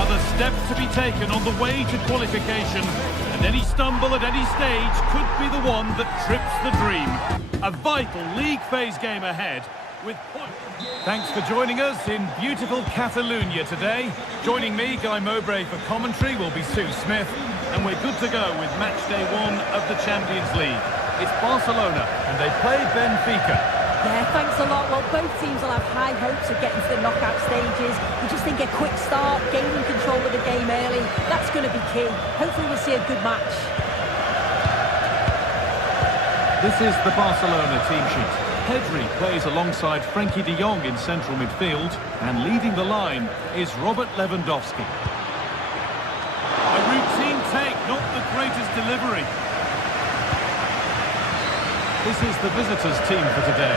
Another step to be taken on the way to qualification, and any stumble at any stage could be the one that trips the dream. A vital league phase game ahead with points. Thanks for joining us in beautiful Catalonia today. Joining me, Guy Mowbray, for commentary will be Sue Smith, and we're good to go with match day 1 of the Champions League. It's Barcelona, and they play Benfica. Yeah, thanks a lot. Well, both teams will have high hopes of getting to the knockout stages. We just think a quick start, gaining control of the game early, that's going to be key. Hopefully we'll see a good match. This is the Barcelona team sheet. Pedri plays alongside Frenkie de Jong in central midfield, and leading the line is Robert Lewandowski. A routine take, not the greatest delivery. This is the visitors' team for today.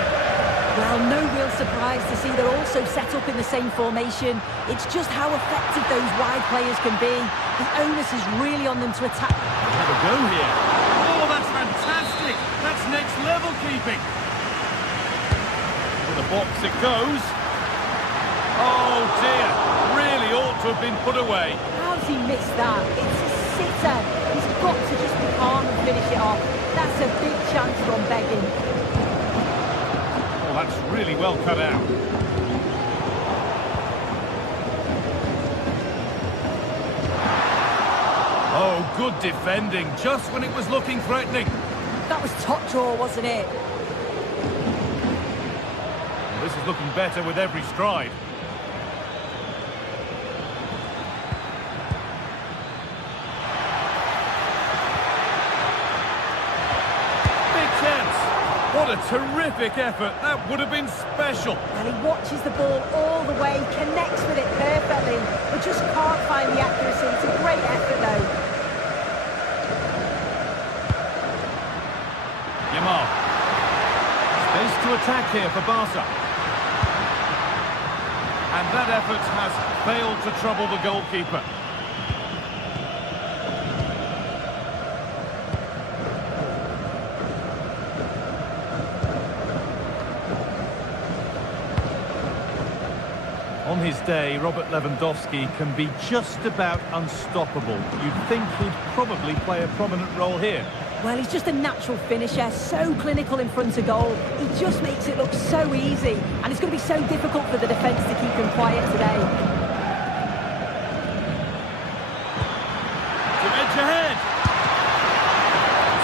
Well, no real surprise to see they're also set up in the same formation. It's just how effective those wide players can be. The onus is really on them to attack. Have a go here. Oh, that's fantastic. That's next level keeping. To the box it goes. Oh dear, really ought to have been put away. How's he missed that? It's a sitter. He's got to just be calm and finish it off. That's a big chance from Begging. Oh, that's really well cut out. Oh, good defending, just when it was looking threatening. That was top draw, wasn't it? Well, this is looking better with every stride. What a terrific effort. That would have been special. And he watches the ball all the way, connects with it perfectly, but just can't find the accuracy. It's a great effort, though. Yamal. Space to attack here for Barca. And that effort has failed to trouble the goalkeeper. On his day, Robert Lewandowski can be just about unstoppable. You'd think he'd probably play a prominent role here. Well, he's just a natural finisher, so clinical in front of goal. He just makes it look so easy, and it's going to be so difficult for the defence to keep him quiet today. To edge ahead.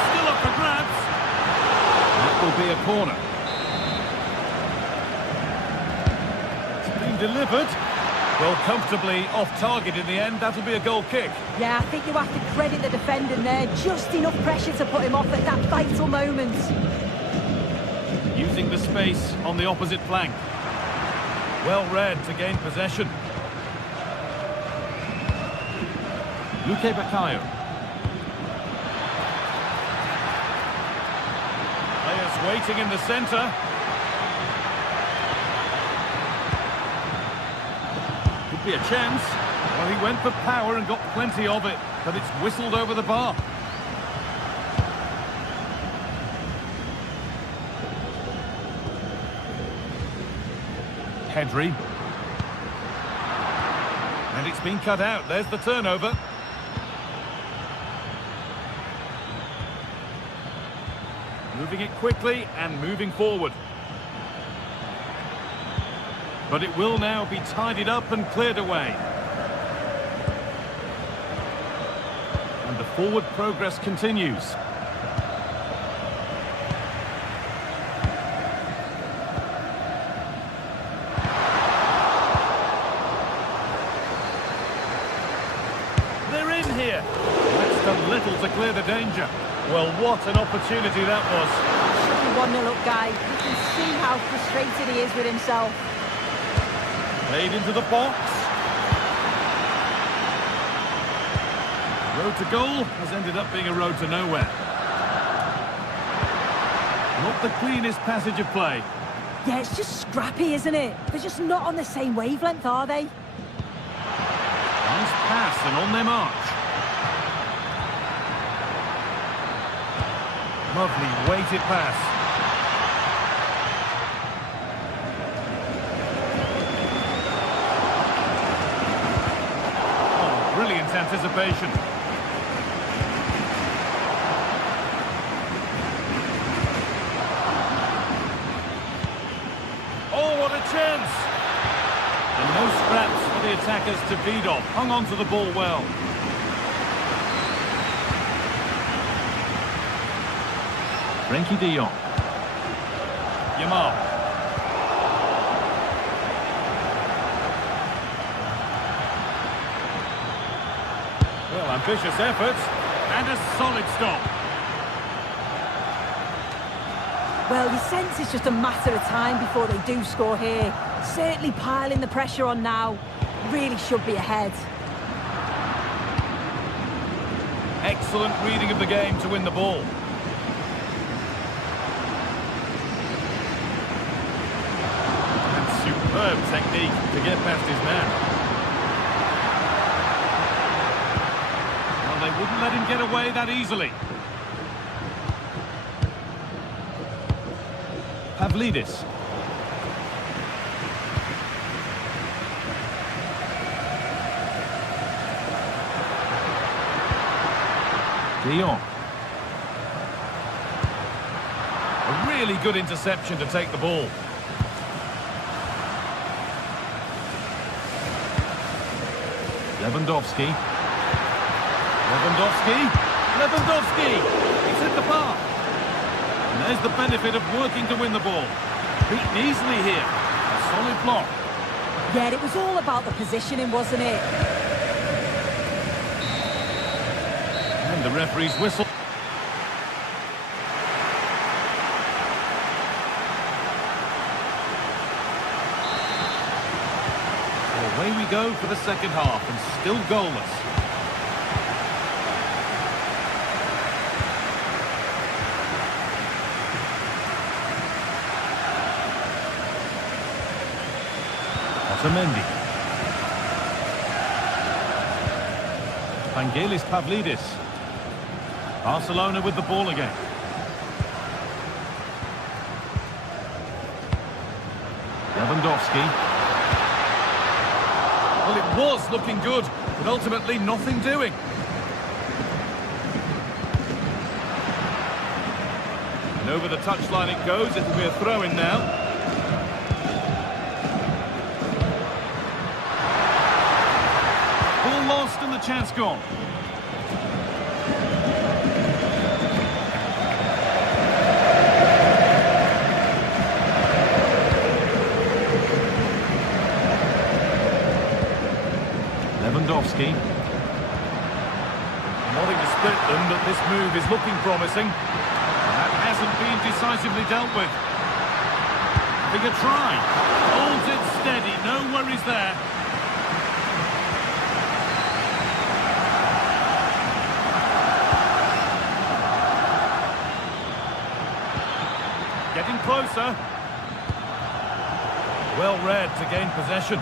Still up for grabs. That will be a corner. Delivered. Well, comfortably off target in the end. That'll be a goal kick. Yeah, I think you have to credit the defender there. Just enough pressure to put him off at that vital moment. Using the space on the opposite flank. Well read to gain possession. Luque Baccaio. Players waiting in the centre. Be a chance. Well, he went for power and got plenty of it, but it's whistled over the bar. Pedri. And it's been cut out. There's the turnover. Moving it quickly and moving forward. But it will now be tidied up and cleared away. And the forward progress continues. They're in here. That's done little to clear the danger. Well, what an opportunity that was. Should be 1-0 up, Guy. You can see how frustrated he is with himself. Played into the box. Road to goal has ended up being a road to nowhere. Not the cleanest passage of play. Yeah, it's just scrappy, isn't it? They're just not on the same wavelength, are they? Nice pass and on their march. Lovely weighted pass. anticipation. Oh, what a chance! And no scraps for the attackers to feed off. Hung on to the ball well. Frenkie de Jong. Yamal. Well, ambitious efforts and a solid stop. Well, you sense it's just a matter of time before they do score here. Certainly piling the pressure on now. Really should be ahead. Excellent reading of the game to win the ball. And superb technique to get past his man. Well, they wouldn't let him get away that easily. Pavlidis. De Jong. A really good interception to take the ball. Lewandowski. Lewandowski! He's hit the park. And there's the benefit of working to win the ball. Beaten easily here. A solid block. Yeah, it was all about the positioning, wasn't it? And the referee's whistle. So away we go for the second half, and still goalless. Otamendi. Vangelis Pavlidis. Barcelona with the ball again. Lewandowski. Well, it was looking good, but ultimately nothing doing. And over the touchline it goes. It'll be a throw-in now. Ball lost and the chance gone. Lewandowski. Wanting to split them, but this move is looking promising. That hasn't been decisively dealt with. Having a try. Holds it steady, no worries there. Getting closer. Well read to gain possession.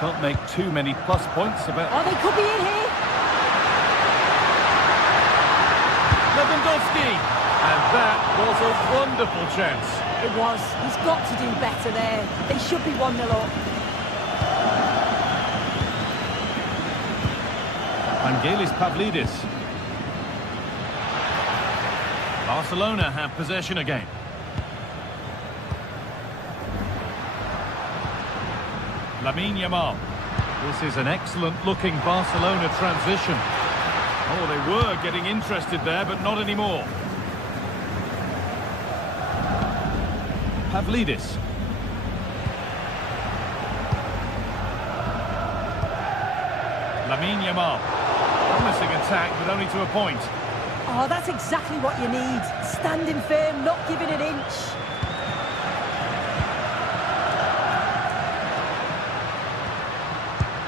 Can't make too many plus points about... Oh, they could be in here. Lewandowski! And that was a wonderful chance. It was. He's got to do better there. They should be 1-0 up. Vangelis Pavlidis. Barcelona have possession again. Lamine Yamal. This is an excellent-looking Barcelona transition. Oh, they were getting interested there, but not anymore. Pavlidis. Lamine Yamal. Promising attack, but only to a point. Oh, that's exactly what you need. Standing firm, not giving an inch.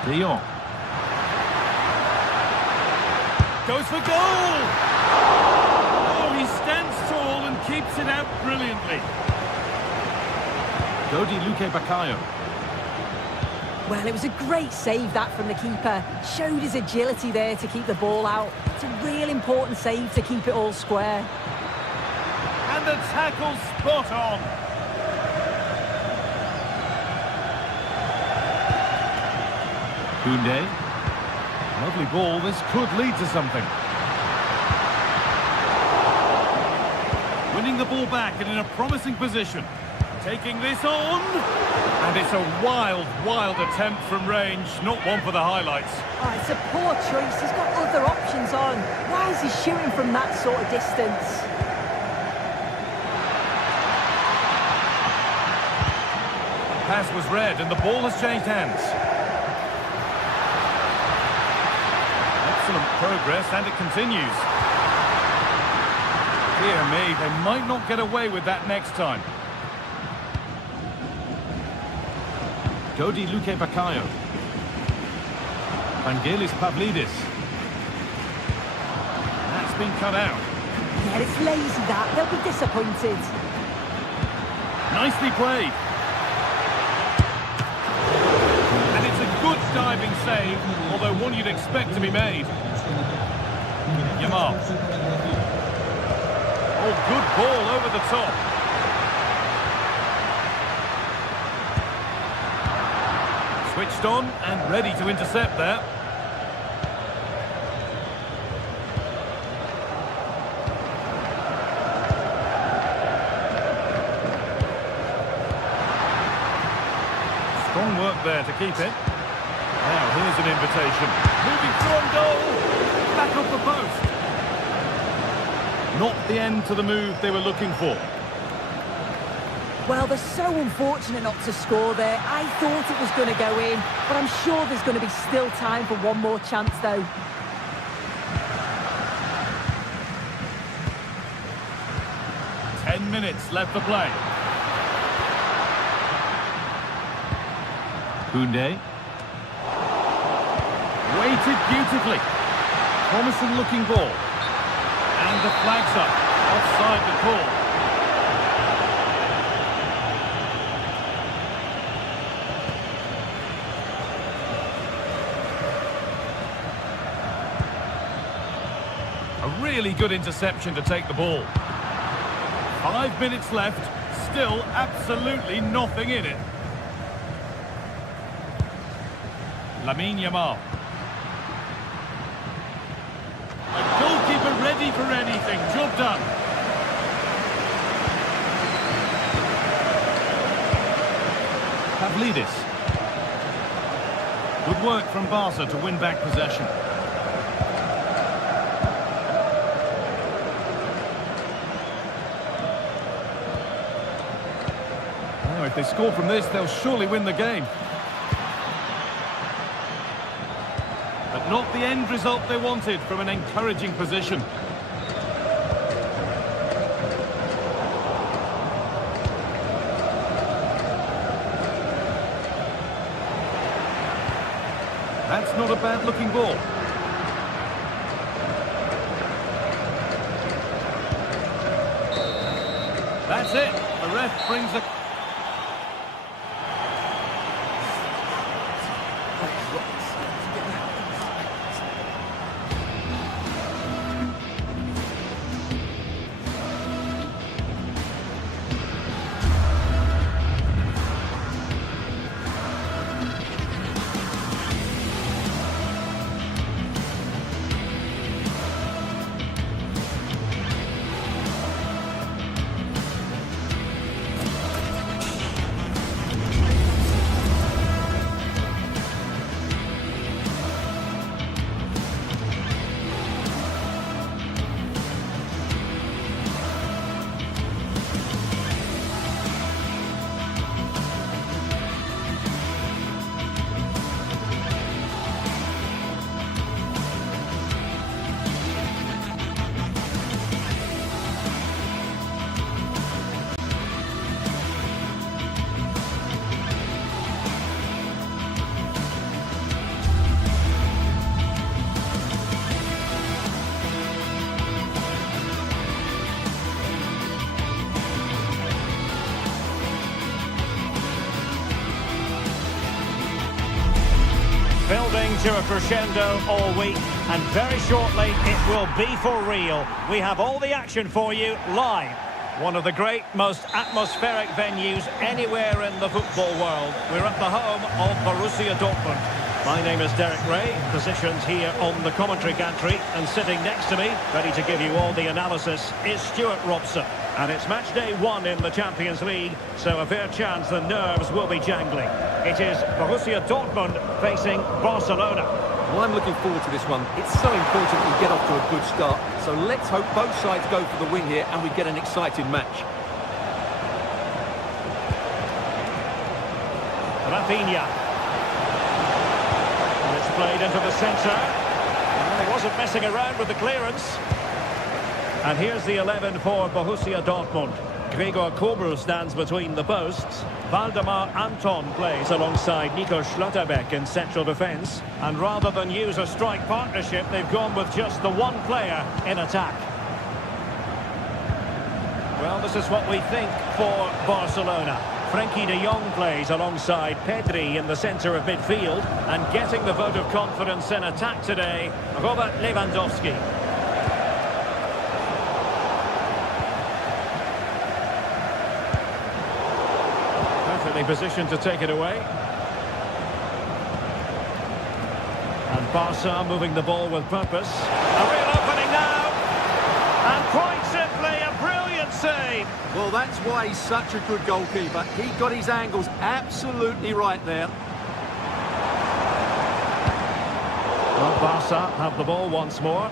De Jong. Goes for goal! Oh, he stands tall and keeps it out brilliantly. Dodi Luque Baccaio. Well, it was a great save, that, from the keeper. Showed his agility there to keep the ball out. It's a real important save to keep it all square. And the tackle spot on. Koundé. Lovely ball, this could lead to something. Winning the ball back and in a promising position. Taking this on. And it's a wild, wild attempt from range. Not one for the highlights. Oh, it's a poor choice. He's got other options on. Why is he shooting from that sort of distance? Pass was read and the ball has changed hands. Excellent progress and it continues. Dear me, they might not get away with that next time. Dodi Luke Bakayo. Vangelis Pavlidis. That's been cut out. Yeah, it's lazy that. They'll be disappointed. Nicely played. And it's a good diving save, although one you'd expect to be made. Yamal. Oh, good ball over the top. Switched on and ready to intercept there. Strong work there to keep it. Now here's an invitation. Moving through on goal. Back off the post. Not the end to the move they were looking for. Well, they're so unfortunate not to score there. I thought it was going to go in, but I'm sure there's going to be still time for one more chance, though. Minutes left to play. Koundé. Weighted beautifully. Promising looking ball. And the flag's up. Offside the call. A really good interception to take the ball. 5 minutes left, still absolutely nothing in it. Lamine Yamal. A goalkeeper ready for anything, job done. Pavlidis. Good work from Barca to win back possession. If they score from this, they'll surely win the game. But not the end result they wanted from an encouraging position. That's not a bad-looking ball. That's it. The ref brings a... Building to a crescendo all week, and very shortly it will be for real. We have all the action for you live. One of the great, most atmospheric venues anywhere in the football world. We're at the home of Borussia Dortmund. My name is Derek Ray, positioned here on the commentary gantry, and sitting next to me, ready to give you all the analysis, is Stuart Robson. And it's match day 1 in the Champions League, so a fair chance the nerves will be jangling. It is Borussia Dortmund facing Barcelona. Well, I'm looking forward to this one. It's so important that we get off to a good start. So let's hope both sides go for the win here and we get an exciting match. Rafinha. And it's played into the centre. And he wasn't messing around with the clearance. And here's the 11 for Borussia Dortmund. Gregor Kobel stands between the posts. Waldemar Anton plays alongside Nico Schlotterbeck in central defence. And rather than use a strike partnership, they've gone with just the one player in attack. Well, this is what we think for Barcelona. Frenkie de Jong plays alongside Pedri in the centre of midfield. And getting the vote of confidence in attack today, Robert Lewandowski. Perfectly positioned to take it away. And Barca moving the ball with purpose. A real opening now. And quite simply, a brilliant save. Well, that's why he's such a good goalkeeper. He got his angles absolutely right there. Well, Barca have the ball once more.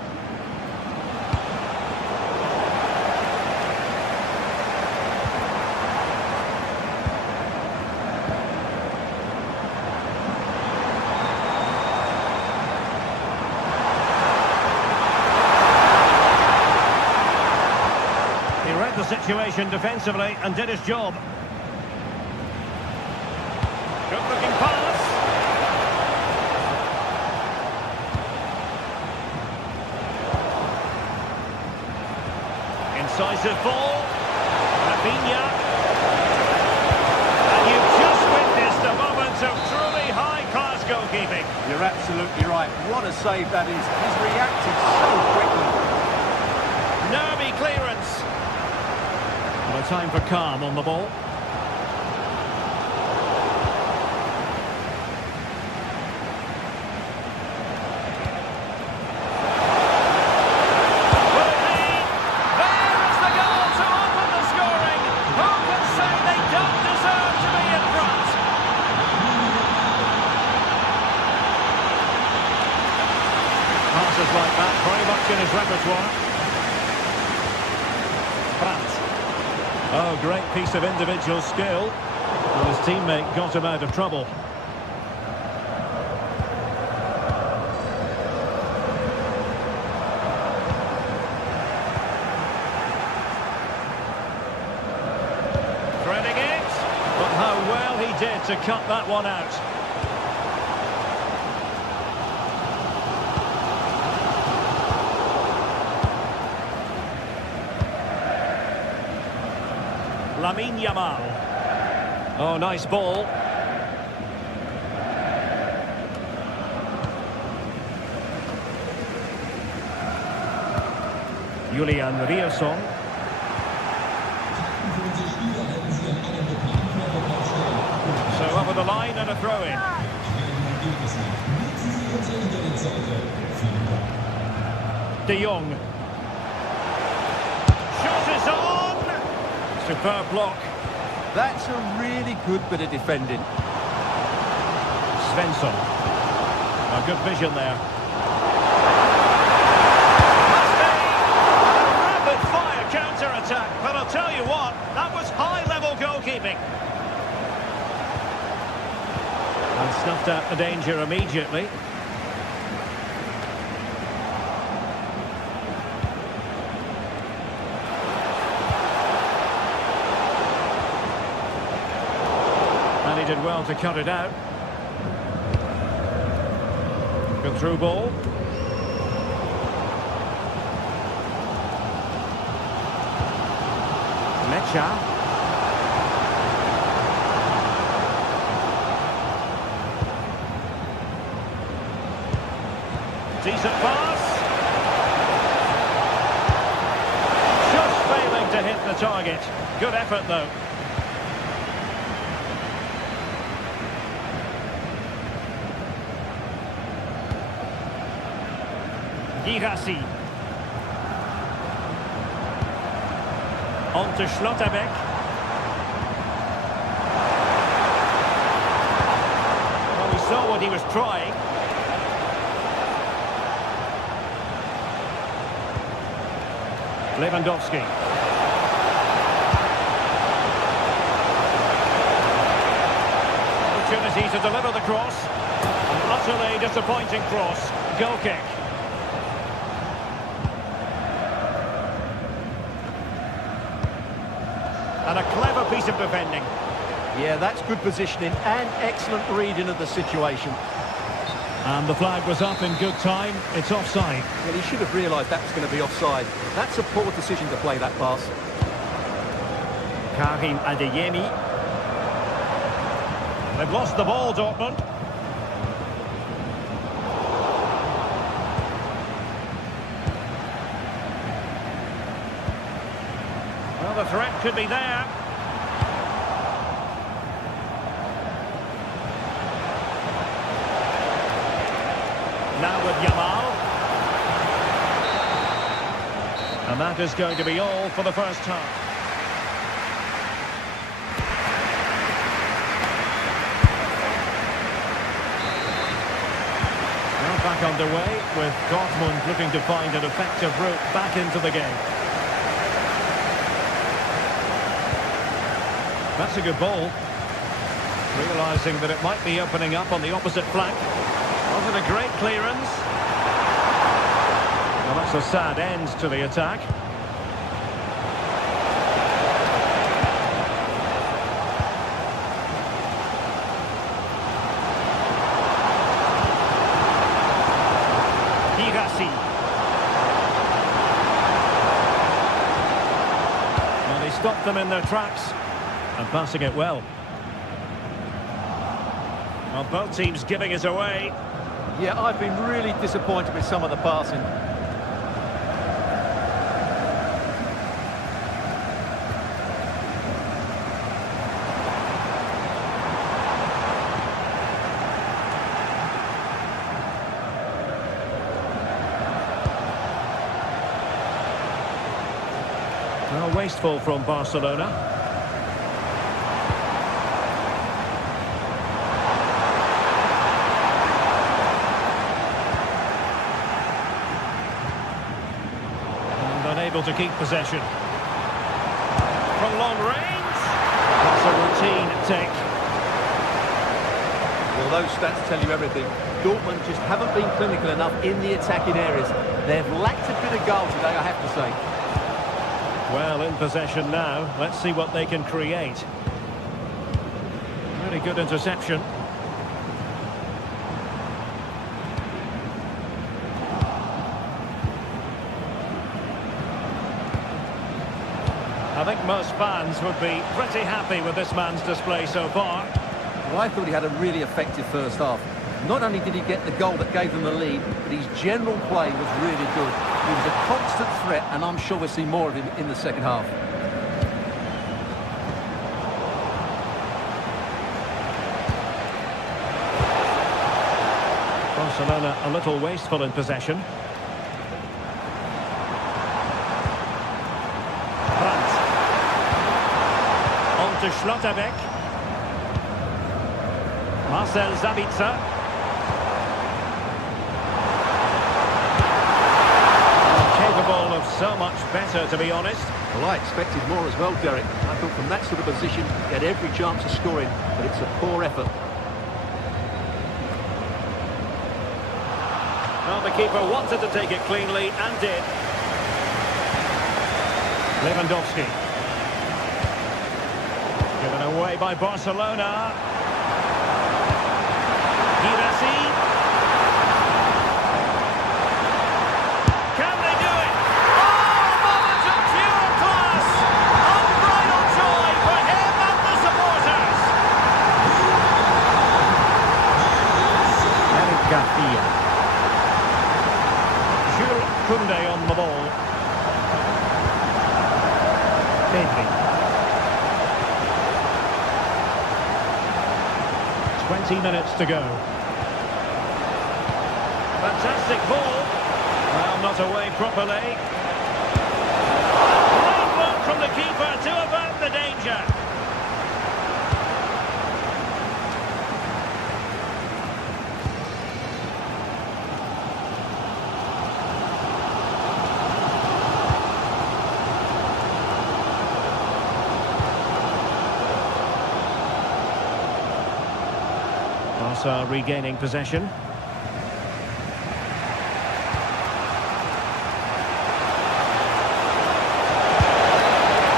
The situation defensively and did his job. Good looking pass. Incisive ball. Rafinha. And you've just witnessed a moment of truly high-class goalkeeping. You're absolutely right. What a save that is. He's reacted so quickly. Nervy clearance. Well, time for calm on the ball. Will it be? There is the goal to open the scoring. Who can say they don't deserve to be in front? Passes like that, very much in his repertoire. Oh, great piece of individual skill. And his teammate got him out of trouble. Threading it. But how well he did to cut that one out. Lamine Yamal. Oh, nice ball. Julian Rierson. So over the line and a throw-in. De Jong. Shot is on. Superb block. That's a really good bit of defending. Svensson. A good vision there. Must be a rapid-fire counter-attack. But I'll tell you what, that was high-level goalkeeping. And snuffed out the danger immediately. And he did well to cut it out. Good through ball. Mecha. Decent pass. Just failing to hit the target. Good effort though. Girassi. On to Schlotterbeck. Well, we saw what he was trying. Lewandowski. Opportunity to deliver the cross. An utterly disappointing cross. Goal kick. And a clever piece of defending. Yeah, that's good positioning and excellent reading of the situation. And the flag was up in good time. It's offside. Well, he should have realised that was going to be offside. That's a poor decision to play that pass. Karim Adeyemi. They've lost the ball, Dortmund. Well, the threat could be there. Now with Yamal. And that is going to be all for the first half. Now back underway with Dortmund looking to find an effective route back into the game. That's a good ball. Realising that it might be opening up on the opposite flank. Wasn't a great clearance. Well, that's a sad end to the attack. Girassi. Well, they stopped them in their tracks and passing it well. Well, both teams giving it away. Yeah, I've been really disappointed with some of the passing. Well, wasteful from Barcelona. Able to keep possession. From long range. That's a routine take. Well, those stats tell you everything. Dortmund just haven't been clinical enough in the attacking areas. They've lacked a bit of goal today, I have to say. Well, in possession now. Let's see what they can create. Really good interception. I think most fans would be pretty happy with this man's display so far. Well, I thought he had a really effective first half. Not only did he get the goal that gave them the lead, but his general play was really good. He was a constant threat, and I'm sure we'll see more of him in the second half. Barcelona a little wasteful in possession. To Schlotterbeck. Marcel Sabitzer. Capable of so much better, to be honest. Well, I expected more as well, Derek. I thought from that sort of position, he had every chance of scoring, but it's a poor effort. Well, the keeper wanted to take it cleanly and did. Lewandowski. Given away by Barcelona. Girassi. Can they do it? Oh, a moment of pure class! Unbridled joy for him and the supporters! Eric Garcia. Jules Koundé on the ball. Pedri. 20 minutes to go. Fantastic ball. Well, not away properly. Great work from the keeper to avert the danger. Barca regaining possession.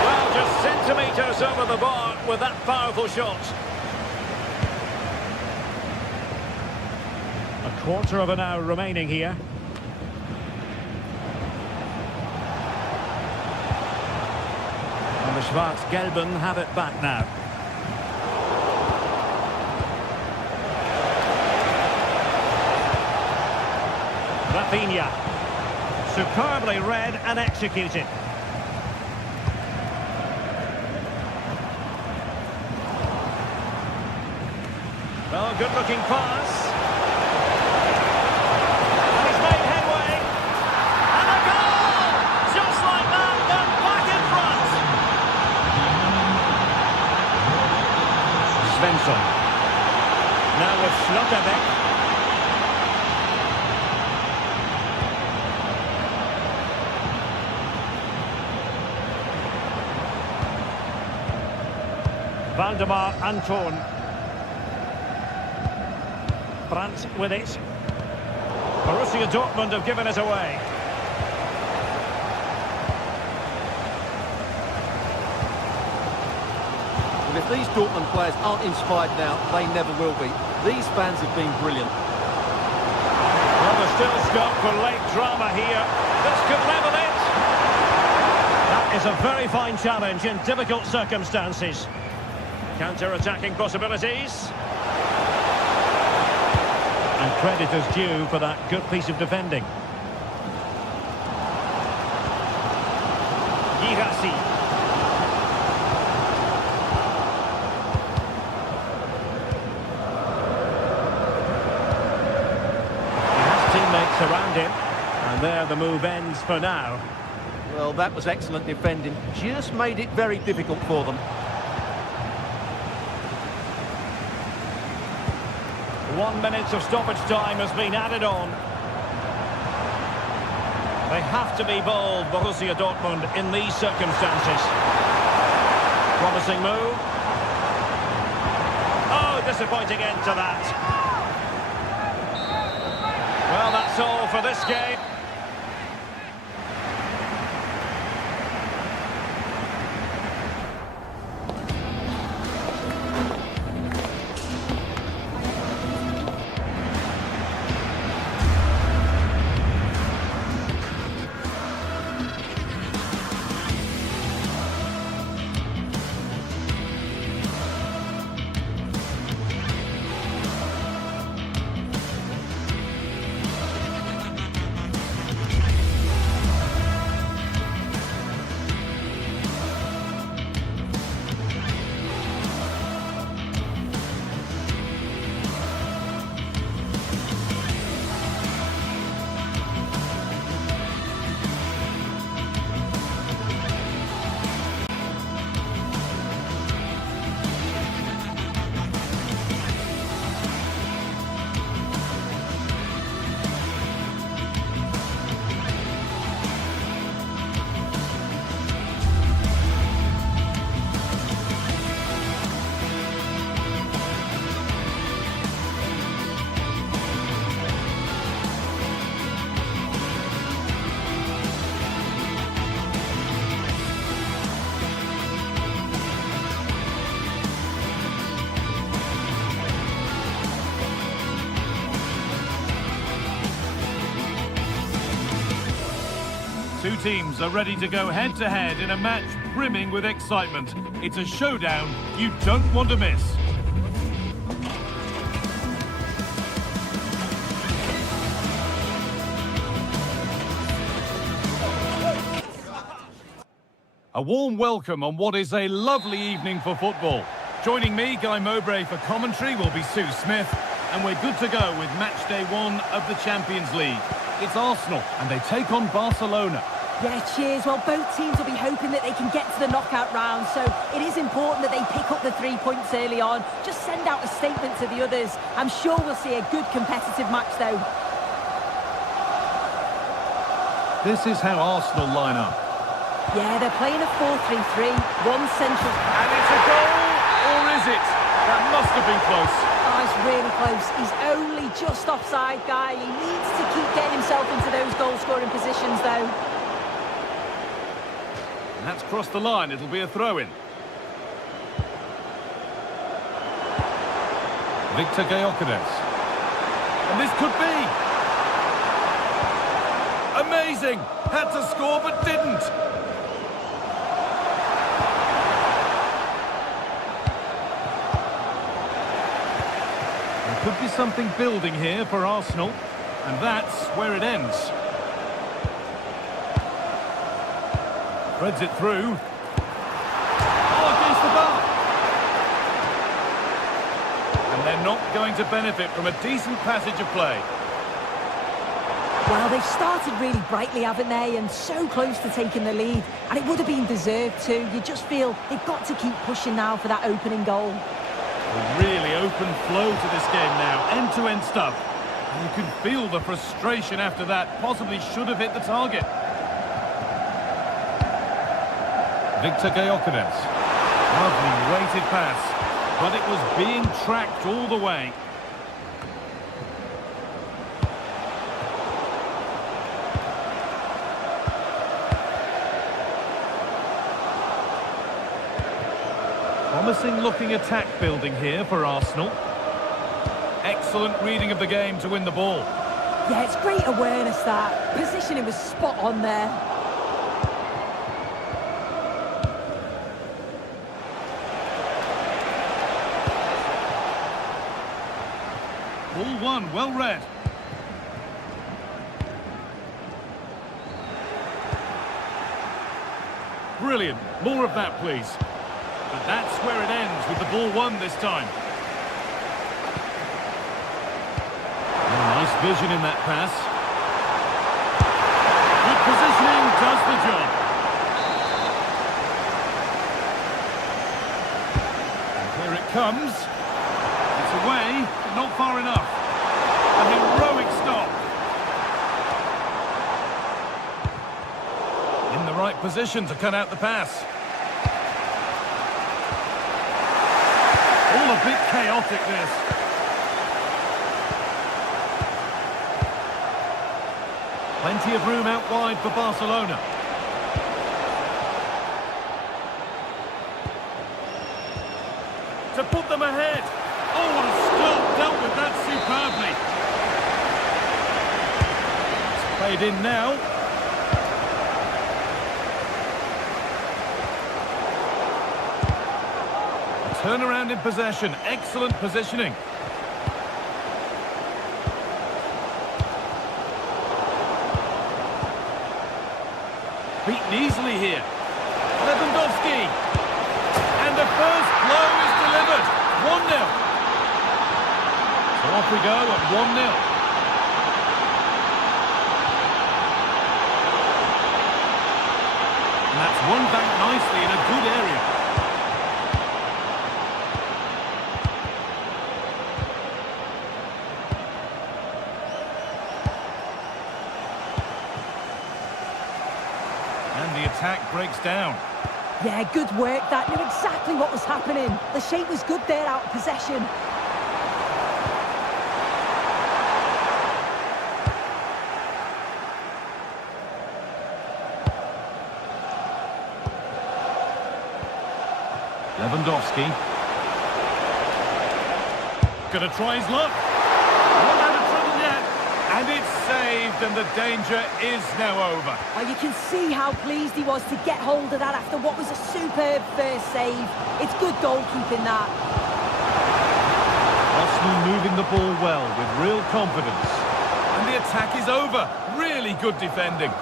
Well, just centimetres over the bar with that powerful shot. A quarter of an hour remaining here. And the Schwarz-Gelben have it back now. Rafinha. Superbly read and executed. Well, good-looking pass. And he's made headway. And a goal! Just like that, they're back in front. Svensson. Now with Schlotterbeck. Valdemar Anton. Brandt with it. Borussia Dortmund have given it away. And if these Dortmund players aren't inspired now, they never will be. These fans have been brilliant. Well, there's still scope for late drama here. This could level it. That is a very fine challenge in difficult circumstances. Counter-attacking possibilities. And credit is due for that good piece of defending. Girassi. He has teammates around him. And there the move ends for now. Well, that was excellent defending. Just made it very difficult for them. 1 minute of stoppage time has been added on. They have to be bold, Borussia Dortmund, in these circumstances. Promising move. Oh, disappointing end to that. Well, that's all for this game. Two teams are ready to go head-to-head in a match brimming with excitement. It's a showdown you don't want to miss. A warm welcome on what is a lovely evening for football. Joining me, Guy Mowbray, for commentary will be Sue Smith, and we're good to go with match day 1 of the Champions League. It's Arsenal, and they take on Barcelona. Yeah, cheers. Well, both teams will be hoping that they can get to the knockout round, so it is important that they pick up the 3 points early on. Just send out a statement to the others. I'm sure we'll see a good competitive match, though. This is how Arsenal line up. Yeah, they're playing a 4-3-3, one central... And it's a goal, or is it? That must have been close. Oh, it's really close. He's only just offside, guy. He needs to keep getting himself into those goal-scoring positions, though. And that's crossed the line. It'll be a throw-in. Victor Gyökeres. And this could be. Amazing! Had to score but didn't. There could be something building here for Arsenal. And that's where it ends. Threads it through. Oh, against the bar. And they're not going to benefit from a decent passage of play. Well, they've started really brightly, haven't they? And so close to taking the lead. And it would have been deserved too. You just feel they've got to keep pushing now for that opening goal. A really open flow to this game now. End-to-end stuff. And you can feel the frustration after that. Possibly should have hit the target. Victor Gyökeres. Lovely weighted pass. But it was being tracked all the way. Promising looking attack building here for Arsenal. Excellent reading of the game to win the ball. Yeah, it's great awareness, that. Positioning was spot on there. Ball one, well read. Brilliant. More of that, please. But that's where it ends with the ball one this time. Oh, nice vision in that pass. Good positioning does the job. And here it comes. It's away, but not far enough. A heroic stop. In the right position to cut out the pass. All a bit chaotic, this. Plenty of room out wide for Barcelona. To put them ahead. Oh, what a stop. Dealt with that superbly. It's played in now. Turnaround in possession. Excellent positioning. Beaten easily here. Lewandowski. And the first blow is delivered. 1-0. So off we go at 1-0. And that's won back nicely in a good area. Attack breaks down. Yeah, good work. That knew exactly what was happening. The shape was good there out of possession. Lewandowski. Gonna try his luck. Not out of trouble yet. And it's saved, and the danger is now over. Well, you can see how pleased he was to get hold of that after what was a superb first save. It's good goalkeeping, that. Arsenal moving the ball well with real confidence. And the attack is over. Really good defending.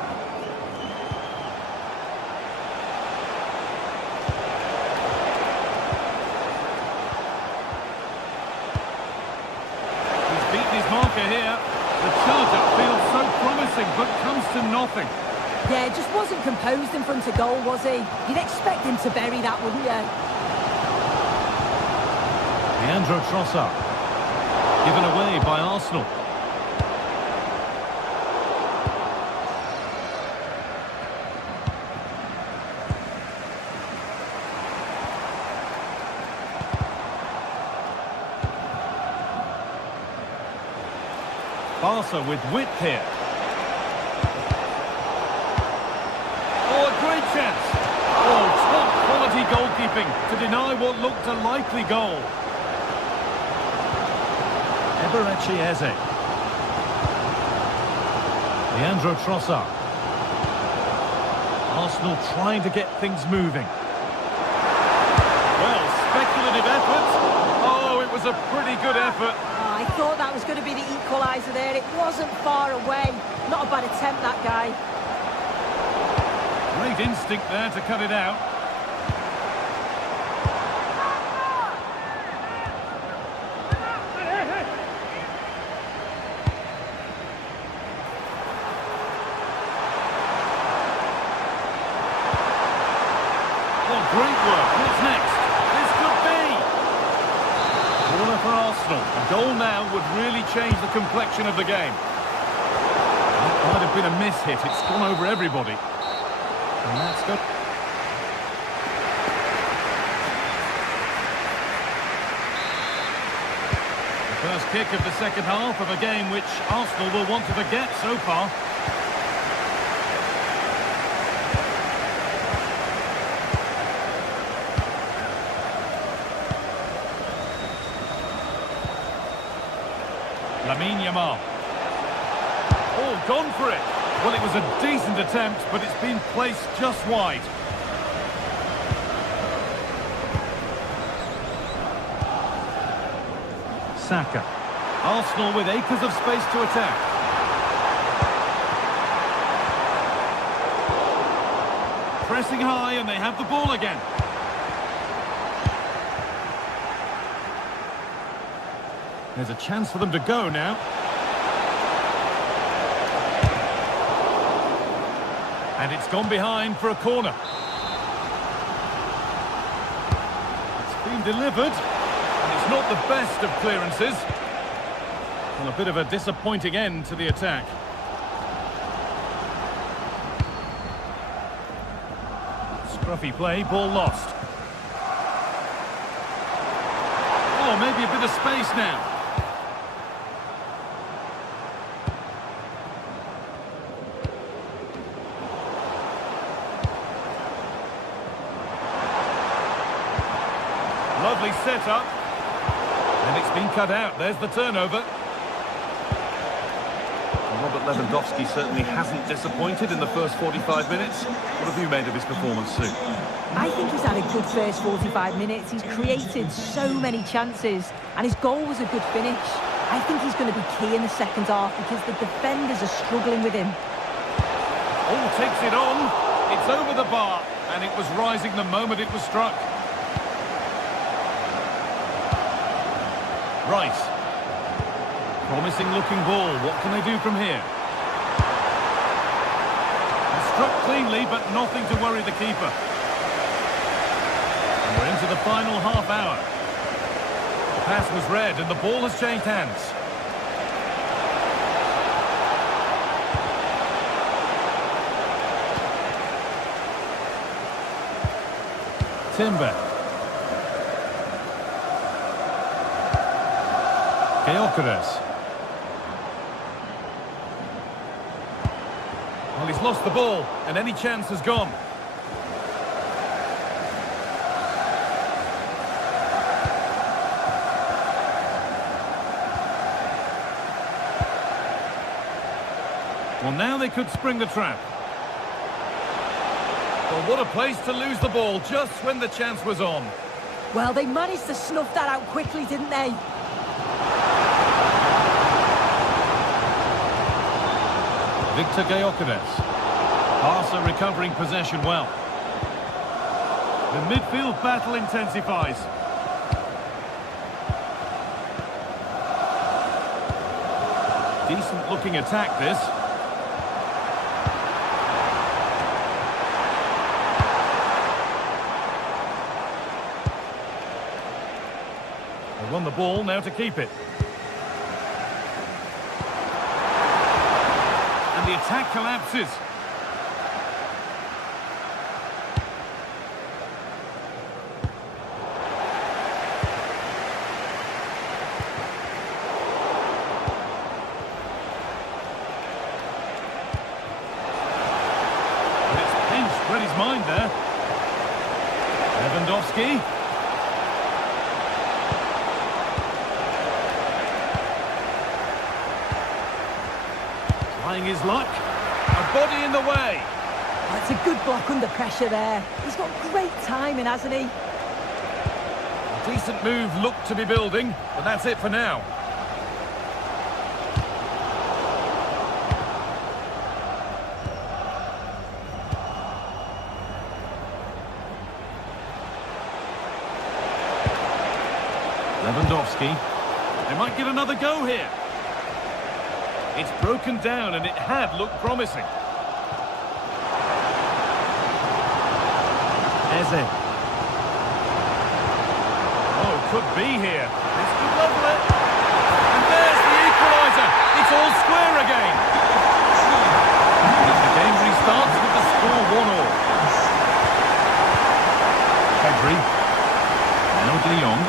He's beaten his marker here. The charge-up feels so promising. but comes to nothing. Yeah, just wasn't composed in front of goal, was he? You'd expect him to bury that, wouldn't you? Leandro Trossard. Given away by Arsenal. Barca with width here. Oh, a great chance. Oh, top quality goalkeeping to deny what looked a likely goal. Eberechi Eze. Leandro Trossard. Arsenal trying to get things moving. Well, speculative effort. Oh, it was a pretty good effort. I thought that was going to be the equaliser there. It wasn't far away. Not a bad attempt, that guy. Great instinct there to cut it out. Oh, great work. What's next? This could be. Corner for Arsenal. A goal now would really change the complexion of the game. That might have been a miss hit. It's gone over everybody. And that's good. The first kick of the second half of a game which Arsenal will want to forget so far. Lamine Yamal. Oh, gone for it. Well, it was a decent attempt, but it's been placed just wide. Saka. Arsenal with acres of space to attack. Pressing high, and they have the ball again. There's a chance for them to go now. And it's gone behind for a corner. It's been delivered. And it's not the best of clearances. And a bit of a disappointing end to the attack. Scruffy play, ball lost. Oh, maybe a bit of space now. Lovely set-up. And it's been cut out. There's the turnover. Robert Lewandowski certainly hasn't disappointed in the first 45 minutes. What have you made of his performance, Sue? I think he's had a good first 45 minutes. He's created so many chances, and his goal was a good finish. I think he's going to be key in the second half because the defenders are struggling with him. Oh, takes it on. It's over the bar, and it was rising the moment it was struck. Rice. Promising looking ball. What can they do from here? Struck cleanly, but nothing to worry the keeper. And we're into the final half hour. The pass was read and the ball has changed hands. Timber. Gyökeres. Well, he's lost the ball, and any chance has gone. Well, now they could spring the trap. Well, what a place to lose the ball just when the chance was on. Well, they managed to snuff that out quickly, didn't they? Victor Gyökeres. Barca recovering possession well. The midfield battle intensifies. Decent looking attack this. They won the ball, now to keep it. And the attack collapses. Read his mind there. Lewandowski. Trying his luck. A body in the way. That's a good block under pressure there. He's got great timing, hasn't he? A decent move looked to be building, but that's it for now. Lewandowski. They might get another go here. It's broken down and it had looked promising. Eze. Oh, could be here. This could level it. And there's the equaliser. It's all square again. The game restarts with the score 1-1. Pedri. Now De Jong.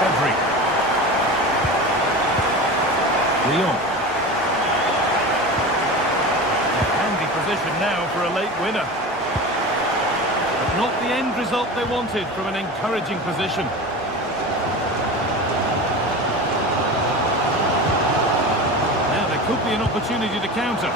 Pedri. De Jong. A handy position now for a late winner. But not the end result they wanted from an encouraging position. Now there could be an opportunity to counter.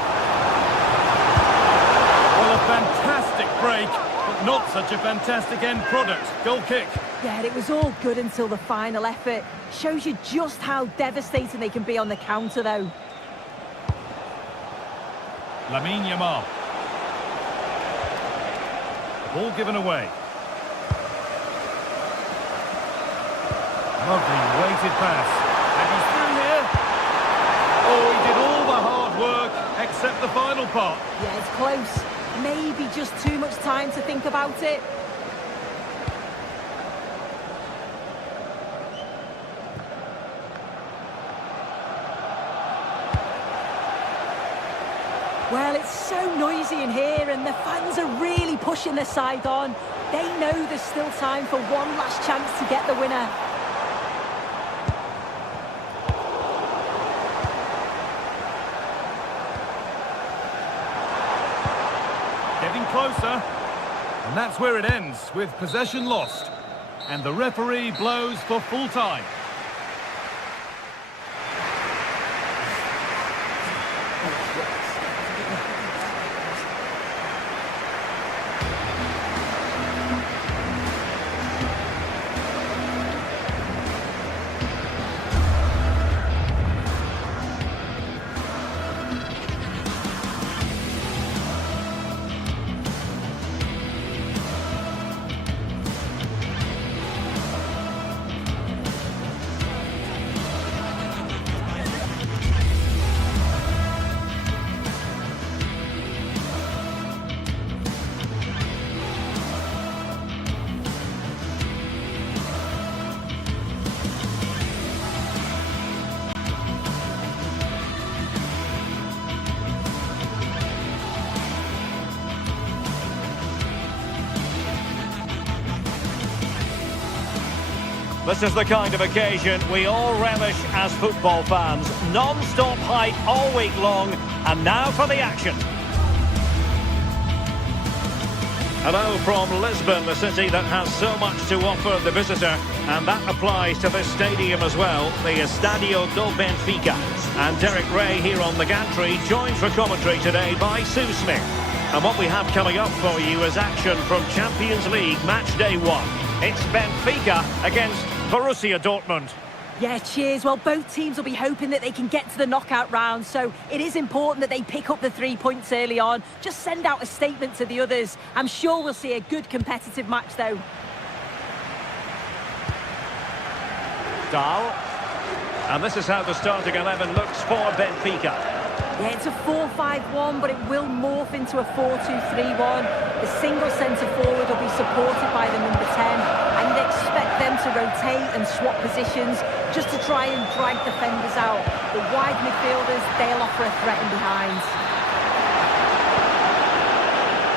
Well, a fantastic break, but not such a fantastic end product. Goal kick. Yeah, it was all good until the final effort. Shows you just how devastating they can be on the counter, though. Lamine Yamal. Ball given away. Lovely weighted pass. And he's through here. Oh, he did all the hard work, except the final part. Yeah, it's close. Maybe just too much time to think about it. Well, it's so noisy in here and the fans are really pushing their side on. They know there's still time for one last chance to get the winner. Getting closer. And that's where it ends, with possession lost. And the referee blows for full time. This is the kind of occasion we all relish as football fans. Non-stop hype all week long, and now for the action. Hello from Lisbon, the city that has so much to offer the visitor, and that applies to this stadium as well, the Estadio do Benfica. And Derek Ray here on the gantry, joined for commentary today by Sue Smith. And what we have coming up for you is action from Champions League match day 1. It's Benfica against Borussia Dortmund. Yeah, cheers. Well, both teams will be hoping that they can get to the knockout round, so it is important that they pick up the 3 points early on. Just send out a statement to the others. I'm sure we'll see a good competitive match, though. Dahl. And this is how the starting 11 looks for Benfica. Yeah, it's a 4-5-1, but it will morph into a 4-2-3-1. The single centre forward will be supported by the number 10. And you'd expect them to rotate and swap positions just to try and drag defenders out. The wide midfielders, they'll offer a threat in behind.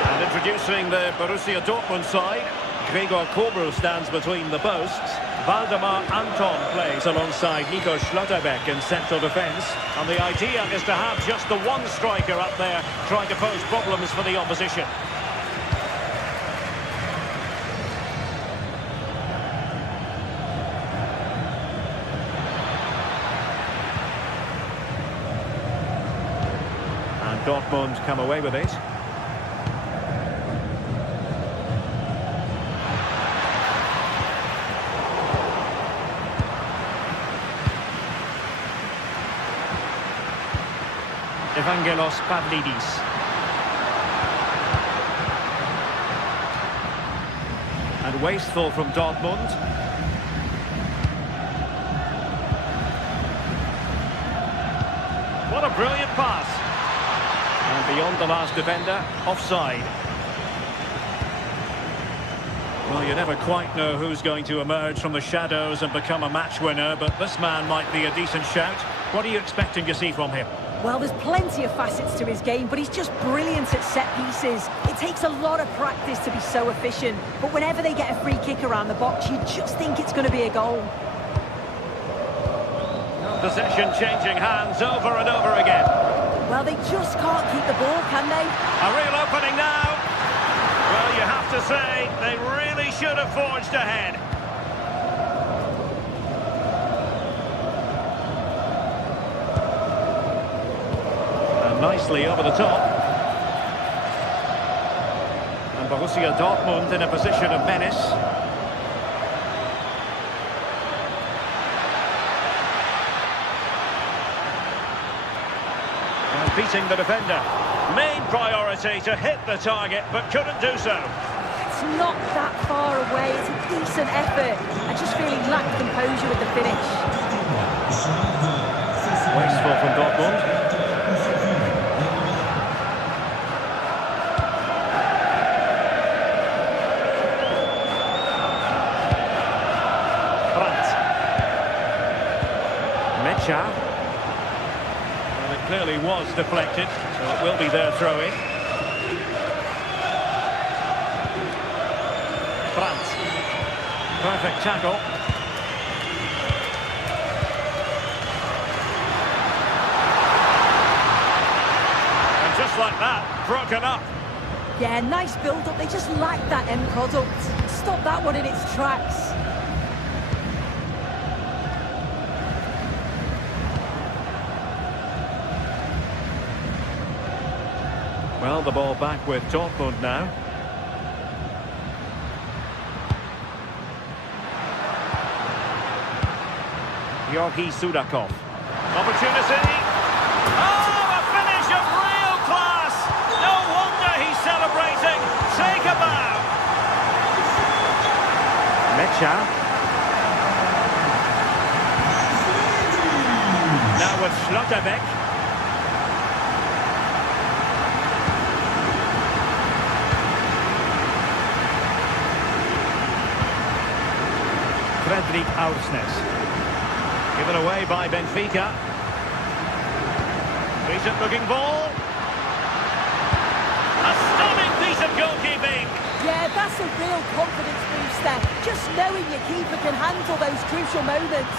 And introducing the Borussia Dortmund side, Gregor Kobel stands between the posts. Valdemar Anton plays alongside Nico Schlotterbeck in central defence. And the idea is to have just the one striker up there trying to pose problems for the opposition. And Dortmund come away with it. Evangelos Pavlidis. And wasteful from Dortmund. What a brilliant pass. And beyond the last defender, offside. Well, you never quite know who's going to emerge from the shadows and become a match winner, but this man might be a decent shout. What are you expecting to see from him? Well, there's plenty of facets to his game, but he's just brilliant at set pieces. It takes a lot of practice to be so efficient, but whenever they get a free kick around the box, you just think it's going to be a goal. Possession changing hands over and over again. Well, they just can't keep the ball, can they? A real opening now. Well, you have to say, they really should have forged ahead. Nicely over the top. And Borussia Dortmund in a position of menace. And beating the defender. Main priority to hit the target, but couldn't do so. It's not that far away. It's a decent effort. I just feel he lacked composure with the finish. Wasteful from Dortmund. Well, it clearly was deflected, so it will be their throw-in. Brandt. Perfect tackle. And just like that, broken up. Yeah, nice build-up. They just lack that end product. Stop that one in its tracks. Well, the ball back with Dortmund now. Georgi Sudakov. Opportunity. Oh, a finish of real class! No wonder he's celebrating. Take a bow. Mecha. Now with Schlotterbeck. Fredrik Aursnes. Given away by Benfica. Decent looking ball. A stunning piece of goalkeeping. Yeah, that's a real confidence booster. Just knowing your keeper can handle those crucial moments.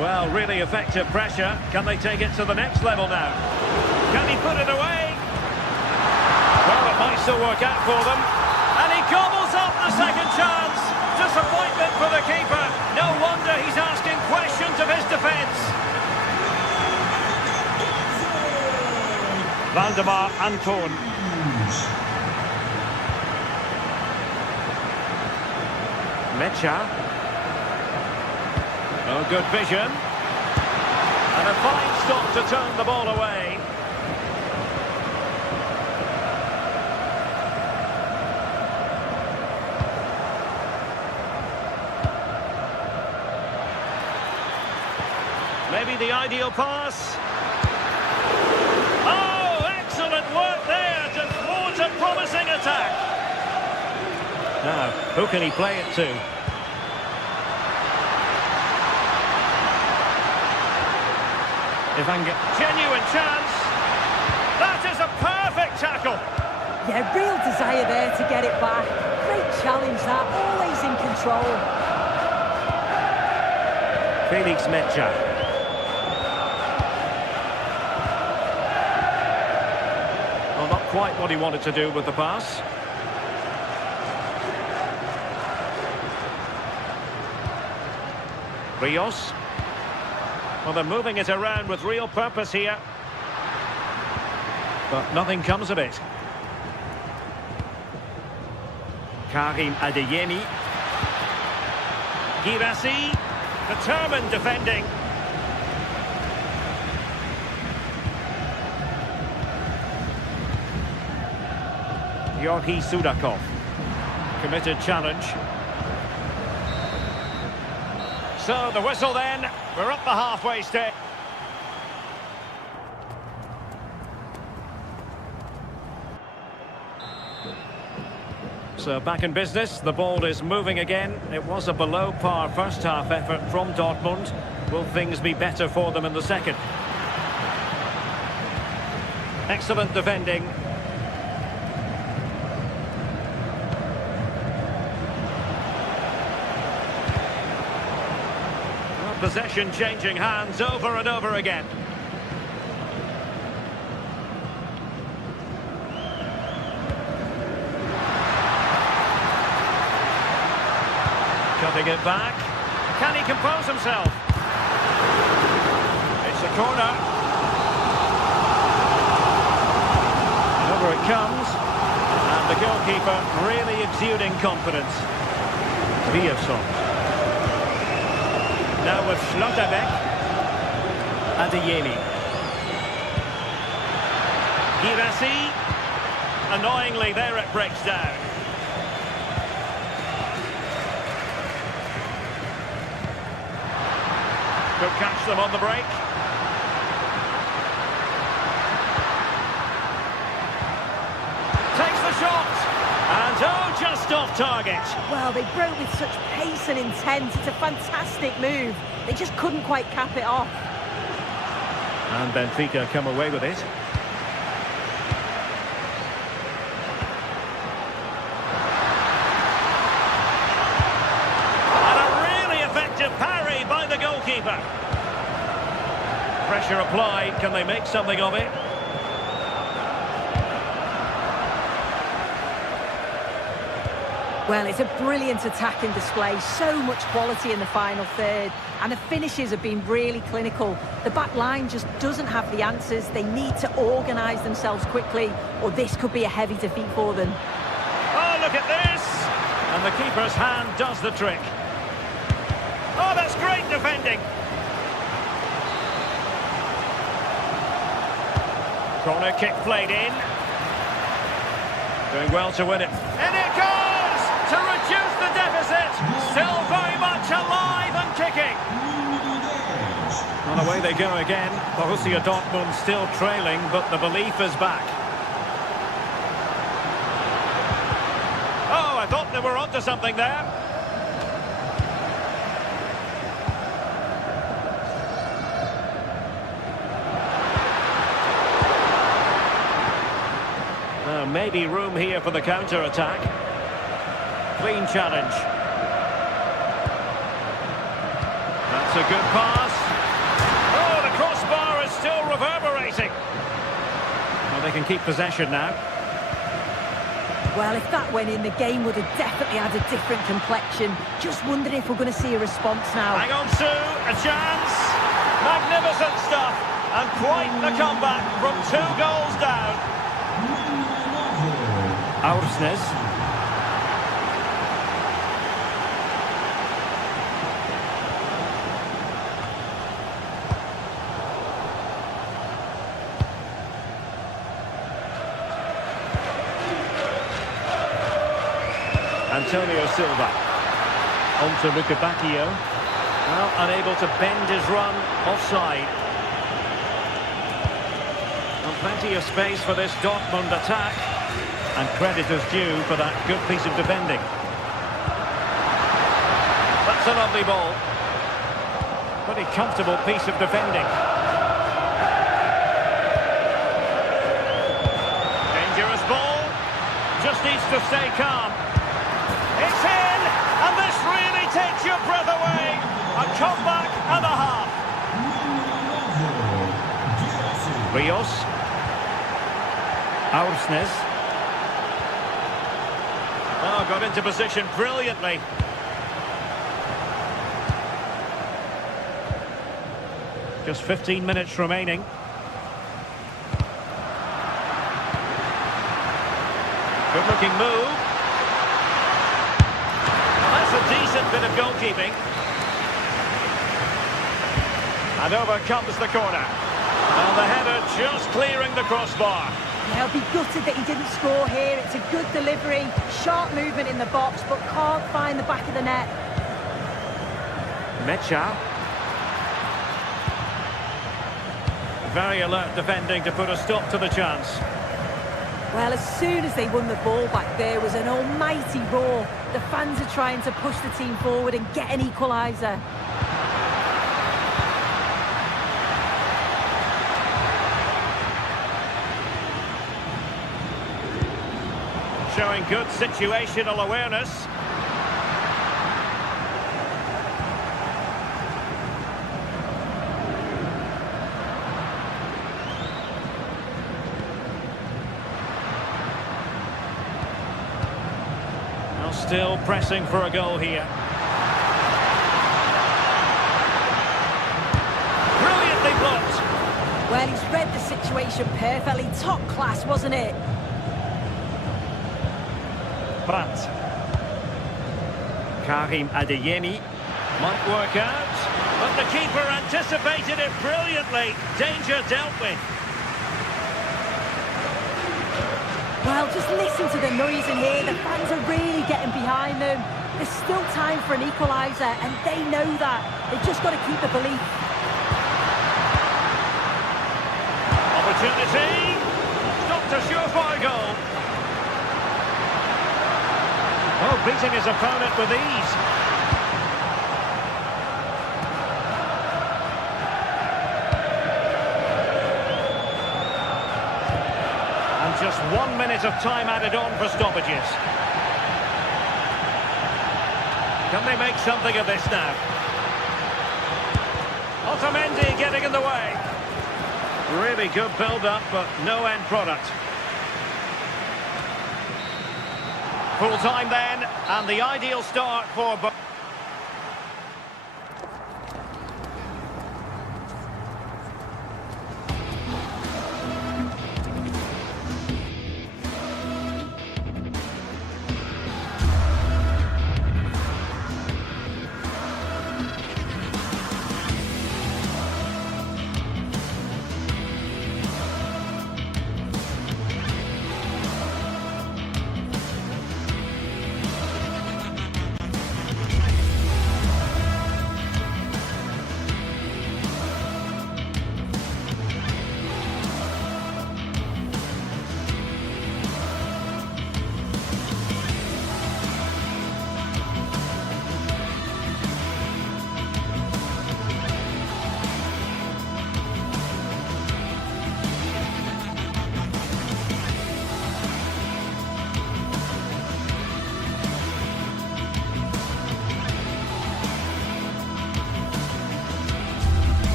Well, really effective pressure. Can they take it to the next level now? Can he put it away? Well, it might still work out for them. And he gobbles up the second chance. Disappointment for the keeper. No wonder he's asking questions of his defence. Valdemar Anton. Mecha. Oh, good vision. And a fine stop to turn the ball away. Maybe the ideal pass. Oh, excellent work there to thwart a promising attack. Who can he play it to? Genuine chance. That is a perfect tackle. Yeah, real desire there to get it back. Great challenge that, always in control. Felix Mecha. Well, not quite what he wanted to do with the pass. Rios. Well, they're moving it around with real purpose here. But nothing comes of it. Karim Adeyemi. Girassi. Determined defending. Georgi Sudakov. Committed challenge. So the whistle then. We're up the halfway stage. So back in business, the ball is moving again. It was a below par first half effort from Dortmund. Will things be better for them in the second? Excellent defending. Well, possession changing hands over and over again. Cutting it back. Can he compose himself? It's a corner. Over it comes. And the goalkeeper really exuding confidence. Riosson. Now with Schlotterbeck. Adeyemi. Girassi. Annoyingly, there it breaks down. Could catch them on the break. Takes the shot. And oh, just off target. Well, they broke with such pace and intent. It's a fantastic move. They just couldn't quite cap it off. And Benfica come away with it. Parry by the goalkeeper. Pressure applied. Can they make something of it? Well, it's a brilliant attacking display. So much quality in the final third. And the finishes have been really clinical. The back line just doesn't have the answers. They need to organise themselves quickly, or this could be a heavy defeat for them. Oh, look at this! And the keeper's hand does the trick. Oh, that's great defending. Corner kick played in. Doing well to win it. And it goes to reduce the deficit. Still very much alive and kicking. On away they go again. Borussia Dortmund still trailing, but the belief is back. Oh, I thought they were onto something there. Maybe room here for the counter-attack. Clean challenge. That's a good pass. Oh, the crossbar is still reverberating. Well, they can keep possession now. Well, if that went in, the game would have definitely had a different complexion. Just wondering if we're going to see a response now. Hang on, Sue. A chance. Magnificent stuff. And quite the comeback from 2 goals down. Aursnes. Antonio Silva. On to Rukabakio. Well, unable to bend his run offside. Well, plenty of space for this Dortmund attack. And credit is due for that good piece of defending. That's a lovely ball. Pretty comfortable piece of defending. Dangerous ball. Just needs to stay calm. It's in! And this really takes your breath away. A comeback and a half. Rios. Aursnes. Oh, got into position brilliantly. Just 15 minutes remaining. Good-looking move. That's a decent bit of goalkeeping. And over comes the corner. And the header just clearing the crossbar. They'll be gutted that he didn't score here. It's a good delivery, sharp movement in the box, but can't find the back of the net. Mecha. Very alert defending to put a stop to the chance. Well, as soon as they won the ball back, there was an almighty roar. The fans are trying to push the team forward and get an equaliser. Showing good situational awareness. Now still pressing for a goal here. Brilliantly blocked. Well, he's read the situation perfectly. Top class, wasn't it? Brandt. Karim Adeyemi might work out, but the keeper anticipated it brilliantly. Danger dealt with. Well, just listen to the noise in here. The fans are really getting behind them. There's still time for an equaliser, and they know that. They've just got to keep the belief. Opportunity. Stopped a surefire goal. Oh, beating his opponent with ease. And just 1 minute of time added on for stoppages. Can they make something of this now? Otamendi getting in the way. Really good build-up, but no end product. Full time then, and the ideal start for both.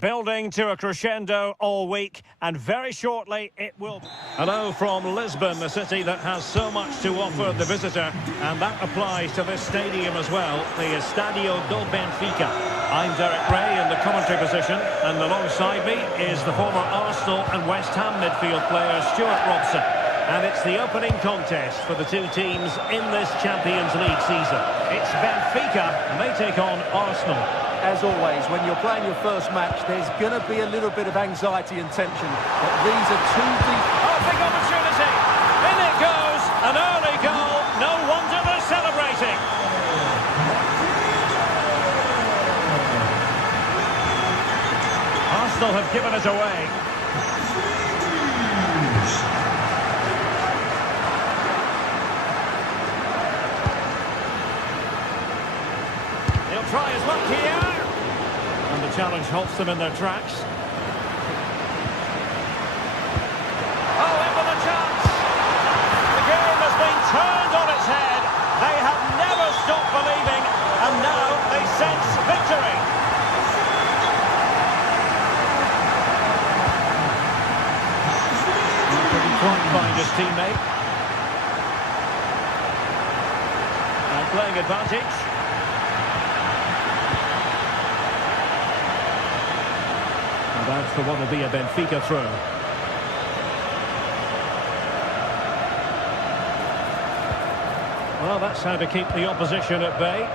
Building to a crescendo all week, and very shortly it will... Hello from Lisbon, a city that has so much to offer the visitor, and that applies to this stadium as well, the Estadio do Benfica. I'm Derek Ray in the commentary position, and alongside me is the former Arsenal and West Ham midfield player Stuart Robson. And it's the opening contest for the two teams in this Champions League season. It's Benfica, and they take on Arsenal. As always, when you're playing your first match, there's going to be a little bit of anxiety and tension. But these are two... opportunity. In it goes. An early goal. No wonder they're celebrating. Arsenal have given it away. He'll try his luck here. And the challenge halts them in their tracks. Oh, in with a chance. The game has been turned on its head. They have never stopped believing, and now they sense victory. Couldn't quite find his teammate. And playing advantage. And that's for what will be a Benfica throw. Well, that's how to keep the opposition at bay.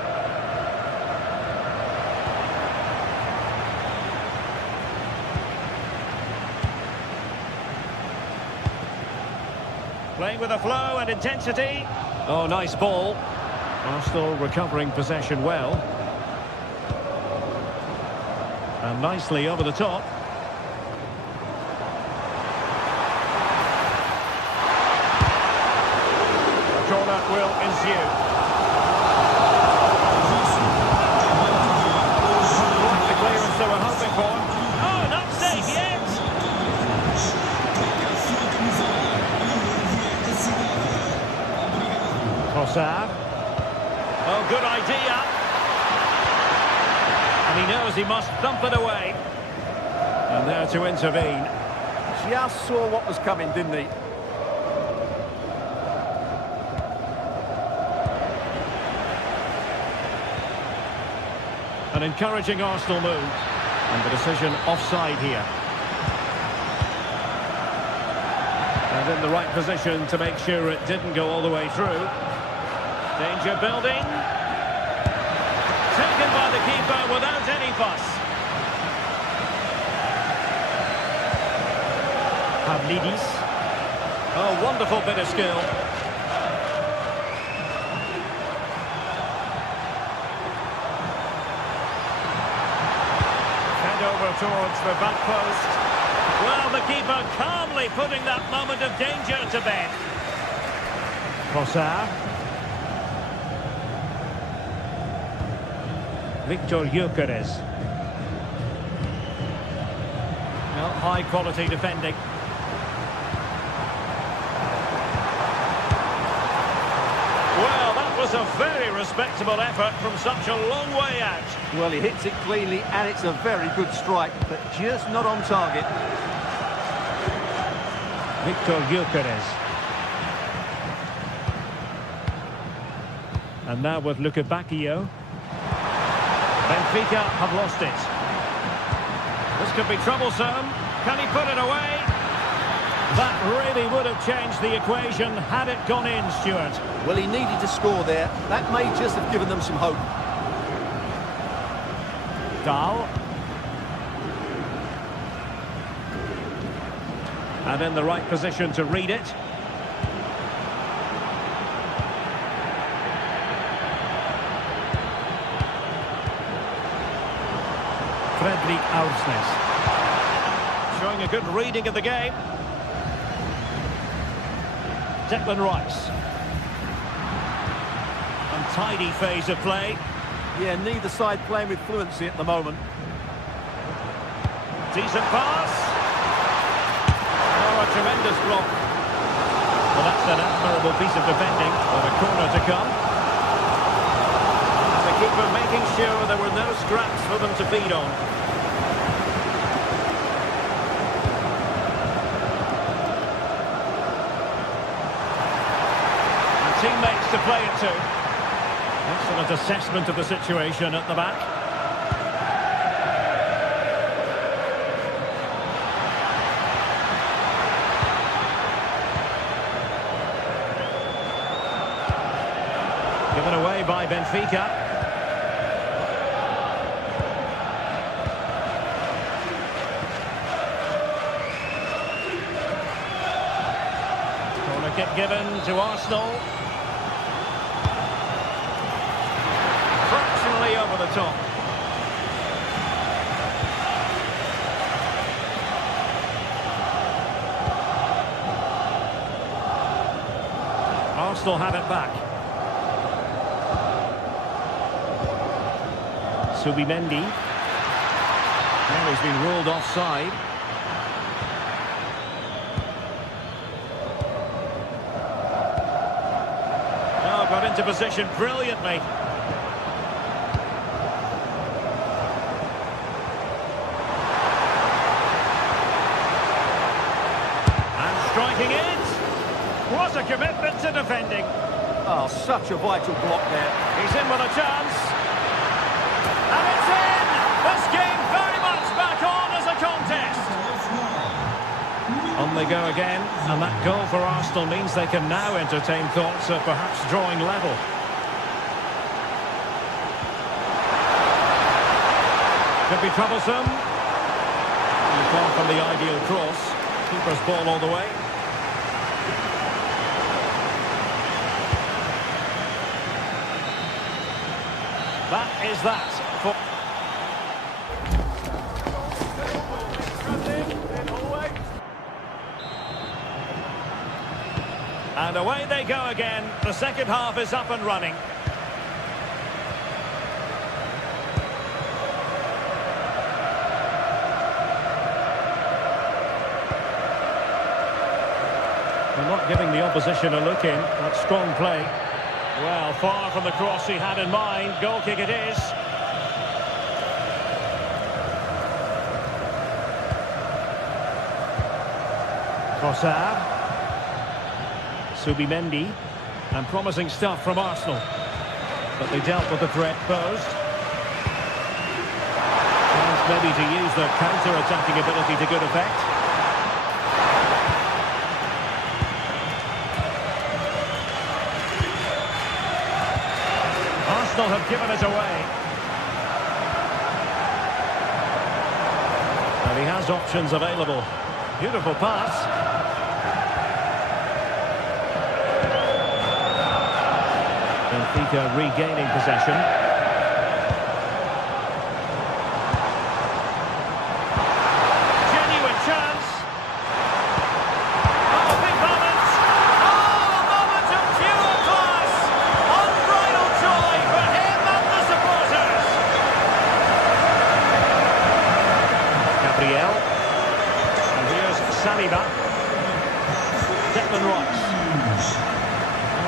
Playing with a flow and intensity. Oh, nice ball. Arsenal recovering possession well. And nicely over the top. A corner will ensue. Not the clearance they were hoping for. Oh, not safe yet. Trossard. Oh, good idea. And he knows he must thump it away. And there to intervene. Just saw what was coming, didn't he? An encouraging Arsenal move. And the decision offside here. And in the right position to make sure it didn't go all the way through. Danger building. Taken by the keeper without any fuss. Pavlidis. Oh, wonderful bit of skill. Head over towards the back post. Well, the keeper calmly putting that moment of danger to bed. Trossard. Victor Gyökeres. Well, high quality defending. Well, that was a very respectable effort from such a long way out. Well, he hits it cleanly, and it's a very good strike, but just not on target. Victor Gyökeres. And now with Luca Bacchio. Benfica have lost it. This could be troublesome. Can he put it away? That really would have changed the equation had it gone in, Stuart. Well, he needed to score there. That may just have given them some hope. Dahl. And in the right position to read it. Fredrik Aursnes. Showing a good reading of the game. Declan Rice. Untidy phase of play. Yeah, neither side playing with fluency at the moment. Decent pass. Oh, a tremendous block. Well, that's an admirable piece of defending. But a corner to come. The keeper making sure there were no scraps for them to feed on. And teammates to play it to. Excellent assessment of the situation at the back. Given away by Benfica. given to Arsenal. Fractionally over the top. Arsenal have it back. Subimendi. Now he's been ruled offside. Oh, got into position brilliantly. And striking it. What a commitment to defending. Oh, such a vital block there. He's in with a chance. And it's in! This game very much back on as a contest. On they go again, and that goal for Arsenal means they can now entertain thoughts of perhaps drawing level. Could be troublesome. Far from the ideal cross. Keeper's ball all the way. That is that for... And away they go again. The second half is up and running. They're not giving the opposition a look in. That's strong play. Well, far from the cross he had in mind. Goal kick it is. Trossard. Subimendi. And promising stuff from Arsenal. But they dealt with the threat posed. Chance maybe to use their counter-attacking ability to good effect. Arsenal have given it away. And he has options available. Beautiful pass. Benfica regaining possession. Genuine chance. Oh, big moment. Oh, a moment of pure class. Unbridled joy for him and the supporters. Gabriel. And here's Saliba. Declan Rice.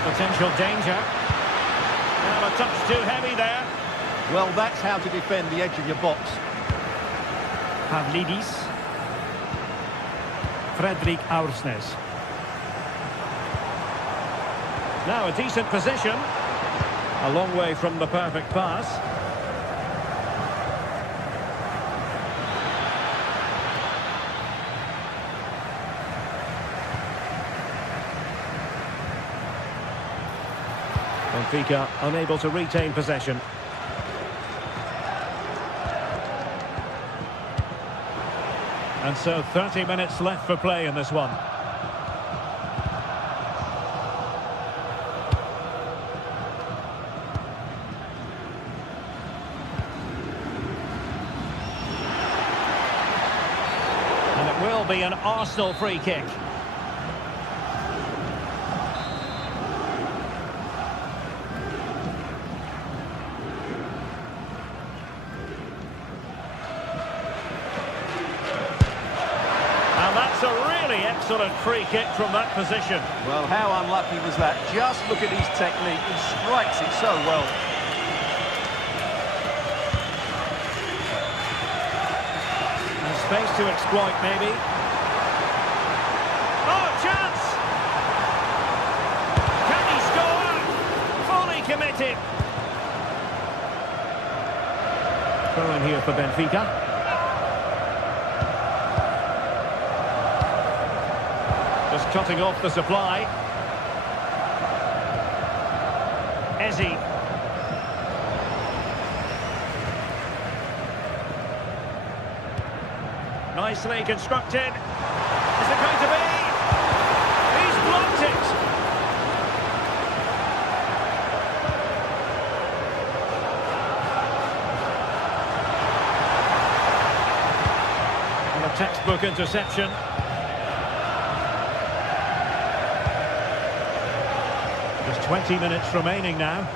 Potential danger. A touch too heavy there. Well, that's how to defend the edge of your box. Pavlidis. Fredrik Aursnes. Now a decent position. A long way from the perfect pass. Benfica unable to retain possession. And so 30 minutes left for play in this one. And it will be an Arsenal free kick. That's a really excellent free kick from that position. Well, how unlucky was that? Just look at his technique. He strikes it so well. And space to exploit, maybe. Oh, chance! Can he score? Fully committed. Throw in here for Benfica. Just cutting off the supply. Ezi. Nicely constructed. Is it going to be? He's blocked it. textbook interception. Just 20 minutes remaining now.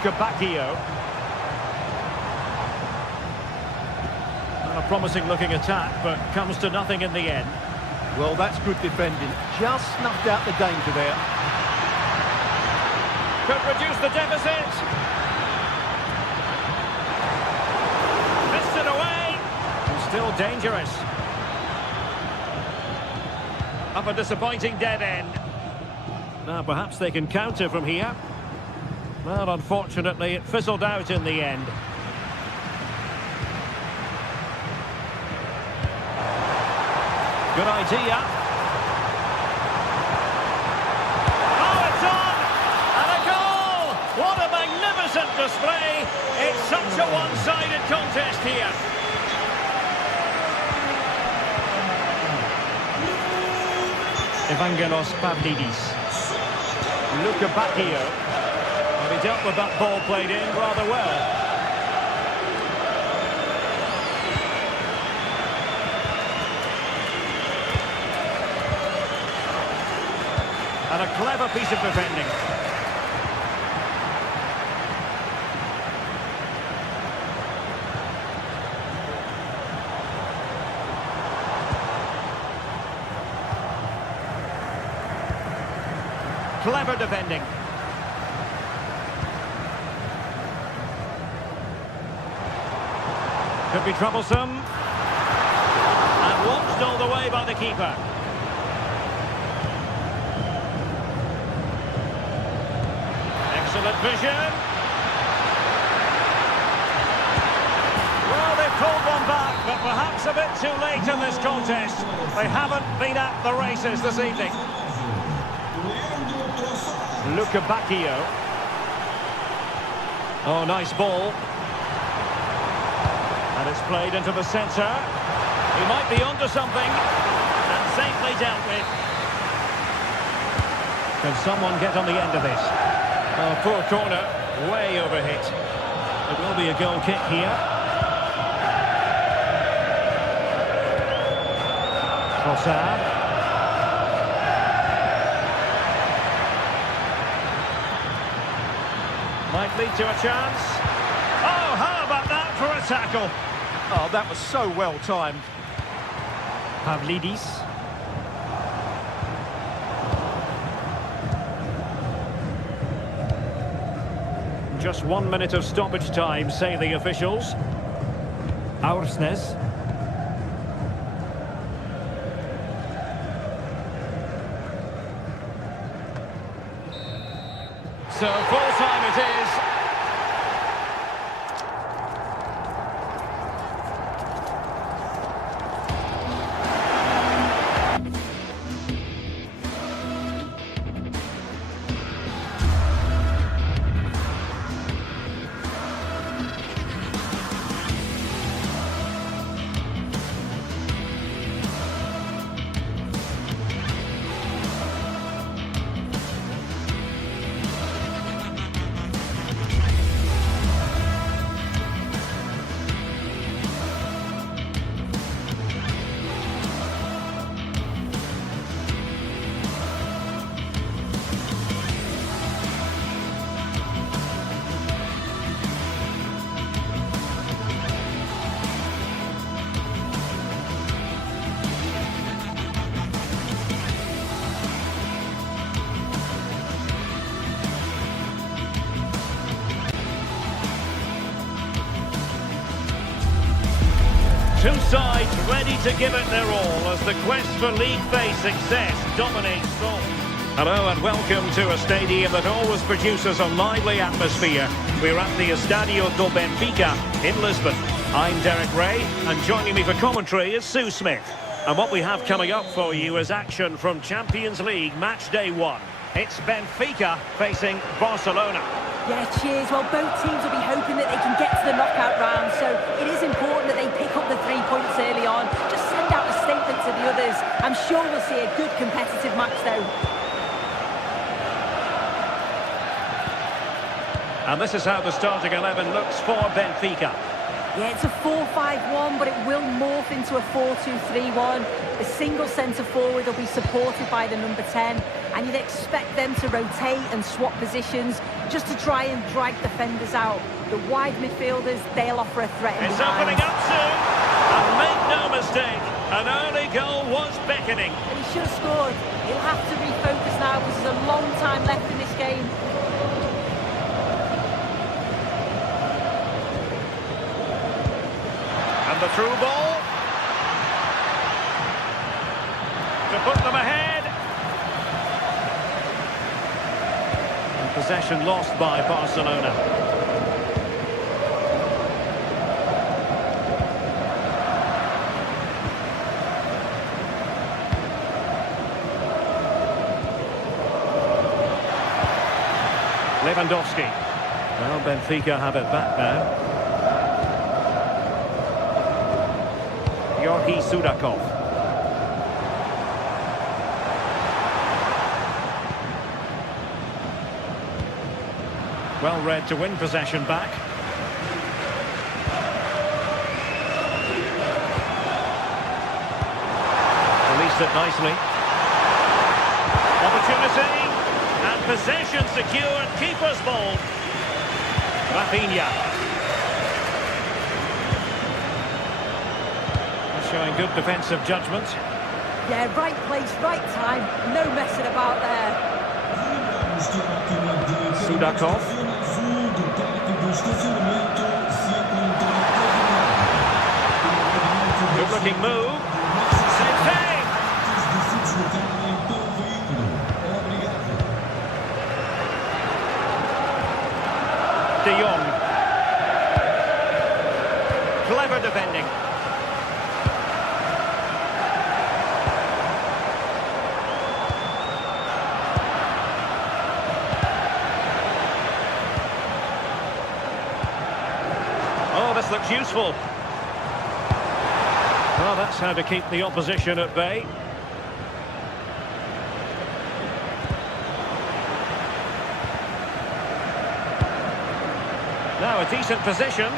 Bacchio. A promising looking attack, but comes to nothing in the end. Well, that's good defending. Just snuffed out the danger there. Could reduce the deficit. Missed it away. Still dangerous. Up a disappointing dead end. Now perhaps they can counter from here. Well, unfortunately, it fizzled out in the end. Good idea. Oh, it's on! And a goal! What a magnificent display! It's such a one-sided contest here. Evangelos Pavlidis. Bacchio. Well, he dealt with that ball played in rather well. And a clever piece of defending. Clever defending. Could be troublesome. And watched all the way by the keeper. Excellent vision. Well, they've pulled one back, but perhaps a bit too late in this contest. They haven't been at the races this evening. Bacchio. Oh, nice ball. And it's played into the centre. He might be onto something. And safely dealt with. Can someone get on the end of this? Oh, poor corner. Way overhit. It will be a goal kick here. Trossard. Might lead to a chance. Oh, how about that for a tackle? Oh, that was so well timed. Pavlidis. Just 1 minute of stoppage time, say the officials. Aursnes. So full time it is. Two sides ready to give it their all as the quest for league phase success dominates thought. Hello and welcome to a stadium that always produces a lively atmosphere. We're at the Estadio do Benfica in Lisbon. I'm Derek Ray, and joining me for commentary is Sue Smith. And what we have coming up for you is action from Champions League match day 1. It's Benfica facing Barcelona. Yeah, cheers. Well, both teams will be hoping that they can get to the knockout round, so it is important that they pick up the 3 points early on. Just send out a statement to the others. I'm sure we'll see a good competitive match, though. And this is how the starting 11 looks for Benfica. Yeah, it's a 4-5-1, but it will morph into a 4-2-3-1. The single centre-forward will be supported by the number 10, and you'd expect them to rotate and swap positions just to try and drag defenders out. The wide midfielders, they'll offer a threat in It's behind. opening up soon, and make no mistake, an early goal was beckoning. And he should have scored. He'll have to refocus now because there's a long time left in this game. And the through ball to put them ahead. And possession lost by Barcelona. Lewandowski. Well, Benfica have it back now. Sudakov. Well read to win possession back. Released it nicely. Opportunity. And possession secured. Keeper's ball. Rafinha. Showing good defensive judgment. Yeah, right place, right time. No messing about there. Sudakov. Good looking move. Save, save. De Jong. Clever defending. Oh, this looks useful. Well, that's how to keep the opposition at bay. Now a decent position.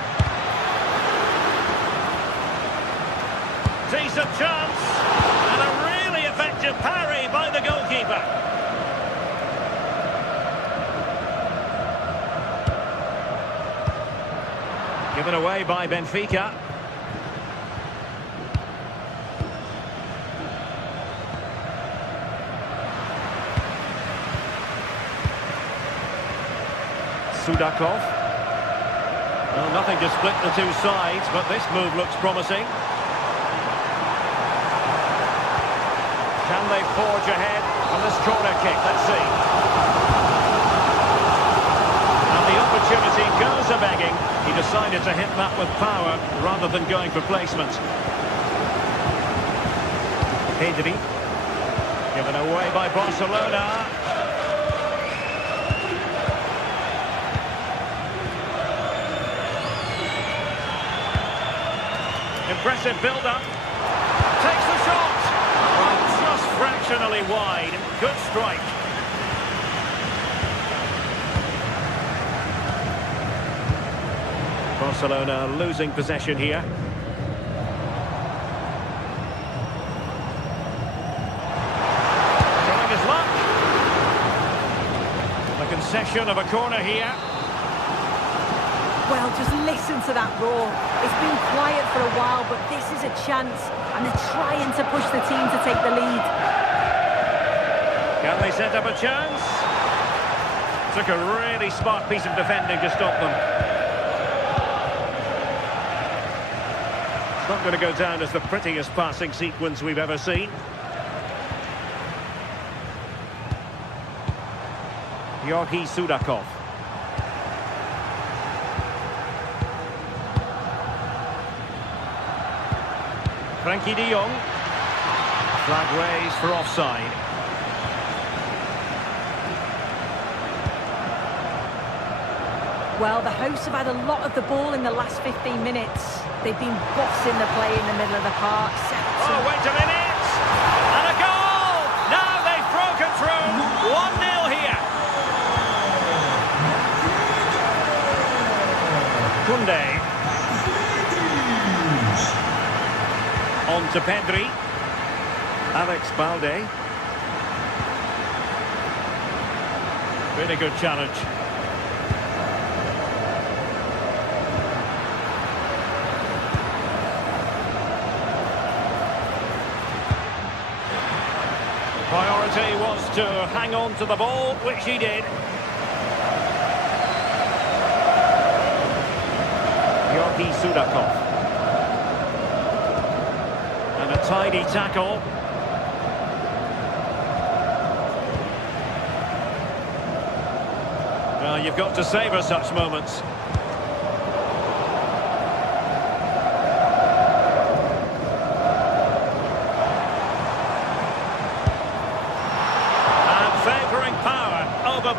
Decent chance. And a really effective parry by the goalkeeper. Given away by Benfica. Sudakov. Well, nothing to split the two sides, but this move looks promising. Can they forge ahead on this corner kick? Let's see. And the opportunity goes a-begging. He decided to hit that with power rather than going for placement. Pedri. Given away by Barcelona. Impressive build-up. Takes the shot. Oh, just fractionally wide. Good strike. Barcelona losing possession here. Trying his luck. A concession of a corner here. Well, just listen to that roar. It's been quiet for a while, but this is a chance, and they're trying to push the team to take the lead. Can they set up a chance? Took a really smart piece of defending to stop them. It's not going to go down as the prettiest passing sequence we've ever seen. Sudakov. Frankie de Jong. Flag raised for offside. Well, the hosts have had a lot of the ball in the last 15 minutes. They've been bossing the play in the middle of the park. Oh, wait a minute! And a goal! Now they've broken through. 1-0 here. Kunde. On to Pedri. Alex Balde. Really good challenge. Priority was to hang on to the ball, which he did. Yorgi Sudakov. And a tidy tackle. Well, you've got to savour such moments.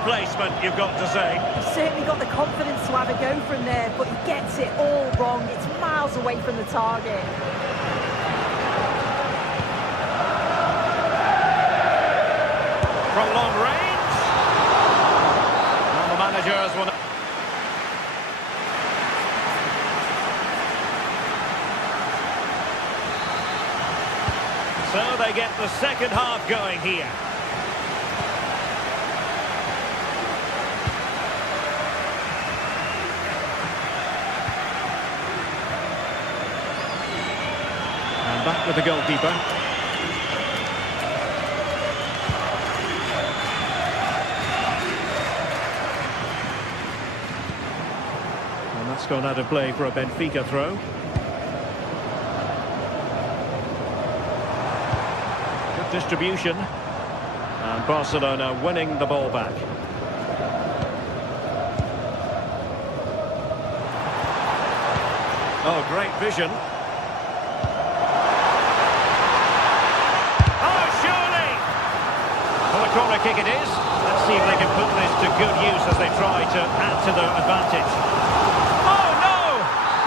Placement, you've got to say. He's certainly got the confidence to have a go from there, but he gets it all wrong. It's miles away from the target. From long range. Well, the managers will... So they get the second half going here. Back with the goalkeeper. And that's gone out of play for a Benfica throw. Good distribution. And Barcelona winning the ball back. Oh, great vision. Corner kick it is. Let's see if they can put this to good use as they try to add to their advantage. Oh no!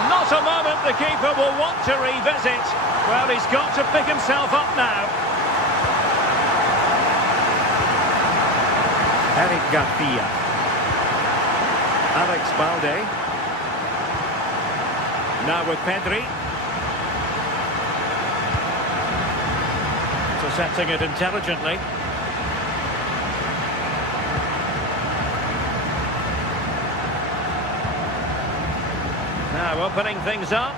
Not a moment the keeper will want to revisit. Well, he's got to pick himself up now. Eric Garcia. Alex Balde. Now with Pedri. Intercepting it intelligently. Now opening things up.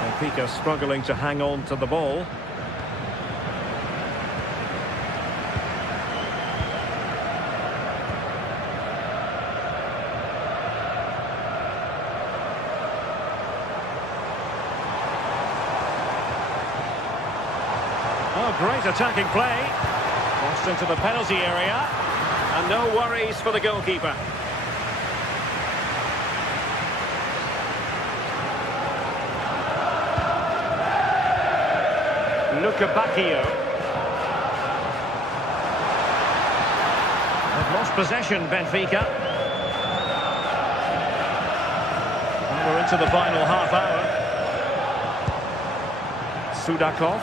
Benfica struggling to hang on to the ball. Oh, great attacking play. Crossed into the penalty area. And no worries for the goalkeeper. Bacchio. They've lost possession, Benfica. And we're into the final half hour. Sudakov.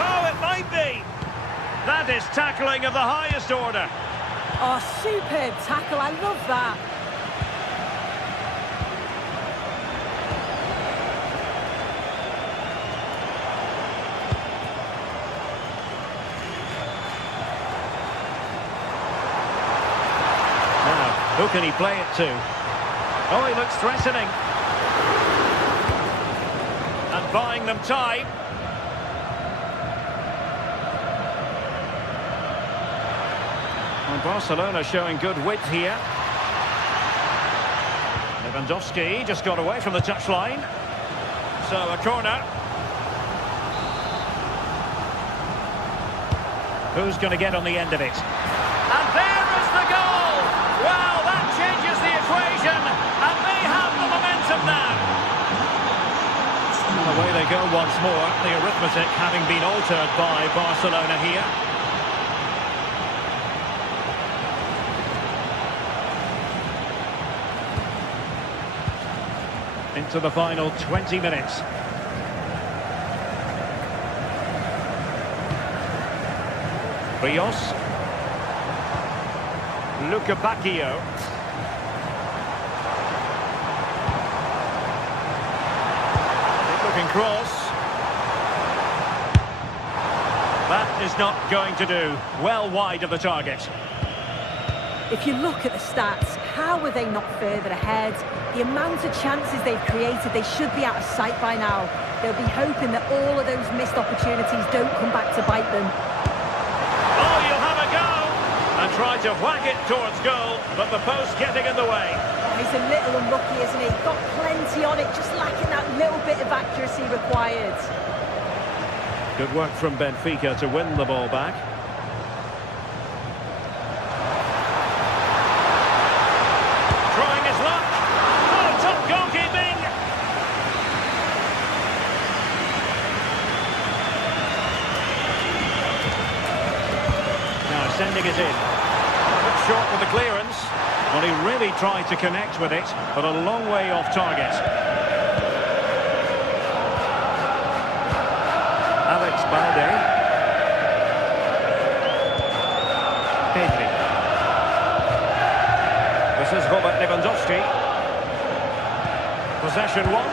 Oh, it might be. That is tackling of the highest order. Oh, superb tackle. I love that. Now, who can he play it to? Oh, he looks threatening. And buying them time. And Barcelona showing good width here. Lewandowski just got away from the touchline. So a corner. Who's going to get on the end of it? And there is the goal! Well, that changes the equation, and they have the momentum now. And away they go once more, the arithmetic having been altered by Barcelona here. Into the final 20 minutes. Rios. Luca Bacchio. Looking cross. That is not going to do. Well wide of the target. If you look at the stats, how are they not further ahead? The amount of chances they've created, they should be out of sight by now. They'll be hoping that all of those missed opportunities don't come back to bite them. Oh, you'll have a go! And tried to whack it towards goal, but the post getting in the way. Oh, he's a little unlucky, isn't he? Got plenty on it, just lacking that little bit of accuracy required. Good work from Benfica to win the ball back. Trying his luck. Oh, top goalkeeping. Now sending it in. A bit short with the clearance. Well, he really tried to connect with it, but a long way off target. Alex Balde. Pedri. This is Robert Lewandowski. Possession one.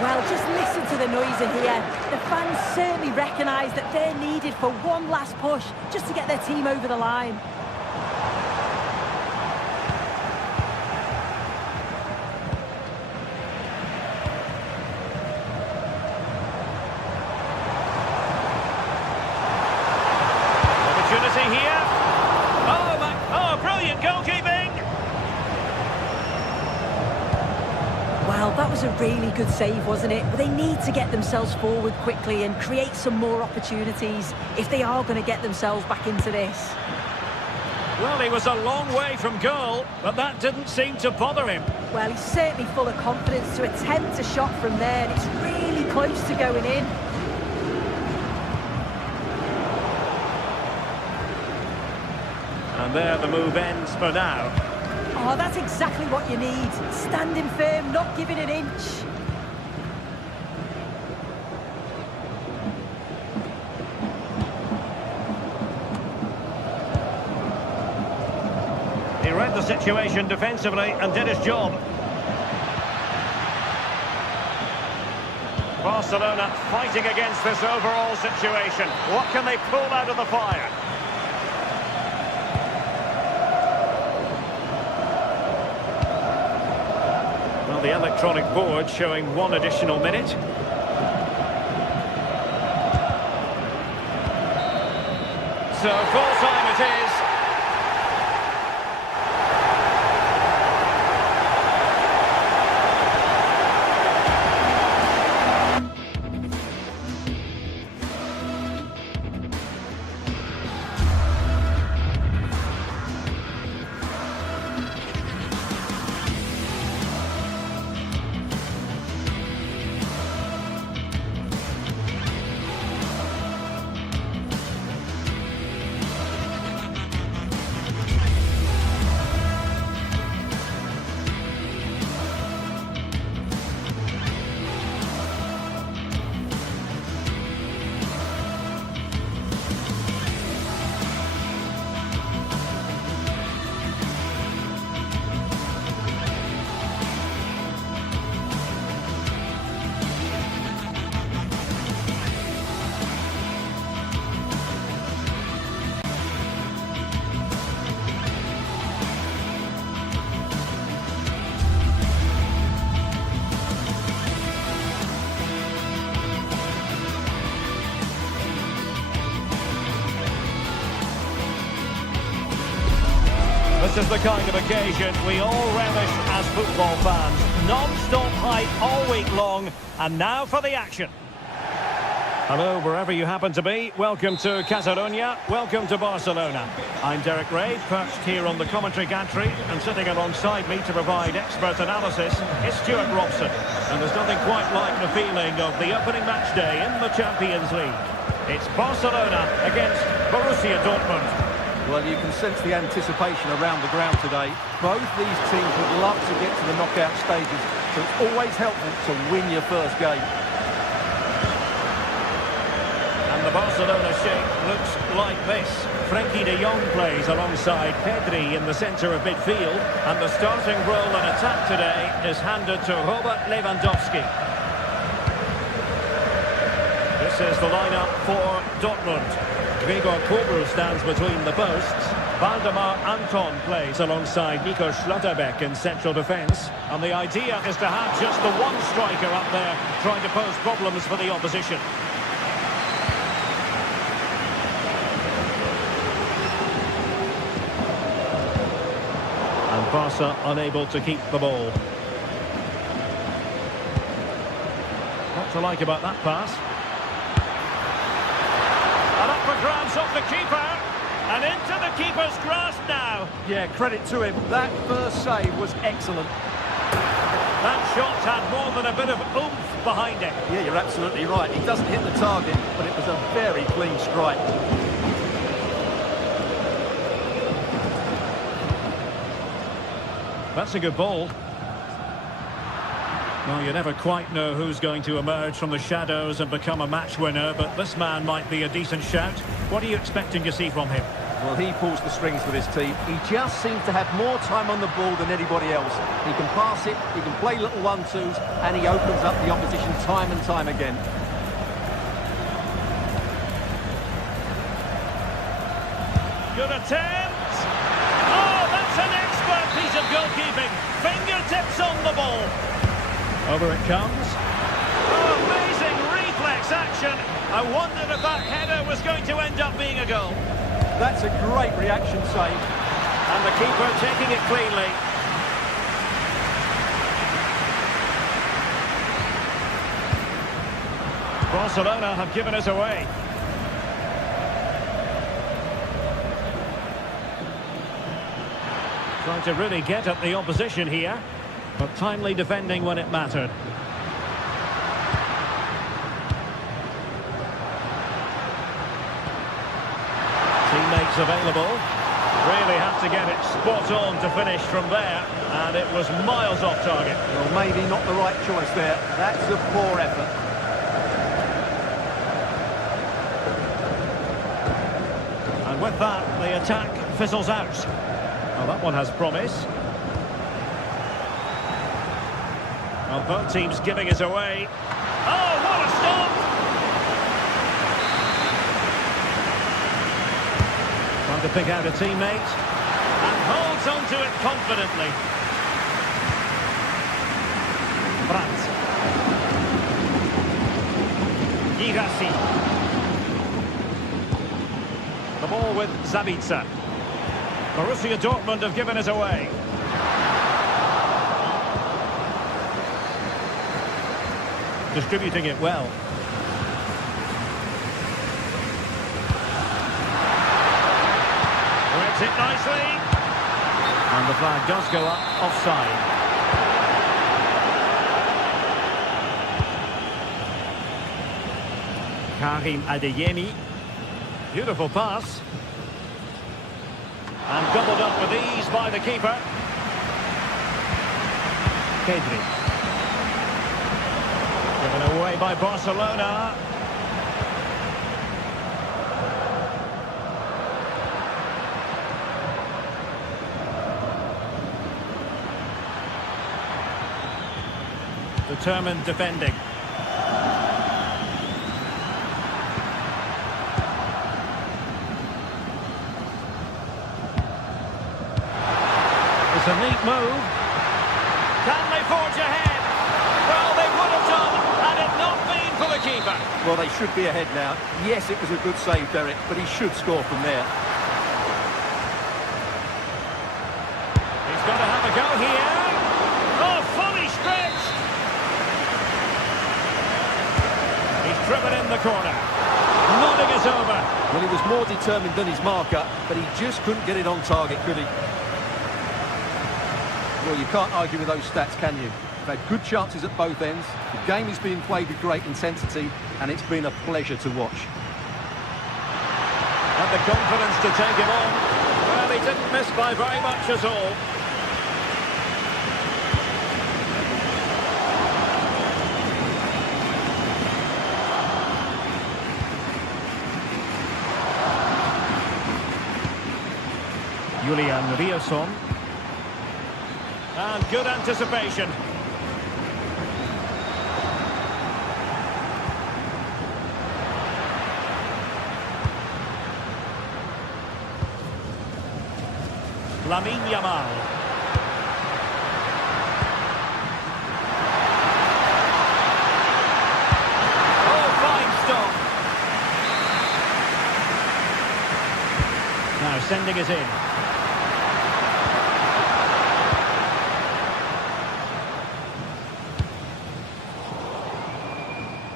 Well, just listen to the noise in here. The fans certainly recognise that they're needed for one last push, just to get their team over the line. Opportunity here. Oh, brilliant goalkeeping. Well, that was a really good save, wasn't it? But they need to get themselves forward quickly and create some more opportunities if they are going to get themselves back into this. Well, he was a long way from goal, but that didn't seem to bother him. Well, he's certainly full of confidence to attempt a shot from there, and it's really close to going in. And there the move ends for now. Oh, that's exactly what you need. Standing firm, not giving an inch. He read the situation defensively and did his job. Barcelona fighting against this overall situation. What can they pull out of the fire? Well, the electronic board showing one additional minute. So full time it is. This is the kind of occasion we all relish as football fans. Non-stop hype all week long, and now for the action. Hello, wherever you happen to be. Welcome to Catalonia. Welcome to Barcelona. I'm Derek Ray, perched here on the commentary gantry, and sitting alongside me to provide expert analysis is Stuart Robson. And there's nothing quite like the feeling of the opening match day in the Champions League. It's Barcelona against Borussia Dortmund. Well, you can sense the anticipation around the ground today. Both these teams would love to get to the knockout stages, so it's always helpful to win your first game. And the the Barcelona shape looks like this. Frenkie de Jong plays alongside Pedri in the centre of midfield, and the starting role in attack today is handed to Robert Lewandowski. This is the lineup for Dortmund. Gregor Kobel stands between the posts. Valdemar Anton plays alongside Nico Schlotterbeck in central defence. And the idea is to have just the one striker up there trying to pose problems for the opposition. And Barca unable to keep the ball. What to like about that pass? And up for grabs off the keeper. And into the keeper's grasp now. Yeah, credit to him. That first save was excellent. That shot had more than a bit of oomph behind it. Yeah, you're absolutely right. He doesn't hit the target, but it was a very clean strike. That's a good ball. Well, you never quite know who's going to emerge from the shadows and become a match winner, but this man might be a decent shout. What are you expecting to see from him? Well, he pulls the strings with his team. He just seems to have more time on the ball than anybody else. He can pass it, he can play little one-twos, and he opens up the opposition time and time again. Good attempt! Oh, that's an expert piece of goalkeeping. Fingertips on the ball. Over it comes. Oh, amazing reflex action. I wondered if that header was going to end up being a goal. That's a great reaction save. And the keeper taking it cleanly. Barcelona have given us away. Trying to really get at the opposition here, but timely defending when it mattered. Teammates available. Really have to get it spot on to finish from there, and it was miles off target. Well, maybe not the right choice there. That's a poor effort. And with that, the attack fizzles out. Well, that one has promise. Well, both teams giving us away. Oh, what a stop! Trying to pick out a teammate. And holds on to it confidently. Brandt. Girassi. The ball with Zabitzer. Borussia Dortmund have given us away. Distributing it well. Works it nicely. And the flag does go up offside. Karim Adeyemi. Beautiful pass. And gobbled up with ease by the keeper. Pedri. Given away by Barcelona. Determined defending. It's a neat move. Can they forge ahead? Well, they would have done had it not been for the keeper. Well, they should be ahead now. Yes, it was a good save, Derek, but he should score from there. He's got to have a go here. Oh, fully stretched. He's driven in the corner. Nodding it over. Well, he was more determined than his marker, but he just couldn't get it on target, could he? Well, you can't argue with those stats, can you? They've had good chances at both ends. The game is being played with great intensity, and it's been a pleasure to watch. And the confidence to take it on. Well, he didn't miss by very much at all. Julian Rioson. And good anticipation. Lamine Yamal. Oh, fine stop. Now sending it in.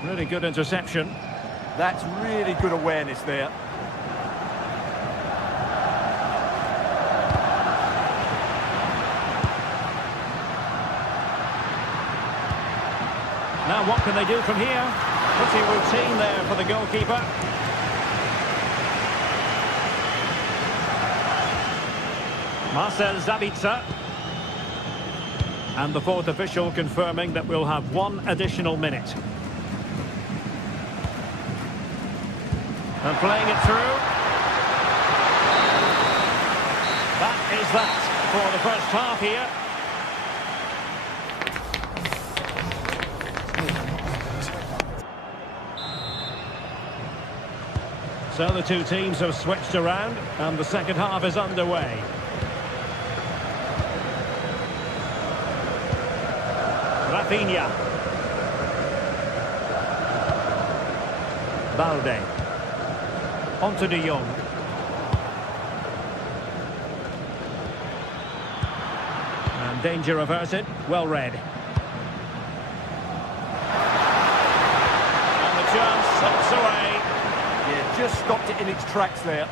Really good interception. That's really good awareness there. Now what can they do from here? Pretty routine there for the goalkeeper. Marcel Sabitzer. And the fourth official confirming that we'll have one additional minute. And playing it through. That is that for the first half here. So the two teams have switched around and the second half is underway. Rafinha. Balde. On to De Jong. And danger averted. Well read. And the chance slips away. Yeah, just stopped it in its tracks there.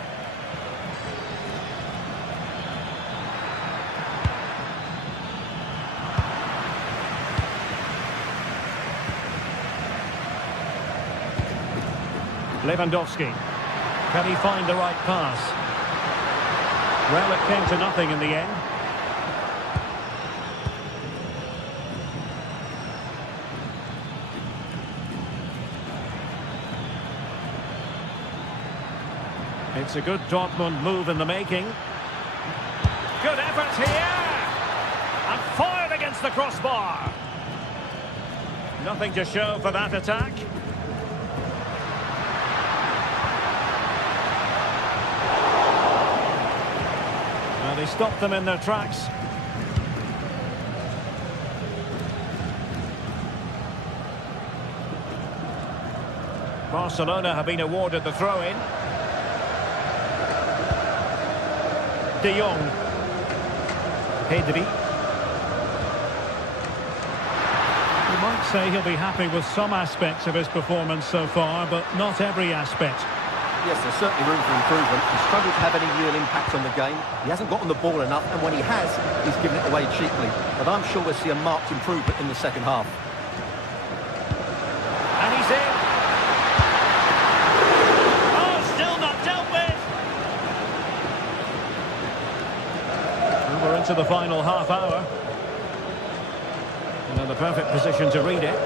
Lewandowski. Can he find the right pass? Well, it came to nothing in the end. It's a good Dortmund move in the making. Good effort here! And fired against the crossbar. Nothing to show for that attack. Now they stopped them in their tracks. Barcelona have been awarded the throw-in. De Jong. Pedri. You might say he'll be happy with some aspects of his performance so far, but not every aspect. Yes, there's certainly room for improvement. He's struggled to have any real impact on the game. He hasn't gotten the ball enough, and when he has, he's given it away cheaply. But I'm sure we'll see a marked improvement in the second half. And he's in. Oh, still not dealt with. And we're into the final half hour. And in the perfect position to read it.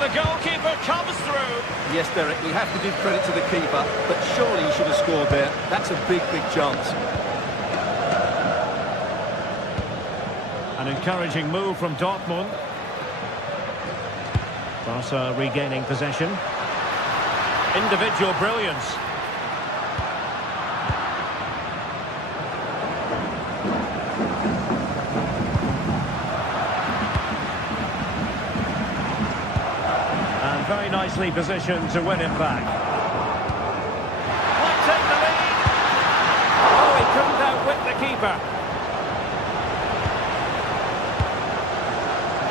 The goalkeeper comes through. Yes, Derek, we have to give credit to the keeper, but surely he should have scored there. That's a big, big chance. An encouraging move from Dortmund. Barca regaining possession. Individual brilliance. Very nicely positioned to win it back. Might take the lead. Oh, he couldn't outwit the keeper.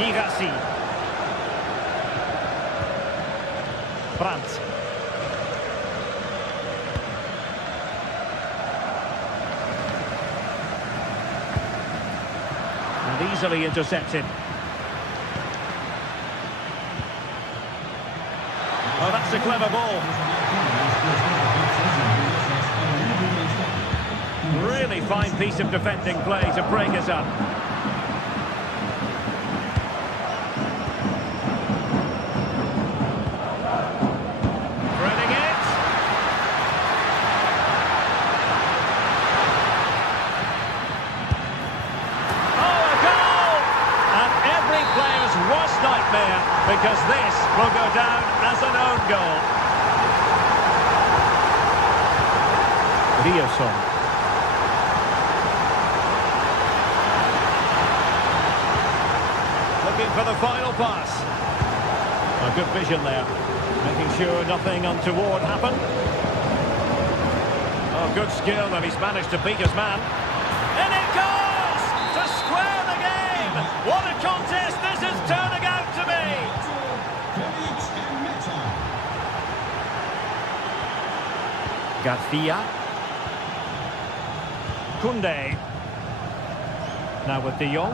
Girassi. Brandt. And easily intercepted. Oh, that's a clever ball. Really fine piece of defending play to break us up. Eliasson. Looking for the final pass. A good vision there. Making sure nothing untoward happened. Oh, good skill, and he's managed to beat his man. And it goes! To square the game! What a contest this is turning out to be! Garcia. Koundé. Now with De Jong.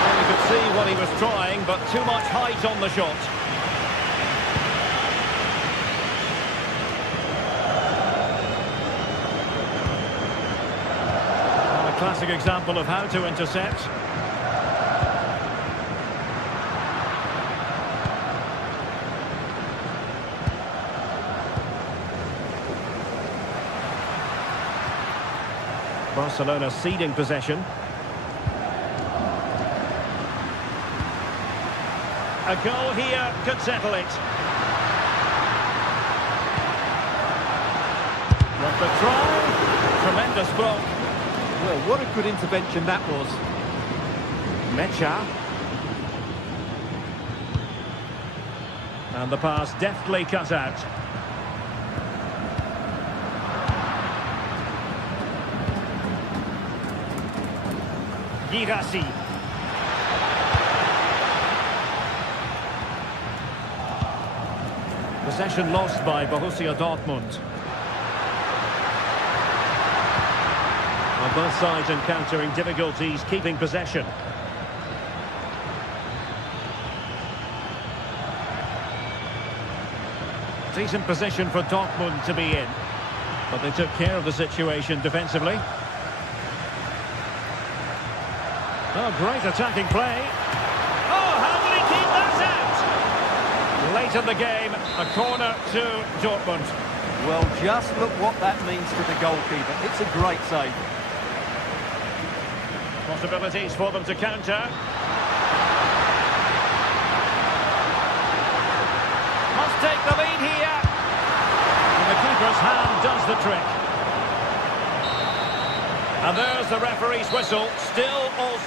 Well, you could see what he was trying, but too much height on the shot. A classic example of how to intercept. Barcelona ceding possession. A goal here could settle it. What the try? Tremendous block. Well, what a good intervention that was. Mecha. And the pass deftly cut out. Girassi. Possession lost by Borussia Dortmund. Well, both sides encountering difficulties keeping possession. Decent position for Dortmund to be in, but they took care of the situation defensively. Oh, great attacking play. Oh, how did he keep that out? Late in the game, a corner to Dortmund. Well, just look what that means to the goalkeeper. It's a great save. Possibilities for them to counter. Must take the lead here. And the keeper's hand does the trick. And there's the referee's whistle. Still all...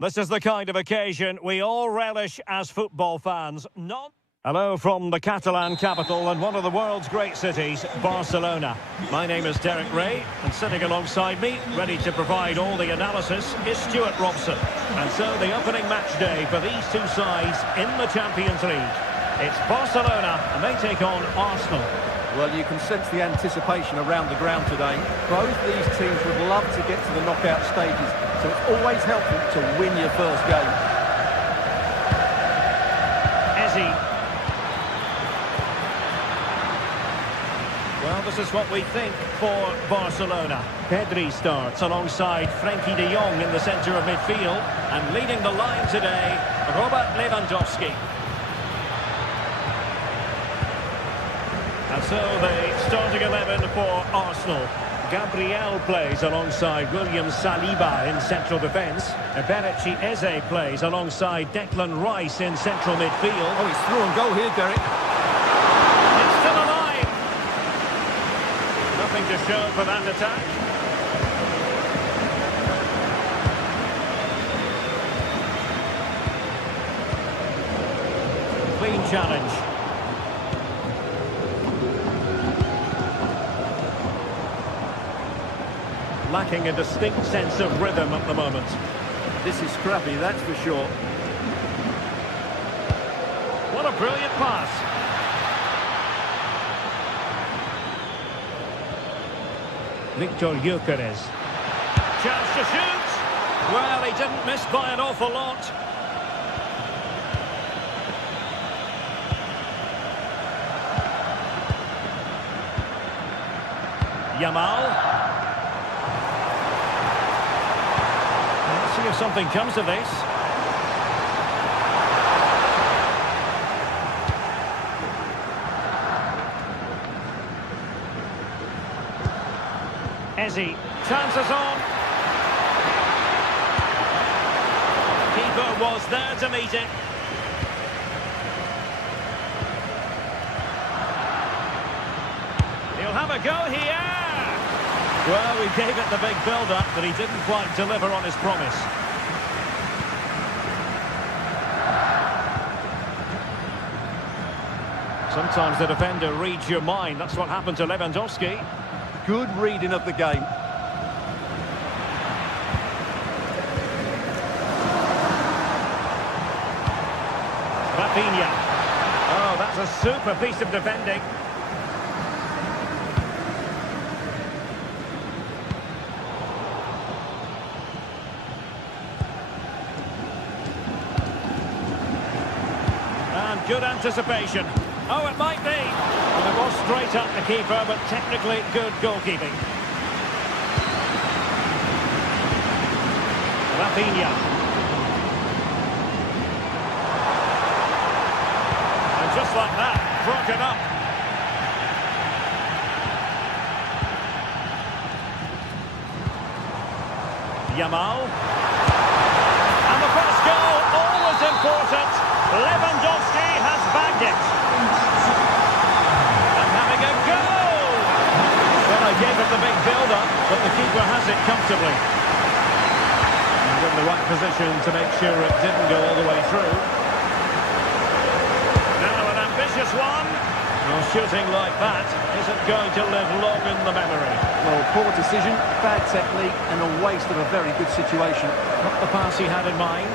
This is the kind of occasion we all relish as football fans. Hello from the Catalan capital and one of the world's great cities, Barcelona. My name is Derek Ray, and sitting alongside me, ready to provide all the analysis, is Stuart Robson. And so the opening match day for these two sides in the Champions League. It's Barcelona, and they take on Arsenal. Well, you can sense the anticipation around the ground today. Both these teams would love to get to the knockout stages, so it's always helpful to win your first game. Well, this is what we think for Barcelona. Pedri starts alongside Frenkie de Jong in the centre of midfield. And leading the line today, Robert Lewandowski. And so the starting 11 for Arsenal. Gabriel plays alongside William Saliba in central defence. Eberechi Eze plays alongside Declan Rice in central midfield. Oh, he's through and goal here, Derek. It's still alive. Nothing to show for that attack. Clean challenge. Lacking a distinct sense of rhythm at the moment. This is scrappy, that's for sure. What a brilliant pass. Victor Gyökeres. Chance to shoot. Well, he didn't miss by an awful lot. Yamal. Let's see if something comes of this. Eze, chances on. Keeper was there to meet it. He'll have a go here. Well, we gave it the big build-up, but he didn't quite deliver on his promise. Sometimes the defender reads your mind. That's what happened to Lewandowski. Good reading of the game. Rafinha. Oh, that's a super piece of defending. And good anticipation. Oh, it might be. Well, it was straight at the keeper, but technically good goalkeeping. Rafinha. And just like that, broken up. Yamal. And the first goal, always important. Lewandowski has bagged it. And having a go! Well, I gave it the big build-up, but the keeper has it comfortably. And in the right position to make sure it didn't go all the way through. Now an ambitious one. Well, shooting like that isn't going to live long in the memory. Well, poor decision, bad technique, and a waste of a very good situation. Not the pass he had in mind.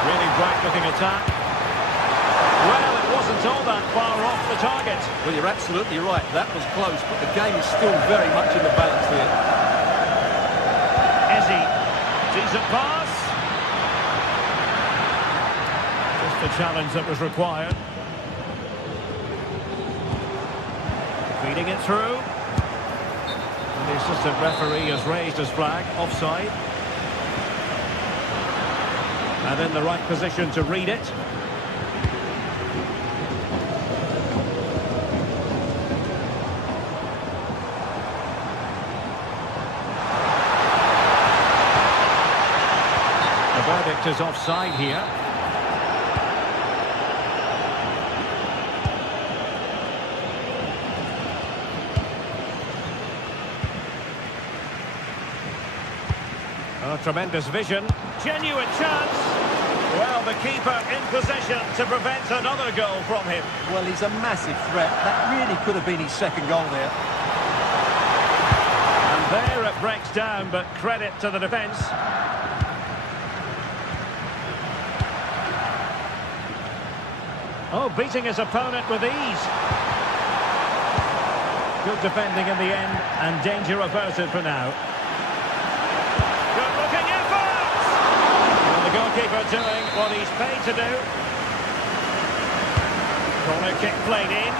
Really bright-looking attack. Well, it wasn't all that far off the target. Well, you're absolutely right. That was close, but the game is still very much in the balance here. Eze. Decent pass. Just the challenge that was required. Feeding it through. And the assistant referee has raised his flag. Offside. And in the right position to read it. The verdict is offside here. Oh, tremendous vision. Genuine chance. Well, the keeper in possession to prevent another goal from him. Well, he's a massive threat. That really could have been his second goal there. And there it breaks down, but credit to the defence. Oh, beating his opponent with ease. Good defending in the end, and danger averted for now. Good looking effort! And the goalkeeper doing what he's paid to do. Corner kick played in.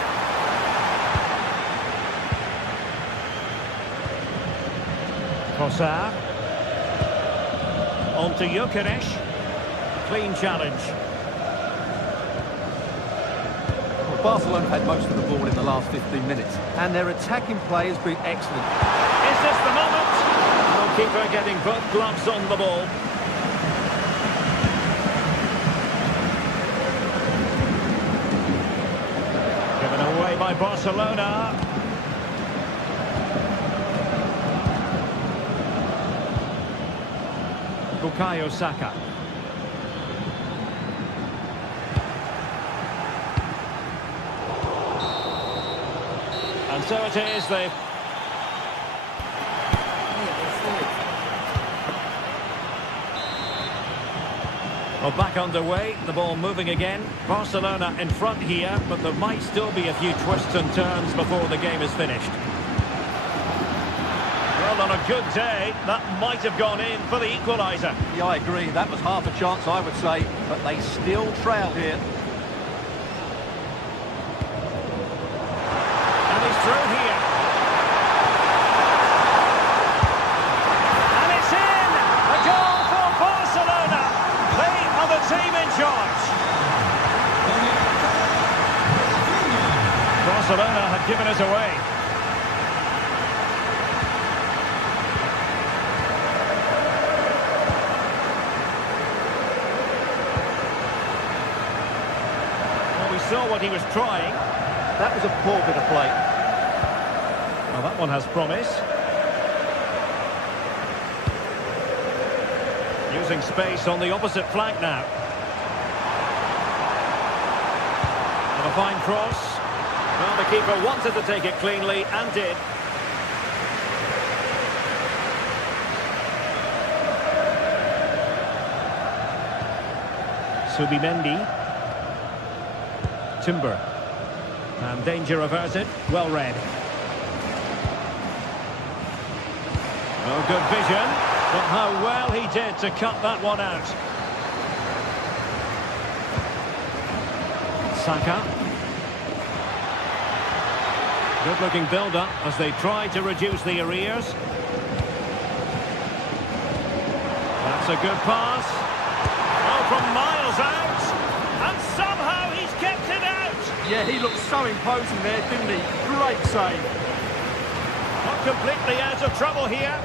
Kossar. On to Gyökeres. Clean challenge. Well, Barcelona had most of the ball in the last 15 minutes, and their attacking play has been excellent. Is this the moment? Goalkeeper getting both gloves on the ball. Given away by Barcelona. Bukayo Saka. And so it is, they've... Well, back underway, the ball moving again. Barcelona in front here, but there might still be a few twists and turns before the game is finished. Well, on a good day, that might have gone in for the equaliser. Yeah, I agree. That was half a chance, I would say, but they still trail here. And he's through here. And it's in! A goal for Barcelona! They are the team in charge. Barcelona had given us away. Saw what he was trying. That was a poor bit of play. Well, that one has promise. Using space on the opposite flank now. And a fine cross. Well, the keeper wanted to take it cleanly and did. Subimendi. Timber. And danger averted. Well read. Oh, good vision. But how well he did to cut that one out. Saka. Good-looking build-up as they try to reduce the arrears. That's a good pass. Oh, from miles out. And somehow he's kept it out. Yeah, he looked so imposing there, didn't he? Great save. Not completely out of trouble here.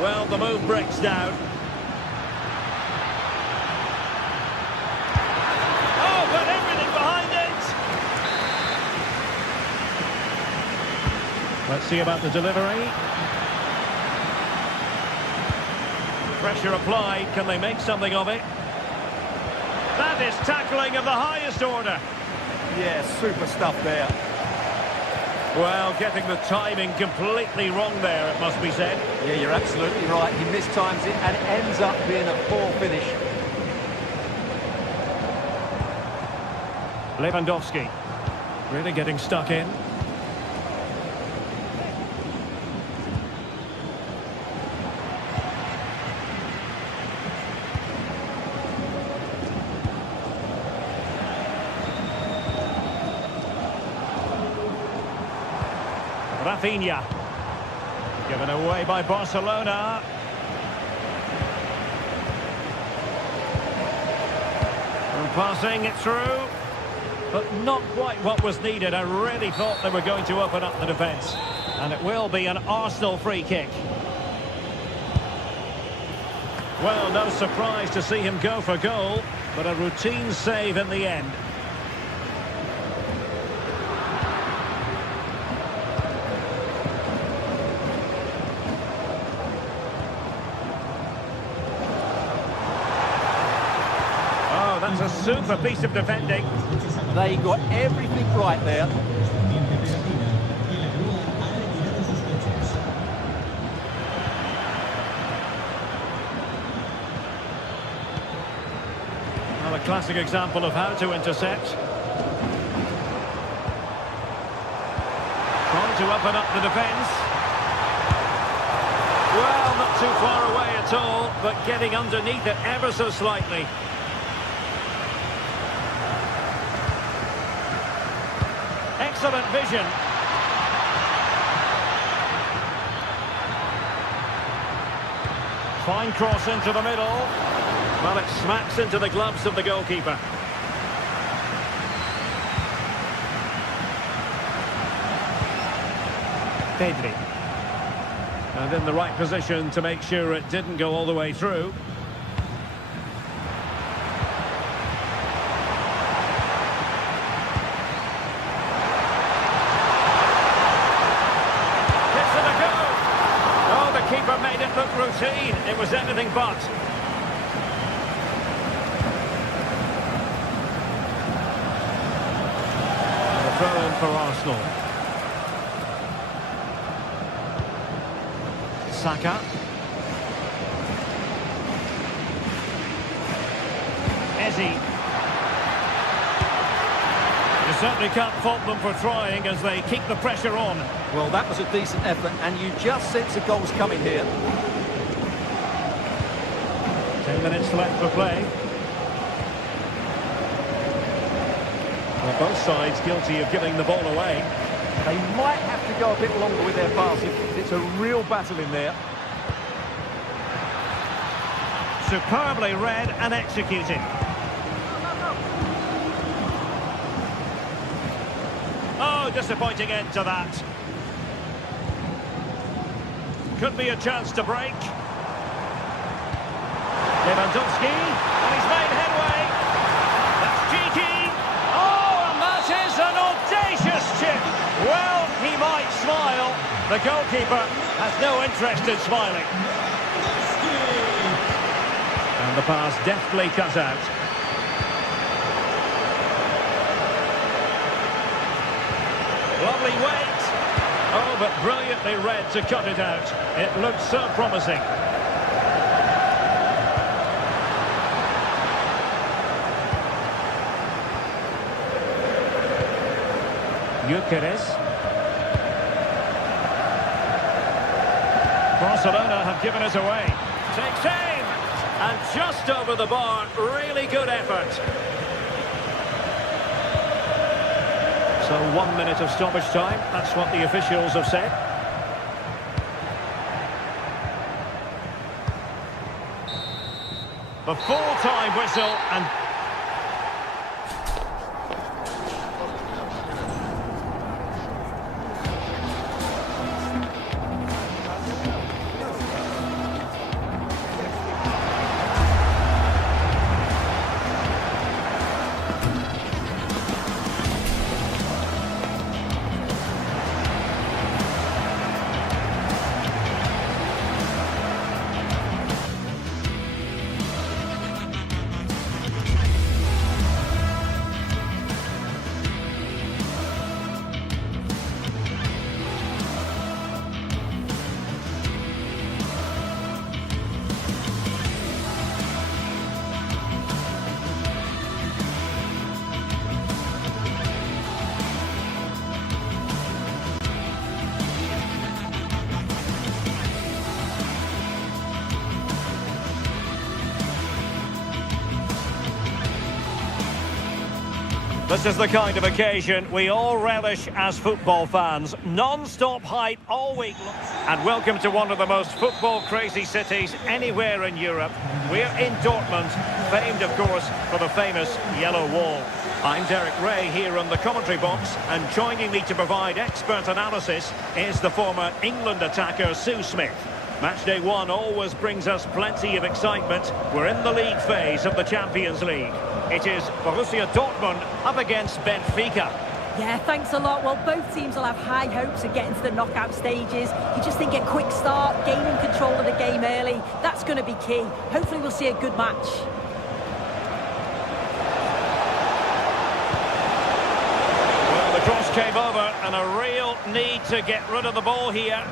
Well, the move breaks down. Oh, but everything behind it. Let's see about the delivery. Pressure applied. Can they make something of it? That is tackling of the highest order. Yeah, super stuff there. Well, getting the timing completely wrong there, it must be said. Yeah, you're absolutely right. He mistimes it and it ends up being a poor finish. Lewandowski. Really getting stuck in. Rafinha. Given away by Barcelona. And passing it through. But not quite what was needed. I really thought they were going to open up the defence. And it will be an Arsenal free kick. Well, no surprise to see him go for goal. But a routine save in the end. That's a super piece of defending. They got everything right there. Well, a classic example of how to intercept. Trying to open up the defence. Well, not too far away at all, but getting underneath it ever so slightly. Excellent vision. Fine cross into the middle. Well, it smacks into the gloves of the goalkeeper. Pedri. And in the right position to make sure it didn't go all the way through. Gives it a go. Oh, the keeper made it look routine. It was anything but. And a throw in for Arsenal. Saka. Ezzy. You certainly can't fault them for trying as they keep the pressure on. Well, that was a decent effort, and you just sense a goal's coming here. 10 minutes left for play. Well, both sides guilty of giving the ball away. They might have to go a bit longer with their passing. It's a real battle in there. Superbly read and executed. Oh, disappointing end to that. Could be a chance to break. Lewandowski, and he's made headway. That's cheeky. Oh, and that is an audacious chip. Well, he might smile. The goalkeeper has no interest in smiling. And the pass deftly cut out. Lovely weight. Oh, but brilliantly read to cut it out. It looked so promising. Gyökeres. Barcelona have given it away. Takes aim! And just over the bar, really good effort. So 1 minute of stoppage time, that's what the officials have said. The full-time whistle and... This is the kind of occasion we all relish as football fans. Non-stop hype all week long. And welcome to one of the most football-crazy cities anywhere in Europe. We're in Dortmund, famed, of course, for the famous Yellow Wall. I'm Derek Ray here on the commentary box, and joining me to provide expert analysis is the former England attacker Sue Smith. Matchday 1 always brings us plenty of excitement. We're in the league phase of the Champions League. It is Borussia Dortmund up against Benfica. Yeah, thanks a lot. Well, both teams will have high hopes of getting to the knockout stages. You just think a quick start, gaining control of the game early, that's going to be key. Hopefully we'll see a good match. Well, the cross came over and a real need to get rid of the ball here.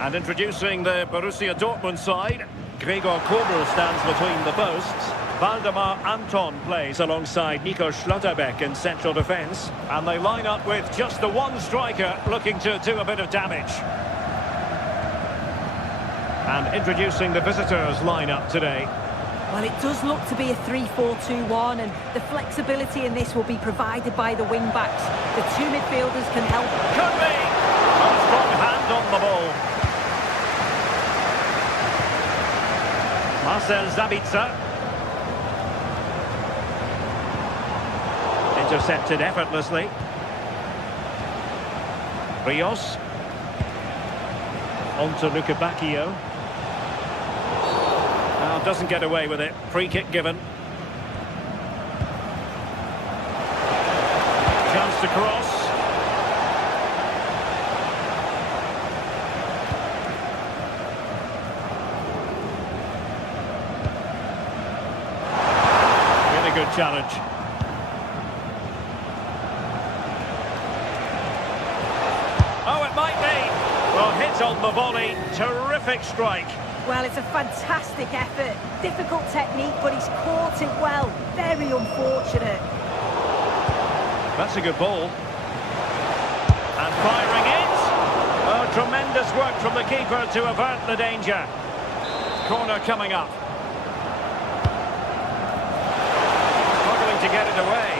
And introducing the Borussia Dortmund side, Gregor Kobel stands between the posts. Waldemar Anton plays alongside Nico Schlotterbeck in central defence. And they line up with just the one striker looking to do a bit of damage. And introducing the visitors lineup today. Well, it does look to be a 3-4-2-1, and the flexibility in this will be provided by the wing-backs. The two midfielders can help. Could be! A strong hand on the ball. Marcel Sabitzer. Intercepted effortlessly. Rios. On to Luca Bacchio. Now doesn't get away with it. Free kick given. Chance to cross. Really good challenge. Oh, it might be. Well, hit on the volley. Terrific strike. Well, it's a fantastic effort. Difficult technique, but he's caught it well. Very unfortunate. That's a good ball. And firing it. Oh, tremendous work from the keeper to avert the danger. Corner coming up. Struggling to get it away.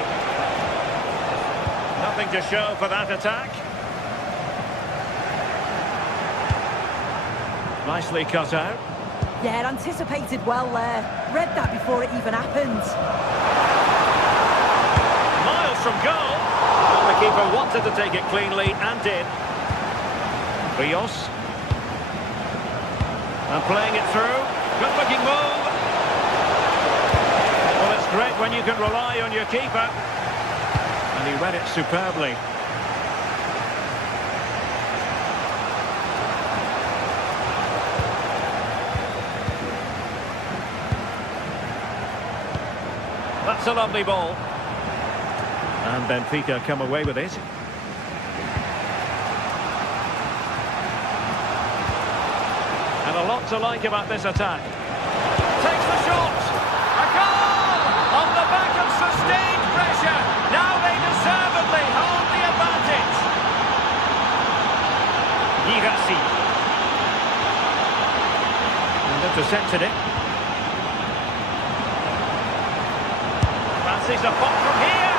Nothing to show for that attack. Nicely cut out. Yeah, anticipated well there. Read that before it even happened. Miles from goal. And the keeper wanted to take it cleanly and did. Rios. And playing it through. Good looking move. Well, it's great when you can rely on your keeper. And he read it superbly. That's a lovely ball. And Benfica come away with it. And a lot to like about this attack. Takes the shot. A goal! On the back of sustained pressure. Now they deservedly hold the advantage. Girassi. And intercepted it. Fancies a pop from here.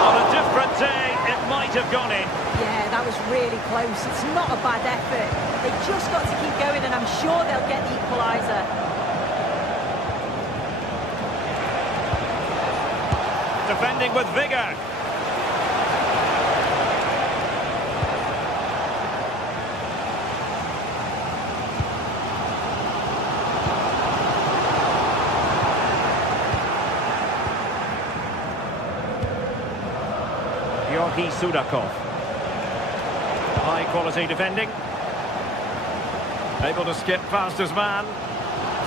On a different day, it might have gone in. Yeah, that was really close. It's not a bad effort. They just got to keep going, and I'm sure they'll get the equaliser. Defending with vigour. Georgi Sudakov. High quality defending. Able to skip past his man.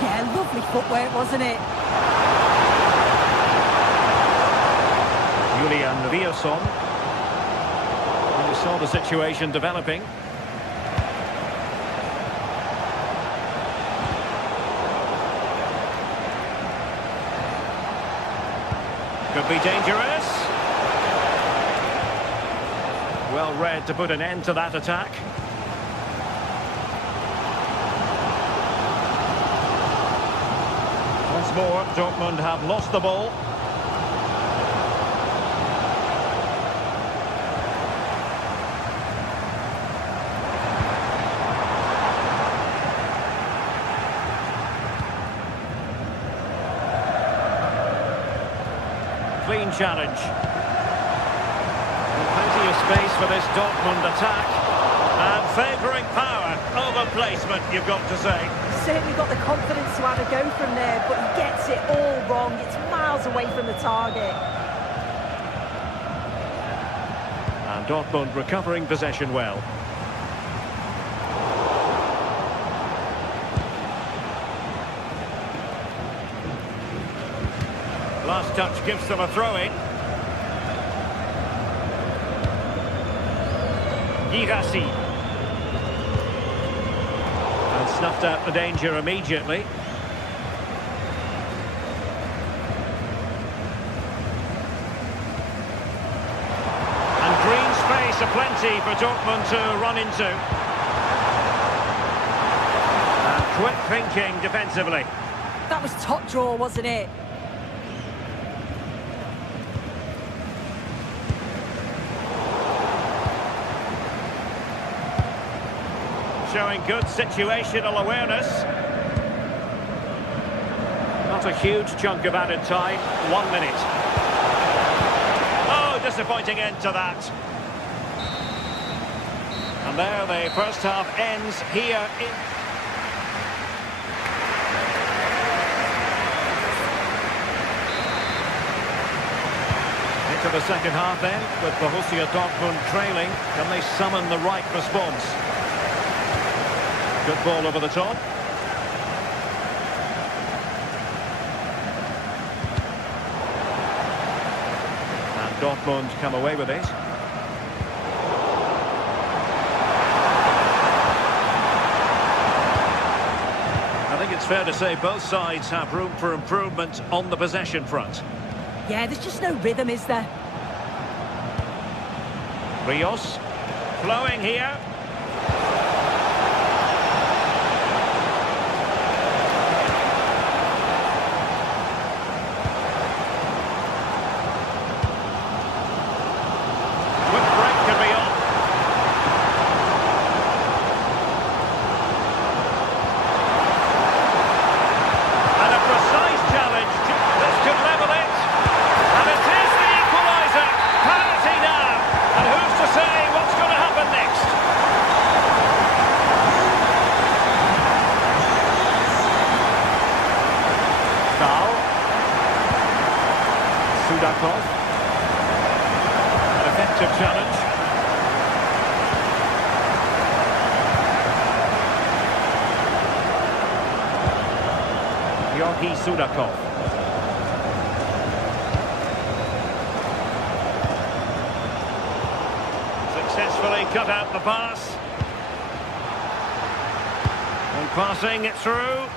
Yeah, lovely footwork, wasn't it? Julian Riosson. And we saw the situation developing. Could be dangerous. Well read to put an end to that attack. Once more, Dortmund have lost the ball. Clean challenge. Plenty of space for this Dortmund attack. And favouring power over placement, you've got to say. Certainly got the confidence to have a go from there, but he gets it all wrong. It's miles away from the target. And Dortmund recovering possession well. Last touch gives them a throw-in. Girassi. And snuffed out the danger immediately. And green space aplenty for Dortmund to run into. And Quick thinking defensively. That was top draw, wasn't it? Showing good situational awareness. Not a huge chunk of added time. 1 minute. Oh, disappointing end to that. And there the first half ends here in... Into the second half then, with Borussia Dortmund trailing. Can they summon the right response? Good ball over the top. And Dortmund come away with it. I think it's fair to say both sides have room for improvement on the possession front. Yeah, there's just no rhythm, is there? Rios, flowing here. An effective challenge. Georgi Sudakov. Successfully cut out the pass. And passing it through.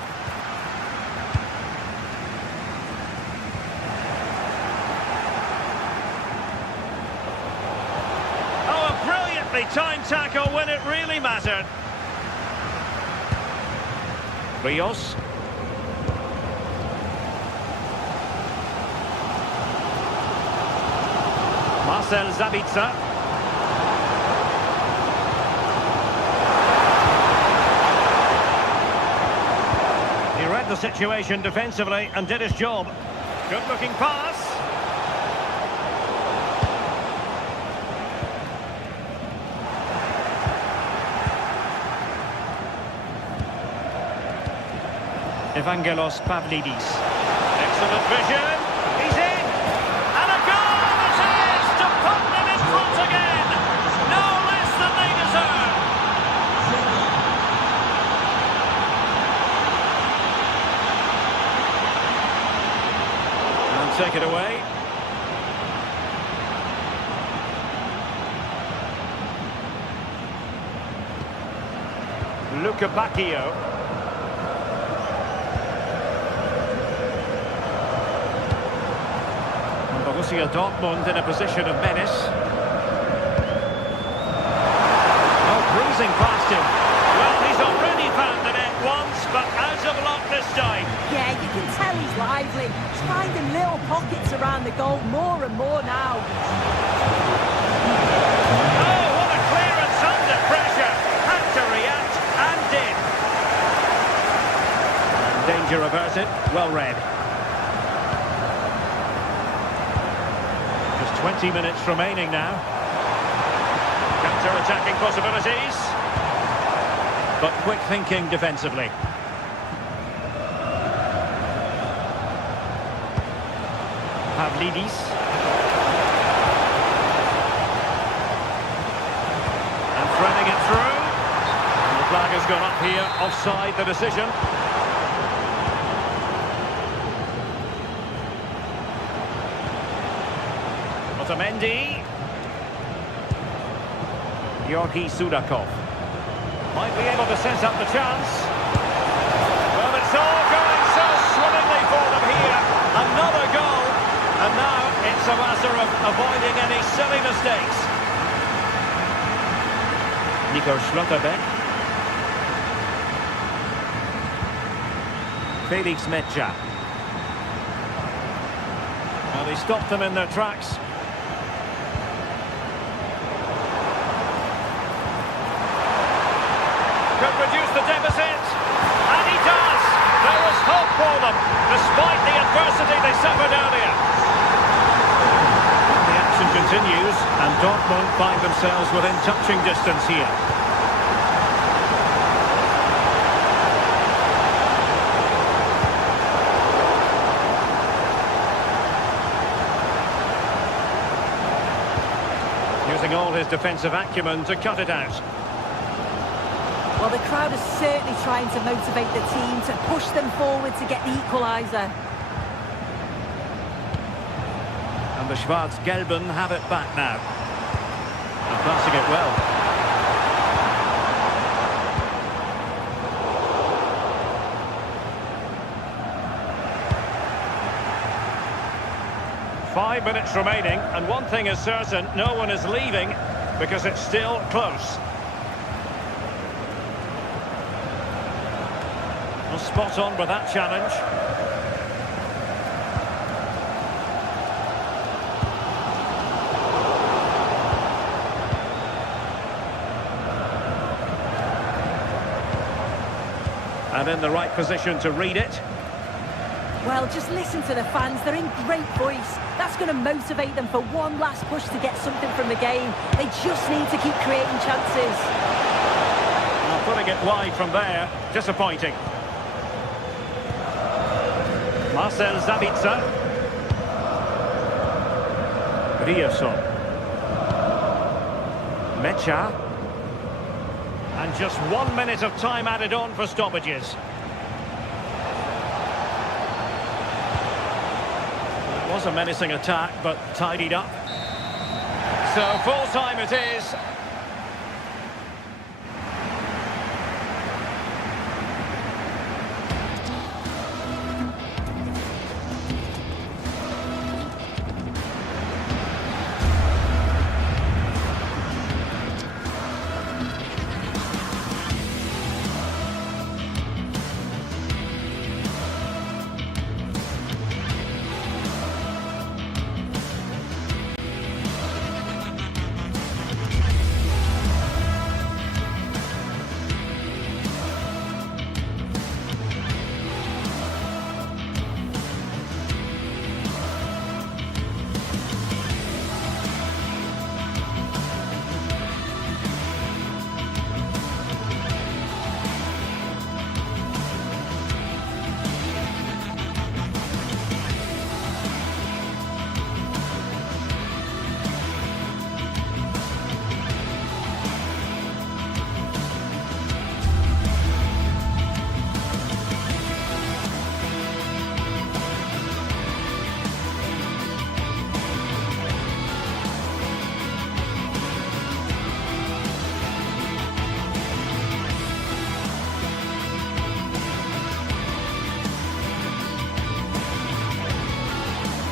Time tackle when it really mattered. Rios. Marcel Sabitzer. He read the situation defensively and did his job. Good looking pass. Evangelos Pavlidis. Excellent vision. He's in. And a goal it is to put them in front again. No less than they deserve. And take it away. Luca Bacchio. Borussia Dortmund in a position of menace. Oh, cruising past him. Well, he's already found the net once, but out of luck this time. Yeah, you can tell he's lively. He's finding little pockets around the goal more and more now. Oh, what a clearance under pressure. Had to react and did. Danger averted. Well read. 20 minutes remaining now. Counter-attacking possibilities. But quick thinking defensively. Pavlidis. And threading it through. And the flag has gone up here. Offside the decision. Otamendi. Georgi Sudakov. Might be able to set up the chance. Well, it's all going so swimmingly for them here. Another goal. And now it's a matter of avoiding any silly mistakes. Nico Schlotterbeck. Felix Mecha. Well, they stopped them in their tracks. Could reduce the deficit. And he does! There is hope for them, despite the adversity they suffered earlier. The action continues, and Dortmund find themselves within touching distance here. Using all his defensive acumen to cut it out. Well, the crowd is certainly trying to motivate the team to push them forward to get the equaliser. And the Schwarz-Gelben have it back now. And passing it well. Five minutes remaining, and one thing is certain, no one is leaving because it's still close. Well, spot on with that challenge. And in the right position to read it. Well, just listen to the fans. They're in great voice. That's going to motivate them for one last push to get something from the game. They just need to keep creating chances. Well, putting it wide from there, disappointing. Marcel Sabitzer. Ryerson. Mecha. And just 1 minute of time added on for stoppages. It was a menacing attack, but tidied up. So full time it is.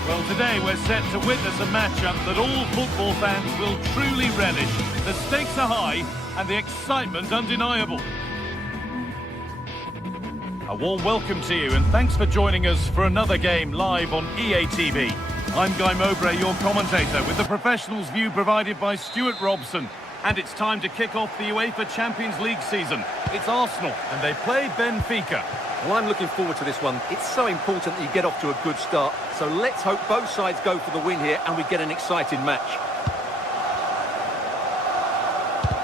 Well, today we're set to witness a matchup that all football fans will truly relish. The stakes are high and the excitement undeniable. A warm welcome to you and thanks for joining us for another game live on EA TV. I'm Guy Mowbray, your commentator, with the professionals' view provided by Stuart Robson. And it's time to kick off the UEFA Champions League season. It's Arsenal and they play Benfica. Well, I'm looking forward to this one. It's so important that you get off to a good start. So let's hope both sides go for the win here and we get an exciting match.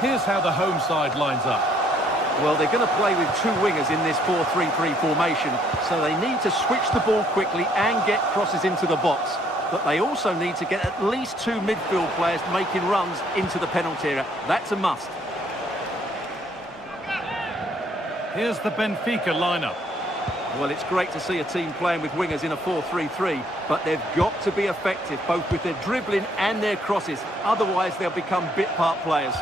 Here's how the home side lines up. Well, they're going to play with two wingers in this 4-3-3 formation, so they need to switch the ball quickly and get crosses into the box. But they also need to get at least two midfield players making runs into the penalty area. That's a must. Here's the Benfica lineup. Well, it's great to see a team playing with wingers in a 4-3-3, but they've got to be effective, both with their dribbling and their crosses. Otherwise, they'll become bit-part players.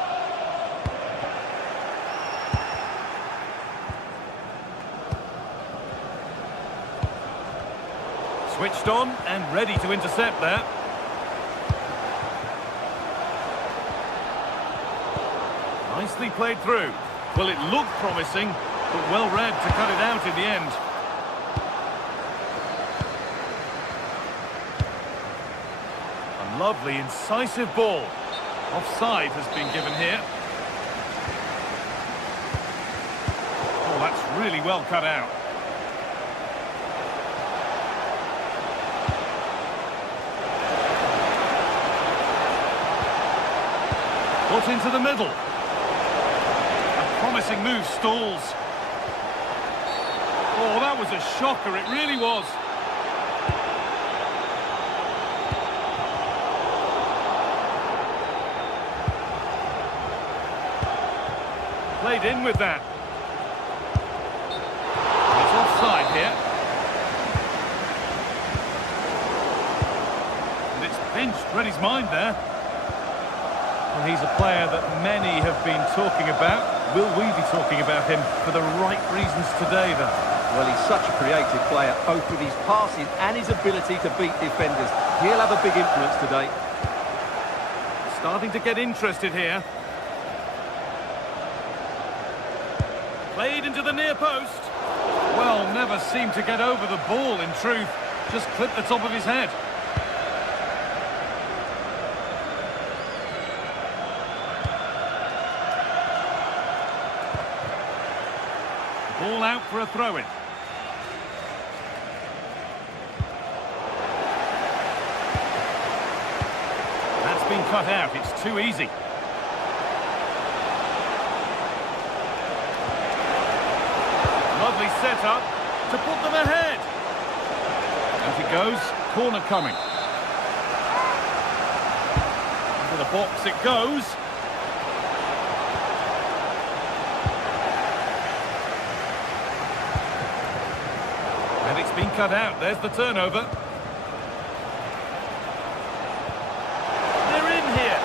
Switched on and ready to intercept there. Nicely played through. Well, it looked promising, but well read to cut it out in the end. Lovely, incisive ball. Offside has been given here. Oh, that's really well cut out. Put into the middle. A promising move stalls. Oh, that was a shocker, it really was. Played in with that. It's offside here. And it's benched, read his mind there. Well, he's a player that many have been talking about. Will we be talking about him for the right reasons today, though? Well, he's such a creative player, both with his passing and his ability to beat defenders. He'll have a big influence today. Starting to get interested here. Played into the near post. Well, never seemed to get over the ball, in truth. Just clipped the top of his head. Ball out for a throw-in. That's been cut out. It's too easy. Lovely set-up to put them ahead. Out it goes. Corner coming. Into the box it goes. And it's been cut out. There's the turnover. They're in here.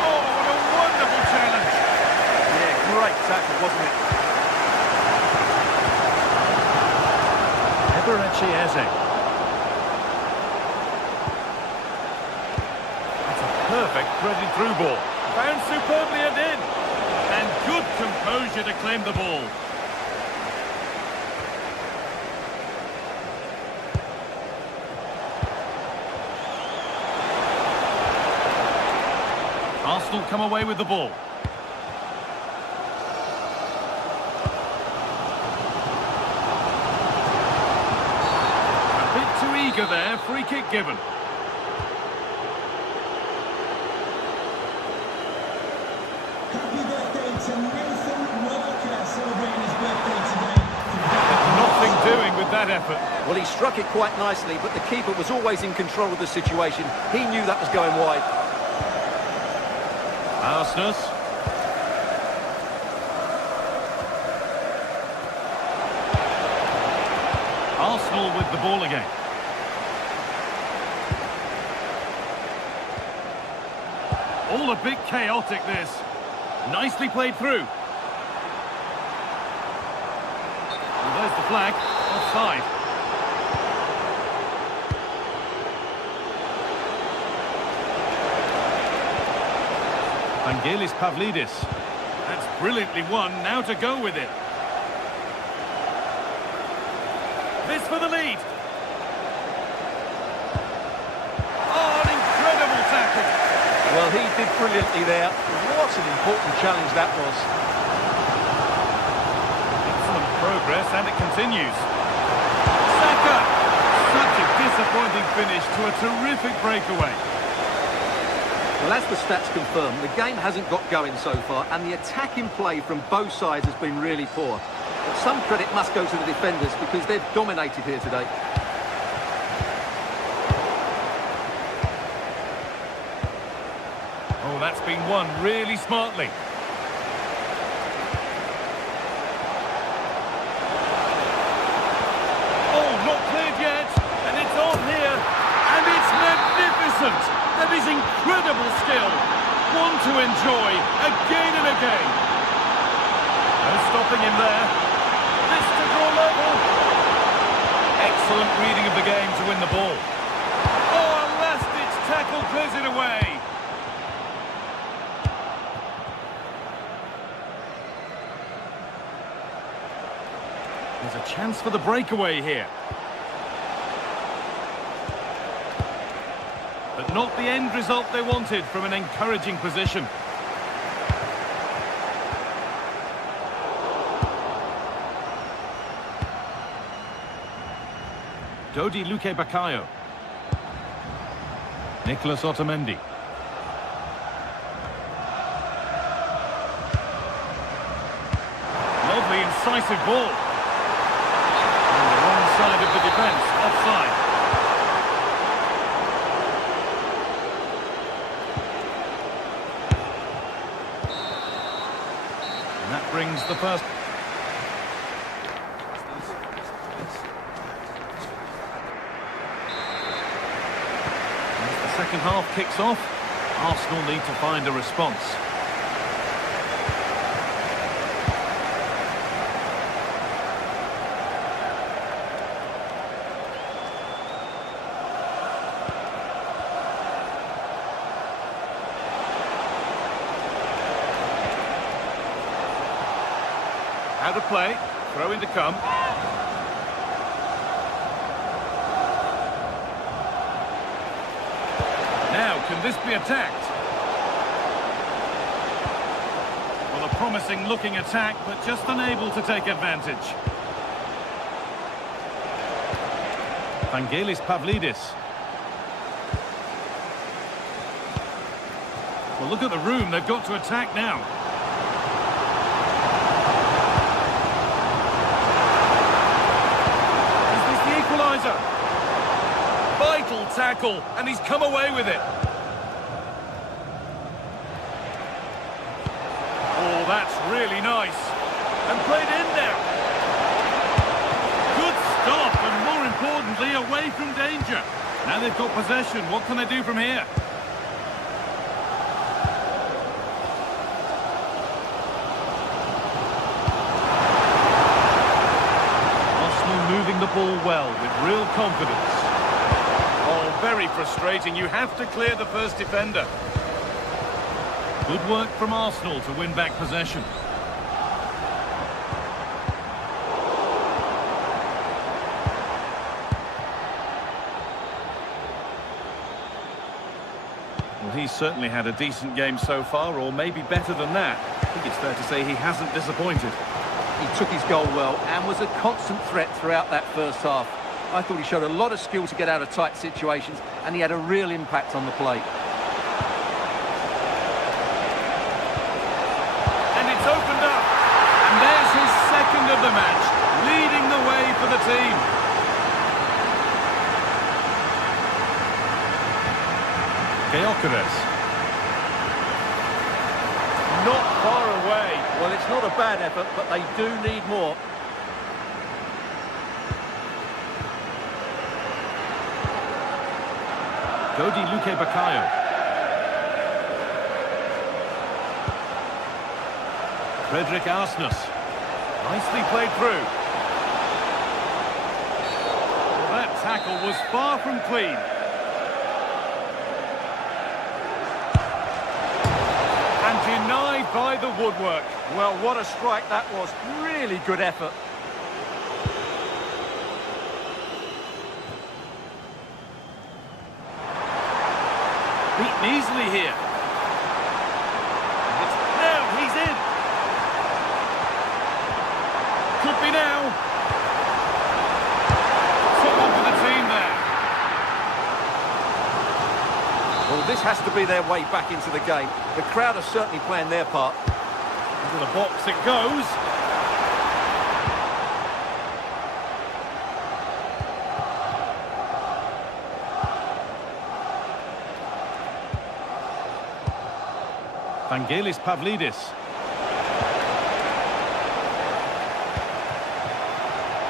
Oh, what a wonderful challenge. Yeah, great tackle, wasn't it? That's a perfect threaded through ball. Found superbly and in. And good composure to claim the ball. Arsenal come away with the ball. There, free kick given. Happy birthday to Nathan Walker, celebrating his birthday today. Nothing doing with that effort. Well, he struck it quite nicely, but the keeper was always in control of the situation. He knew that was going wide. Arsenal. Arsenal with the ball again. All a bit chaotic, this. Nicely played through. And there's the flag. Offside. Vangelis Pavlidis. That's brilliantly won. Now to go with it. This for the lead. Oh, an incredible tackle. Well, he did brilliantly there. What an important challenge that was. Excellent progress, and it continues. Saka! Such a disappointing finish to a terrific breakaway. Well, as the stats confirm, the game hasn't got going so far, and the attacking play from both sides has been really poor. But some credit must go to the defenders because they've dominated here today. Oh, that's been won really smartly. Oh, not cleared yet. And it's on here. And it's magnificent. That is incredible skill. One to enjoy again and again. No stopping him there. This to draw level. Excellent reading of the game to win the ball. Oh, a last-ditch tackle clears it away. There's a chance for the breakaway here. but not the end result they wanted from an encouraging position. Dodi Luque Baccaio. Nicolas Otamendi. Lovely incisive ball. On the wrong side of the defence, offside. And that brings the first... As the second half kicks off, Arsenal need to find a response. Out of play, throw in to come. Now, can this be attacked? Well, a promising looking attack, but just unable to take advantage. Vangelis Pavlidis. Well, look at the room they've got to attack now. Vital tackle, and he's come away with it. Oh, that's really nice. And played in now. Good stop, and more importantly, away from danger. Now they've got possession. What can they do from here? Arsenal moving the ball well with real confidence. Oh, very frustrating. You have to clear the first defender. Good work from Arsenal to win back possession. Well, he's certainly had a decent game so far, or maybe better than that. I think it's fair to say he hasn't disappointed. He took his goal well and was a constant threat throughout that first half. I thought he showed a lot of skill to get out of tight situations, and he had a real impact on the plate. And it's opened up. And there's his second of the match, leading the way for the team. Gyökeres. Not far away. Well, it's not a bad effort, but they do need more. Dodi Luque Baccaio. Frederick Arsnes. Nicely played through. Well, that tackle was far from clean. And denied by the woodwork. Well, what a strike that was. Really good effort. Beaten easily here. Now he's in. Could be now. Someone for the team there. Well, this has to be their way back into the game. The crowd are certainly playing their part. Into the box it goes. Vangelis Pavlidis.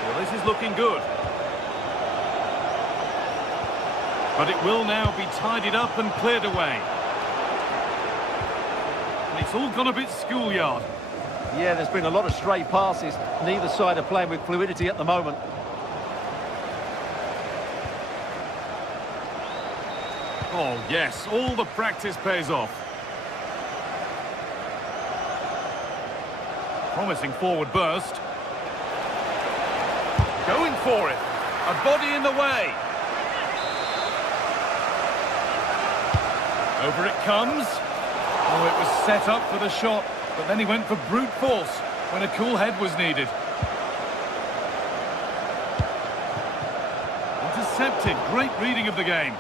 Well, this is looking good. But it will now be tidied up and cleared away. And it's all gone a bit schoolyard. Yeah, there's been a lot of stray passes. Neither side are playing with fluidity at the moment. Oh, yes, all the practice pays off. Promising forward burst. Going for it. A body in the way. Over it comes. Oh, it was set up for the shot, but then he went for brute force when a cool head was needed. Intercepted. Great reading of the game.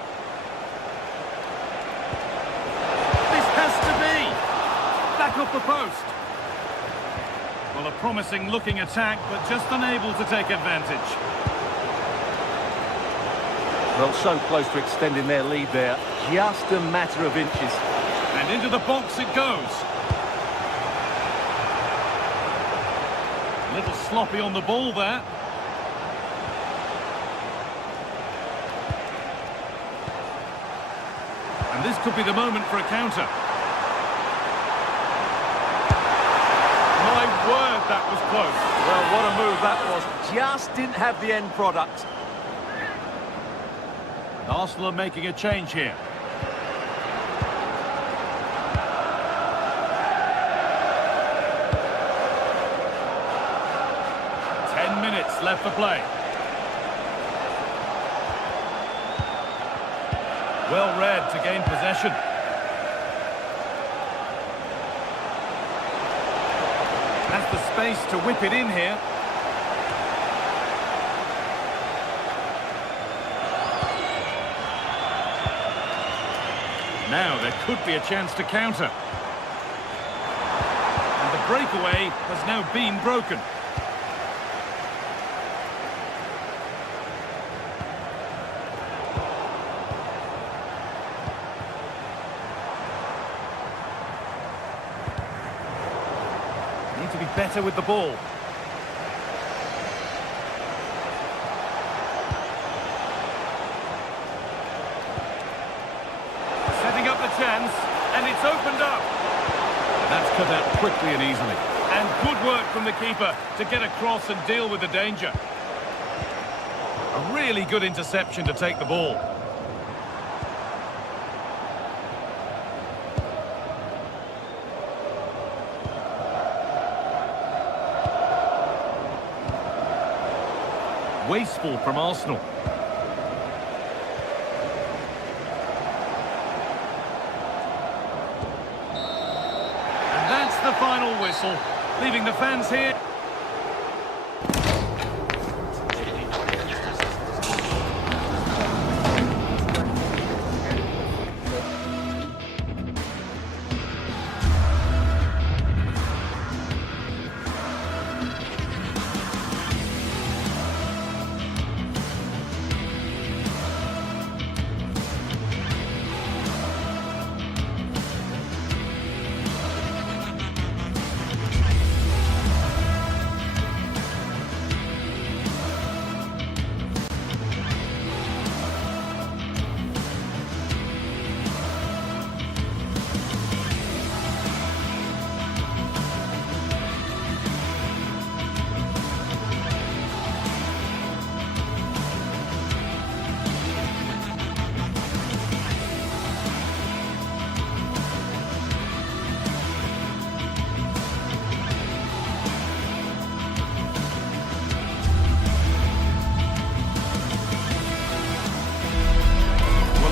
This has to be. Back off the post. Well, a promising looking attack, but just unable to take advantage. Well, so close to extending their lead there. Just a matter of inches. And into the box it goes. A little sloppy on the ball there. And this could be the moment for a counter. My word, that was close. Well, what a move that was. Just didn't have the end product. Arsenal are making a change here. Left for play. Well read to gain possession. Has the space to whip it in here. Now there could be a chance to counter. And the breakaway has now been broken. To be better with the ball. Setting up the chance, and it's opened up. That's cut out quickly and easily. And good work from the keeper to get across and deal with the danger. A really good interception to take the ball. Wasteful from Arsenal. And that's the final whistle, leaving the fans here.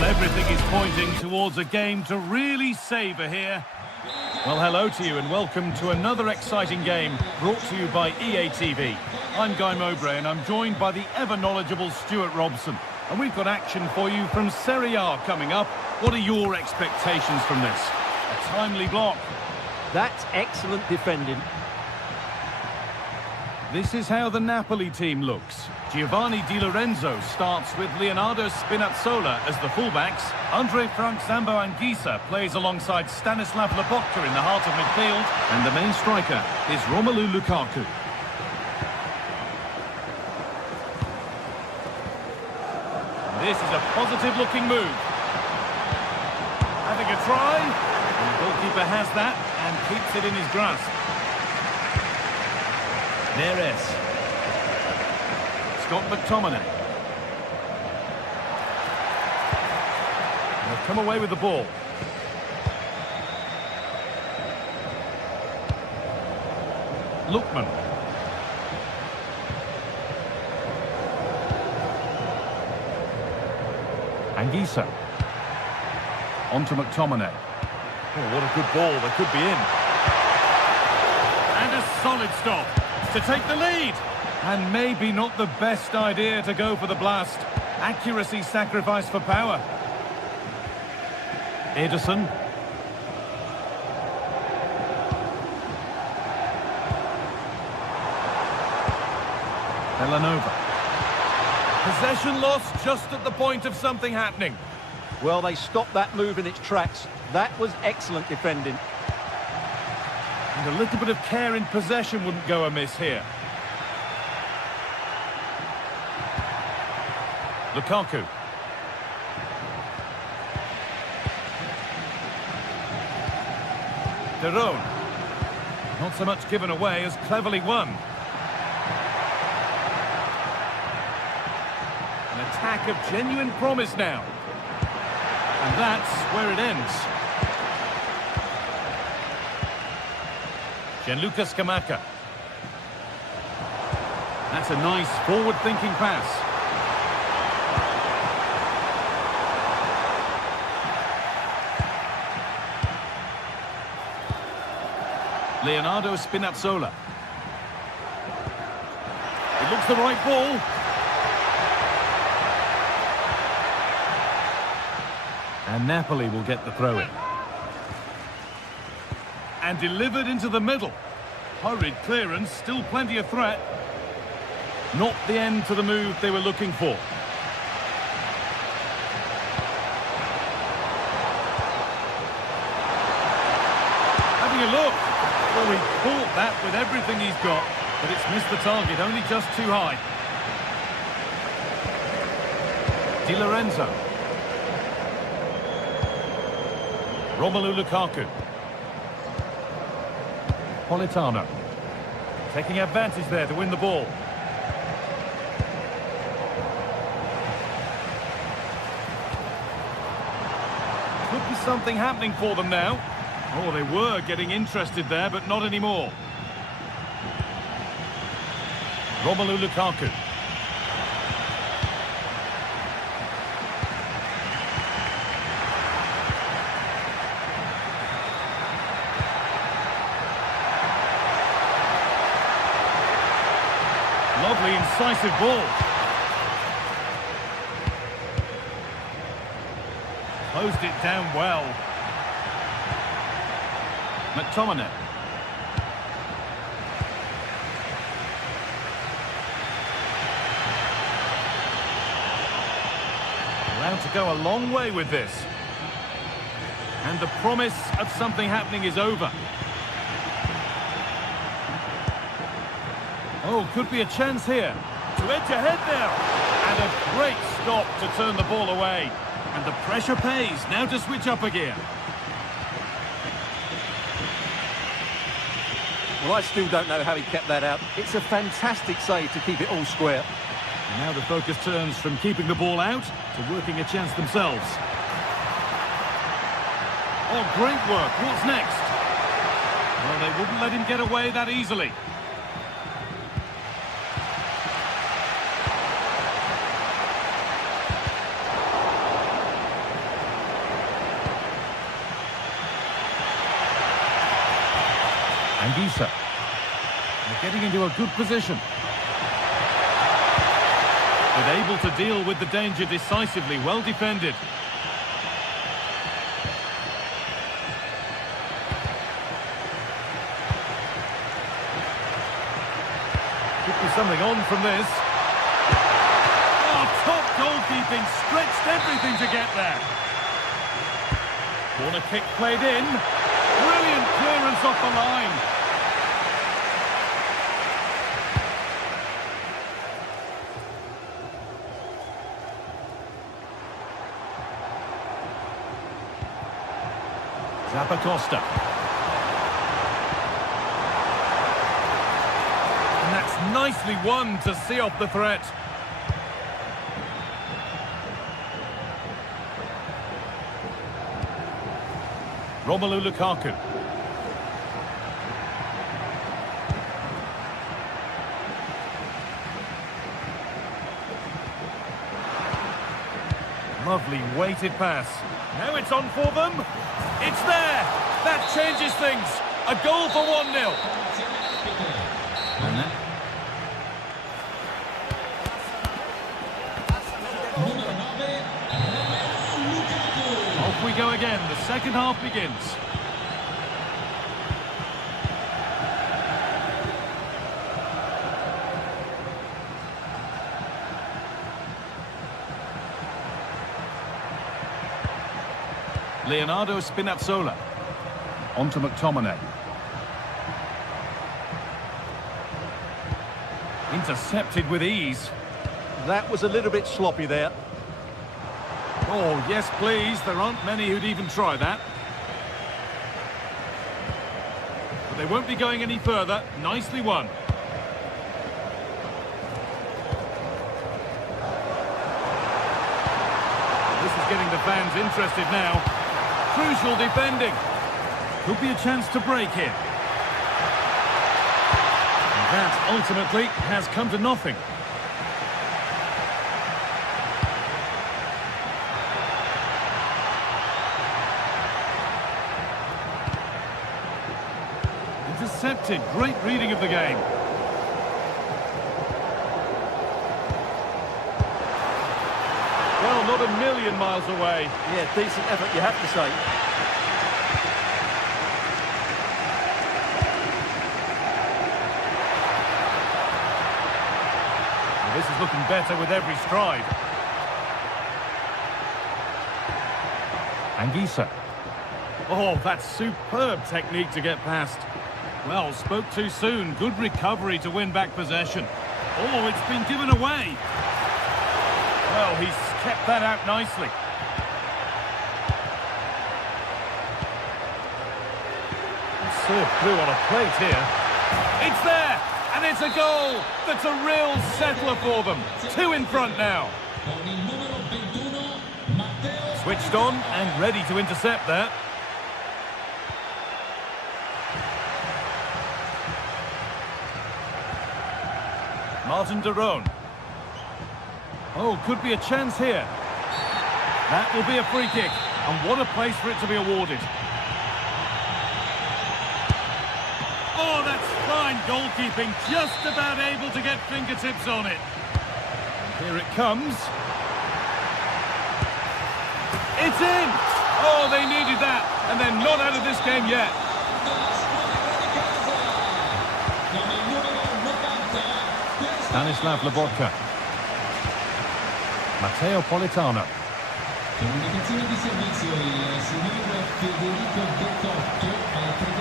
Everything is pointing towards a game to really savour here. Well, hello to you and welcome to another exciting game brought to you by EA TV. I'm Guy Mowbray and I'm joined by the ever-knowledgeable Stuart Robson. And we've got action for you from Serie A coming up. What are your expectations from this? A timely block. That's excellent defending. This is how the Napoli team looks. Giovanni Di Lorenzo starts with Leonardo Spinazzola as the fullbacks. Andre Frank Zambo Anguissa plays alongside Stanislav Lobotka in the heart of midfield. And the main striker is Romelu Lukaku. This is a positive-looking move. Having a try. And the goalkeeper has that and keeps it in his grasp. Neres. Scott McTominay. They'll come away with the ball. Lookman. Anguissa. On to McTominay. Oh, what a good ball. They could be in. And a solid stop to take the lead. And maybe not the best idea to go for the blast. Accuracy sacrificed for power. Ederson. Villanova. Possession lost just at the point of something happening. Well, they stopped that move in its tracks. That was excellent defending. And a little bit of care in possession wouldn't go amiss here. Lukaku. De Roon. Not so much given away as cleverly won. An attack of genuine promise now. And that's where it ends. Gianluca Scamacca. That's a nice forward-thinking pass. Leonardo Spinazzola. It looks the right ball. And Napoli will get the throw-in. And delivered into the middle. Hurried clearance, still plenty of threat. Not the end to the move they were looking for. Having a look. Well, he caught that with everything he's got, but it's missed the target, only just too high. Di Lorenzo. Romelu Lukaku. Politano. Taking advantage there to win the ball. Could be something happening for them now. Oh, they were getting interested there, but not anymore. Romelu Lukaku. Lovely, incisive ball. Closed it down well. McTominay. Allowed to go a long way with this. And the promise of something happening is over. Oh, could be a chance here. To edge ahead there. And a great stop to turn the ball away. And the pressure pays. Now to switch up again. Well, I still don't know how he kept that out. It's a fantastic save to keep it all square. And now the focus turns from keeping the ball out to working a chance themselves. Oh, great work. What's next? Well, they wouldn't let him get away that easily. Anguissa. They're getting into a good position. But able to deal with the danger decisively, well defended. Could be something on from this. Oh, top goalkeeping, stretched everything to get there. Corner kick played in. Brilliant clearance off the line. Zappacosta. And that's nicely won to see off the threat. Romelu Lukaku. Lovely weighted pass. Now it's on for them. It's there. That changes things. A goal for 1-0. And then Off we go again. The second half begins. Leonardo Spinazzola. On to McTominay. Intercepted with ease. That was a little bit sloppy there. Oh, yes, please. There aren't many who'd even try that. But they won't be going any further. Nicely won. This is getting the fans interested now. Crucial defending. Could be a chance to break here. And that ultimately has come to nothing. Intercepted. Great reading of the game. Well, not a million miles away. Yeah, decent effort, you have to say. This is looking better with every stride. Anguissa. Oh, that's superb technique to get past. Well, spoke too soon. Good recovery to win back possession. Oh, it's been given away. Well, he's kept that out nicely. Serve through on a plate here. It's there! And it's a goal that's a real settler for them. 2 in front now. Switched on and ready to intercept there. Martin de Roon. Oh, could be a chance here. That will be a free kick. And what a place for it to be awarded. Oh, that's fine goalkeeping. Just about able to get fingertips on it. And here it comes. It's in! Oh, they needed that. And they're not out of this game yet. Stanislav Lobotka. Matteo Politano. Comunicazione di servizio, il signor Federico Beccotto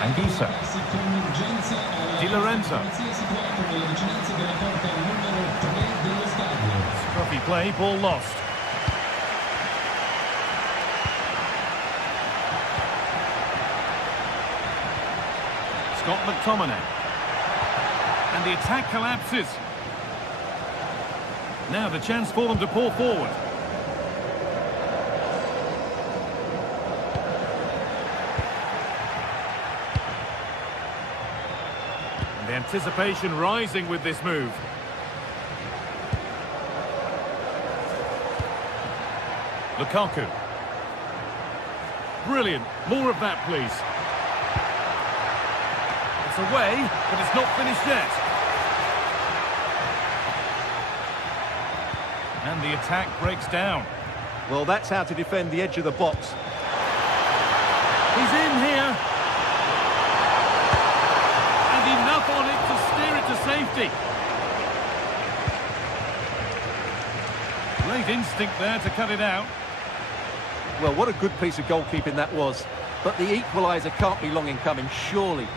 Anguissa. con urgenza alla Di Lorenzo. polizia situato nelle vicinanze della porta numero 3 dello stadio. Scruffy play, ball lost. Scott McTominay. And the attack collapses. Now the chance for them to pour forward. And the anticipation rising with this move. Lukaku. Brilliant. More of that, please. It's away, but it's not finished yet. And the attack breaks down. Well, that's how to defend the edge of the box. He's in here. And enough on it to steer it to safety. Great instinct there to cut it out. Well, what a good piece of goalkeeping that was. But the equaliser can't be long in coming, surely.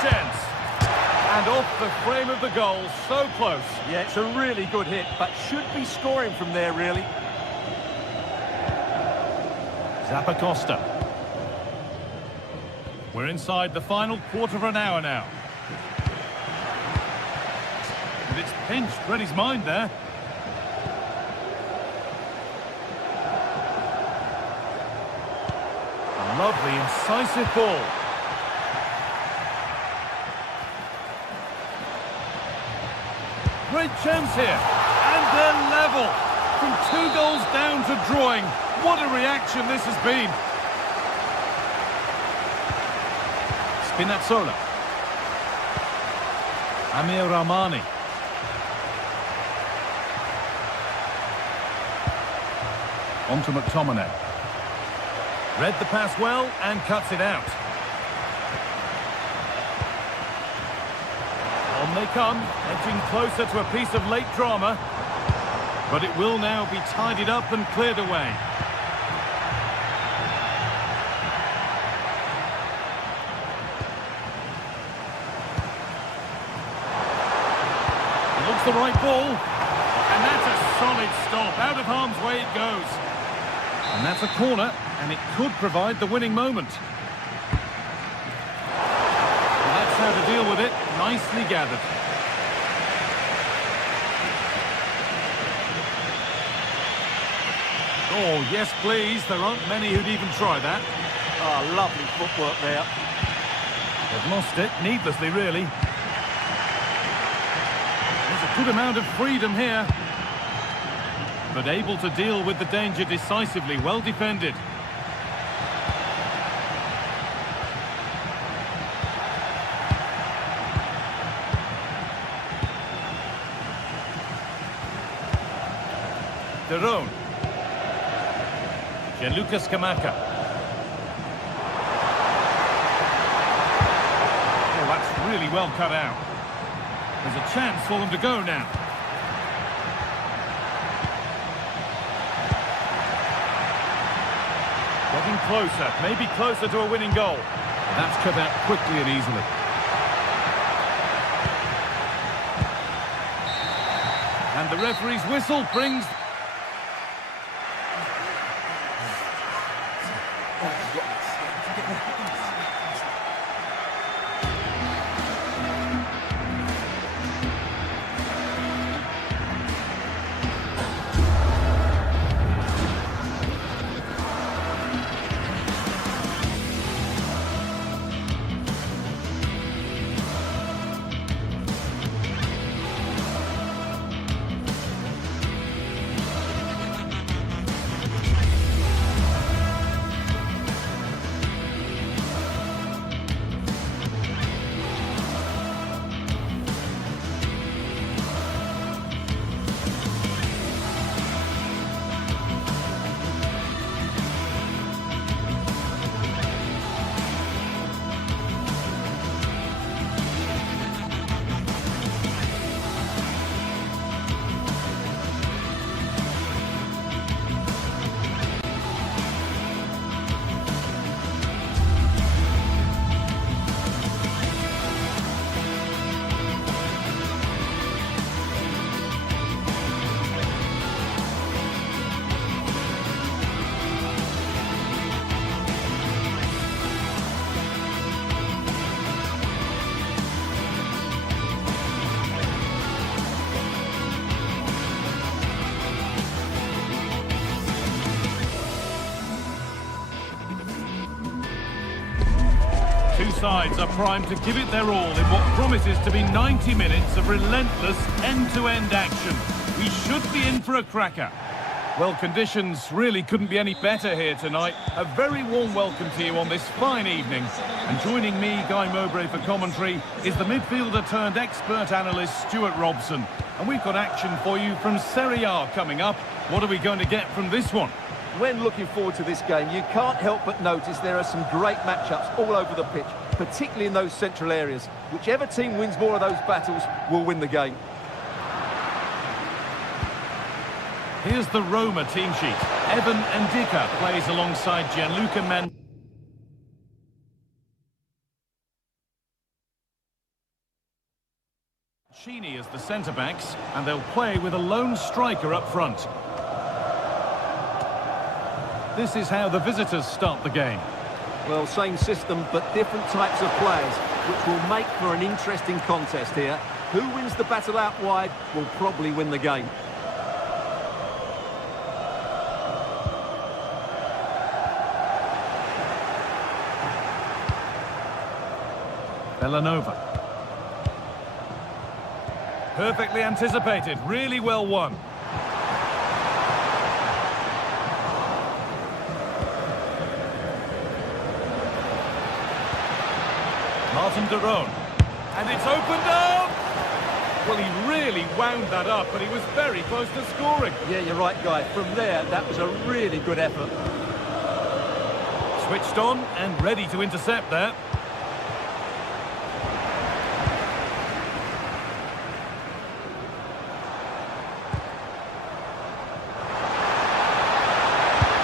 Chance. And off the frame of the goal, so close. Yeah, it's a really good hit, but should be scoring from there, really. Zappacosta. We're inside the final quarter of an hour now. And it's pinched, read his mind there. A lovely, incisive ball. great chance here. And they're level. From 2 goals down to drawing. What a reaction this has been. Spinazzola. Amir Rahmani. On to McTominay. Read the pass well and cuts it out. On they come, edging closer to a piece of late drama. But it will now be tidied up and cleared away. It looks the right ball. And that's a solid stop. Out of harm's way it goes. And that's a corner, and it could provide the winning moment. Well, that's how to deal with it. Nicely gathered. Oh, yes, please. There aren't many who'd even try that. Oh, lovely footwork there. They've lost it, needlessly, really. There's a good amount of freedom here. But able to deal with the danger decisively, well defended. De Roon. Gianluca Scamacca. Oh, that's really well cut out. There's a chance for them to go now. Getting closer, maybe closer to a winning goal. That's cut out quickly and easily. And the referee's whistle brings... Two sides are primed to give it their all in what promises to be 90 minutes of relentless end-to-end action. We should be in for a cracker. Well, conditions really couldn't be any better here tonight. A very warm welcome to you on this fine evening. And joining me, Guy Mowbray, for commentary is the midfielder-turned-expert analyst Stuart Robson. And we've got action for you from Serie A coming up. What are we going to get from this one? When looking forward to this game, you can't help but notice there are some great matchups all over the pitch, particularly in those central areas. Whichever team wins more of those battles will win the game. Here's the Roma team sheet. Evan Ndika plays alongside Gianluca Mancini as the centre-backs, and they'll play with a lone striker up front. This is how the visitors start the game. Well, same system, but different types of players, which will make for an interesting contest here. Who wins the battle out wide will probably win the game. Bellanova. Perfectly anticipated, really well won. Martin de Roon. And it's opened up! Well, he really wound that up, but he was very close to scoring. Yeah, you're right, Guy. From there, that was a really good effort. Switched on and ready to intercept there.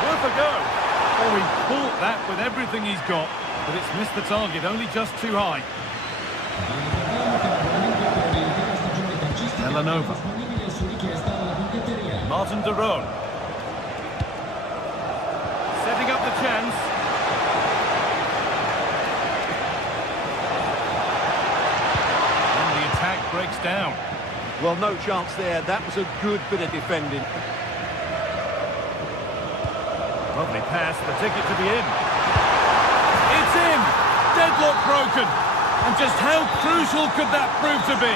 Worth a go. Oh, he caught that with everything he's got, but it's missed the target, only just too high. Villanova. Martin de Roon. Setting up the chance. And the attack breaks down. Well, no chance there. That was a good bit of defending. Lovely pass, the ticket to be in. It's in! Deadlock broken. And just how crucial could that prove to be?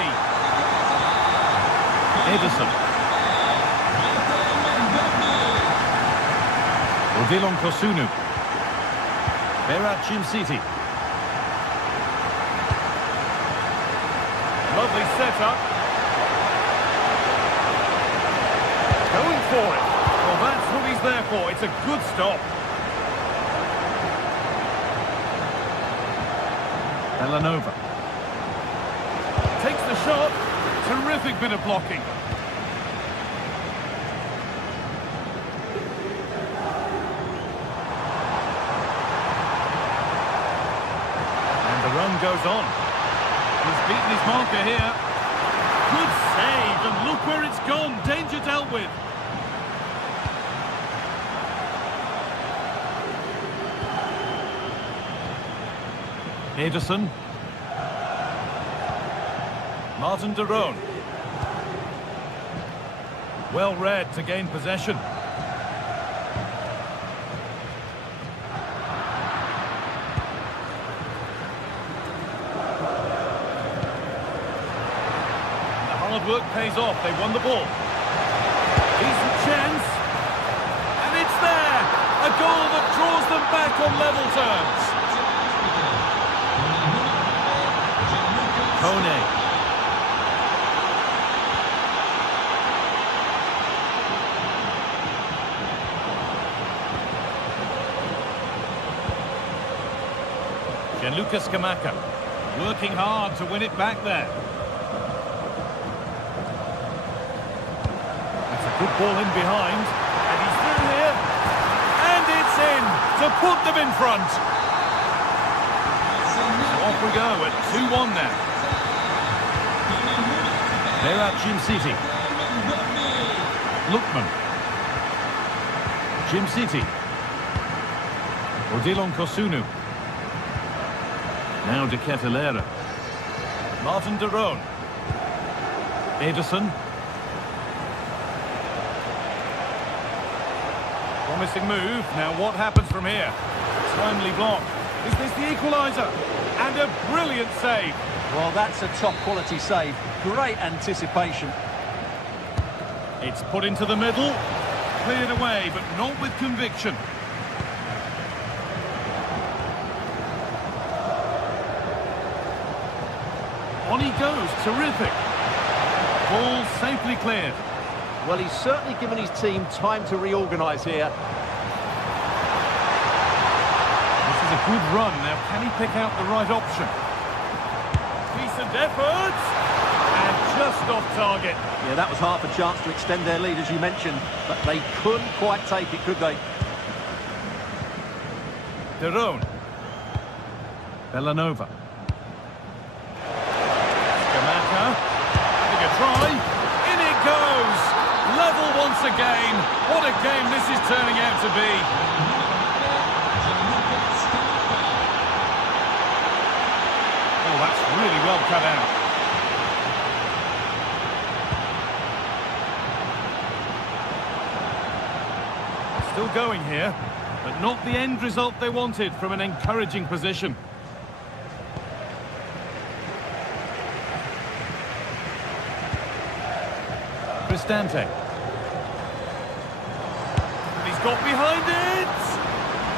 Ederson. Odilon Kosunu. Berat City. Lovely setup. Going for it. Well, that's what he's there for. It's a good stop. Villanova. Takes the shot. Terrific bit of blocking. And the run goes on. He's beaten his marker here. Good save, and look where it's gone. Danger dealt with. Ederson. Martin de Roon. Well read to gain possession. The hard work pays off. They won the ball. Decent chance. And it's there. A goal that draws them back on level terms. Kone. Lucas Kamaka working hard to win it back there. That's a good ball in behind, and he's through here, and it's in to put them in front. So off we go at 2-1 now. Berat City. Lookman. City. Odilon Kosunu. Now de Ketelera. Martin de Roon. Ederson. Promising move. Now what happens from here? Timely block. Is this the equaliser? And a brilliant save. Well, that's a top quality save. Great anticipation. It's put into the middle. Cleared away, but not with conviction. On he goes, terrific. Ball safely cleared. Well, he's certainly given his team time to reorganise here. This is a good run. Now, can he pick out the right option? Decent effort. And just off target. Yeah, that was half a chance to extend their lead, as you mentioned, but they couldn't quite take it, could they? De Roon. Villanova. Having a try, in it goes, level once again. What a game this is turning out to be. Oh, that's really well cut out. Still going here, but not the end result they wanted from an encouraging position. Cristante. And he's got behind it!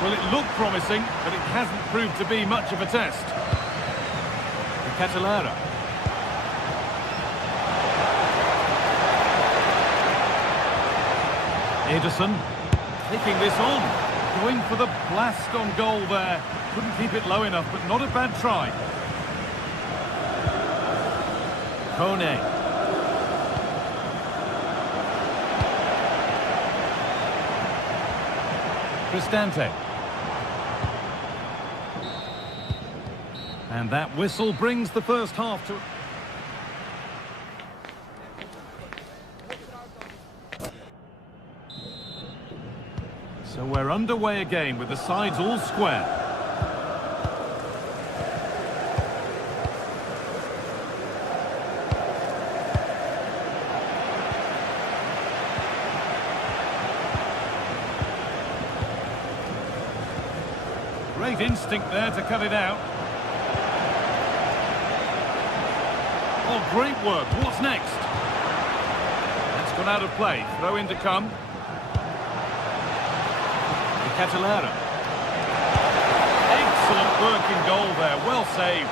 Well, it looked promising, but it hasn't proved to be much of a test. Catalara. Ederson taking this on, going for the blast on goal there. Couldn't keep it low enough, but not a bad try. Kone. Cristante. And that whistle brings the first half to... So we're underway again with the sides all square. Great instinct there to cut it out. Oh, great work. What's next? That's gone out of play. Throw in to come. Catalara. Excellent work in goal there. Well saved.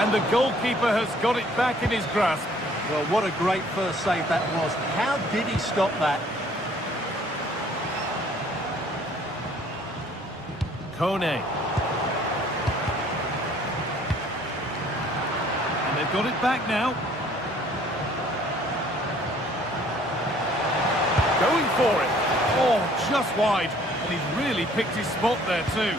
And the goalkeeper has got it back in his grasp. Well, what a great first save that was. How did he stop that? Kone. They've got it back now. Going for it. Oh, just wide. And he's really picked his spot there too.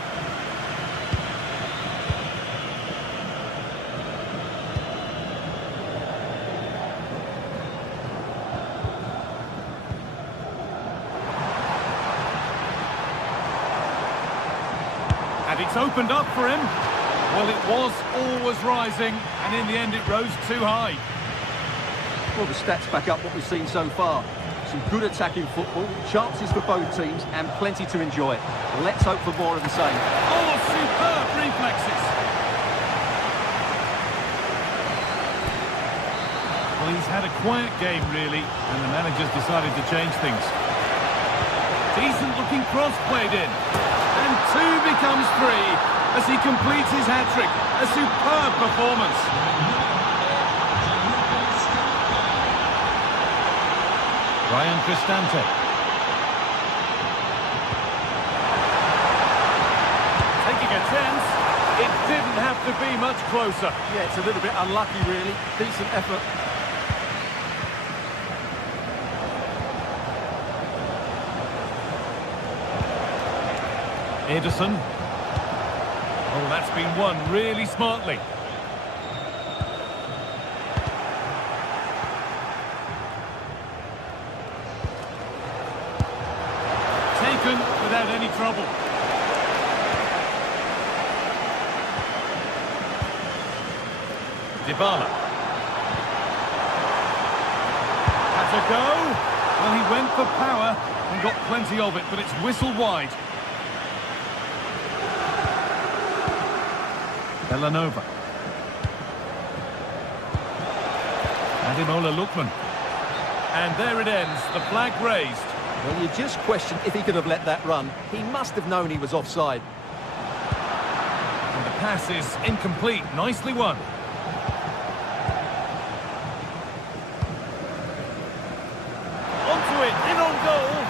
And it's opened up for him. Well, it was always rising, and in the end it rose too high. Well, the stats back up what we've seen so far. Some good attacking football, chances for both teams, and plenty to enjoy. Let's hope for more of the same. Oh, superb reflexes! Well, he's had a quiet game, really, and the manager's decided to change things. Decent-looking cross played in, and two becomes three. As he completes his hat-trick. A superb performance. Ryan Cristante. Taking a chance. It didn't have to be much closer. Yeah, it's a little bit unlucky, really. Decent effort. Ederson. Oh, that's been won really smartly. Taken without any trouble. Dybala. Had to go. Well, he went for power and got plenty of it, but it's whistled wide. Villanova. Ademola Lookman. And there it ends, the flag raised. Well, you just question if he could have let that run. He must have known he was offside. And the pass is incomplete, nicely won. Onto it, in on goal.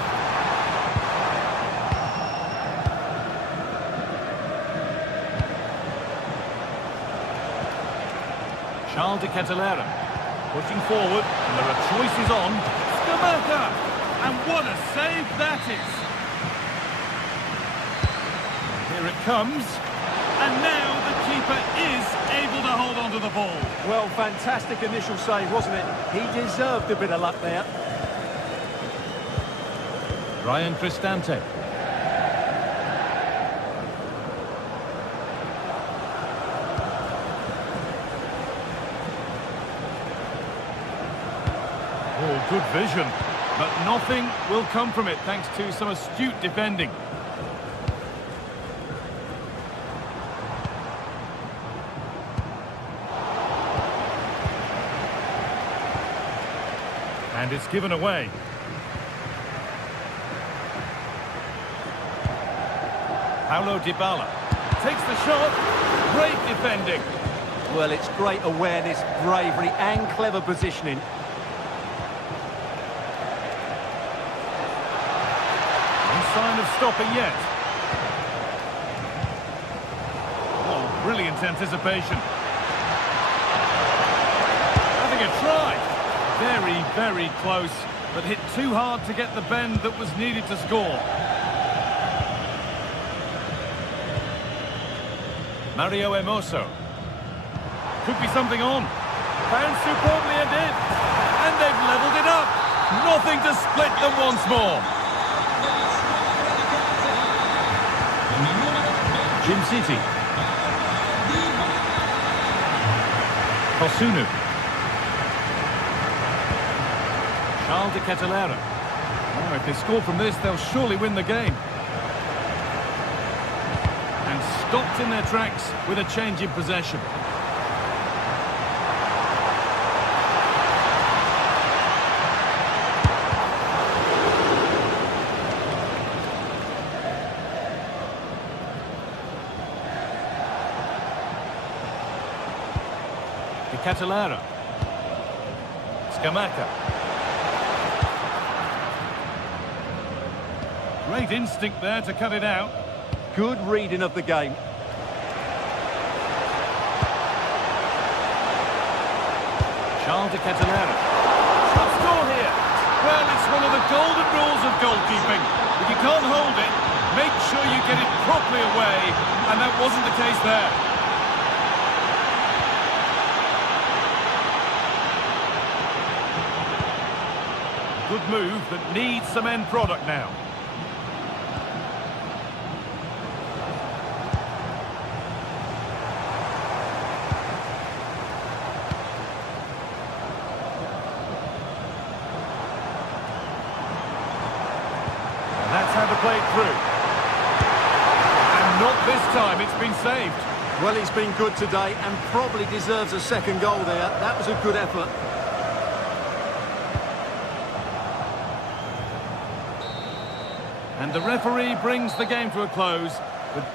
Charles de Catalara pushing forward, and there are choices on. Skamaka! And what a save that is! Here it comes, and now the keeper is able to hold on to the ball. Well, fantastic initial save, wasn't it? He deserved a bit of luck there. Ryan Cristante. Oh, good vision. But nothing will come from it thanks to some astute defending. And it's given away. Paulo Dybala takes the shot. Great defending. Well, it's great awareness, bravery and clever positioning. No sign of stopping yet. Oh, brilliant anticipation. Having a try. Very, very close, but hit too hard to get the bend that was needed to score. Mario Hermoso. Could be something on. Bounced superbly and in. And they've levelled it up. Nothing to split them once more. Jim City. Kosunu. Charles de Ketelera. Oh, if they score from this, they'll surely win the game. And stopped in their tracks with a change in possession. De Ketelera. Scamacca. Great instinct there to cut it out. Good reading of the game. Charles de Ketelera. Shot score here. Well, it's one of the golden rules of goalkeeping. If you can't hold it, make sure you get it properly away, and that wasn't the case there. Good move that needs some end product now. That's how to play it through. And not this time, it's been saved. Well, he's been good today and probably deserves a second goal there. That was a good effort. And the referee brings the game to a close with...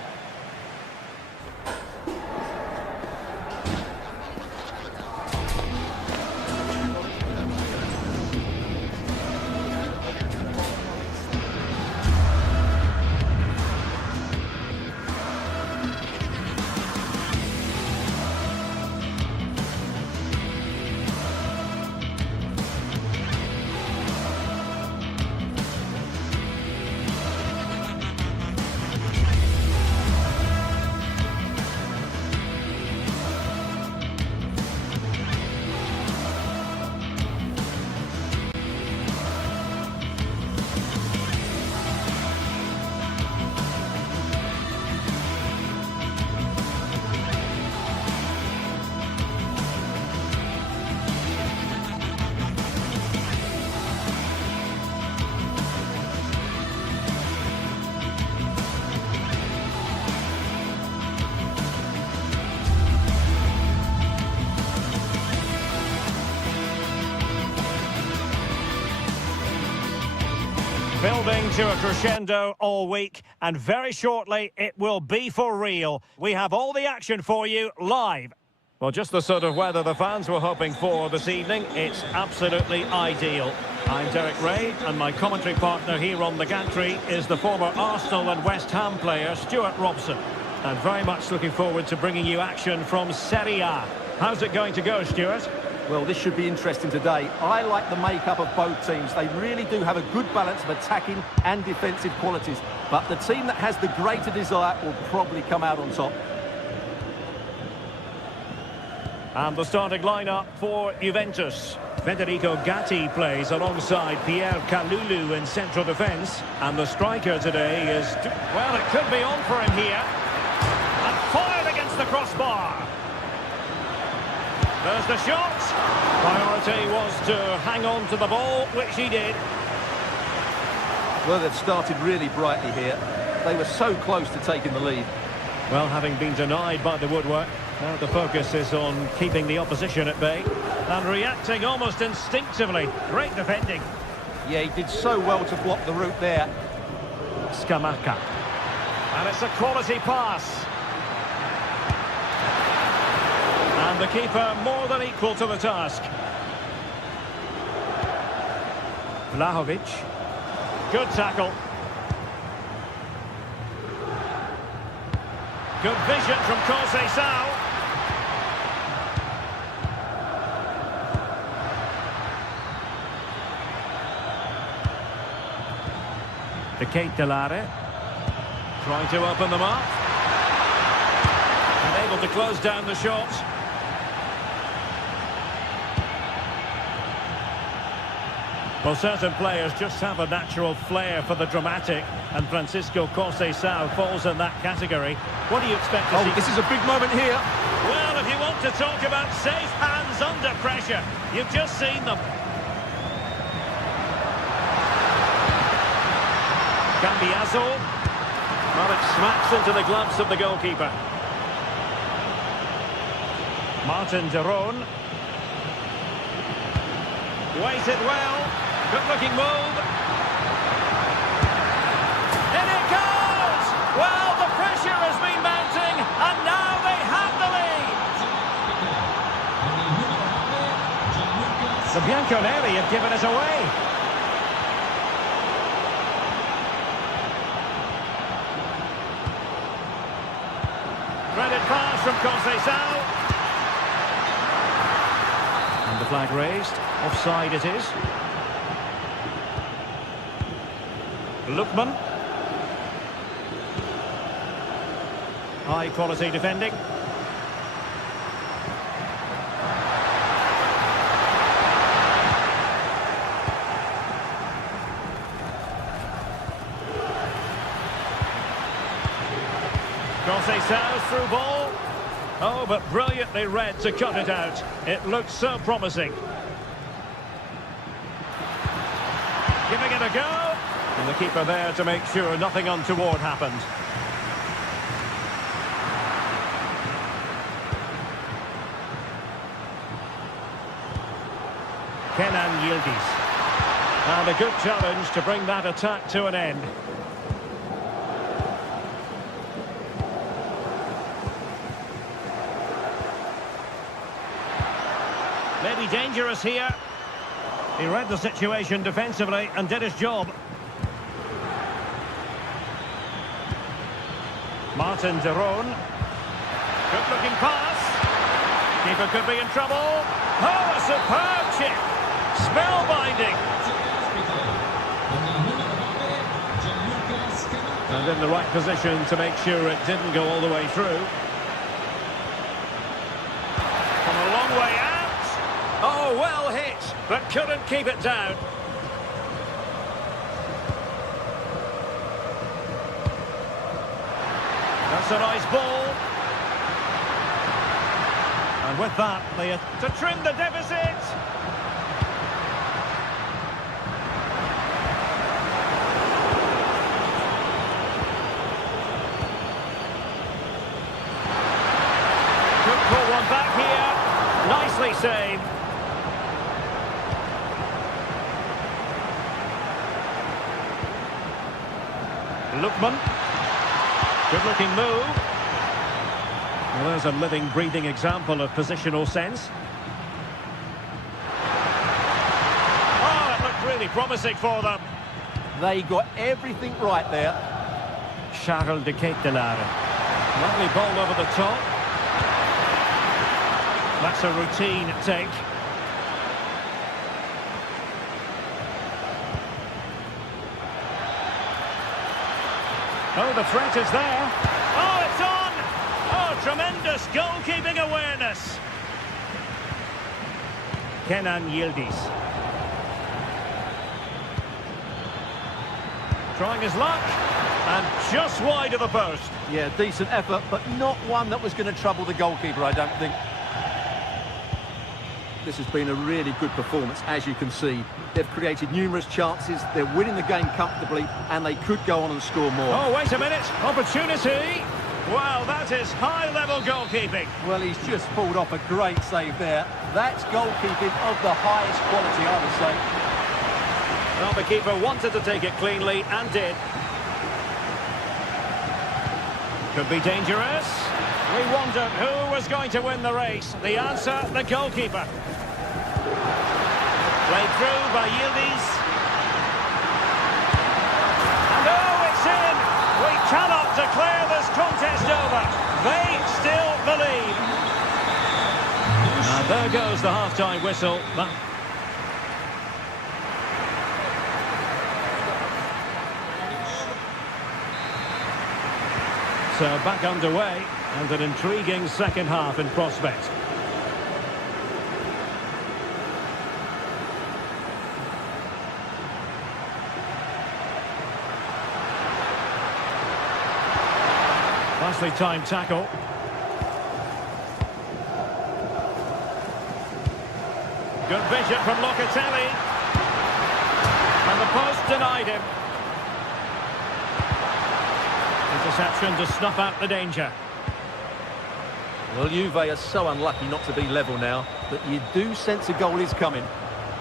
Building to a crescendo all week, and very shortly it will be for real. We have all the action for you live. Well, just the sort of weather the fans were hoping for this evening. It's absolutely ideal. I'm Derek Ray, and my commentary partner here on the gantry is the former Arsenal and West Ham player Stuart Robson. And very much looking forward to bringing you action from Serie A. How's it going to go, Stuart? Well, this should be interesting today. I like the makeup of both teams. They really do have a good balance of attacking and defensive qualities. But the team that has the greater desire will probably come out on top. And the starting lineup for Juventus. Federico Gatti plays alongside Pierre Kalulu in central defence. And the striker today is... Well, it could be on for him here. And fired against the crossbar. There's the shot. Priority was to hang on to the ball, which he did. Well, they've started really brightly here. They were so close to taking the lead. Well, having been denied by the woodwork, now the focus is on keeping the opposition at bay. And reacting almost instinctively. Great defending. Yeah, he did so well to block the route there. Scamacca. And it's a quality pass. And the keeper more than equal to the task. Vlahovic. Good tackle. Good vision from Conceição. De Ketelare. Trying to open them up. And able to close down the shot. Well, certain players just have a natural flair for the dramatic, and Francisco Conceição falls in that category. What do you expect to see? This is a big moment here. Well, if you want to talk about safe hands under pressure, you've just seen them. Cambiaso. Well, it smacks into the gloves of the goalkeeper. Martin de Roon. Weighted well. Good-looking move. In it goes! Well, the pressure has been mounting, and now they have the lead. The Bianconeri have given it away. Credit pass from Conceição. And the flag raised. Offside it is. Lookman. High quality defending. Conceição's through ball. Oh, but brilliantly read to cut it out. It looks so promising. Giving it a go. And the keeper there to make sure nothing untoward happened. Kenan Yildiz. And a good challenge to bring that attack to an end. Maybe dangerous here. He read the situation defensively and did his job. Martin de Roon. Good-looking pass. Keeper could be in trouble. Oh, a superb chip. Spellbinding. And in the right position to make sure it didn't go all the way through. From a long way out. Oh, well hit, but couldn't keep it down. That's a nice ball. And with that, they to trim the deficit. Could pull one back here. Nicely saved. Lookman. Good-looking move. Well, there's a living, breathing example of positional sense. Oh, it looked really promising for them. They got everything right there. Charles de Ketelare. Lovely ball over the top. That's a routine take. Oh, the threat is there. Oh, it's on! Oh, tremendous goalkeeping awareness. Kenan Yildiz. Trying his luck. And just wide of the post. Yeah, decent effort, but not one that was going to trouble the goalkeeper, I don't think. This has been a really good performance, as you can see. They've created numerous chances, they're winning the game comfortably, and they could go on and score more. Oh, wait a minute. Opportunity. Well, that is high-level goalkeeping. Well, he's just pulled off a great save there. That's goalkeeping of the highest quality, I would say. Well, the keeper wanted to take it cleanly and did. Could be dangerous. We wondered who was going to win the race. The answer, the goalkeeper. Played through by Yildiz. And oh, it's in! We cannot declare this contest over. They still believe. And there goes the half-time whistle. So back underway, and an intriguing second half in prospect. Nicely timed tackle. Good vision from Locatelli. And the post denied him. Interception to snuff out the danger. Well, Juve are so unlucky not to be level now, but you do sense a goal is coming.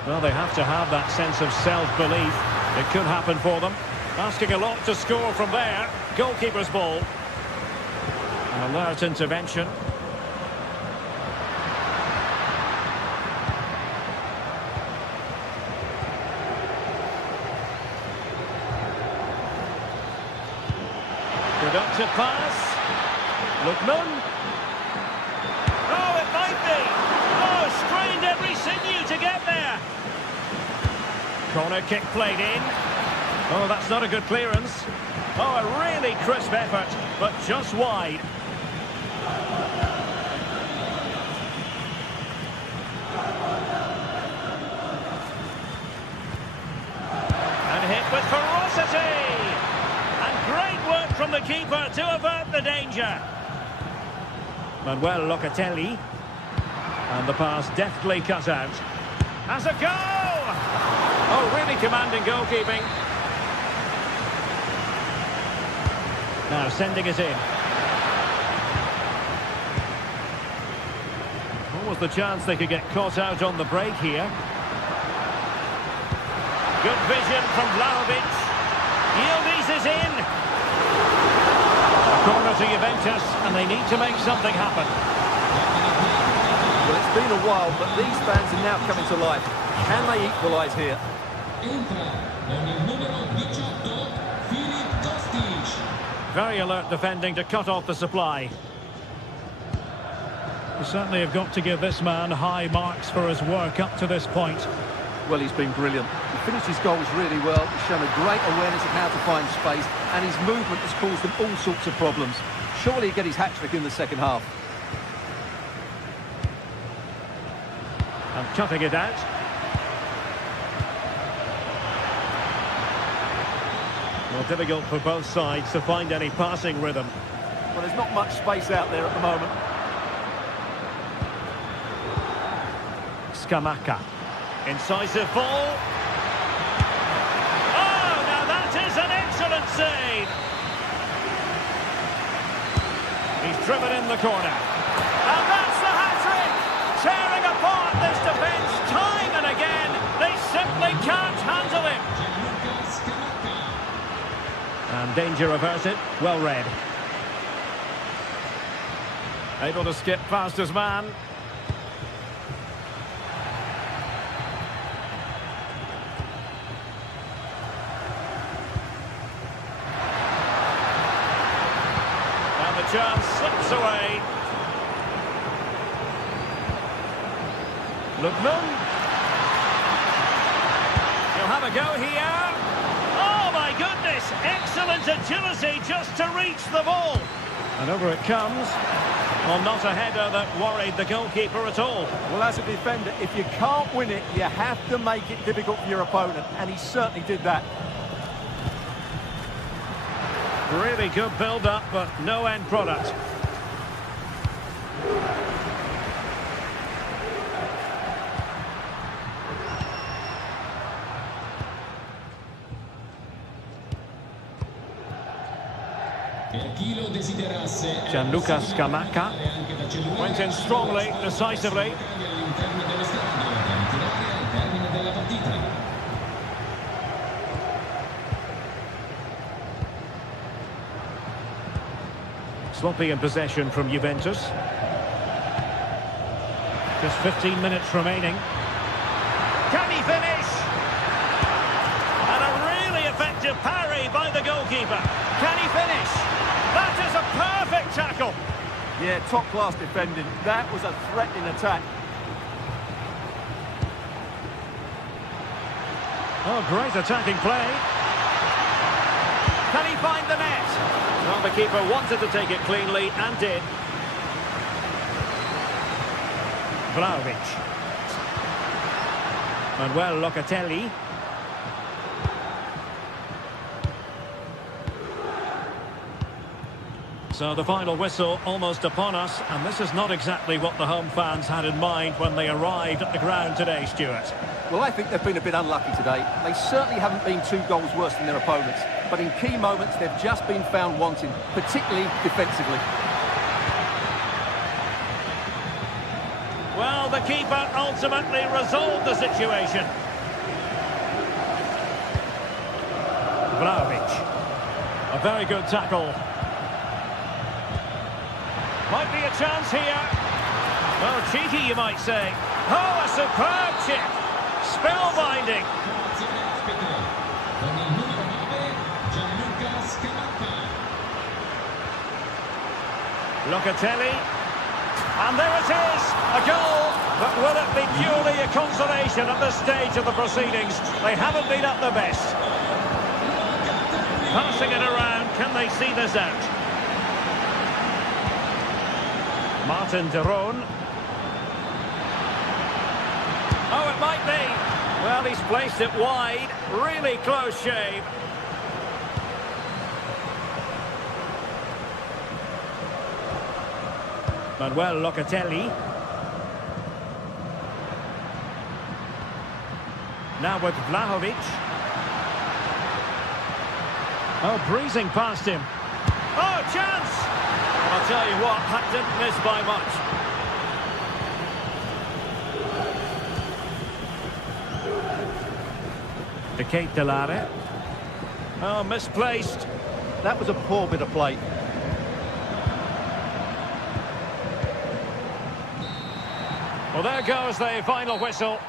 Well, they have to have that sense of self-belief. It could happen for them. Asking a lot to score from there. Goalkeeper's ball. An alert intervention. Productive pass. Lookman. Oh, it might be. Oh, strained every sinew to get there. Corner kick played in. Oh, that's not a good clearance. Oh, a really crisp effort, but just wide. And hit with ferocity. Great work from the keeper to avert the danger. Manuel Locatelli. And the pass deftly cut out. Has a goal! Oh, really commanding goalkeeping. Now sending it in. What was the chance they could get caught out on the break here? Good vision from Vlahovic. Yildiz is in. Corner to Juventus, and they need to make something happen. Well, it's been a while, but these fans are now coming to life. Can they equalise here? Very alert defending to cut off the supply. You certainly have got to give this man high marks for his work up to this point. Well, he's been brilliant. He finished his goals really well. He's shown a great awareness of how to find space, and his movement has caused them all sorts of problems. Surely he'll get his hat-trick in the second half. And cutting it out. Well, difficult for both sides to find any passing rhythm. Well, there's not much space out there at the moment. Scamacca. Incisive ball. Oh, now that is an excellent save. He's driven in the corner. And that's the hat-trick. Tearing apart this defence time and again. They simply can't handle him. And danger averted. Well read. Able to skip past his man. Chance slips away. Lookman. He'll have a go here. Oh my goodness! Excellent agility just to reach the ball. And over it comes. Well, not a header that worried the goalkeeper at all. Well, as a defender, if you can't win it, you have to make it difficult for your opponent, and he certainly did that. Really good build-up, but no end product. Gianluca Scamacca went in strongly, decisively. Sloppy in possession from Juventus. Just 15 minutes remaining. Can he finish? And a really effective parry by the goalkeeper. Can he finish? That is a perfect tackle. Yeah, top-class defending. That was a threatening attack. Oh, great attacking play. Can he find the net? Well, the keeper wanted to take it cleanly and did. Vlahovic. Manuel Locatelli. So the final whistle almost upon us, and this is not exactly what the home fans had in mind when they arrived at the ground today, Stuart. Well, I think they've been a bit unlucky today. They certainly haven't been 2 goals worse than their opponents, but in key moments they've just been found wanting, particularly defensively. Well, the keeper ultimately resolved the situation. Vlahovic. A very good tackle. Might be a chance here. Well, cheeky, you might say. Oh, a superb chip. Spellbinding. Locatelli. And there it is, a goal. But will it be purely a consolation at this stage of the proceedings? They haven't been at their best. Passing it around, can they see this out? Martin de Roon. Oh, it might be. Well, he's placed it wide. Really close shave. Manuel Locatelli. Now with Vlahovic. Oh, breezing past him. Oh, chance! And I'll tell you what, that didn't miss by much. De Ketelare. Oh, misplaced. That was a poor bit of play. Well, there goes the final whistle.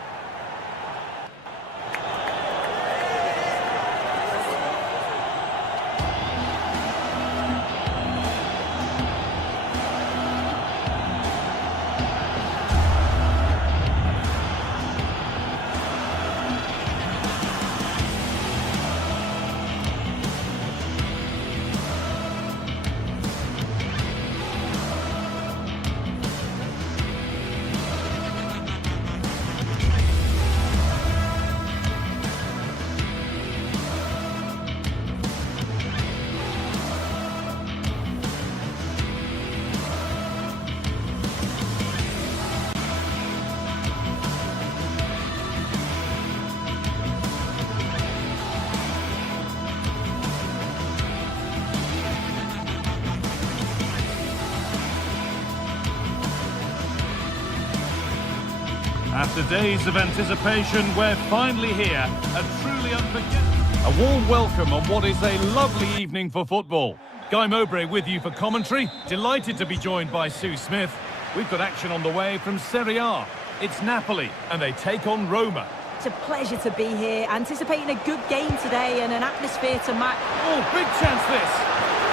After days of anticipation, we're finally here. A truly unforgettable. A warm welcome on what is a lovely evening for football. Guy Mowbray with you for commentary. Delighted to be joined by Sue Smith. We've got action on the way from Serie A. It's Napoli, and they take on Roma. It's a pleasure to be here, anticipating a good game today and an atmosphere to match. Oh, big chance this.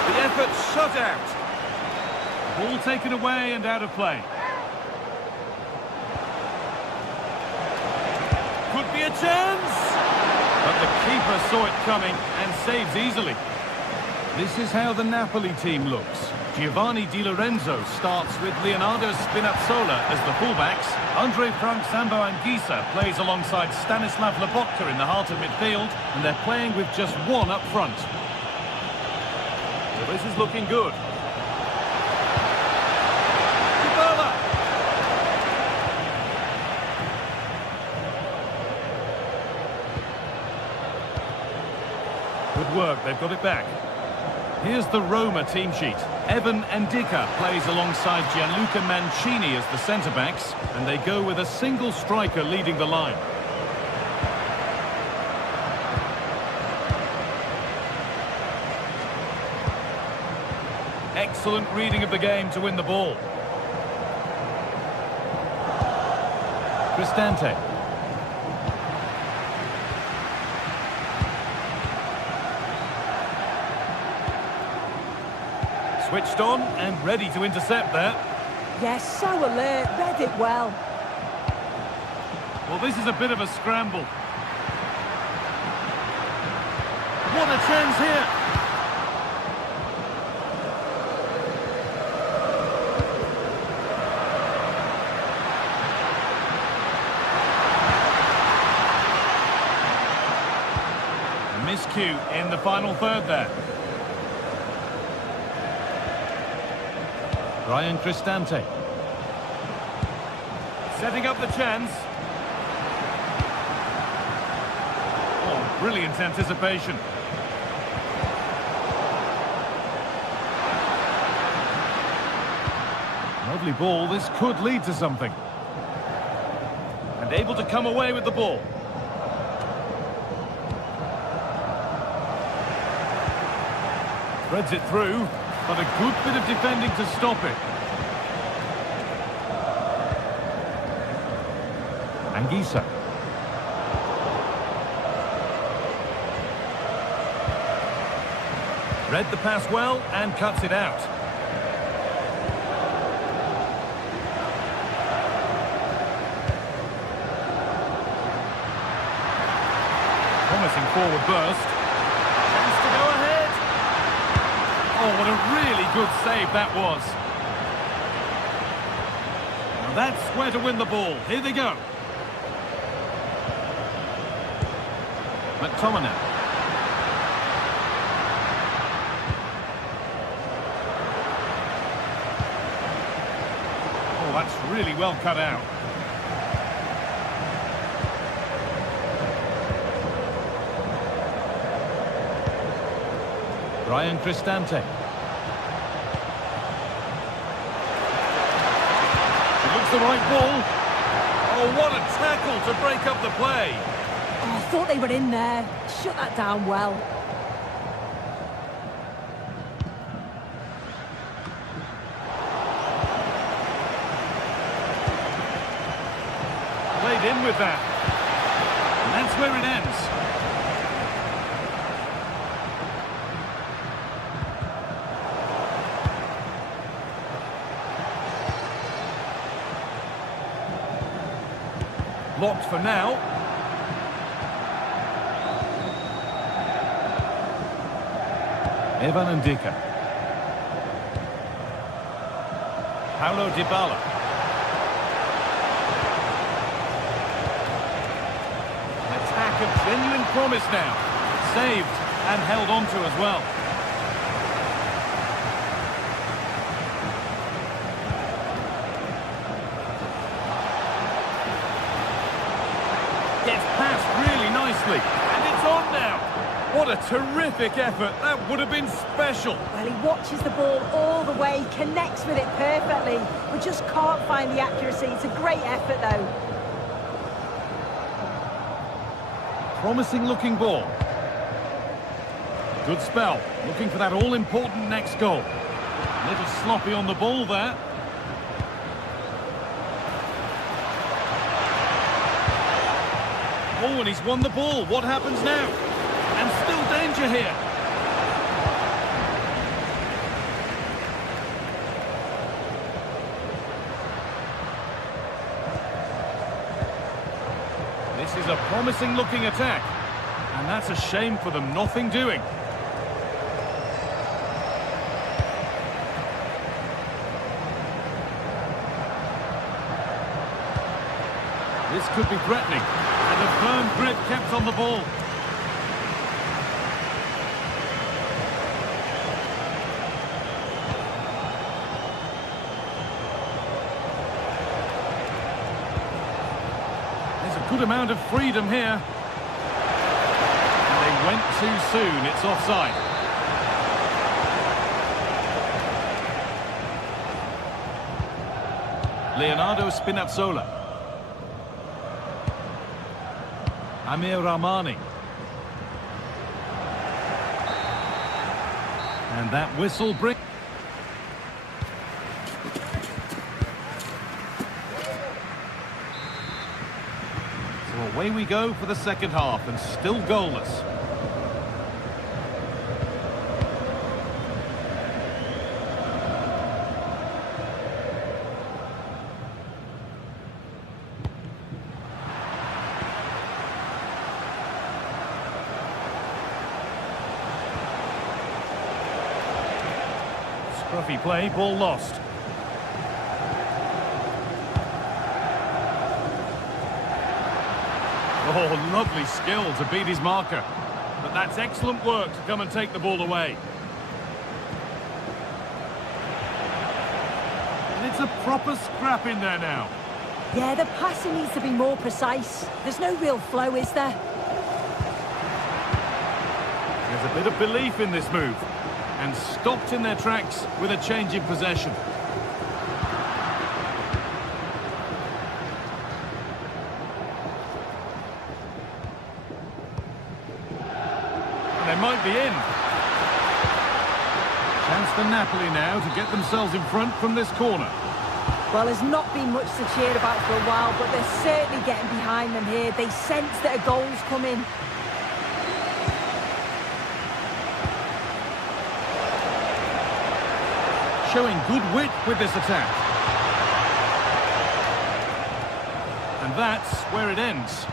The effort shut out. Ball taken away and out of play. Could be a chance! But the keeper saw it coming and saves easily. This is how the Napoli team looks. Giovanni Di Lorenzo starts with Leonardo Spinazzola as the fullbacks. Andre Frank Sambo Anguissa plays alongside Stanislav Lobotka in the heart of midfield, and they're playing with just one up front. So this is looking good. Good work, they've got it back. Here's the Roma team sheet. Evan Ndika plays alongside Gianluca Mancini as the centre-backs, and they go with a single striker leading the line. Excellent reading of the game to win the ball. Cristante. Switched on and ready to intercept there. Yes, so alert, read it well. Well, this is a bit of a scramble. What a chance here! Miscue in the final third there. Ryan Cristante. Setting up the chance. Oh, brilliant anticipation. Lovely ball, this could lead to something. And able to come away with the ball. Threads it through, but a good bit of defending to stop it. Anguissa. Read the pass well and cuts it out. Promising forward burst. Chance to go ahead. Oh, what a really good save that was. Now that's where to win the ball. Here they go. McTominay. Oh, that's really well cut out. Ryan Cristante. It looks the right ball. Oh, what a tackle to break up the play. Oh, I thought they were in there. Shut that down well. Played in with that. And that's where it ends. Blocked for now. Evan Ndika. Paulo Dybala. An attack of genuine promise now. Saved and held on to as well. Gets past really nicely. And it's on now. What a terrific effort. That would have been special. Well, he watches the ball all the way, connects with it perfectly. We just can't find the accuracy. It's a great effort, though. Promising looking ball. Good spell. Looking for that all-important next goal. A little sloppy on the ball there. Oh, and he's won the ball. What happens now? And still danger here. This is a promising looking attack. And that's a shame for them, nothing doing. This could be threatening. And a firm grip kept on the ball. Good amount of freedom here. And they went too soon. It's offside. Leonardo Spinazzola. Amir Rahmani. And that whistle brings... So away we go for the second half, and still goalless. Scruffy play, ball lost. Oh, lovely skill to beat his marker. But that's excellent work to come and take the ball away. And it's a proper scrap in there now. Yeah, the passing needs to be more precise. There's no real flow, is there? There's a bit of belief in this move. And stopped in their tracks with a change in possession. And they might be in. Chance for Napoli now to get themselves in front from this corner. Well, there's not been much to cheer about for a while, but they're certainly getting behind them here. They sense that a goal's coming. Showing good wit with this attack. And that's where it ends.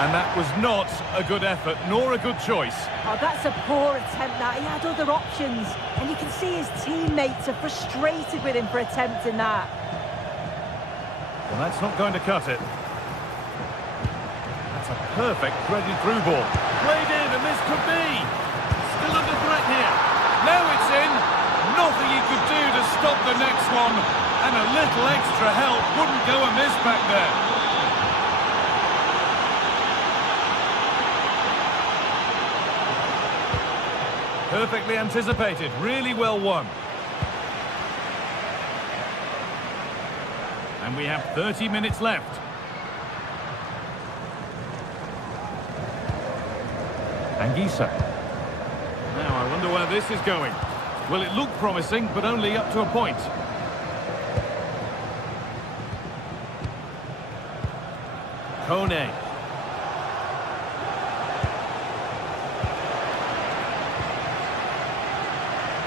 And that was not a good effort, nor a good choice. Oh, that's a poor attempt, that. He had other options. And you can see his teammates are frustrated with him for attempting that. Well, that's not going to cut it. That's a perfect threaded through ball. Played in, and this could be. Still under threat here. Now it's in. Nothing he could do to stop the next one. And a little extra help wouldn't go amiss back there. Perfectly anticipated. Really well won. And we have 30 minutes left. Anguissa. Now, I wonder where this is going. Well, it looked promising, but only up to a point. Kone.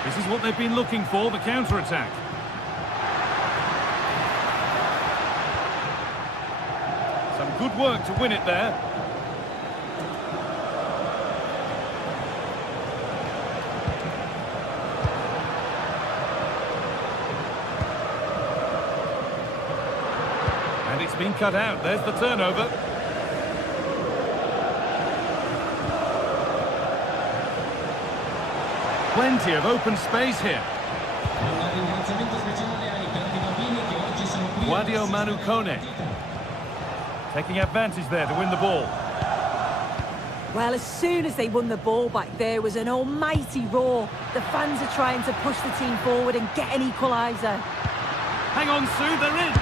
This is what they've been looking for, the counter-attack. Some good work to win it there. And it's been cut out. There's the turnover. Plenty of open space here. Guadio Manu Kone. Taking advantage there to win the ball. Well, as soon as they won the ball back, there was an almighty roar. The fans are trying to push the team forward and get an equaliser. Hang on, Sue, they're in.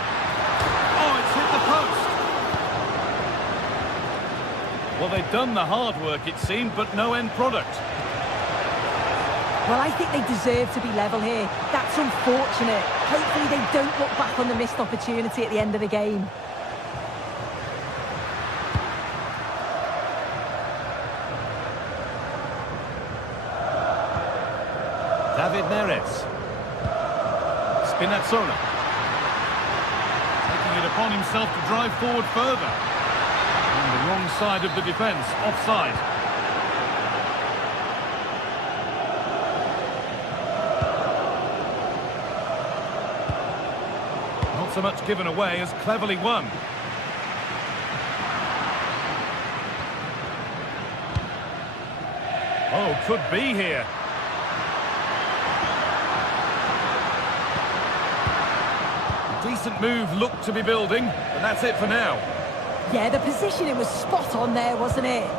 Oh, it's hit the post. Well, they've done the hard work, it seemed, but no end product. Well, I think they deserve to be level here. That's unfortunate. Hopefully they don't look back on the missed opportunity at the end of the game. David Neres. Spinazzola. Taking it upon himself to drive forward further. On the wrong side of the defence, offside. Not so much given away as cleverly won. Oh, could be here. Decent move looked to be building, but that's it for now. Yeah, the positioning was spot on there, wasn't it?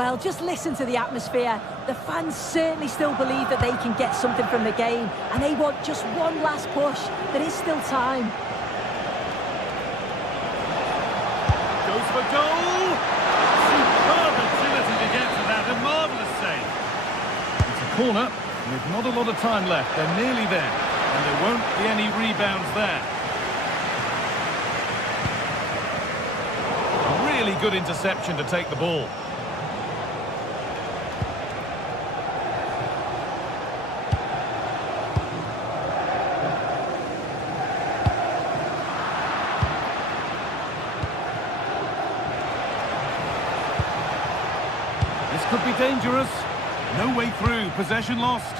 Well, just listen to the atmosphere. The fans certainly still believe that they can get something from the game, and they want just one last push. There is still time. Goes for goal! Superb agility to get to that, a marvellous save. It's a corner, with not a lot of time left. They're nearly there, and there won't be any rebounds there. A really good interception to take the ball. Could be dangerous. No way through. Possession lost.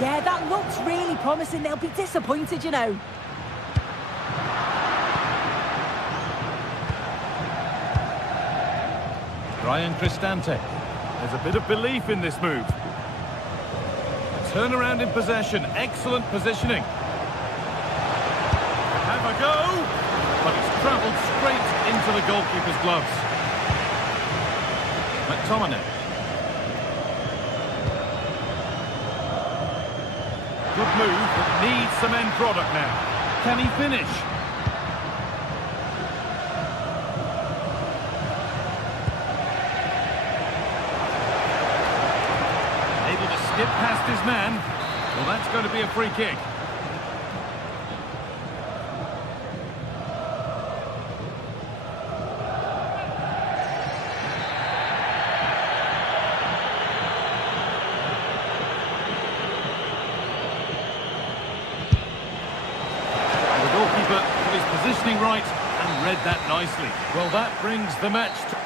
Yeah, that looks really promising. They'll be disappointed, you know. Ryan Cristante. There's a bit of belief in this move. A turnaround in possession. Excellent positioning. Have a go. But it's travelled straight into the goalkeeper's gloves. McTominay. Good move, but needs some end product now. Can he finish? Able to skip past his man. Well, that's going to be a free kick. Positioning right and read that nicely. Well, that brings the match to...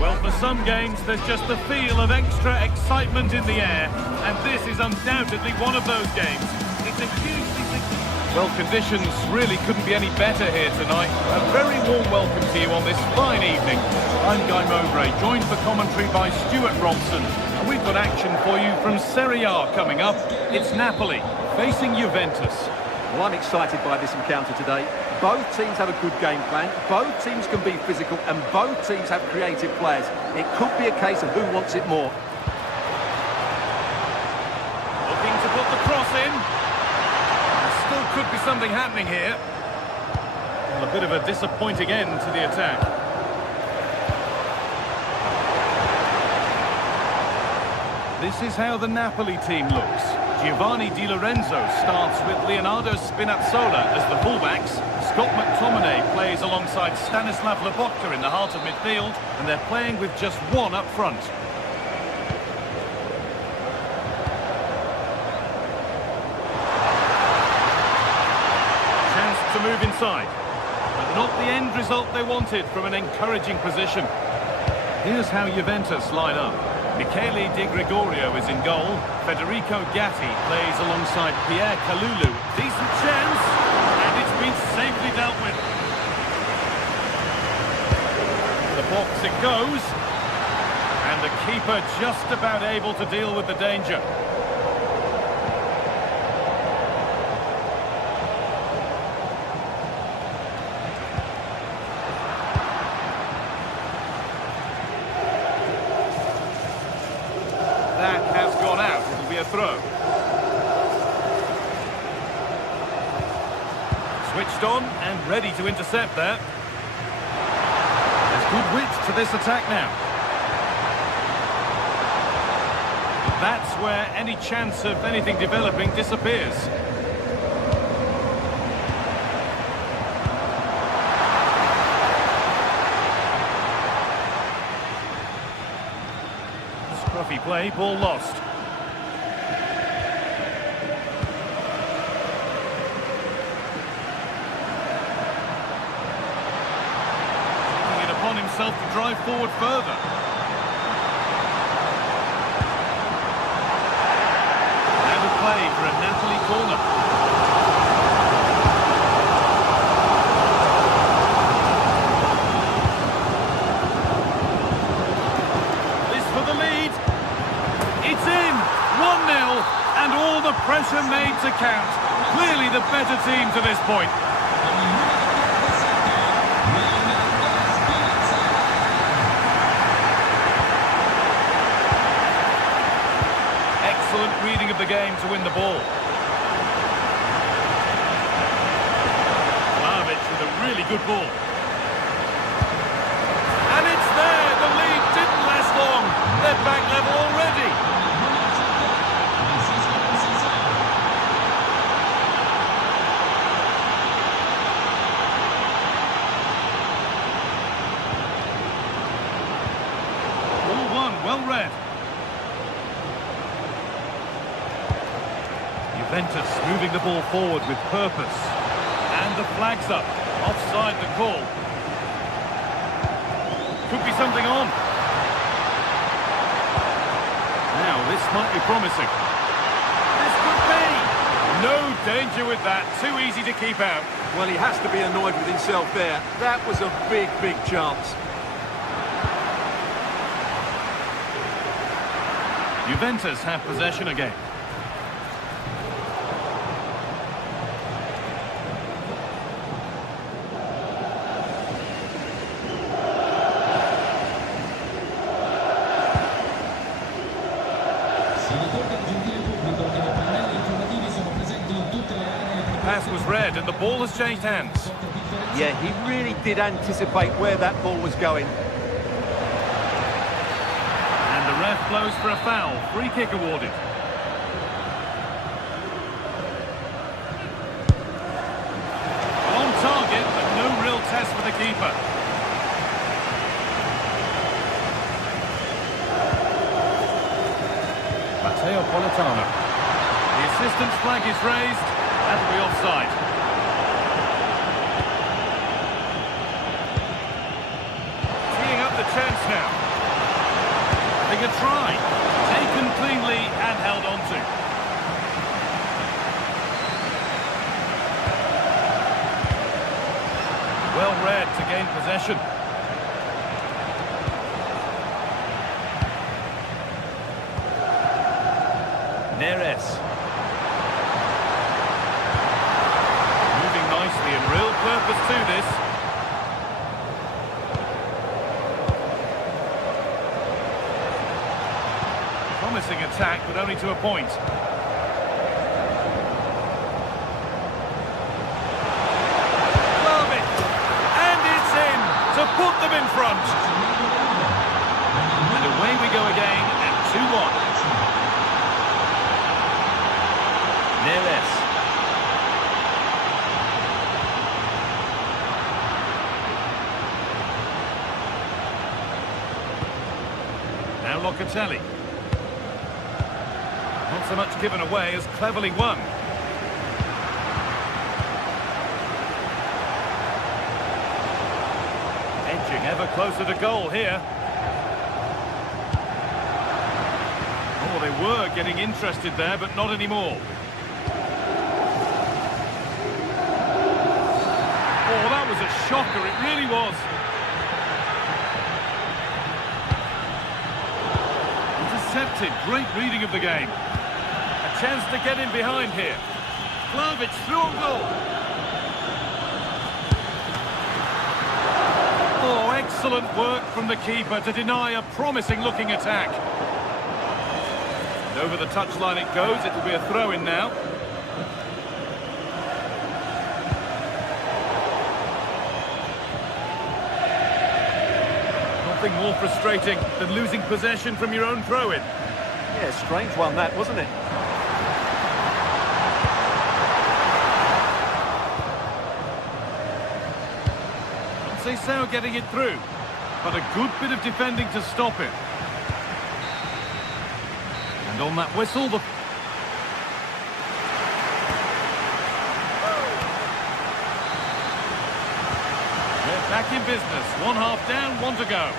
Well, for some games, there's just the feel of extra excitement in the air, and this is undoubtedly one of those games. It's a hugely... Well, conditions really couldn't be any better here tonight. A very warm welcome to you on this fine evening. I'm Guy Mowbray, joined for commentary by Stuart Robson, and we've got action for you from Serie A coming up. It's Napoli facing Juventus. Well, I'm excited by this encounter today. Both teams have a good game plan, both teams can be physical, and both teams have creative players. It could be a case of who wants it more. Looking to put the cross in. There still could be something happening here. Well, a bit of a disappointing end to the attack. This is how the Napoli team looks. Giovanni Di Lorenzo starts with Leonardo Spinazzola as the fullbacks. Scott McTominay plays alongside Stanislav Lobotka in the heart of midfield, and they're playing with just one up front. Chance to move inside, but not the end result they wanted from an encouraging position. Here's how Juventus line up. Michele Di Gregorio is in goal. Federico Gatti plays alongside Pierre Kalulu. Decent chance, and it's been safely dealt with. box it goes. And the keeper just about able to deal with the danger. That has gone out. It'll be a throw. Switched on and ready to intercept there. There's good width to this attack now. But that's where any chance of anything developing disappears. Scruffy play, ball lost. Himself to drive forward further. Now to play for a Napoli corner. This for the lead. It's in. 1-0 and all the pressure made to count. Clearly the better team to this point. Excellent reading of the game to win the ball. Vlahovic with a really good ball. And it's there! The lead didn't last long. They're back level already. Ball one, well read. Juventus moving the ball forward with purpose. And the flag's up. Offside the call. Could be something on. Now, this might be promising. This could be! No danger with that. Too easy to keep out. Well, he has to be annoyed with himself there. That was a big, big chance. Juventus have possession again. Pass was read and the ball has changed hands. Yeah, he really did anticipate where that ball was going. And the ref blows for a foul. Free kick awarded. On target, but no real test for the keeper. Politano. The assistant's flag is raised. That'll be offside. Teeing up the chance now. Having a try. Taken cleanly and held on to. Well read to gain possession. Neres. Moving nicely and real purpose to this. Promising attack, but only to a point. Love it! And it's in to put them in front. And away we go again at 2-1. Neres. Now Locatelli. Not so much given away as cleverly won. Edging ever closer to goal here. Oh, they were getting interested there, but not anymore. Oh, that was a shocker, it really was. intercepted. Great reading of the game. A chance to get in behind here. Vlahovic through on goal. Oh, excellent work from the keeper to deny a promising-looking attack. And over the touchline it goes. It'll be a throw-in now. Nothing more frustrating than losing possession from your own throw-in. Yeah, strange one that, wasn't it? Say getting it through, but a good bit of defending to stop it. And on that whistle, the... They're back in business. One half down, one to go.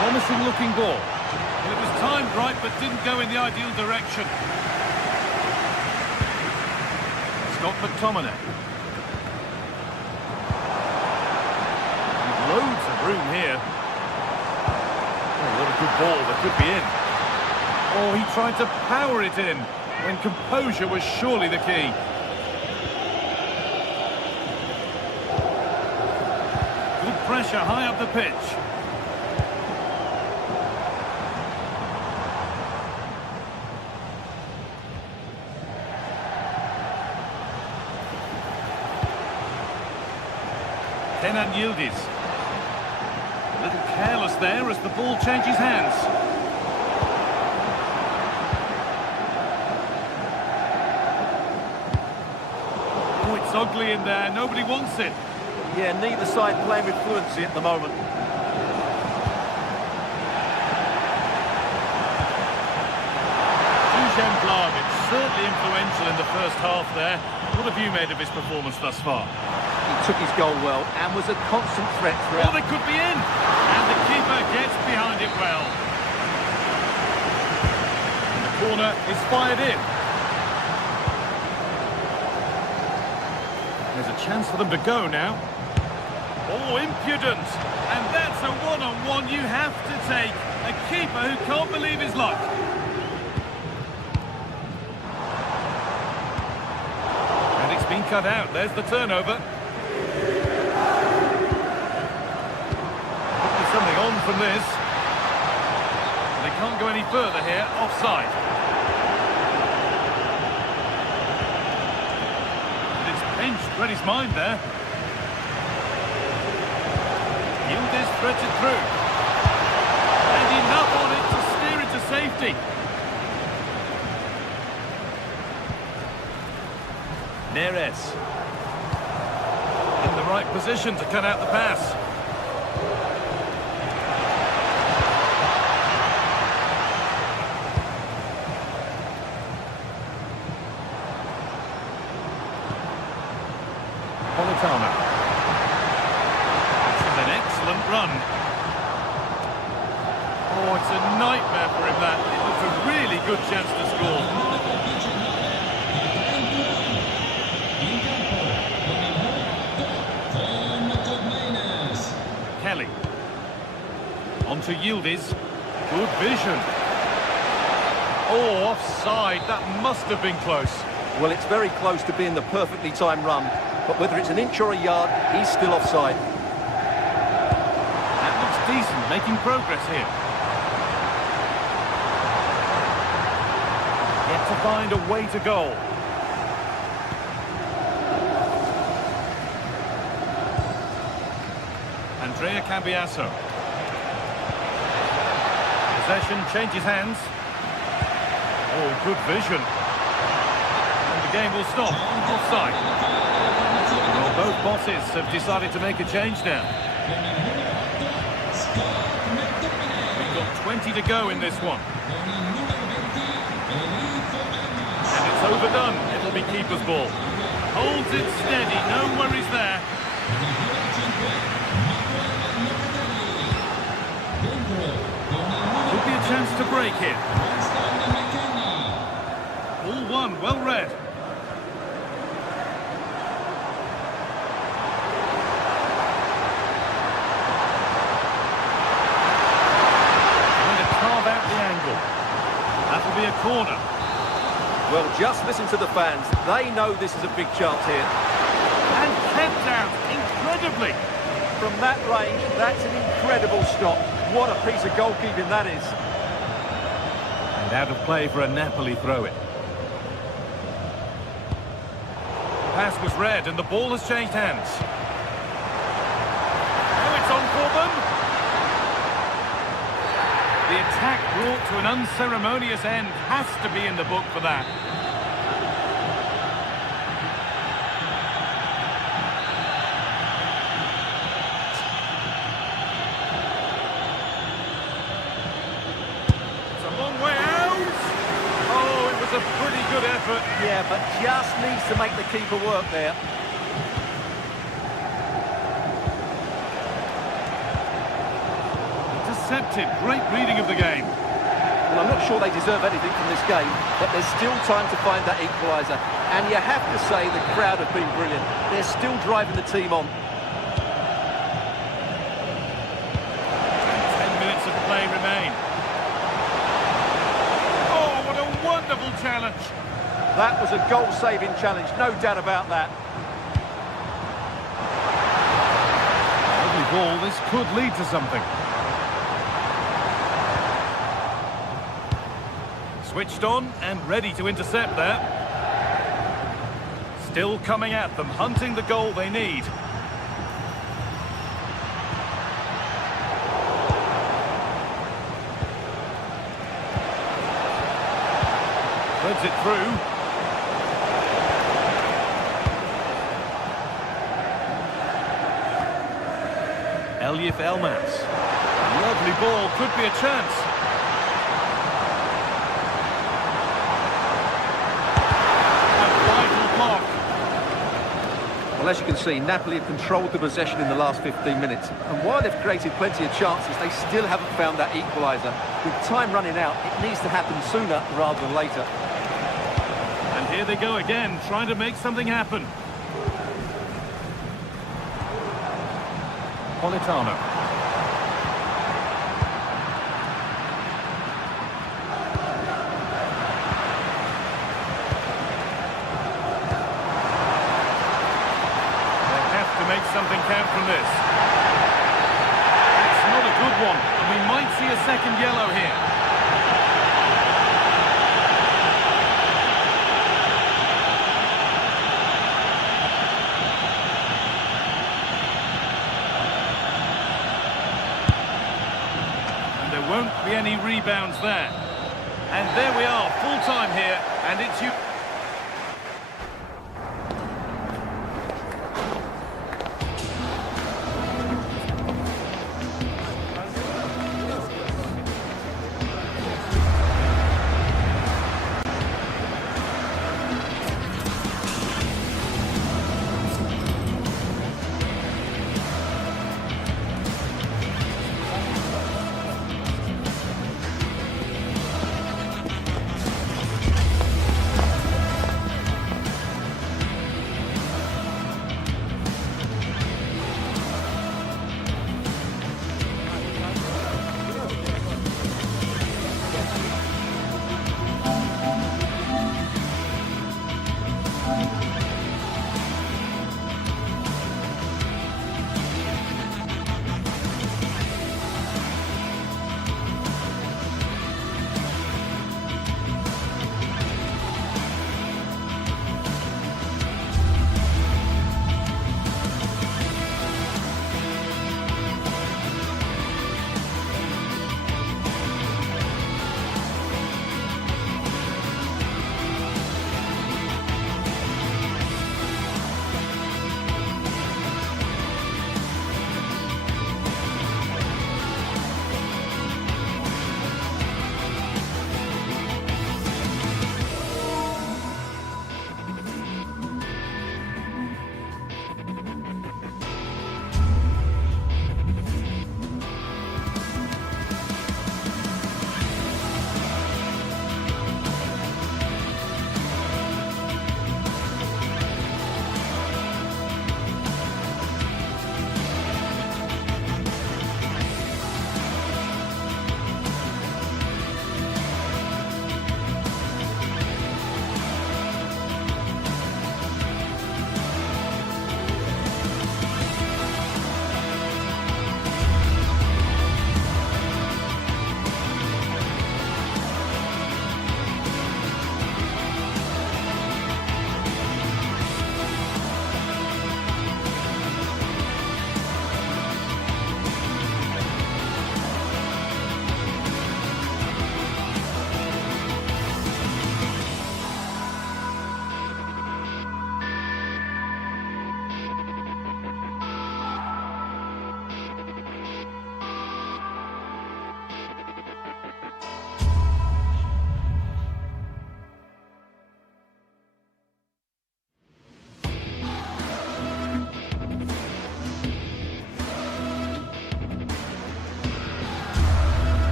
Promising looking ball. Well, it was timed right, but didn't go in the ideal direction. Scott McTominay. And loads of room here. Oh, what a good ball, that could be in. Oh, he tried to power it in, when composure was surely the key. Good pressure high up the pitch. Kenan Yildiz. A little careless there as the ball changes hands. Oh, it's ugly in there. Nobody wants it. Yeah, neither side playing with fluency at the moment. Vlahovic, certainly influential in the first half there. What have you made of his performance thus far? He took his goal well and was a constant threat throughout. Oh, they could be in! And the keeper gets behind it well. And the corner is fired in. There's a chance for them to go now. Oh, impudent! And that's a one-on-one you have to take. A keeper who can't believe his luck. And it's been cut out. There's the turnover. Something on from this. They can't go any further here. Offside. And it's pinched. Read his mind there. Yildiz threaded through. And enough on it to steer it to safety. Neres. In the right position to cut out the pass. This is an excellent run. Oh, it's a nightmare for him, that. It was a really good chance to score. Kelly. On to Yildiz. Good vision. Oh, offside. That must have been close. Well, it's very close to being the perfectly timed run, but whether it's an inch or a yard, he's still offside. That looks decent, making progress here. Yet to find a way to goal. Andrea Cambiasso. Possession changes hands. Oh, good vision. And the game will stop. Offside. Well, both bosses have decided to make a change now. We've got 20 to go in this one. And it's overdone. It'll be keeper's ball. Holds it steady, no worries there. here. All one, well read. That'll be a corner. Well, just listen to the fans. They know this is a big chance here. And kept out incredibly. From that range, that's an incredible stop. What a piece of goalkeeping that is. And out of play for a Napoli throw-in. Pass was read and the ball has changed hands. Oh, it's on for them. The attack brought to an unceremonious end has to be in the book for that. It's a long way out. Oh, it was a pretty good effort. Yeah, but just needs to make the keeper work there. Intercepted. Great reading of the game. Well, I'm not sure they deserve anything from this game, but there's still time to find that equaliser. And you have to say the crowd have been brilliant. They're still driving the team on. 10 minutes of play remain. Oh, what a wonderful challenge. That was a goal-saving challenge, no doubt about that. Lovely ball. This could lead to something. Switched on and ready to intercept there. Still coming at them, hunting the goal they need. Threads it through. Elif Elmas. Lovely ball, could be a chance. Well, as you can see, Napoli have controlled the possession in the last 15 minutes. And while they've created plenty of chances, they still haven't found that equaliser. With time running out, it needs to happen sooner rather than later. And here they go again, trying to make something happen. Politano. Make something count from this. It's not a good one, and we might see a second yellow here. And there won't be any rebounds there. And there we are, full time here, and it's you.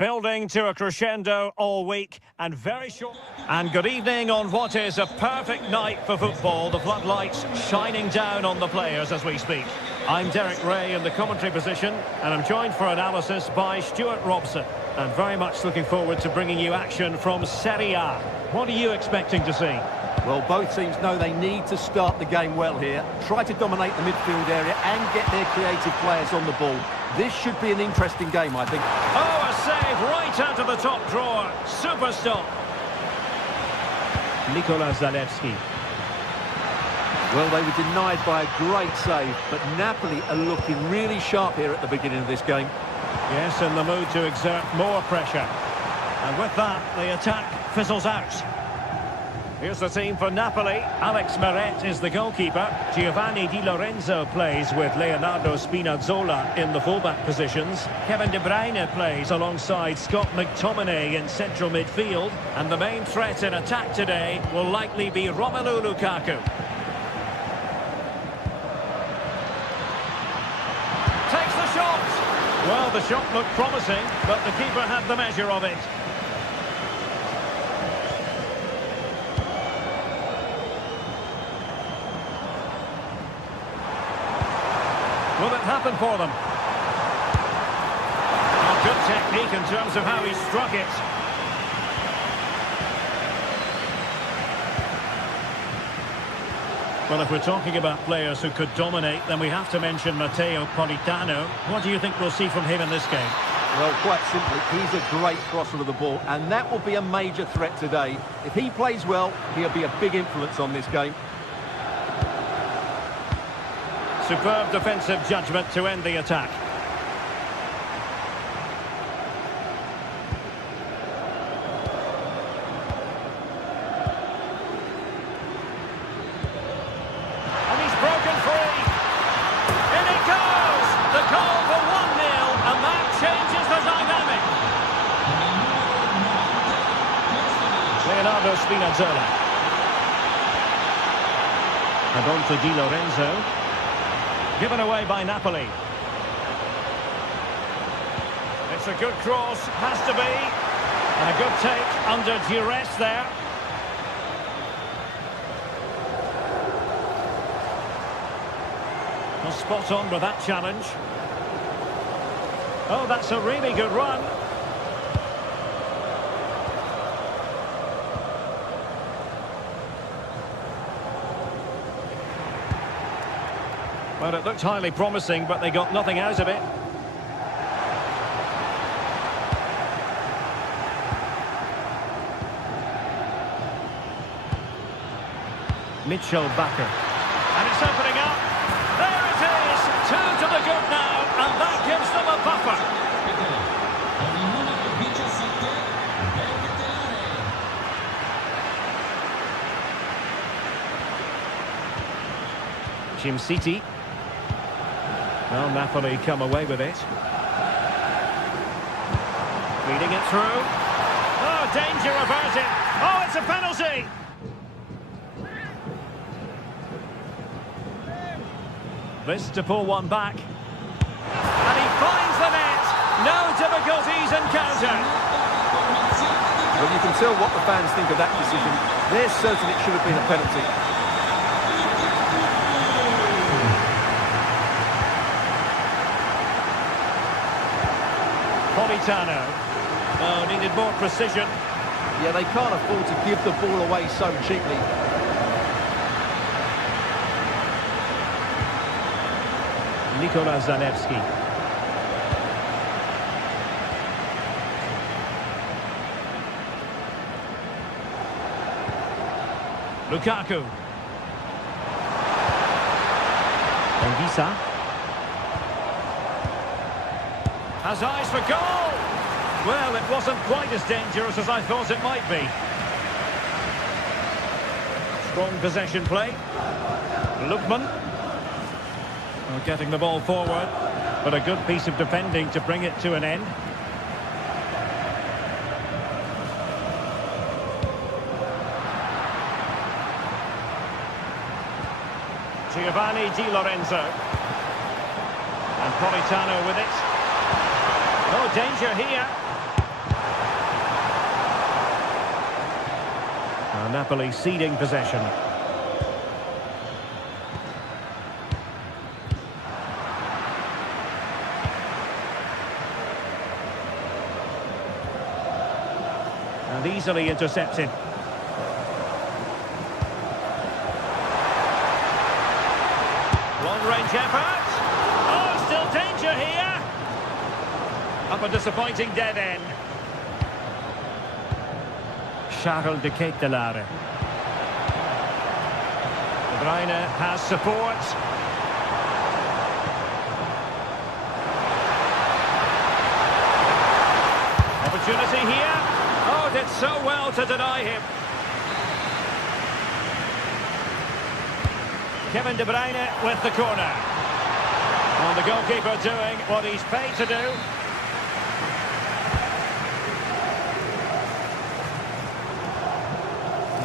Building to a crescendo all week and very short. And good evening on what is a perfect night for football. The floodlights shining down on the players as we speak. I'm Derek Ray in the commentary position and I'm joined for analysis by Stuart Robson. And very much looking forward to bringing you action from Serie A. What are you expecting to see? Well, both teams know they need to start the game well here. Try to dominate the midfield area and get their creative players on the ball. This should be an interesting game, I think. Oh, a save right out of the top drawer. Super stop. Nicola Zalewski. Well, they were denied by a great save, but Napoli are looking really sharp here at the beginning of this game. Yes, in the mood to exert more pressure. And with that, the attack fizzles out. Here's the team for Napoli. Alex Meret is the goalkeeper. Giovanni Di Lorenzo plays with Leonardo Spinazzola in the fullback positions. Kevin De Bruyne plays alongside Scott McTominay in central midfield. And the main threat in attack today will likely be Romelu Lukaku. Takes the shot! Well, the shot looked promising, but the keeper had the measure of it. Will it happen for them? A good technique in terms of how he struck it. Well, if we're talking about players who could dominate, then we have to mention Matteo Politano. What do you think we'll see from him in this game? Well, quite simply, he's a great crosser of the ball, and that will be a major threat today. If he plays well, he'll be a big influence on this game. Superb defensive judgment to end the attack. And he's broken free. In it goes! The goal for 1-0, and that changes the dynamic. Leonardo Spinazzola. And on to Di Lorenzo. Given away by Napoli. It's a good cross, has to be. And a good take under duress there. Well, spot on with that challenge. Oh, that's a really good run. Well, it looked highly promising, but they got nothing out of it. Mitchell Bakker. And it's opening up. There it is! 2 to the good now, and that gives them a buffer. Jim City. Well, Napoli come away with it. Feeding it through. Oh, danger averted. Oh, it's a penalty! This to pull one back. And he finds the net. No difficulties encountered. Well, you can tell what the fans think of that decision. They're certain it should have been a penalty. Politano. Oh, needed more precision. Yeah, they can't afford to give the ball away so cheaply. Nicola Zalewski. Lukaku. Benfica. Has eyes for goal! Well, it wasn't quite as dangerous as I thought it might be. Strong possession play. Lookman. Well, getting the ball forward, but a good piece of defending to bring it to an end. Giovanni Di Lorenzo. And Politano with it. No danger here. And Napoli ceding possession. And easily intercepted. Long-range effort. Oh, still danger here. Up a disappointing dead end. Charles de Ketelaere. De Bruyne has support. Opportunity here. Oh, did so well to deny him. Kevin De Bruyne with the corner. And the goalkeeper doing what he's paid to do.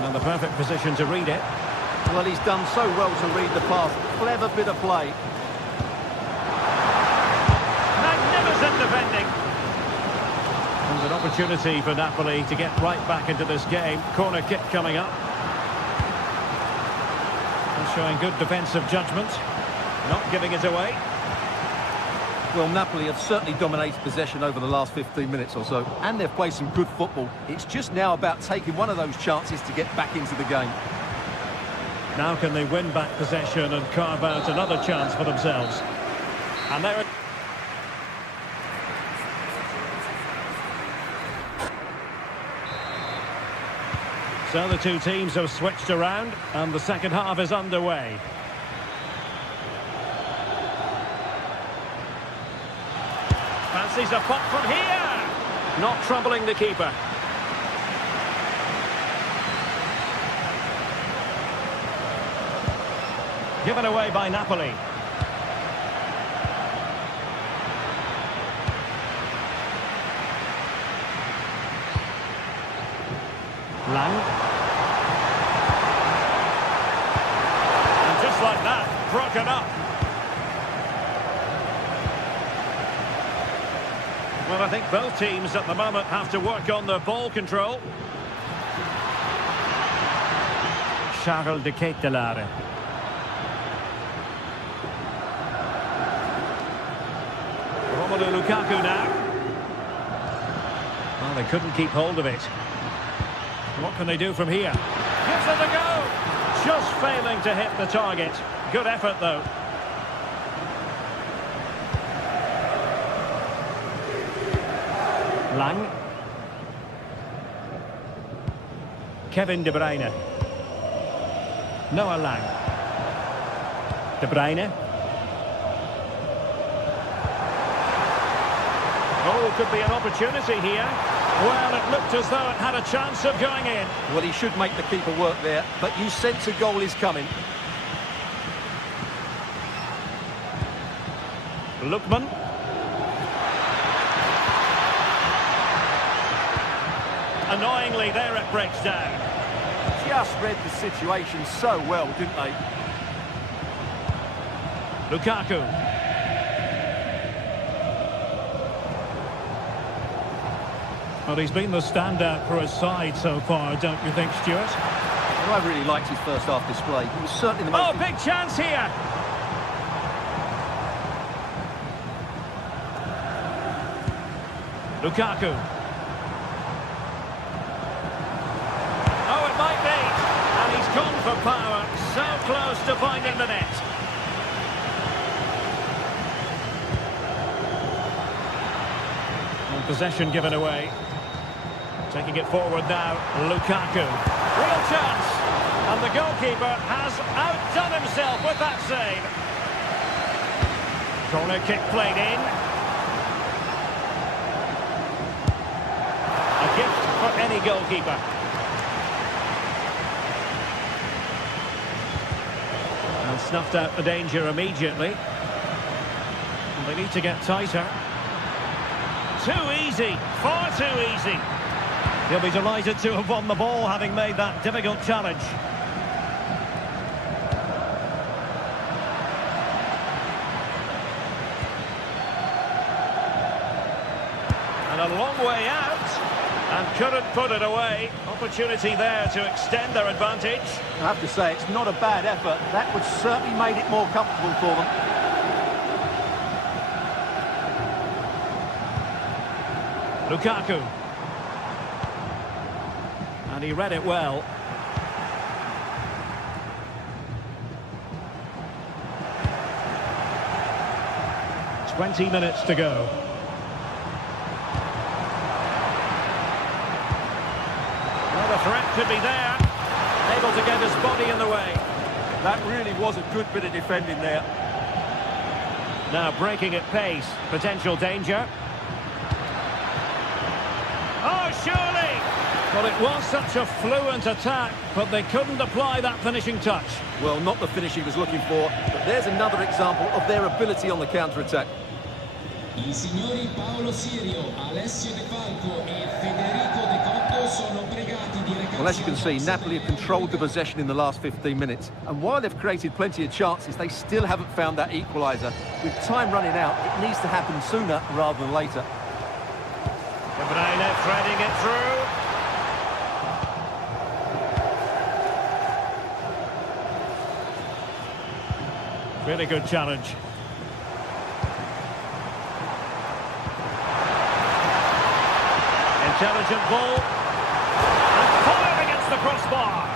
And the perfect position to read it. Well, he's done so well to read the pass. Clever bit of play. Magnificent defending. And an opportunity for Napoli to get right back into this game. Corner kick coming up. And showing good defensive judgment. Not giving it away. Well, Napoli have certainly dominated possession over the last 15 minutes or so, and they've played some good football. It's just now about taking one of those chances to get back into the game. Now can they win back possession and carve out another chance for themselves? And there it... So the two teams have switched around, and the second half is underway. Fancies a pop from here. Not troubling the keeper. Given away by Napoli. Lang. And just like that, broken up. Well, I think both teams at the moment have to work on their ball control. Charles de Ketelaere. Lukaku now. Well, they couldn't keep hold of it. What can they do from here? Gives it a go. Just failing to hit the target. Good effort, though. Lang. Kevin De Bruyne. Noah Lang. De Bruyne. Oh, could be an opportunity here. Well, it looked as though it had a chance of going in. Well, he should make the keeper work there, but you sense a goal is coming. Lookman. Annoyingly, there it breaks down. Just read the situation so well, didn't they? Lukaku. Well, he's been the standout for his side so far, don't you think, Stuart? Well, I really liked his first half display. He was certainly the most... Oh, big chance here! Lukaku. Oh, it might be! And he's gone for power, so close to finding the net. And possession given away. Taking it forward now, Lukaku. Real chance. And the goalkeeper has outdone himself with that save. Corner kick played in. A gift for any goalkeeper. And snuffed out the danger immediately. And they need to get tighter. Too easy, far too easy. He'll be delighted to have won the ball, having made that difficult challenge. And a long way out. And couldn't put it away. Opportunity there to extend their advantage. I have to say, it's not a bad effort. That would certainly made it more comfortable for them. Lukaku. And he read it well. "20 minutes to go. Well, the threat could be there. Able to get his body in the way. That really was a good bit of defending there. Now breaking at pace. Potential danger. Oh, surely! Well, it was such a fluent attack, but they couldn't apply that finishing touch. Well, not the finish he was looking for, but there's another example of their ability on the counter-attack. I signori Paolo Sirio, Alessio De Falco e Federico De Cotto sono pregati di recarsi. Well, as you can see, Napoli have controlled the possession in the last 15 minutes. And while they've created plenty of chances, they still haven't found that equaliser. With time running out, it needs to happen sooner rather than later. De Bruyne threading it through. Really good challenge. Intelligent ball. And fired against the crossbar.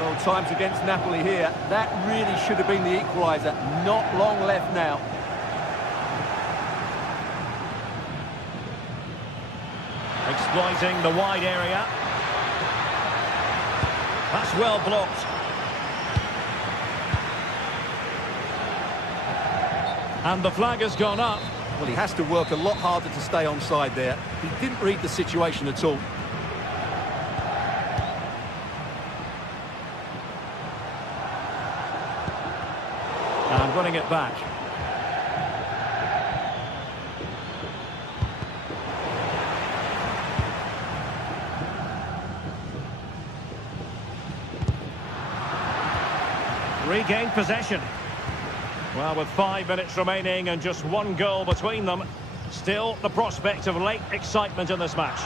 Well, time's against Napoli here. That really should have been the equaliser. Not long left now. Exploiting the wide area. That's well blocked. And the flag has gone up. Well, he has to work a lot harder to stay onside there. He didn't read the situation at all. And winning it back. Regained possession. Well, with 5 minutes remaining and just one goal between them, still the prospect of late excitement in this match.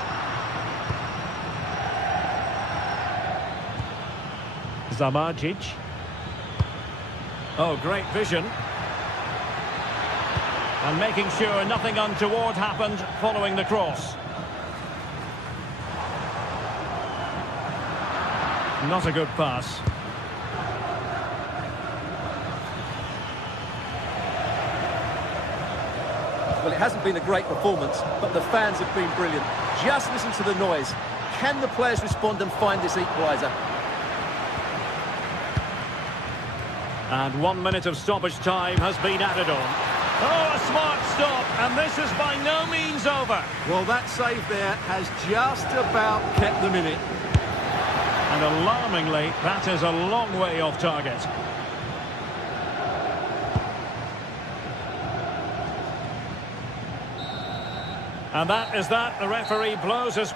Zamardzic. Oh, great vision. And making sure nothing untoward happened following the cross. Not a good pass. Well, it hasn't been a great performance, but the fans have been brilliant. Just listen to the noise. Can the players respond and find this equaliser? And 1 minute of stoppage time has been added on. Oh, a smart stop, and this is by no means over. Well, that save there has just about kept them in it. And alarmingly, that is a long way off target. And that is that. The referee blows his...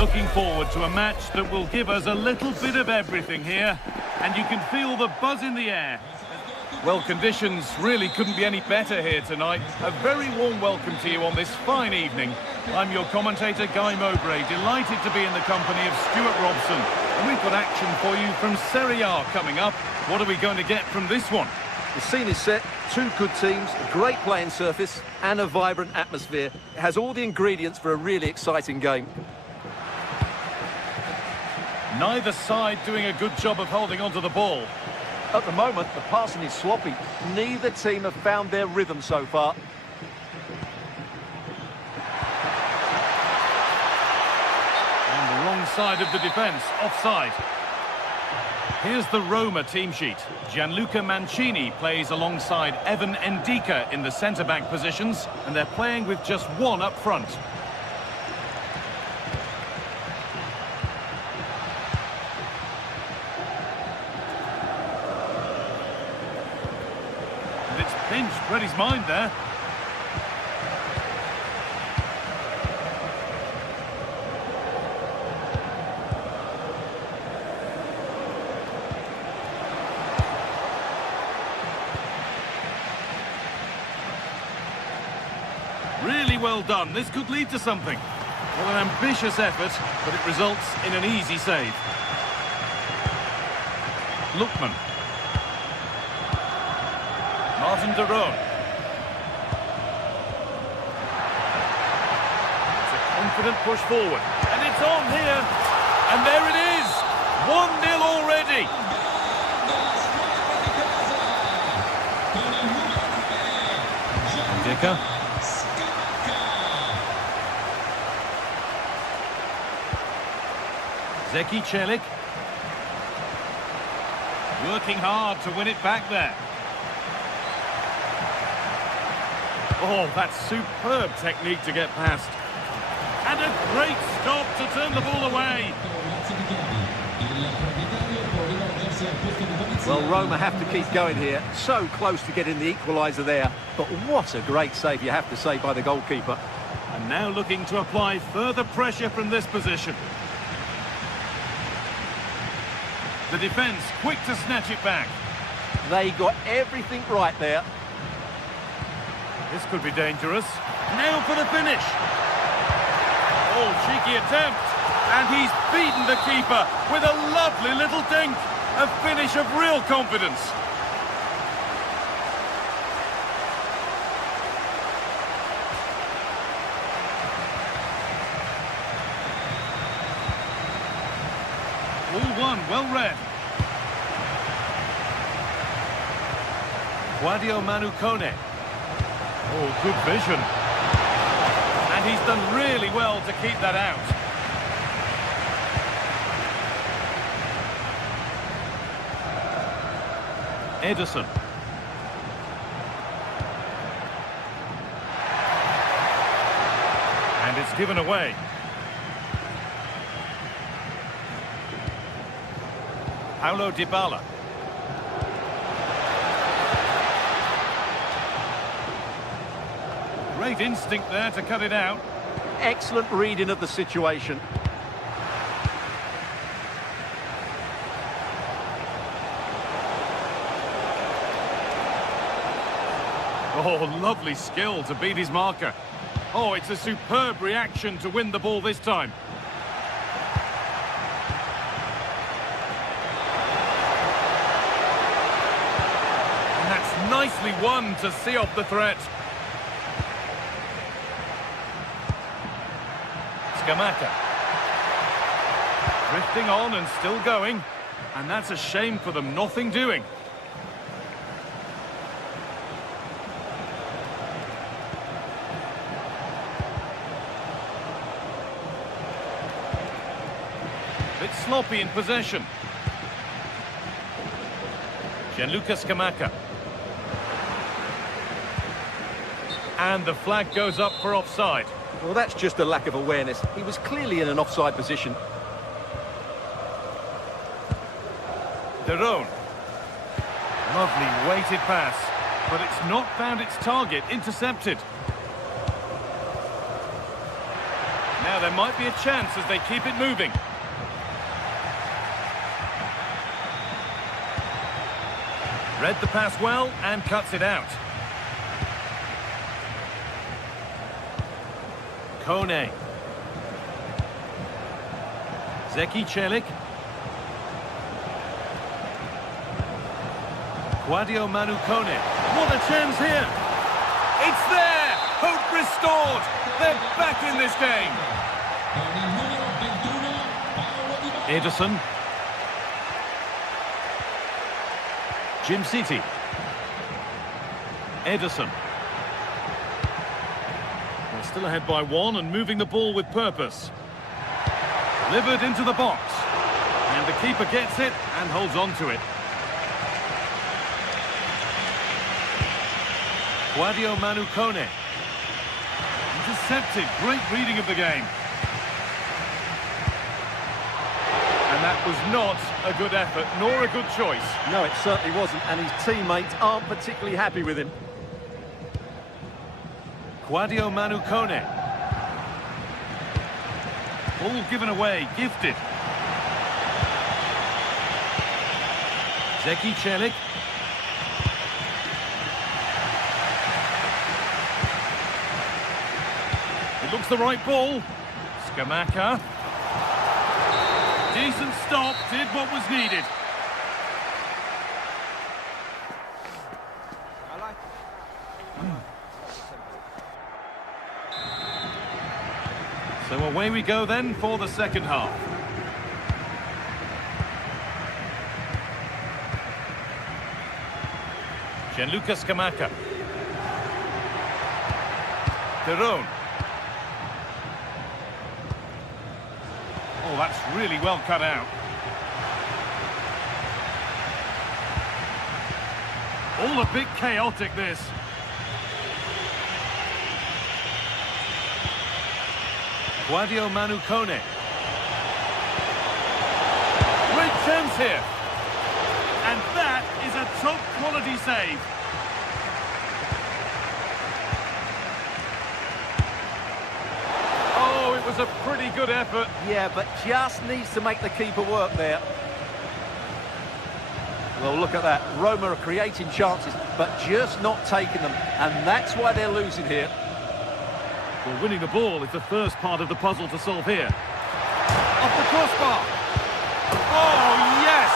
Looking forward to a match that will give us a little bit of everything here. And you can feel the buzz in the air. Well, conditions really couldn't be any better here tonight. A very warm welcome to you on this fine evening. I'm your commentator, Guy Mowbray, delighted to be in the company of Stuart Robson. And we've got action for you from Serie A coming up. What are we going to get from this one? The scene is set, two good teams, a great playing surface and a vibrant atmosphere. It has all the ingredients for a really exciting game. Neither side doing a good job of holding onto the ball. At the moment, the passing is sloppy. Neither team have found their rhythm so far. On the wrong side of the defence, offside. Here's the Roma team sheet. Gianluca Mancini plays alongside Evan Ndika in the centre-back positions, and they're playing with just one up front. And it's pinched, read his mind there. Really well done. This could lead to something. Well, an ambitious effort, but it results in an easy save. Lookman. Martin de Roon. It's a confident push forward. And it's on here. And there it is. 1-0 already. Ndika. Zeki Celik. Working hard to win it back there. Oh, that's superb technique to get past. And a great stop to turn the ball away. Well, Roma have to keep going here. So close to getting the equaliser there. But what a great save, you have to say, by the goalkeeper. And now looking to apply further pressure from this position. The defence quick to snatch it back. They got everything right there. This could be dangerous. Now for the finish. Oh, cheeky attempt. And he's beaten the keeper with a lovely little dink. A finish of real confidence. All one, well read. Guadio Manu Kone. Oh, good vision. And he's done really well to keep that out. Ederson. And it's given away. Paulo Dybala. Great instinct there to cut it out. Excellent reading of the situation. Oh, lovely skill to beat his marker. Oh, it's a superb reaction to win the ball this time. And that's nicely won to see off the threat. Scamacca. Drifting on and still going. And that's a shame for them, nothing doing. Bit sloppy in possession. Gianluca Scamacca. And the flag goes up for offside. Well, that's just a lack of awareness. He was clearly in an offside position. De Roon. Lovely weighted pass, but it's not found its target, intercepted. Now there might be a chance as they keep it moving. Read the pass well and cuts it out. Kone. Zeki Celik. Guadio Manu Kone. What a chance here! It's there! Hope restored! They're back in this game! Ederson. Jim City. Ederson. They're still ahead by one and moving the ball with purpose. Delivered into the box. And the keeper gets it and holds on to it. Guadio Manu Kone. Intercepted. Great reading of the game. And that was not a good effort, nor a good choice. No, it certainly wasn't, and his teammates aren't particularly happy with him. Guadio Manu Kone. Ball given away, gifted. Zeki Celik. It looks the right ball. Scamacca. Decent stop, did what was needed. So away we go then for the second half. Gianluca Scamacca. Terone. Oh, that's really well cut out. All a bit chaotic, this. Guadio Manu Kone. Great chance here. And that is a top quality save. Oh, it was a pretty good effort. Yeah, but just needs to make the keeper work there. Well, look at that. Roma are creating chances, but just not taking them. And that's why they're losing here. Well, winning the ball is the first part of the puzzle to solve here. Off the crossbar. Oh, yes!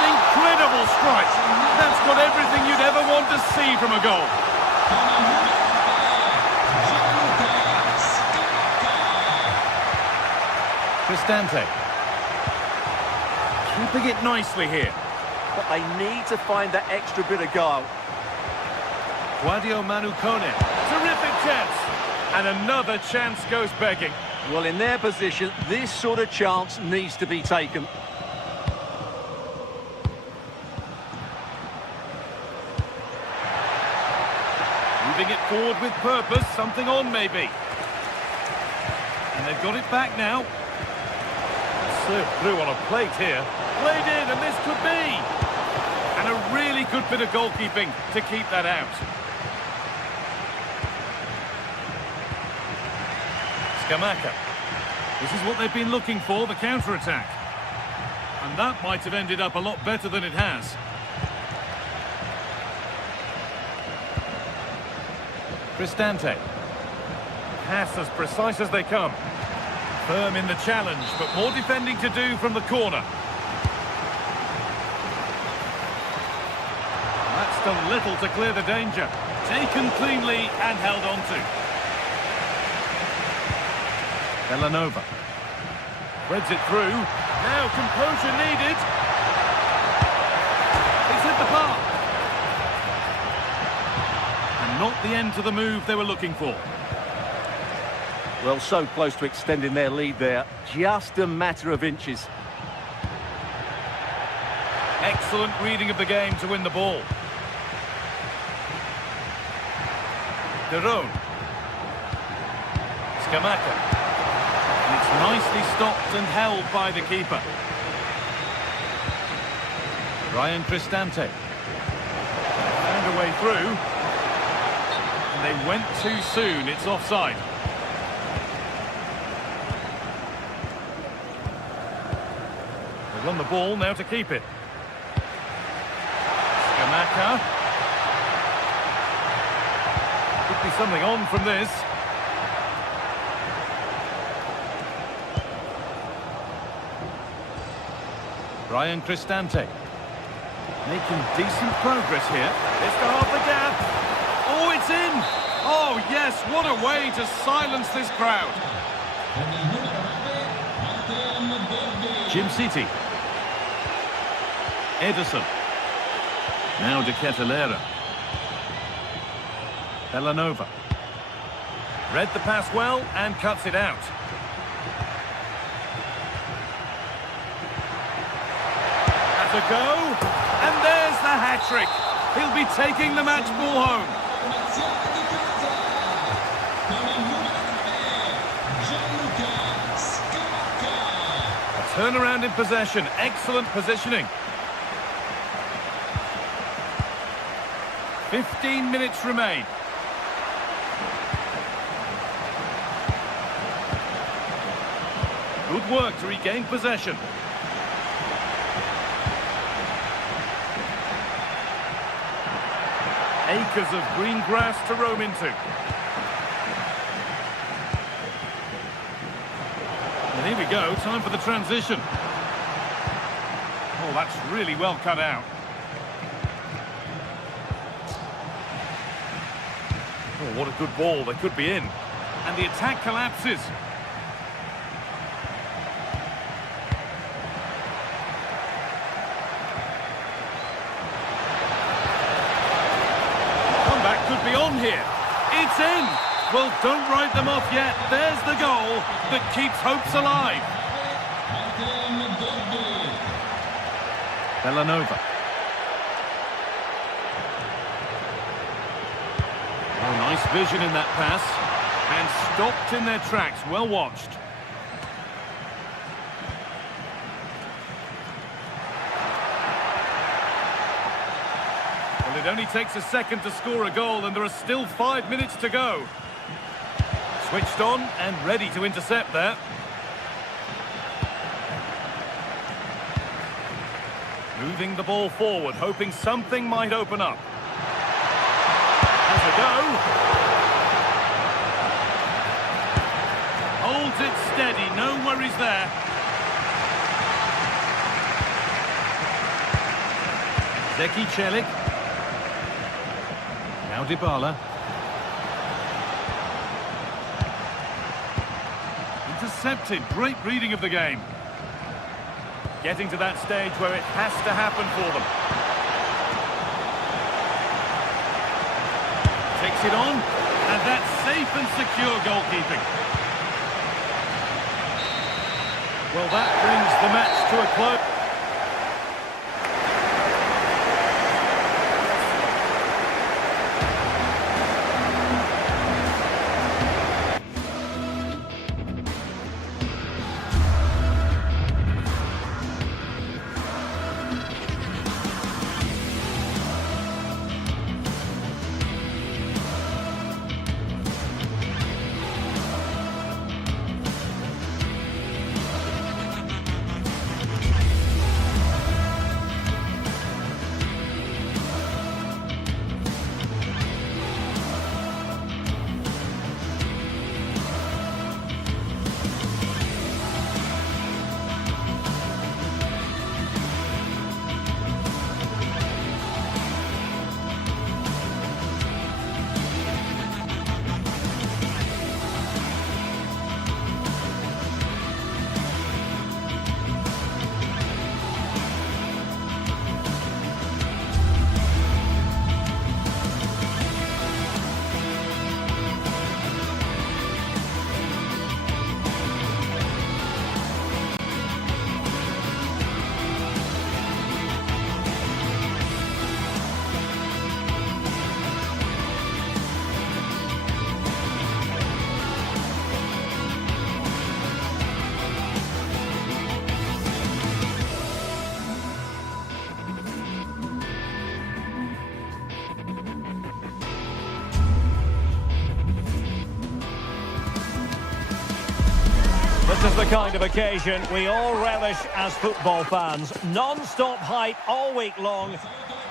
An incredible strike. That's got everything you'd ever want to see from a goal. Cristante. Keeping it nicely here. But they need to find that extra bit of guile. Guadio Manu Kone. Terrific chance. And another chance goes begging. Well, in their position, this sort of chance needs to be taken. Moving it forward with purpose, something on maybe. And they've got it back now. Served through on a plate here. Played in, and this could be. And a really good bit of goalkeeping to keep that out. Scamacca. This is what they've been looking for, the counter-attack. And that might have ended up a lot better than it has. Cristante. Pass as precise as they come. Firm in the challenge, but more defending to do from the corner. That's done little to clear the danger. Taken cleanly and held on to. Villanova. Threads it through. Now composure needed. He's hit the bar. And not the end to the move they were looking for. Well, so close to extending their lead there. Just a matter of inches. Excellent reading of the game to win the ball. Terone. Scamacca. And it's nicely stopped and held by the keeper. Ryan Cristante. Found a way through. And they went too soon. It's offside. won the ball, now to keep it. Skamaka. Could be something on from this. Ryan Cristante. Making decent progress here. It's to half the gap. Oh, it's in! Oh, yes, what a way to silence this crowd. Jim City. Edison. Now De Ketelera. Bellanova. Read the pass well and cuts it out. That's a go. And there's the hat-trick. He'll be taking the match ball home. A turnaround in possession. Excellent positioning. 15 minutes remain. Good work to regain possession. Acres of green grass to roam into. And here we go, time for the transition. Oh, that's really well cut out. Oh, what a good ball, they could be in. And the attack collapses. Could be on here. It's in. Well, don't write them off yet. There's the goal that keeps hopes alive. Bellanova. Oh, nice vision in that pass. And stopped in their tracks. Well watched. It only takes a second to score a goal and there are still 5 minutes to go. Switched on and ready to intercept there. Moving the ball forward, hoping something might open up. Has a go. Holds it steady, no worries there. Zeki Celik. Now Dybala. Intercepted. Great reading of the game. Getting to that stage where it has to happen for them. Takes it on. And that's safe and secure goalkeeping. Well, that brings the match to a close. is the kind of occasion we all relish as football fans. Non-stop hype all week long.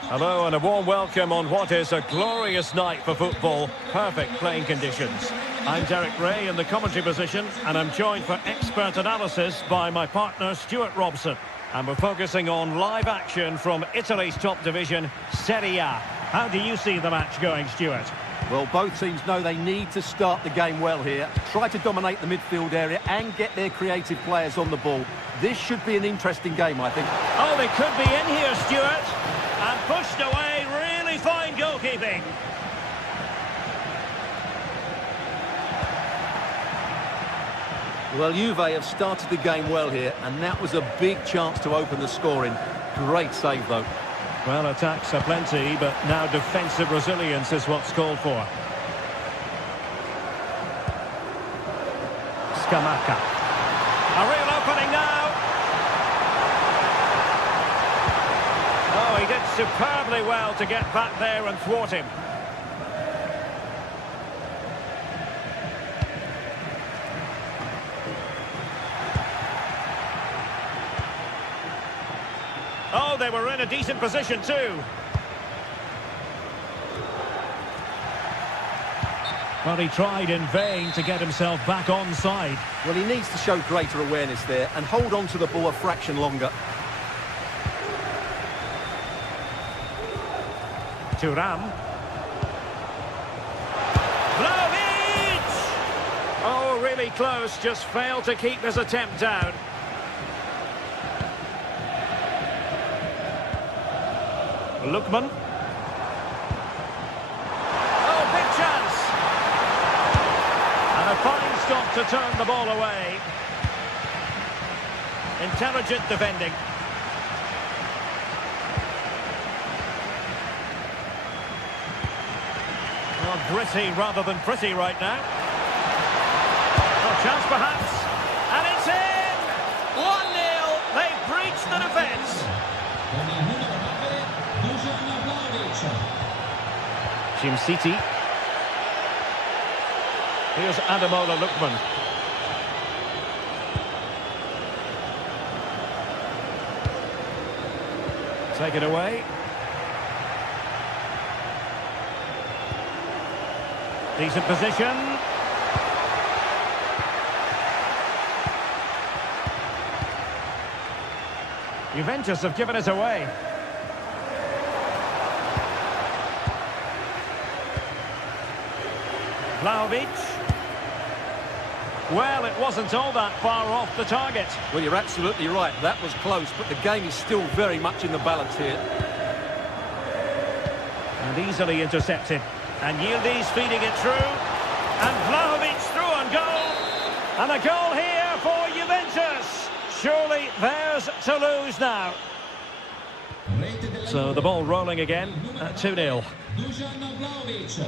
Hello and a warm welcome on what is a glorious night for football. Perfect playing conditions. I'm Derek Ray in the commentary position, and I'm joined for expert analysis by my partner Stuart Robson. And we're focusing on live action from Italy's top division, Serie A. How do you see the match going, Stuart? Well, both teams know they need to start the game well here. Try to dominate the midfield area and get their creative players on the ball. This should be an interesting game, I think. Oh, they could be in here, Stuart. And pushed away, really fine goalkeeping. Well, Juve have started the game well here, and that was a big chance to open the scoring. Great save, though. Well, attacks are plenty, but now defensive resilience is what's called for. Scamacca. A real opening now. Oh, he did superbly well to get back there and thwart him. Oh, they were in a decent position too. Well, he tried in vain to get himself back onside. Well, he needs to show greater awareness there and hold on to the ball a fraction longer. Thuram. Vlahovic! Oh, really close, just failed to keep his attempt down. Lookman. Oh, big chance. And a fine stop to turn the ball away. Intelligent defending. Well, gritty rather than pretty right now. Well, chance perhaps. And it's in! 1-0. They've breached the defence. Jim City. Here's Ademola Lookman. Take it away. Decent position. Juventus have given it away. Vlahovic. Well, it wasn't all that far off the target. Well, you're absolutely right. That was close, but the game is still very much in the balance here. And easily intercepted. And Yildiz feeding it through. And Vlahovic through on goal. And a goal here for Juventus. Surely theirs to lose now. So the ball rolling again at 2-0.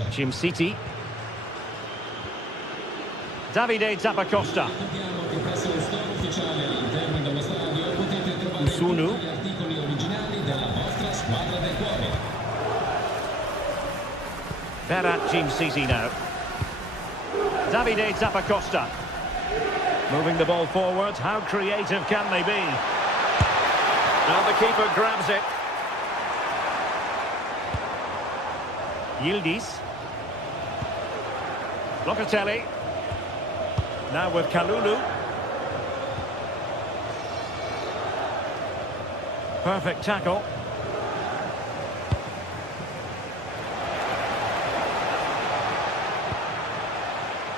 Jim City. Davide Zappacosta. Usunu. Berat Jim City now. Davide Zappacosta. Moving the ball forward. How creative can they be? Now the keeper grabs it. Yildiz. Locatelli. Now with Kalulu. Perfect tackle.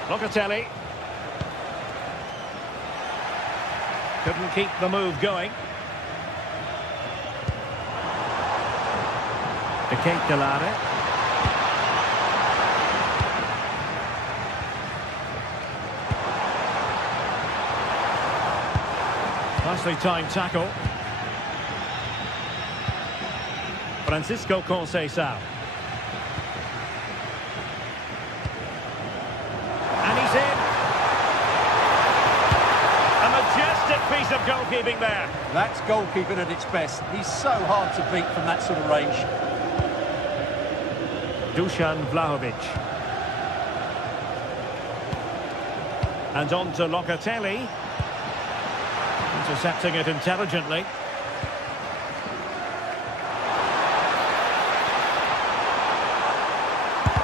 Locatelli. Couldn't keep the move going. De Ketelare. Nicely timed tackle. Francisco Conceição. And he's in. A majestic piece of goalkeeping there. That's goalkeeping at its best. He's so hard to beat from that sort of range. Dusan Vlahovic. And on to Locatelli. Intercepting it intelligently.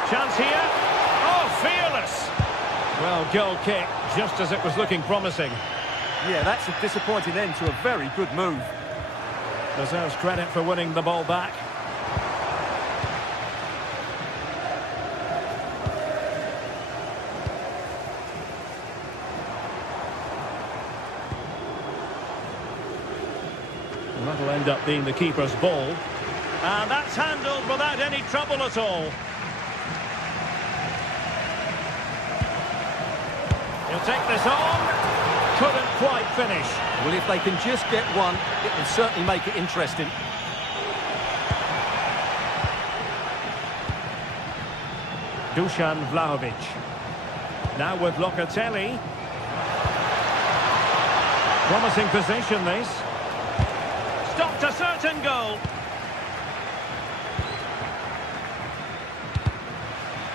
Chance here. Oh, fearless! Well, goal kick, just as it was looking promising. Yeah, that's a disappointing end to a very good move. Deserves credit for winning the ball back. And that'll end up being the keeper's ball. And that's handled without any trouble at all. He'll take this on. Couldn't quite finish. Well, if they can just get one, it will certainly make it interesting. Dusan Vlahovic. Now with Locatelli. Promising position, this. Stopped a certain goal.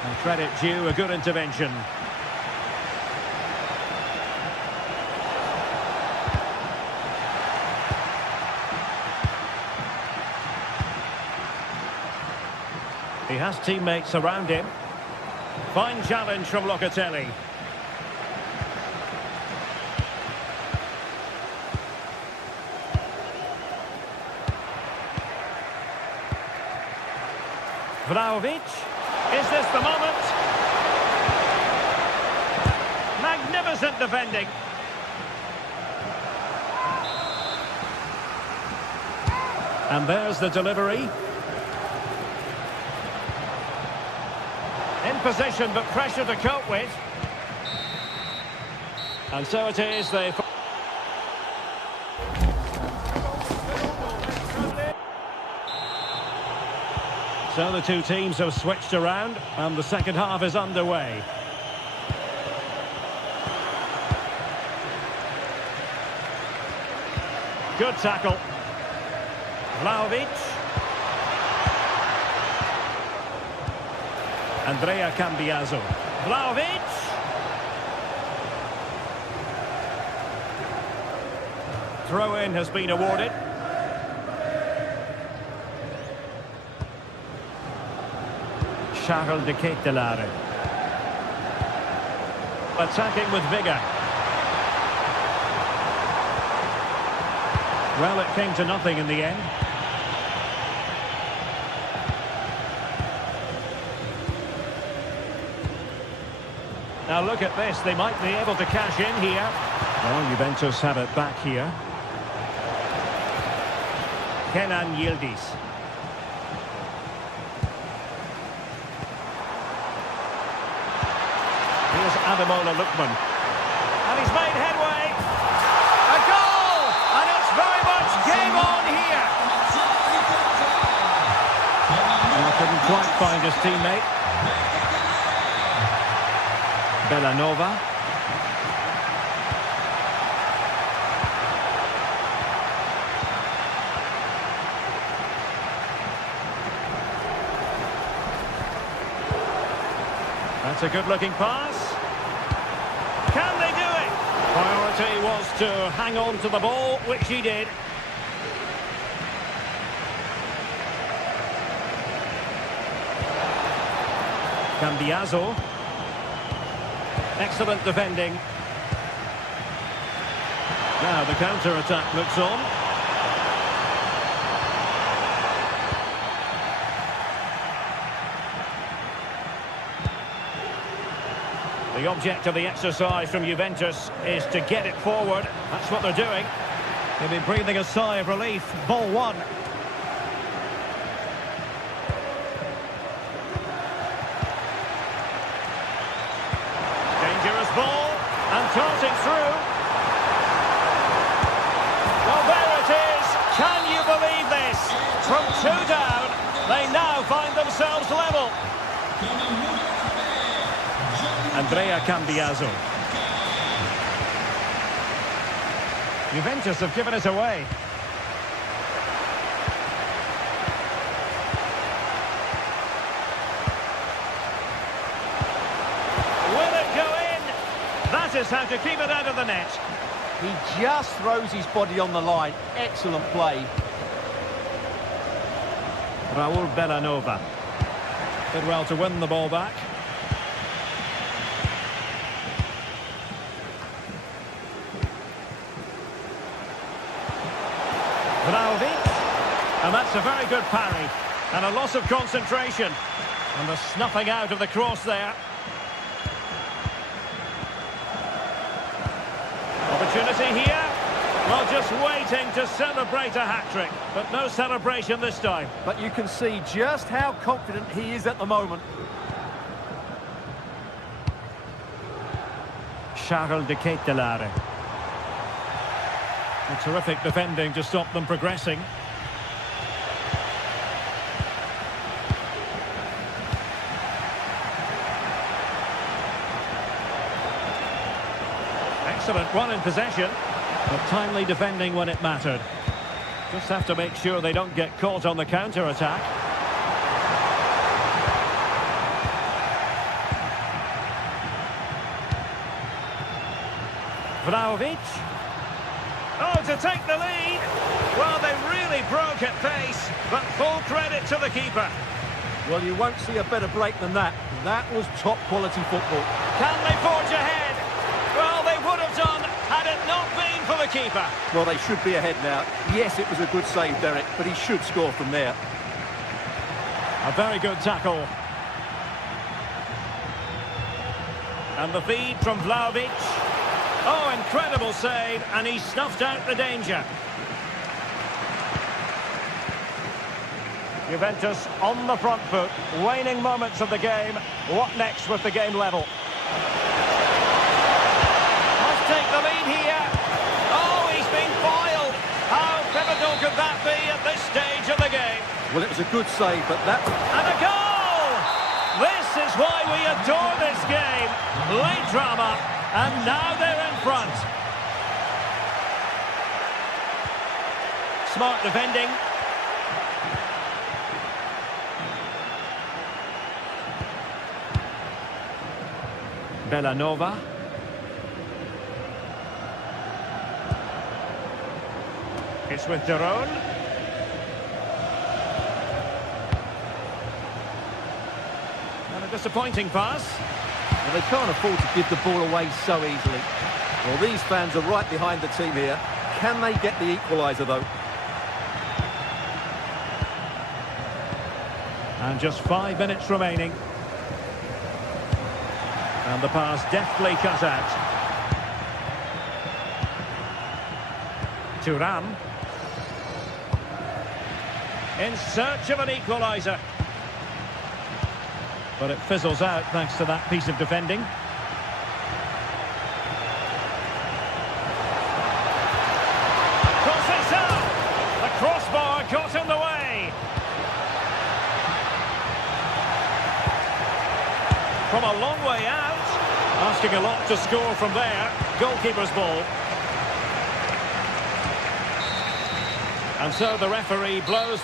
And credit due, a good intervention. He has teammates around him. Fine challenge from Locatelli. Vlahovic. Is this the moment? Magnificent defending. And there's the delivery. In position, but pressure to cope with. And so it is. So the two teams have switched around, and the second half is underway. Good tackle. Vlahovic. Andrea Cambiaso. Vlahovic. Throw-in has been awarded. Charles de Ketelaere. Attacking with vigour. Well, it came to nothing in the end. Now look at this, they might be able to cash in here. Well, Juventus have it back here. Kenan Yildiz. Here's Ademola Lookman. And he's made headway. A goal! And it's very much game on here. Well, couldn't quite find his teammate. Bellanova. That's a good-looking pass. Can they do it? Priority was to hang on to the ball, which he did. Cambiaso. Excellent defending. Now the counter-attack looks on. The object of the exercise from Juventus is to get it forward. That's what they're doing. They'll be breathing a sigh of relief. Ball one. Dangerous ball. And tossing through. Well, there it is. Can you believe this? From two down, they now find themselves level. Andrea Cambiaso. Juventus have given it away. Will it go in? That is how to keep it out of the net. He just throws his body on the line. Excellent play. Raul Bellanova. Did well to win the ball back. Vlahovic. And that's a very good parry. And a loss of concentration. And the snuffing out of the cross there. Opportunity here. Well, just waiting to celebrate a hat-trick. But no celebration this time. But you can see just how confident he is at the moment. Charles de Ketelaere. A terrific defending to stop them progressing. Excellent one in possession, but timely defending when it mattered. Just have to make sure they don't get caught on the counter-attack. Vlahovic. Oh, to take the lead. Well, they really broke at pace, but full credit to the keeper. Well, you won't see a better break than that. That was top-quality football. Can they forge ahead? Well, they would have done had it not been for the keeper. Well, they should be ahead now. Yes, it was a good save, Derek, but he should score from there. A very good tackle. And the feed from Vlahovic. Oh, incredible save, and he snuffed out the danger. Juventus on the front foot, waning moments of the game. What next with the game level? Must take the lead here. Oh, he's been foiled. How pivotal could that be at this stage of the game? Well, it was a good save, but that... And a goal! This is why we adore this game. Late drama, and now they're in front. Smart defending. Bellanova. It's with Daron. And a disappointing pass. Well, they can't afford to give the ball away so easily. Well, these fans are right behind the team here. Can they get the equaliser, though? And just 5 minutes remaining. And the pass deftly cut out. Thuram. In search of an equaliser. But it fizzles out thanks to that piece of defending. Conceição! The crossbar got in the way. From a long way out. Asking a lot to score from there. Goalkeeper's ball. And so the referee blows.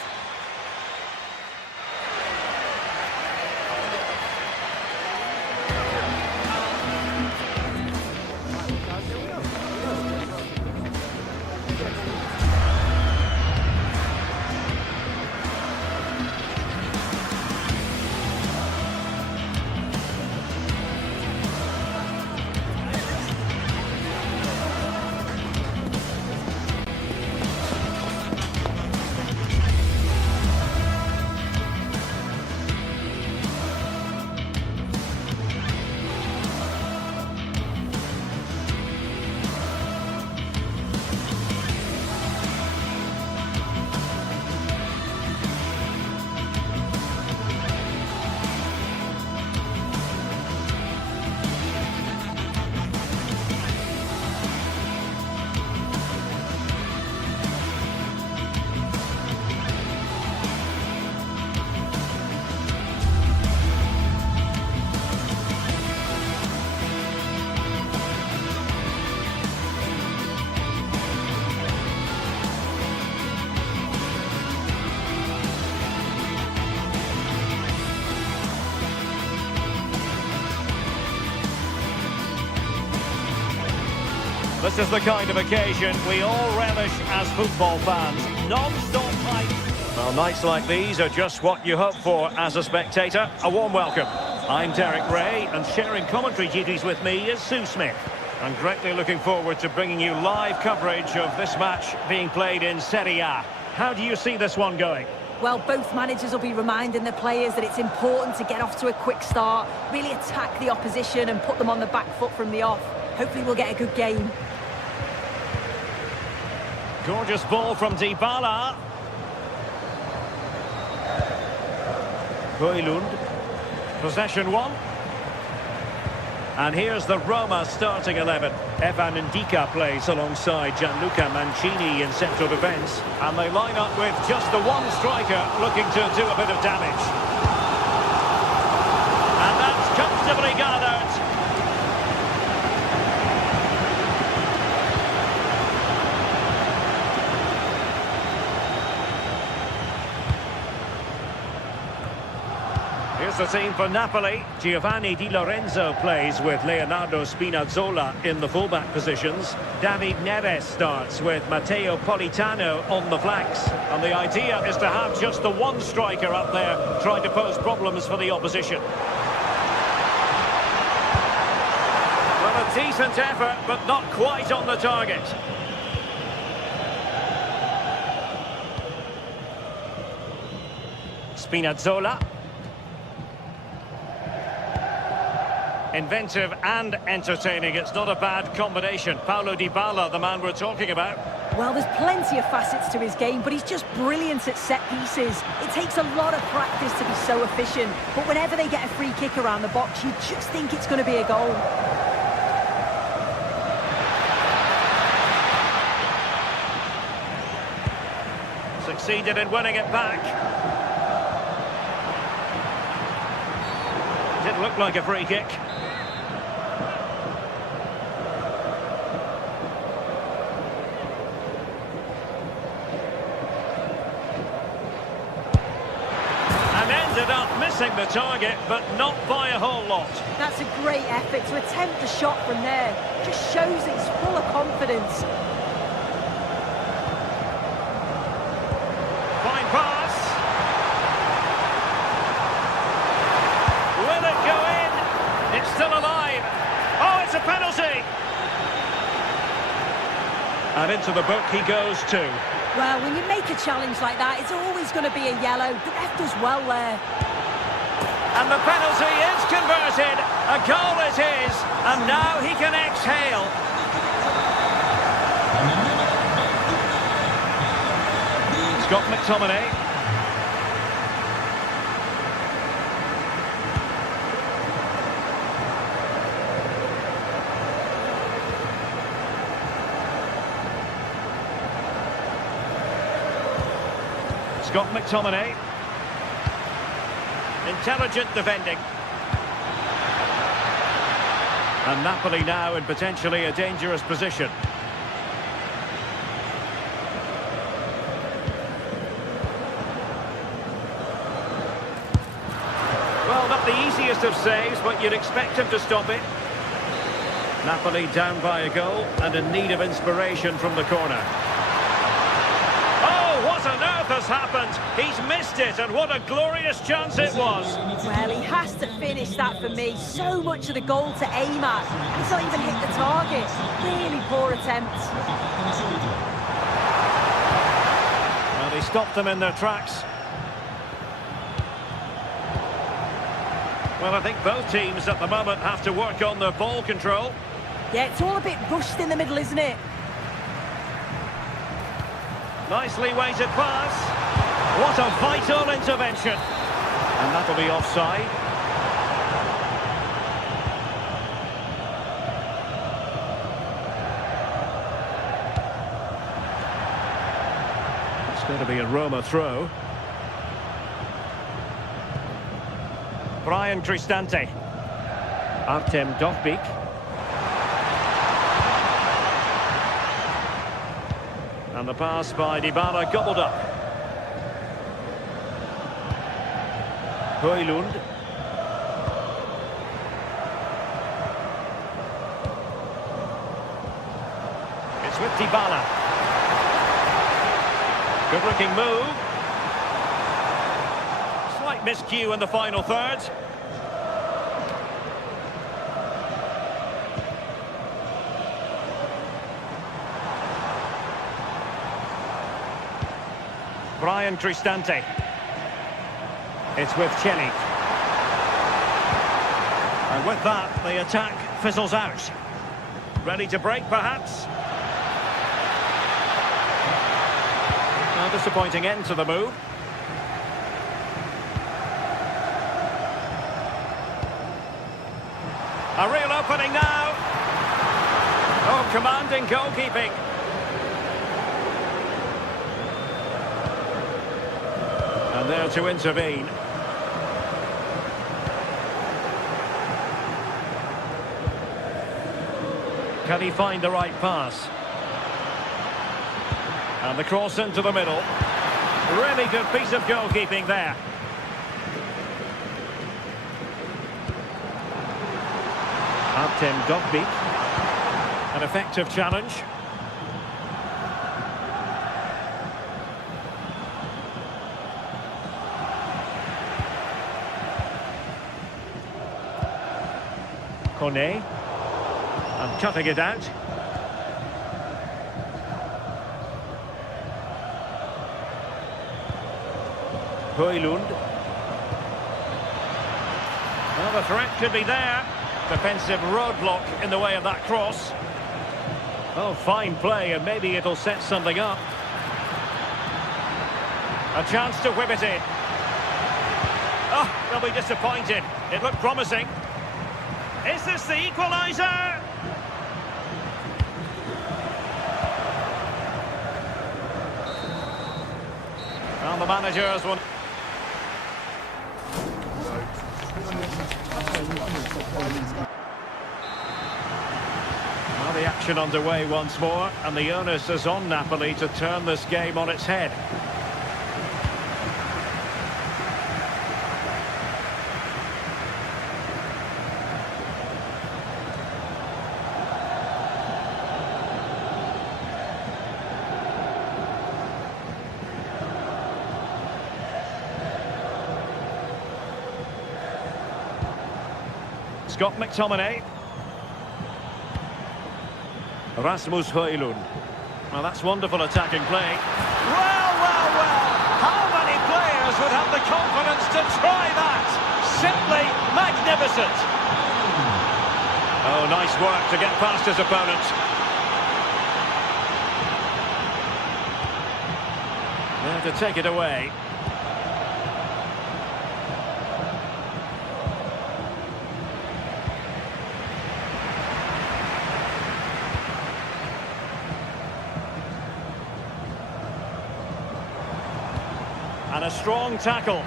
This is the kind of occasion we all relish as football fans. Non-stop hype. Well, nights like these are just what you hope for as a spectator. A warm welcome. I'm Derek Ray, and sharing commentary duties with me is Sue Smith. I'm greatly looking forward to bringing you live coverage of this match being played in Serie A. How do you see this one going? Well, both managers will be reminding their players that it's important to get off to a quick start, really attack the opposition and put them on the back foot from the off. Hopefully we'll get a good game. Gorgeous ball from Dybala. Højlund. Possession one. And here's the Roma starting 11. Evan Ndika plays alongside Gianluca Mancini in central defence. And they line up with just the one striker looking to do a bit of damage. And that's comfortably gathered. Here's the team for Napoli. Giovanni Di Lorenzo plays with Leonardo Spinazzola in the fullback positions. David Neres starts with Matteo Politano on the flanks. And the idea is to have just the one striker up there trying to pose problems for the opposition. Well, a decent effort, but not quite on the target. Spinazzola. Inventive and entertaining. It's not a bad combination. Paulo Dybala, the man we're talking about. Well, there's plenty of facets to his game, but he's just brilliant at set pieces. It takes a lot of practice to be so efficient, but whenever they get a free kick around the box, you just think it's going to be a goal. Succeeded in winning it back. Didn't look like a free kick. Ended up missing the target, but not by a whole lot. That's a great effort to attempt the shot from there. Just shows he's full of confidence. Fine pass. Will it go in? It's still alive. Oh, it's a penalty. And into the book he goes too. Well, when you make a challenge like that, it's always going to be a yellow. The ref does well there. And the penalty is converted. A goal it is. And now he can exhale. Scott McTominay. Scott McTominay. Intelligent defending. And Napoli now in potentially a dangerous position. Well, not the easiest of saves, but you'd expect him to stop it. Napoli down by a goal and in need of inspiration from the corner. What on earth has happened? He's missed it, and what a glorious chance it was. Well, he has to finish that for me. So much of the goal to aim at. He's not even hit the target. Really poor attempt. Well, they stopped them in their tracks. Well, I think both teams at the moment have to work on their ball control. Yeah, it's all a bit rushed in the middle, isn't it? Nicely weighted pass. What a vital intervention. And that'll be offside. It's going to be a Roma throw. Brian Cristante. Artem Dovbyk. And the pass by Dybala gobbled up. Højlund. It's with Dybala. Good-looking move. Slight miscue in the final third. Brian Cristante. It's with Chelly. And with that, the attack fizzles out. Ready to break, perhaps? A disappointing end to the move. A real opening now. Oh, commanding goalkeeping. And there to intervene. Can he find the right pass? And the cross into the middle. Really good piece of goalkeeping there. Artem Dovbyk. An effective challenge. Kone. And cutting it out. Højlund. Well, the threat could be there. Defensive roadblock in the way of that cross. Oh, fine play, and maybe it'll set something up. A chance to whip it in. Oh, they'll be disappointed. It looked promising. Is this the equaliser? Well, the managers will... Well, the action underway once more, and the onus is on Napoli to turn this game on its head. Scott McTominay. Rasmus Højlund. Well, that's wonderful attacking play. Well, well, well! How many players would have the confidence to try that? Simply magnificent! Oh, nice work to get past his opponent. There to take it away. And a strong tackle.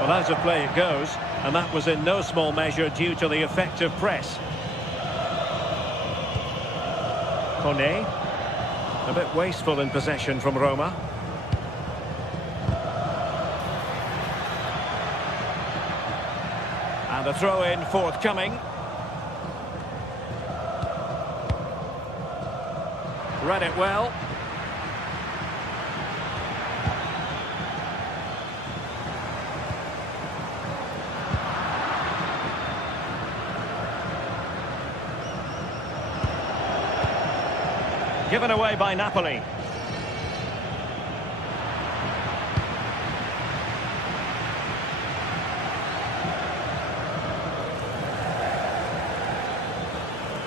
Well, out of play it goes, and that was in no small measure due to the effective press. Kone. A bit wasteful in possession from Roma. And a throw-in forthcoming. Read it well. Given away by Napoli.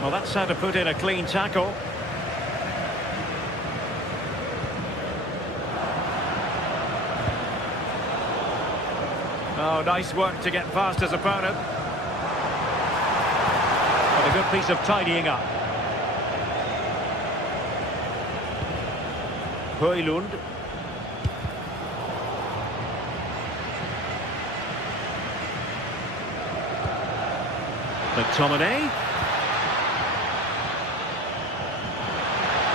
Well, that's how to put in a clean tackle. Oh, nice work to get past his opponent. But a good piece of tidying up. Højlund. McTominay.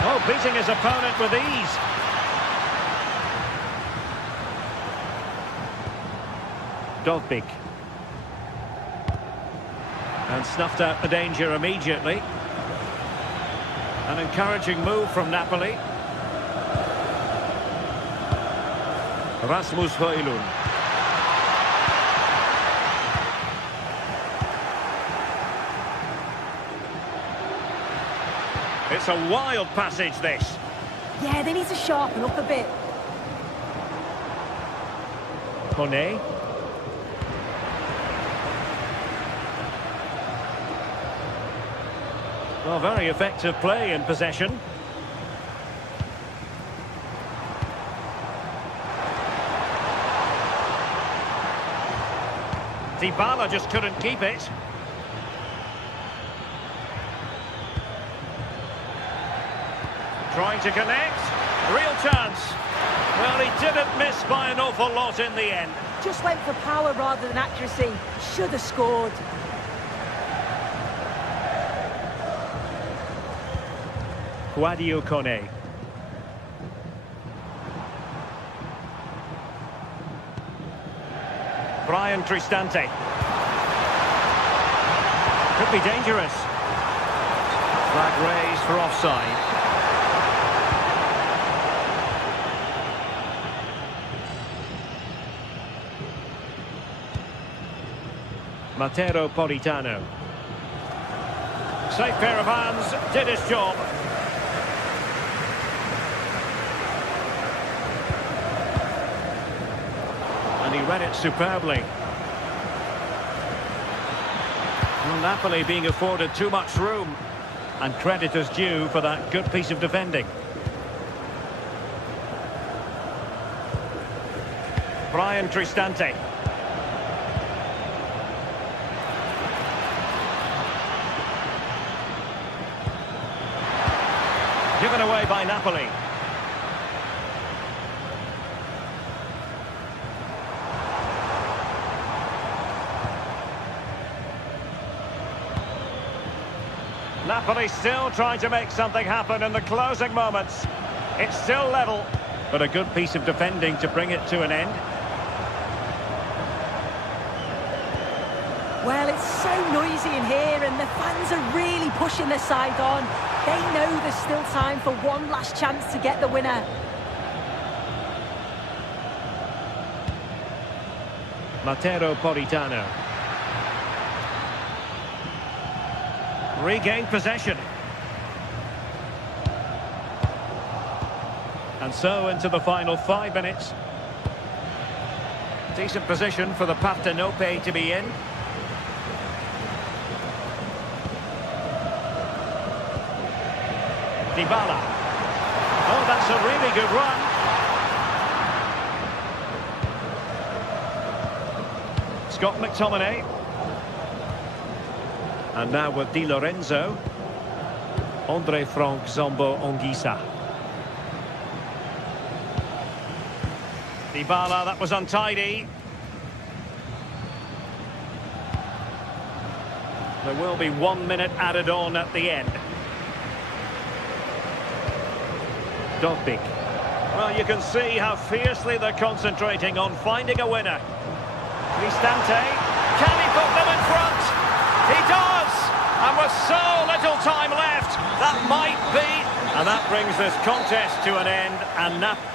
Oh, beating his opponent with ease. Dovbyk. And snuffed out the danger immediately. An encouraging move from Napoli. Rasmus Højlund. It's a wild passage, this. Yeah, they need to sharpen up a bit. Kone. Well, very effective play in possession. Dybala just couldn't keep it. Trying to connect. Real chance. Well, he didn't miss by an awful lot in the end. Just went for power rather than accuracy. Should have scored. Sadio Kone. Brian Cristante. Could be dangerous. Flag raised for offside. Matteo Politano. Safe pair of hands, did his job. And he read it superbly. Well, Napoli being afforded too much room. And credit is due for that good piece of defending. Brian Cristante. Given away by Napoli. Napoli still trying to make something happen in the closing moments. It's still level, but a good piece of defending to bring it to an end. Well, it's so noisy in here and the fans are really pushing their side on. They know there's still time for one last chance to get the winner. Matteo Politano. Regained possession. And so into the final 5 minutes. Decent position for the Partenope to be in. Dybala. Oh, that's a really good run. Scott McTominay. And now with Di Lorenzo. Andre Frank Zombo Anguissa. Dybala, that was untidy. There will be 1 minute added on at the end. Dortmund. Well, you can see how fiercely they're concentrating on finding a winner. Cristante, can he put them in front? He does! And with so little time left, that might be... And that brings this contest to an end, and Napoli...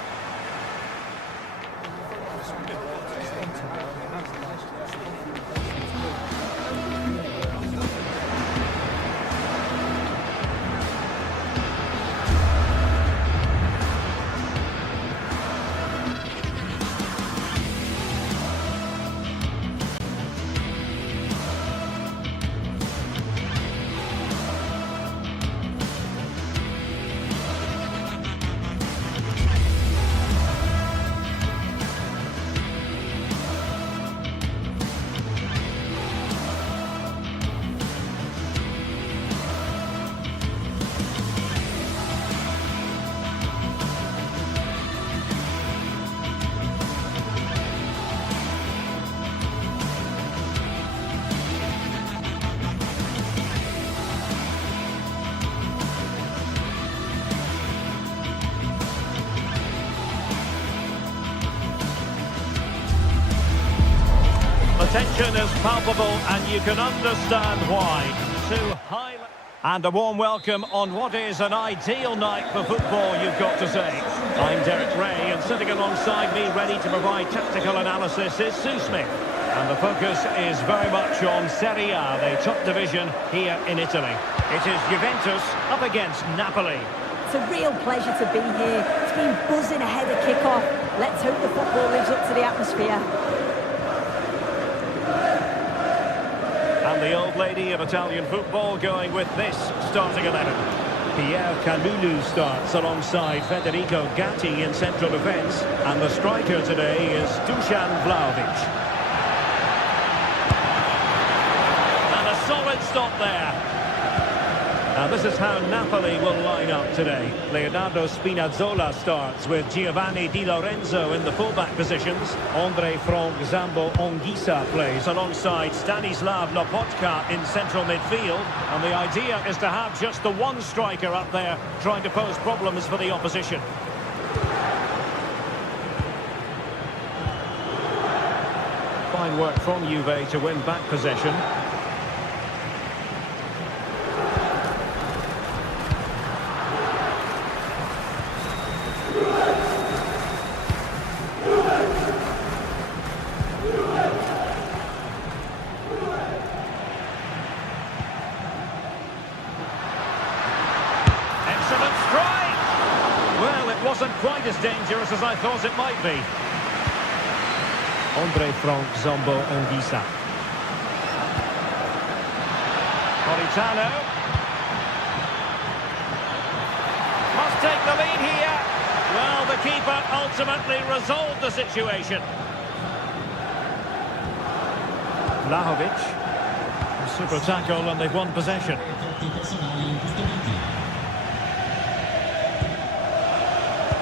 tension is palpable, and you can understand why. Two high... And a warm welcome on what is an ideal night for football, you've got to say. I'm Derek Ray, and sitting alongside me, ready to provide tactical analysis, is Sue Smith. And the focus is very much on Serie A, the top division here in Italy. It is Juventus up against Napoli. It's a real pleasure to be here. It's been buzzing ahead of kick-off. Let's hope the football lives up to the atmosphere. And the old lady of Italian football going with this starting 11. Pierre Kalulu starts alongside Federico Gatti in central defence. And the striker today is Dusan Vlahovic. And a solid stop there. And this is how Napoli will line up today. Leonardo Spinazzola starts with Giovanni Di Lorenzo in the fullback positions. Andre Frank Zambo Anguissa plays alongside Stanislav Lobotka in central midfield. And the idea is to have just the one striker up there trying to pose problems for the opposition. Fine work from Juve to win back possession. Wasn't quite as dangerous as I thought it might be. Andre Frank Zambo Anguissa. Politano. Must take the lead here. Well, the keeper ultimately resolved the situation. Vlahovic. A super tackle, and they've won possession.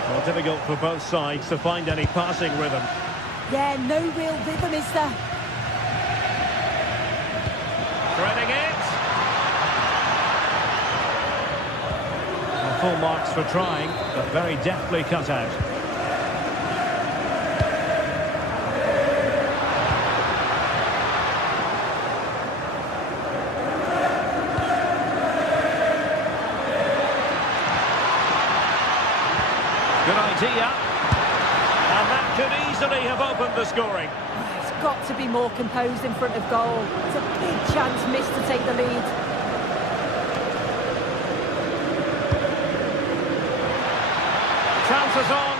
Well, difficult for both sides to find any passing rhythm. Yeah, no real rhythm, is there? Threading it. Well, full marks for trying, but very deftly cut out. Good idea. And that could easily have opened the scoring. It's got to be more composed in front of goal. It's a big chance missed to take the lead. Chances on.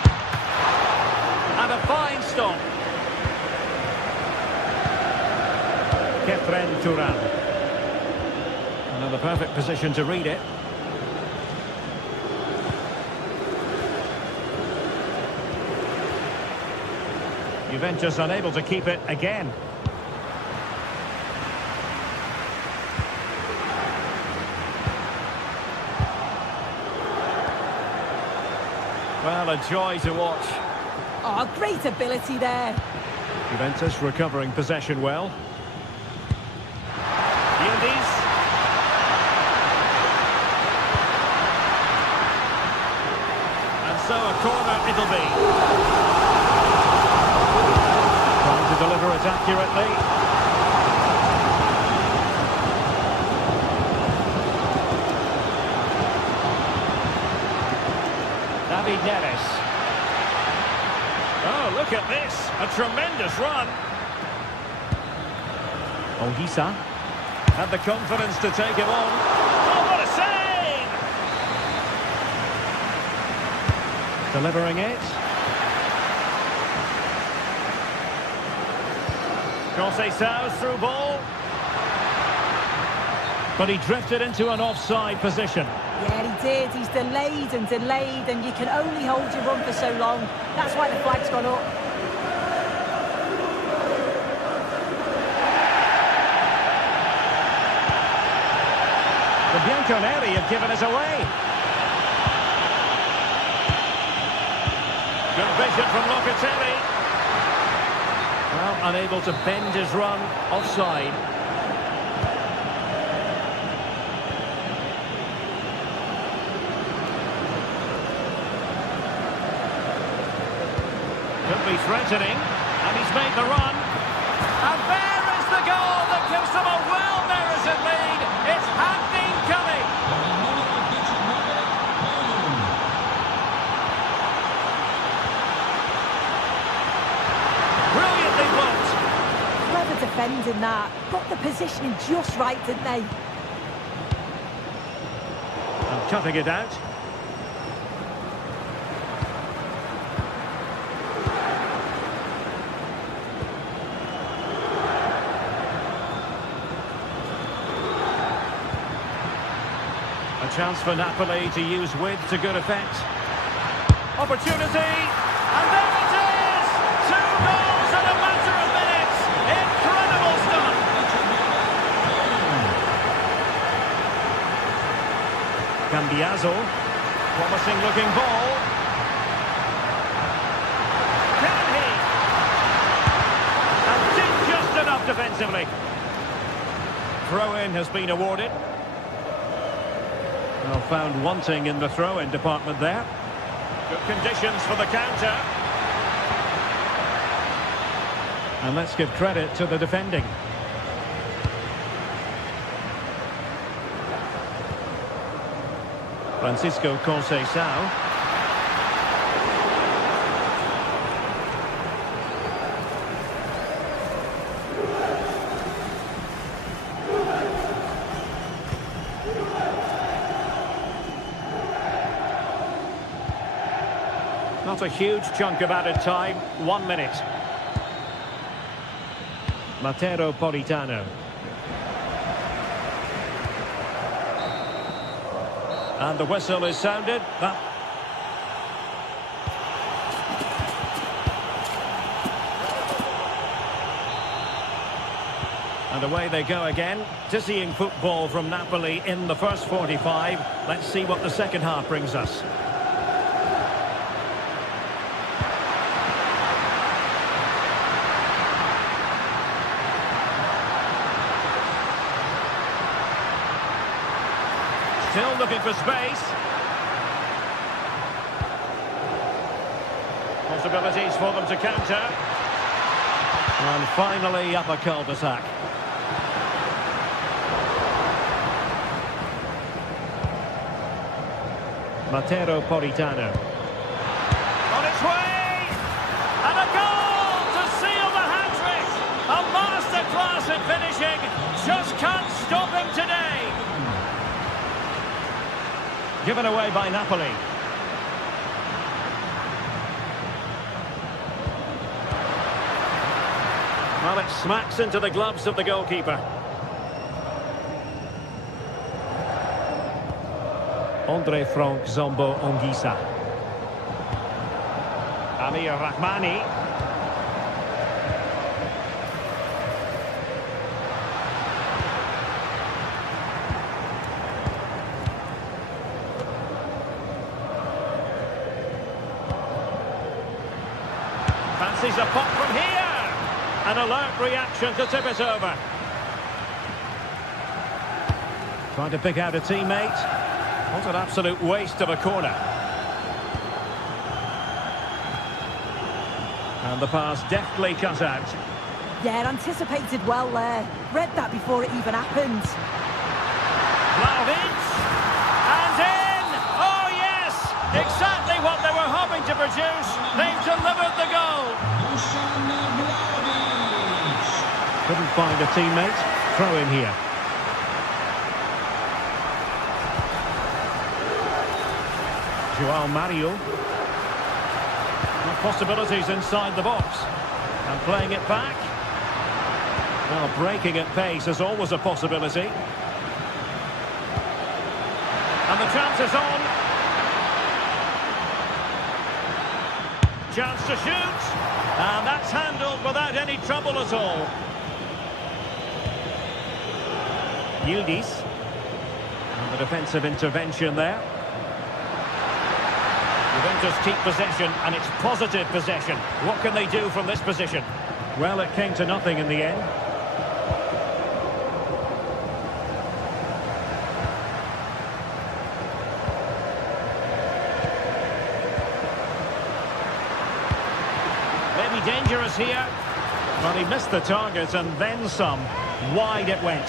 And a fine stop. Kefren Turan. Another perfect position to read it. Juventus unable to keep it again. Well, a joy to watch. Oh, great ability there. Juventus recovering possession well. Yildiz. And so a corner it'll be. To deliver it accurately. David Neres. Oh, look at this. A tremendous run. Anguissa had the confidence to take him on. Oh, what a save! Delivering it. Conceição's through ball. But he drifted into an offside position. Yeah, he did. He's delayed, and you can only hold your run for so long. That's why the flag's gone up. The Bianconeri have given us away. Good vision from Locatelli. Well, unable to bend his run, offside. Could be threatening, and he's made the run. And there the goal that gives them a well-merited lead. It had been coming. Brilliantly blocked. Clever defending that. Got the positioning just right, didn't they? And cutting it out. A chance for Napoli to use width to good effect. Opportunity, and there it is! 2 goals in a matter of minutes! Incredible stuff! Cambiaso, promising looking ball. Can he? And did just enough defensively. Throw-in has been awarded. Well, found wanting in the throw-in department there. Good conditions for the counter. And let's give credit to the defending. Francisco Conceição. Not a huge chunk of added time, 1 minute. Matteo Politano. And the whistle is sounded. And away they go again. Dizzying football from Napoli in the first 45. Let's see what the second half brings us. Still looking for space. Possibilities for them to counter. And finally up a cul-de-sac. Matteo Politano. On its way! And a goal to seal the hat-trick! A masterclass at finishing. Just can't stop him today. Given away by Napoli. Well, it smacks into the gloves of the goalkeeper. Andre Frank Zombo Ongisa. Amir Rahmani. Fancies a pop from here. An alert reaction to tip it over. Trying to pick out a teammate. What an absolute waste of a corner. And the pass deftly cut out. Yeah, anticipated well there. Read that before it even happened. Vlahovic. And in! Oh yes! Exactly what they were hoping to produce. They've delivered the goal. Couldn't find a teammate. Throw in here. Joao Mario. No possibilities inside the box. And playing it back. Well, breaking at pace is always a possibility. And the chance is on. Chance to shoot. And that's handled without any trouble at all. Yildiz. And the defensive intervention there. Juventus keep possession, and it's positive possession. What can they do from this position? Well, it came to nothing in the end. Maybe dangerous here. Well, he missed the target and then some. Wide it went.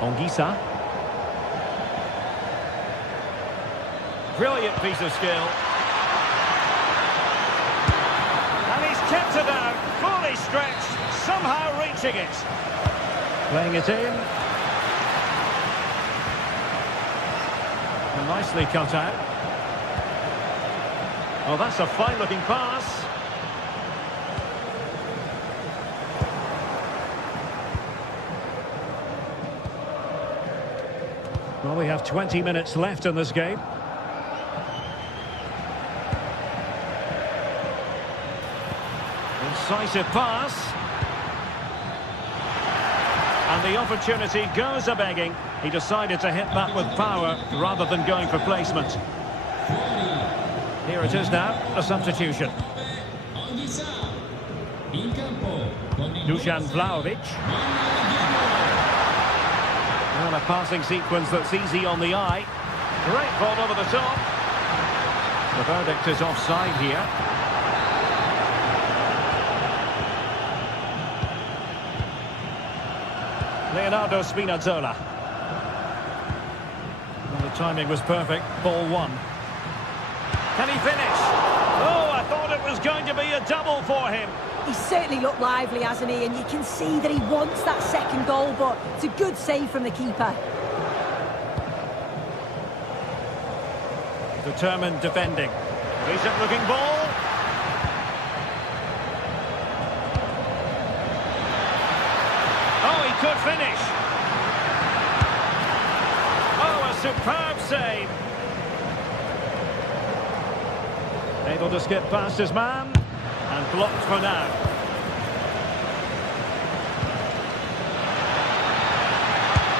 Ongisa. Brilliant piece of skill. And he's kept it out, fully stretched, somehow reaching it. Playing it in. And nicely cut out. Oh, that's a fine-looking pass. Well, we have 20 minutes left in this game. Incisive pass. And the opportunity goes a-begging. He decided to hit that with power rather than going for placement. Here it is now, a substitution. Dusan Vlahovic. And a passing sequence that's easy on the eye. Great ball over the top. The verdict is offside here. Leonardo Spinazzola. And the timing was perfect. Ball one. Can he finish? Oh, I thought it was going to be a double for him. He's certainly looked lively, hasn't he? And you can see that he wants that second goal, but it's a good save from the keeper. Determined defending. Decent looking ball. Oh, he could finish. Oh, a superb save. Able to skip past his man. And blocked for now.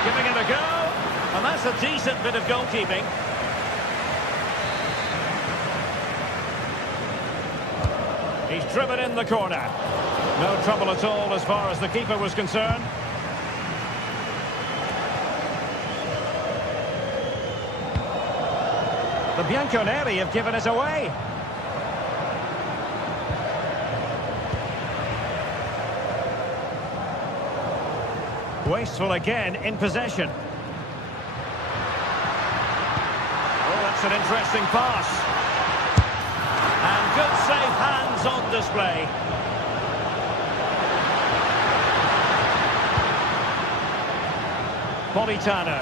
Giving it a go. And that's a decent bit of goalkeeping. He's driven in the corner. No trouble at all as far as the keeper was concerned. The Bianconeri have given it away. Wasteful again in possession. Oh, that's an interesting pass. And good safe hands on display. Politano.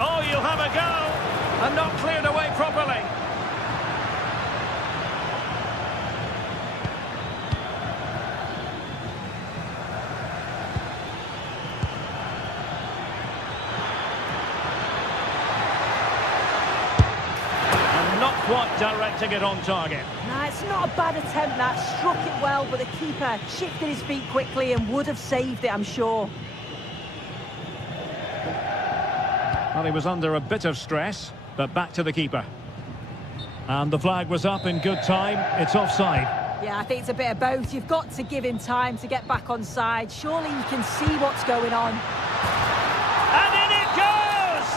Oh, you'll have a go. And not cleared away properly. Quite directing it on target. Nah, it's not a bad attempt that. Struck it well, but the keeper shifted his feet quickly and would have saved it, I'm sure. Well, he was under a bit of stress, but back to the keeper. And the flag was up in good time. It's offside. Yeah, I think it's a bit of both. You've got to give him time to get back on side. Surely you can see what's going on. And in it goes!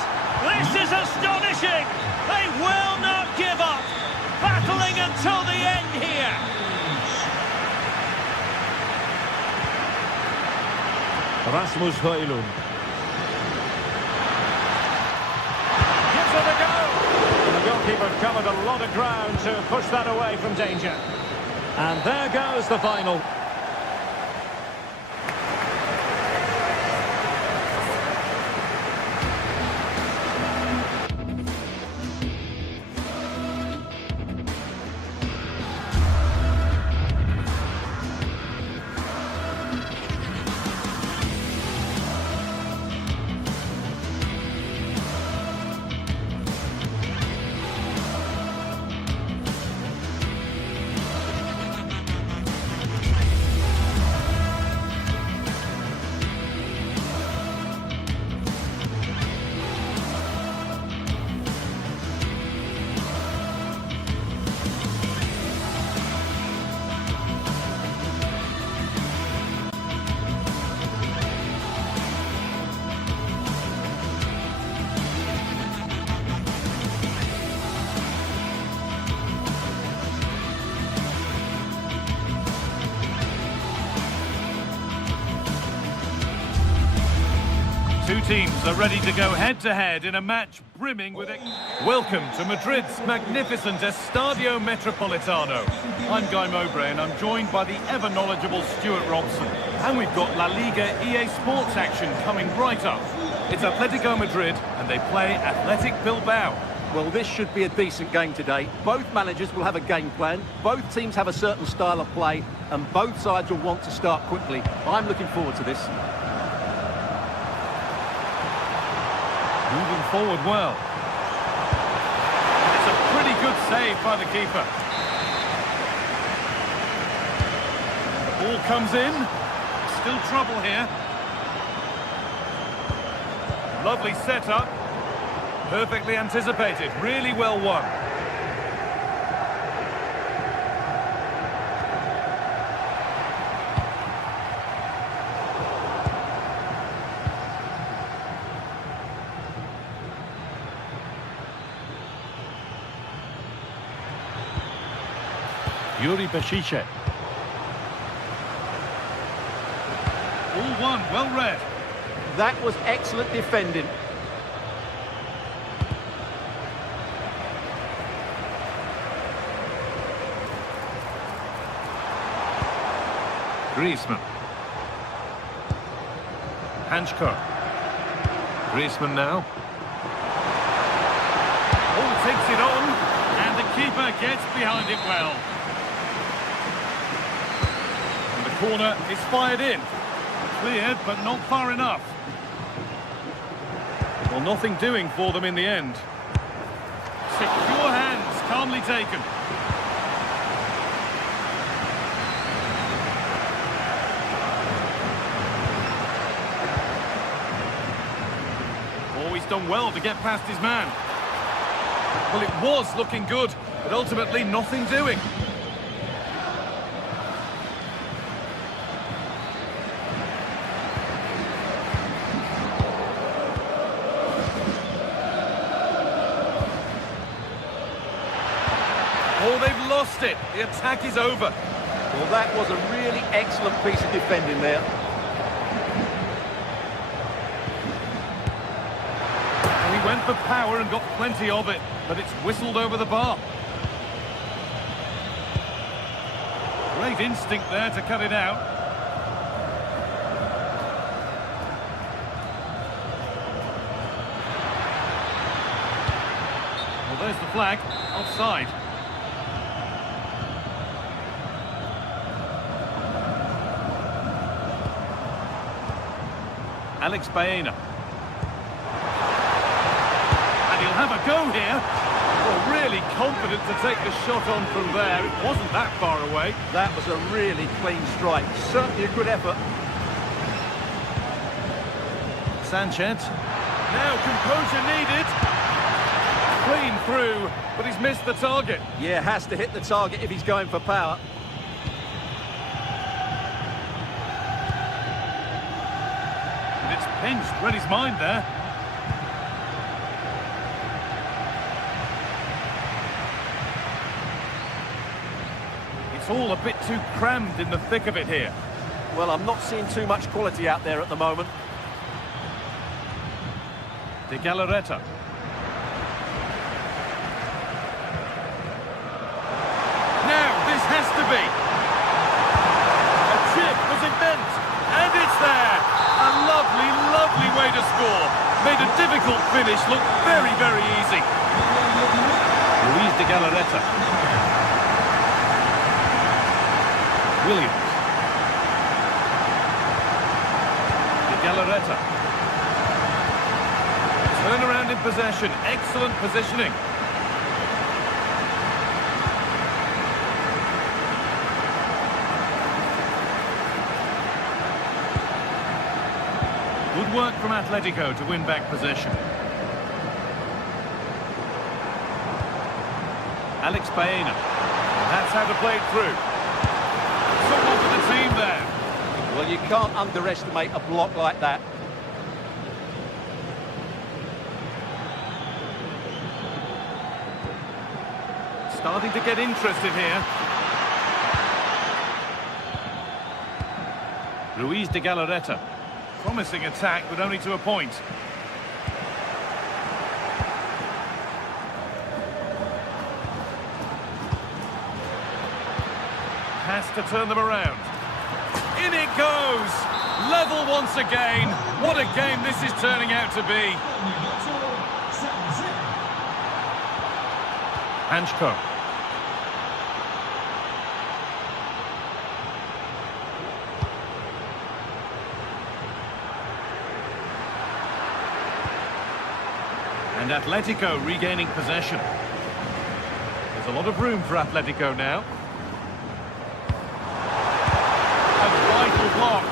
This is astonishing! They will not give up! Battling until the end here! Rasmus Højlund. Gives it a go! And the goalkeeper covered a lot of ground to push that away from danger. And there goes the final. teams are ready to go head-to-head in a match brimming with... Welcome to Madrid's magnificent Estadio Metropolitano. I'm Guy Mowbray and I'm joined by the ever-knowledgeable Stuart Robson. And we've got La Liga EA Sports action coming right up. It's Atletico Madrid and they play Athletic Bilbao. Well, this should be a decent game today. Both managers will have a game plan, both teams have a certain style of play, and both sides will want to start quickly. I'm looking forward to this. Moving forward well. It's a pretty good save by the keeper. The ball comes in. Still trouble here. Lovely setup. Perfectly anticipated. Really well won. Yuri Bashiche. All one, well read. That was excellent defending. Griezmann. Hanchko. Griezmann now. Oh, takes it on. And the keeper gets behind it well. And the corner is fired in. Cleared, but not far enough. Well, nothing doing for them in the end. Secure hands, calmly taken. He's done well to get past his man. Well, it was looking good, but ultimately nothing doing. Oh, they've lost it. The attack is over. Well, that was a really excellent piece of defending there. Went for power and got plenty of it, but it's whistled over the bar. Great instinct there to cut it out. Well, there's the flag. Offside. Alex Baena. Have a go here. Well, really confident to take the shot on from there. It wasn't that far away. That was a really clean strike. Certainly a good effort. Sanchez. Now composure needed. Clean through, but he's missed the target. Yeah, has to hit the target if he's going for power. And it's pinched. Read his mind there. It's all a bit too crammed in the thick of it here. Well, I'm not seeing too much quality out there at the moment. De Galarreta. Now, this has to be. A chip was immense, and it's there. A lovely, lovely way to score. Made a difficult finish look very, very easy. Luis De Galarreta. Williams. De Galarreta. Turn around in possession. Excellent positioning. Good work from Atletico to win back possession. Alex Baena. That's how to play it through. Someone for the team there. Well, you can't underestimate a block like that. Starting to get interested here. Luis De Galarreta. Promising attack, but only to a point. Has to turn them around. In it goes! Level once again. What a game this is turning out to be. Hanchko. And Atletico regaining possession. There's a lot of room for Atletico now. A vital block.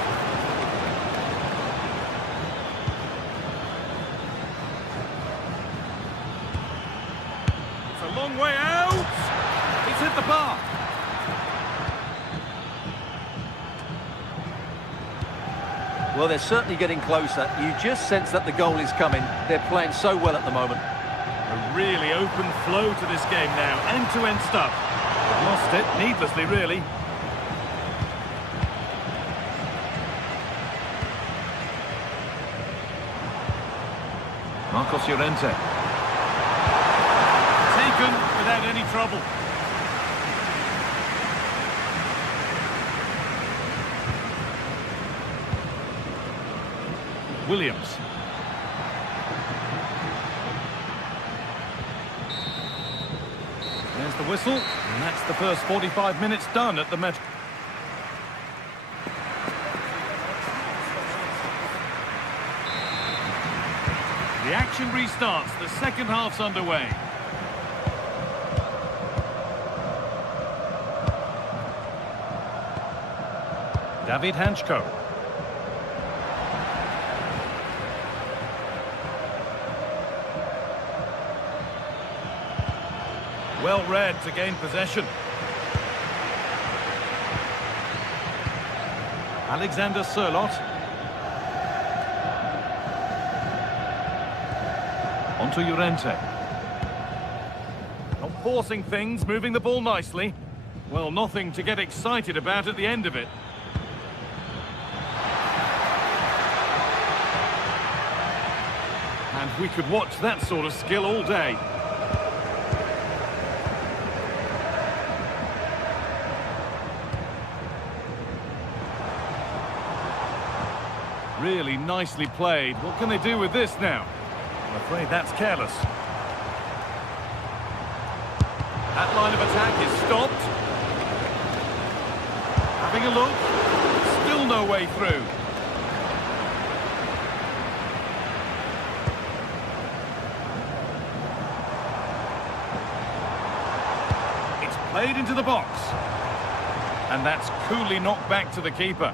It's a long way out. It's hit the bar. Well, they're certainly getting closer. You just sense that the goal is coming. They're playing so well at the moment. A really open flow to this game now. End-to-end stuff. They've lost it, needlessly, really. Marcos Llorente. Taken without any trouble. Williams. There's the whistle, and that's the first 45 minutes done at the Met. The action restarts, the second half's underway. David Hanchko. Well read to gain possession. Alexander Sørloth. Onto Llorente. Not forcing things, moving the ball nicely. Well, nothing to get excited about at the end of it. And we could watch that sort of skill all day. Really nicely played. What can they do with this now? I'm afraid that's careless. That line of attack is stopped. Having a look. Still no way through. It's played into the box. And that's coolly knocked back to the keeper.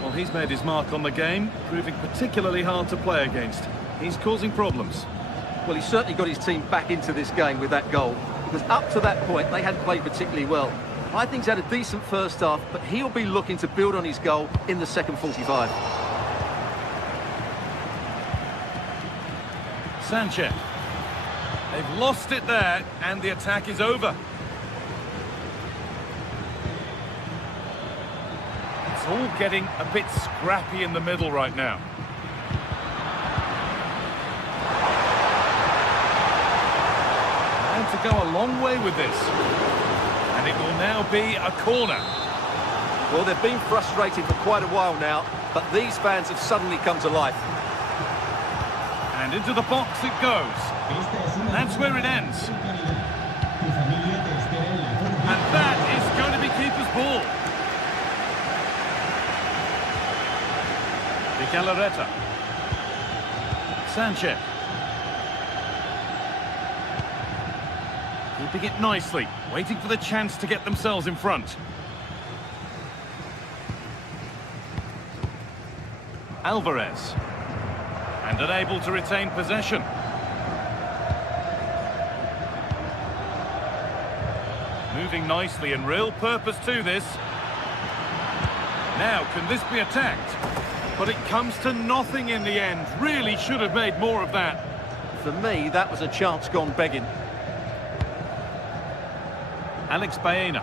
Well, he's made his mark on the game, proving particularly hard to play against. He's causing problems. Well, he's certainly got his team back into this game with that goal, because up to that point, they hadn't played particularly well. I think he's had a decent first half, but he'll be looking to build on his goal in the second 45. Sanchez. They've lost it there, and the attack is over. All getting a bit scrappy in the middle right now. And to go a long way with this. And it will now be a corner. Well, they've been frustrated for quite a while now, but these fans have suddenly come to life. And into the box it goes. That's where it ends. And that is going to be keeper's ball. Villarreal. Sanchez. Keeping it nicely, waiting for the chance to get themselves in front. Alvarez. And unable to retain possession. Moving nicely and real purpose to this. Now, can this be attacked? But it comes to nothing in the end. Really should have made more of that. For me, that was a chance gone begging. Alex Baena.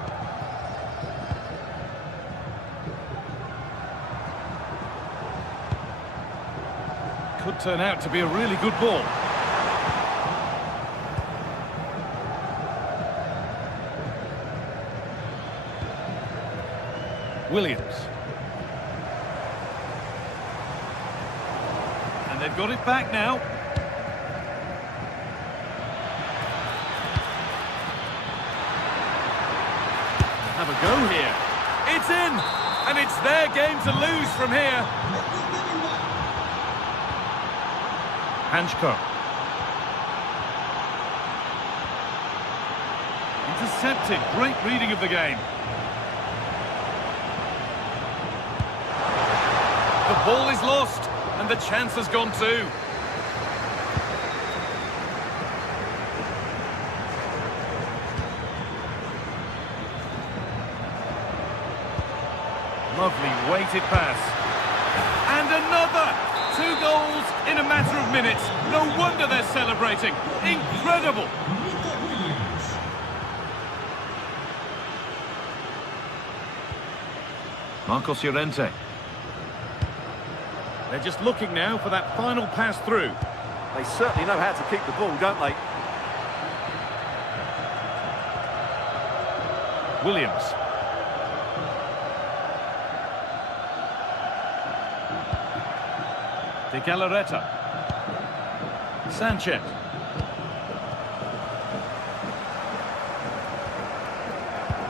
turn out to be a really good ball. Williams. And they've got it back now. Have a go here. It's in! And it's their game to lose from here. Hanchko. Intercepted. Great reading of the game. The ball is lost, and the chance has gone too. Lovely weighted pass. And another! 2 goals in a matter of minutes. No wonder they're celebrating. Incredible! Marcos Llorente. They're just looking now for that final pass through. They certainly know how to keep the ball, don't they? Williams. De Galarreta. Sanchez.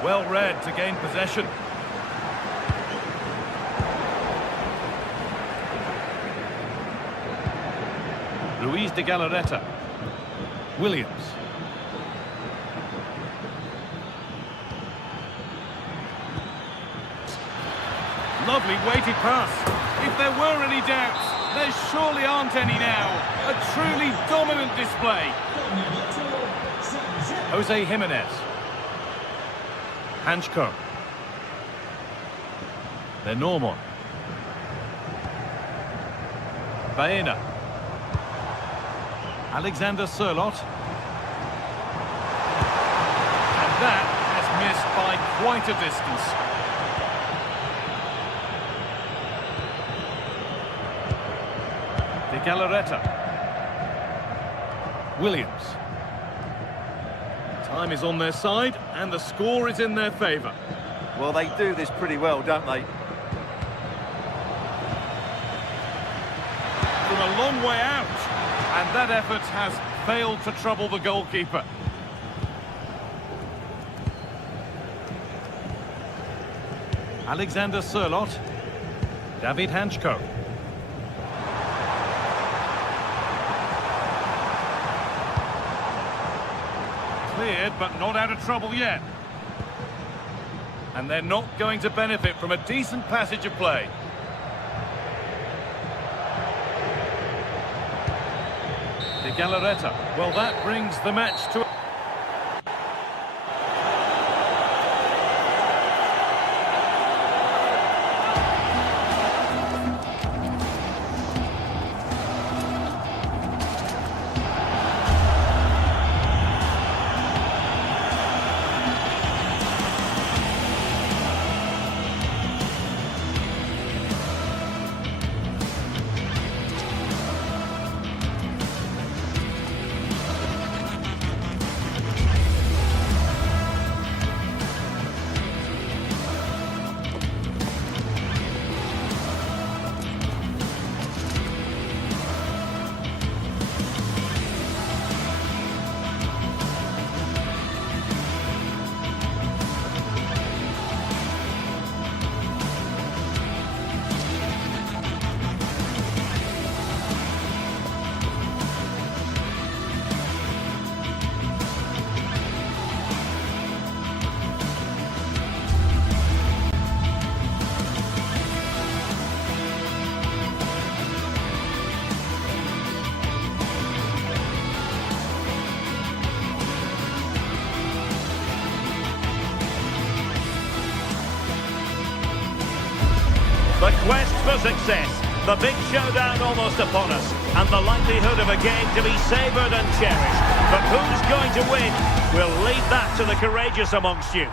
Well read to gain possession. Luis de Galarreta. Williams. Lovely weighted pass. If there were any doubts, there surely aren't any now. A truly dominant display. Jose Jimenez. Hanchko. They're Normand. Baena. Alexander Sørloth. And that has missed by quite a distance. De Galarreta. Williams. Time is on their side, and the score is in their favour. Well, they do this pretty well, don't they? From a long way out. And that effort has failed to trouble the goalkeeper. Alexander Sørloth. David Hanchko. Cleared, but not out of trouble yet. And they're not going to benefit from a decent passage of play. De Galarreta. Well, that brings the match to... The quest for success, the big showdown almost upon us, and the likelihood of a game to be savoured and cherished. But who's going to win? We'll leave that to the courageous amongst you.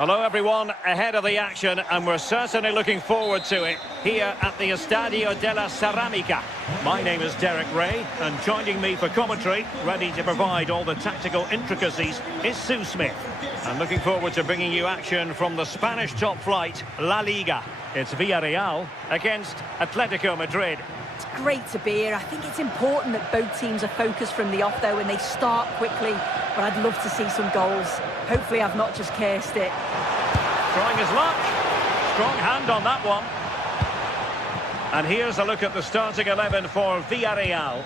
Hello everyone, ahead of the action, and we're certainly looking forward to it here at the Estadio della Ceramica. My name is Derek Ray, and joining me for commentary, ready to provide all the tactical intricacies, is Sue Smith. And looking forward to bringing you action from the Spanish top flight, La Liga. It's Villarreal against Atletico Madrid. It's great to be here. I think it's important that both teams are focused from the off, though, and they start quickly. But I'd love to see some goals. Hopefully I've not just cursed it. Trying his luck. Strong hand on that one. And here's a look at the starting 11 for Villarreal.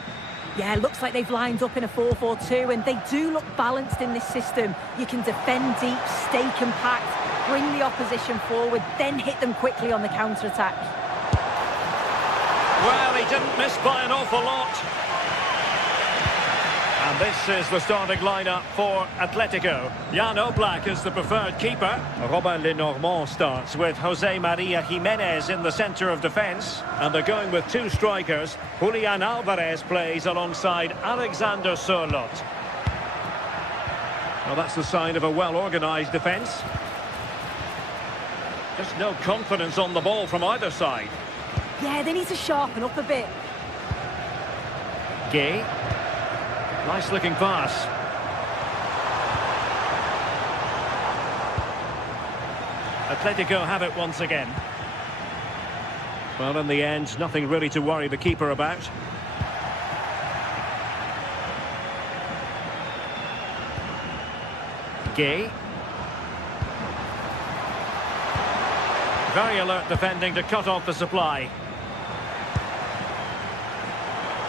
Yeah, looks like they've lined up in a 4-4-2, and they do look balanced in this system. You can defend deep, stay compact, bring the opposition forward, then hit them quickly on the counter-attack. Well, he didn't miss by an awful lot. And this is the starting lineup for Atletico. Jan Oblak is the preferred keeper. Robin Lenormand starts with Jose Maria Jimenez in the centre of defence. And they're going with two strikers. Julian Alvarez plays alongside Alexander Sørloth. Well, that's the sign of a well-organised defence. Just no confidence on the ball from either side. Yeah, they need to sharpen up a bit. Gay. Nice looking pass. Atletico have it once again. Well, in the end, nothing really to worry the keeper about. Gay. Very alert defending to cut off the supply.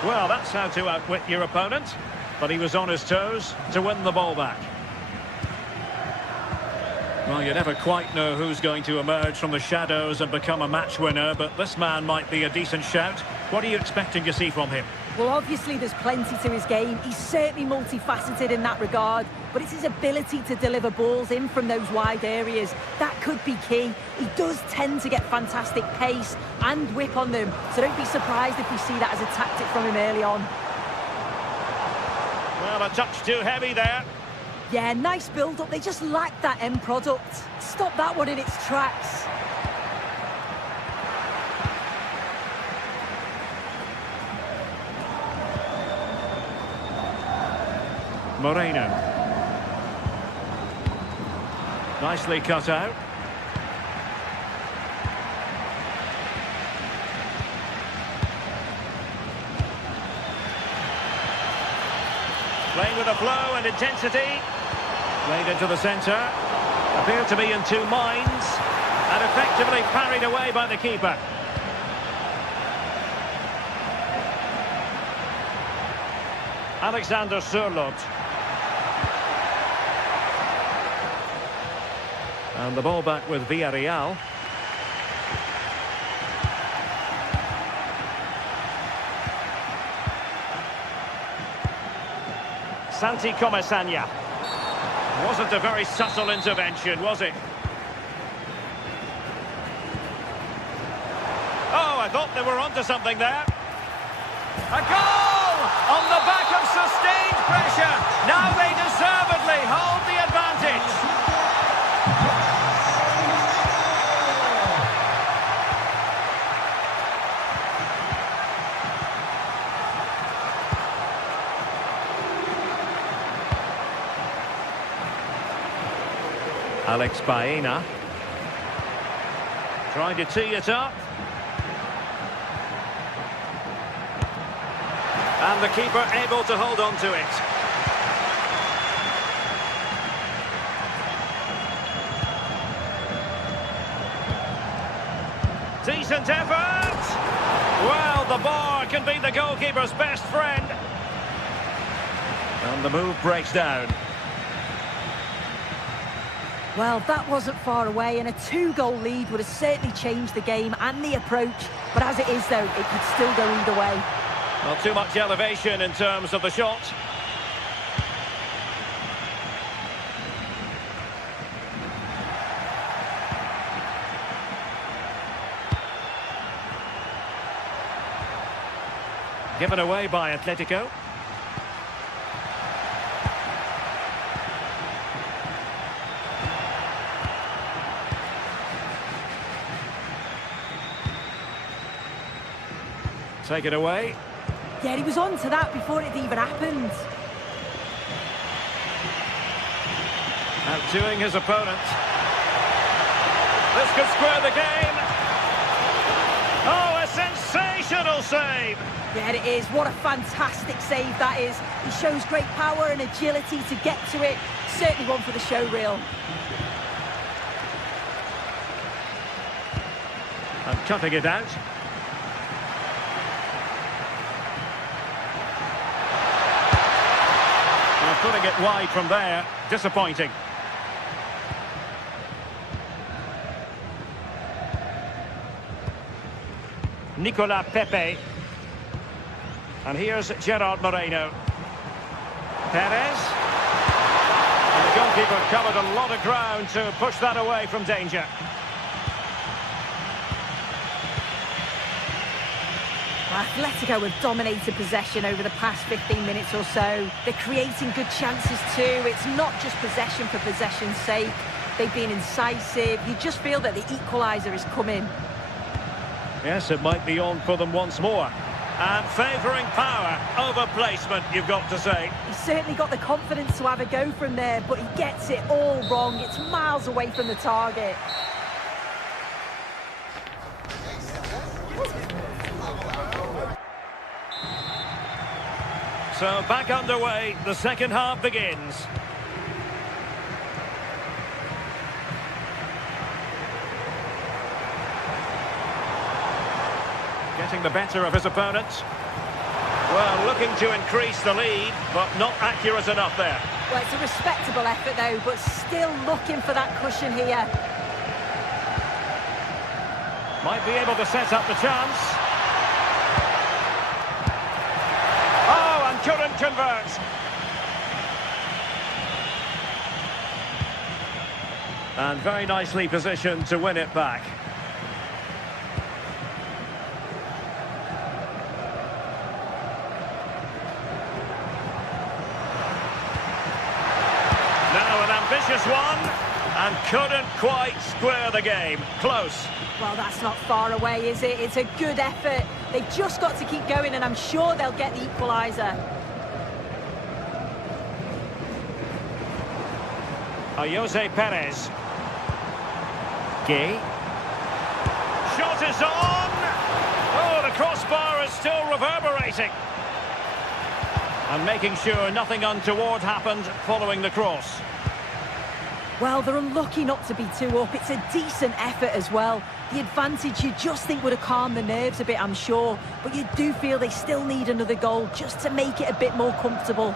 Well, that's how to outwit your opponent. But he was on his toes to win the ball back. Well, you never quite know who's going to emerge from the shadows and become a match winner, but this man might be a decent shout. What are you expecting to see from him? Well, obviously there's plenty to his game. He's certainly multifaceted in that regard, but it's his ability to deliver balls in from those wide areas. That could be key. He does tend to get fantastic pace and whip on them, so don't be surprised if we see that as a tactic from him early on. Well, a touch too heavy there. Yeah, nice build-up. They just lack that end product. Stop that one in its tracks. Moreno. Nicely cut out. Playing with a flow and intensity. Played into the centre. Appeared to be in two minds. And effectively parried away by the keeper. Alexander Sørloth. And the ball back with Villarreal. Santi Comesaña. Wasn't a very subtle intervention, was it? Oh, I thought they were onto something there. A goal! On the back of sustained pressure. Now they deservedly hold the advantage. Alex Baena. Trying to tee it up. And the keeper able to hold on to it. Decent effort! Well, the bar can be the goalkeeper's best friend. And the move breaks down. Well, that wasn't far away, and a 2-goal lead would have certainly changed the game and the approach. But as it is, though, it could still go either way. Not too much elevation in terms of the shot. Given away by Atletico. Take it away. Yeah, he was on to that before it even happened. Outdoing his opponent. This could square the game. Oh, a sensational save! Yeah, it is. What a fantastic save that is. He shows great power and agility to get to it. Certainly one for the show reel. And cutting it out. Well, putting it wide from there. Disappointing. Nicola Pepe. And here's Gerard Moreno. Perez. And the goalkeeper covered a lot of ground to push that away from danger. Atletico have dominated possession over the past 15 minutes or so. They're creating good chances too. It's not just possession for possession's sake. They've been incisive. You just feel that the equaliser is coming. Yes, it might be on for them once more. And favouring power over placement, you've got to say. He's certainly got the confidence to have a go from there, but he gets it all wrong. It's miles away from the target. So back underway, the second half begins. Getting the better of his opponent. Well, looking to increase the lead, but not accurate enough there. Well, it's a respectable effort though, but still looking for that cushion here. Might be able to set up the chance. Oh, and couldn't convert. And very nicely positioned to win it back. Ambitious one, and couldn't quite square the game. Close. Well, that's not far away, is it? It's a good effort. They've just got to keep going, and I'm sure they'll get the equaliser. Jose Perez. Gay. Shot is on! Oh, the crossbar is still reverberating. And making sure nothing untoward happened following the cross. Well, they're unlucky not to be two up. It's a decent effort as well. The advantage you just think would have calmed the nerves a bit, I'm sure. But you do feel they still need another goal just to make it a bit more comfortable.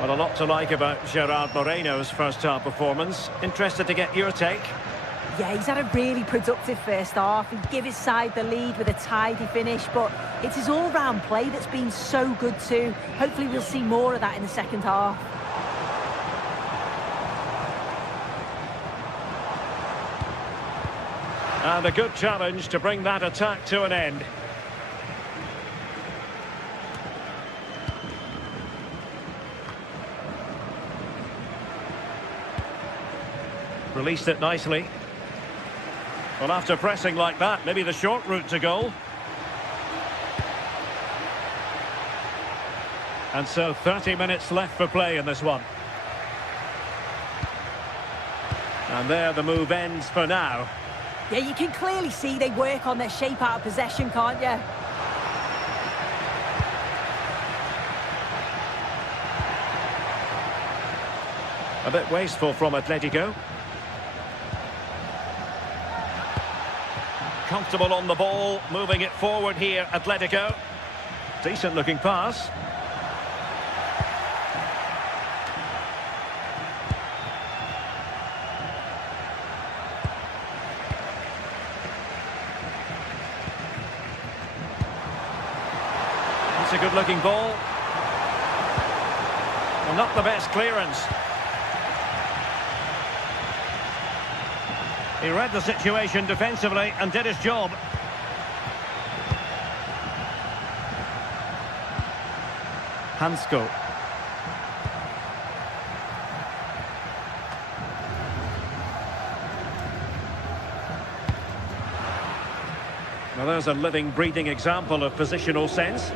Well, a lot to like about Gerard Moreno's first-half performance. Interested to get your take? Yeah, he's had a really productive first half. He'd give his side the lead with a tidy finish, but it's his all-round play that's been so good too. Hopefully we'll see more of that in the second half. And a good challenge to bring that attack to an end. Released it nicely. Well, after pressing like that, maybe the short route to goal. And so 30 minutes left for play in this one. And there the move ends for now. Yeah, you can clearly see they work on their shape out of possession, can't you? A bit wasteful from Atletico. Comfortable on the ball, moving it forward here, Atletico. Decent looking pass. It's a good-looking ball. Well, not the best clearance. He read the situation defensively and did his job. Hansko. Well, there's a living, breathing example of positional sense.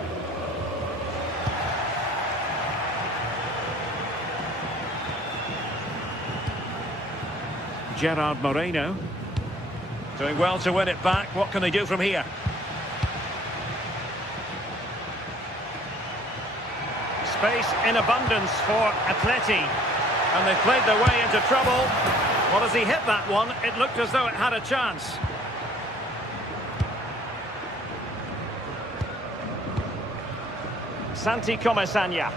Gerard Moreno. Doing well to win it back. What can they do from here? Space in abundance for Atleti. And they've played their way into trouble. Well, as he hit that one, it looked as though it had a chance. Santi Comesaña.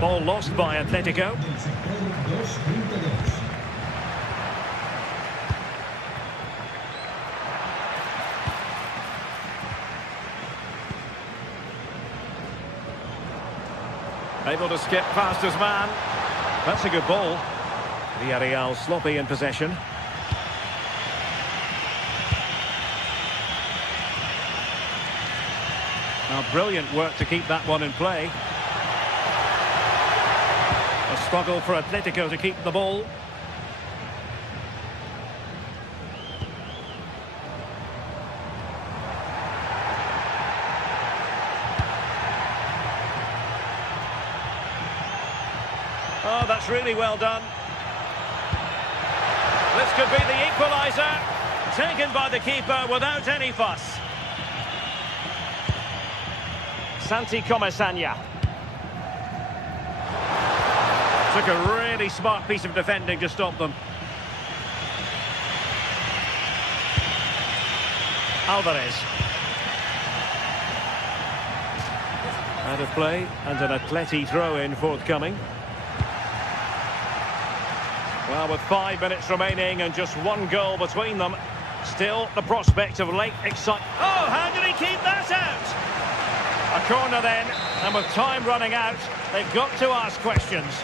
Ball lost by Atletico. Able to skip past his man. That's a good ball. Villarreal sloppy in possession. Now, brilliant work to keep that one in play. A struggle for Atletico to keep the ball. Oh, that's really well done. This could be the equaliser. Taken by the keeper without any fuss. Santi Comesaña. Took a really smart piece of defending to stop them. Alvarez. Out of play, and an Atleti throw-in forthcoming. Well, with 5 minutes remaining and just one goal between them, still the prospect of late excitement. Oh, how did he keep that out? A corner then, and with time running out, they've got to ask questions.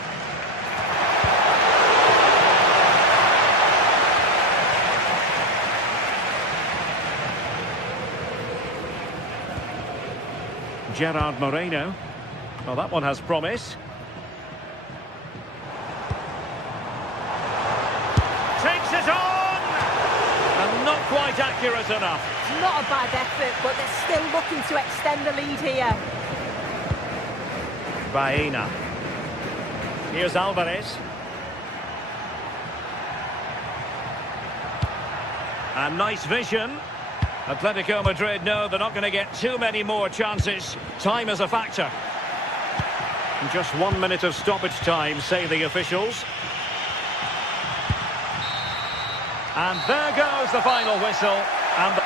Gerard Moreno. Well, that one has promise. Takes it on! And not quite accurate enough. It's not a bad effort, but they're still looking to extend the lead here. Baena. Here's Alvarez. And nice vision. Atletico Madrid know they're not going to get too many more chances. Time is a factor. Just 1 minute of stoppage time, say the officials. And there goes the final whistle. And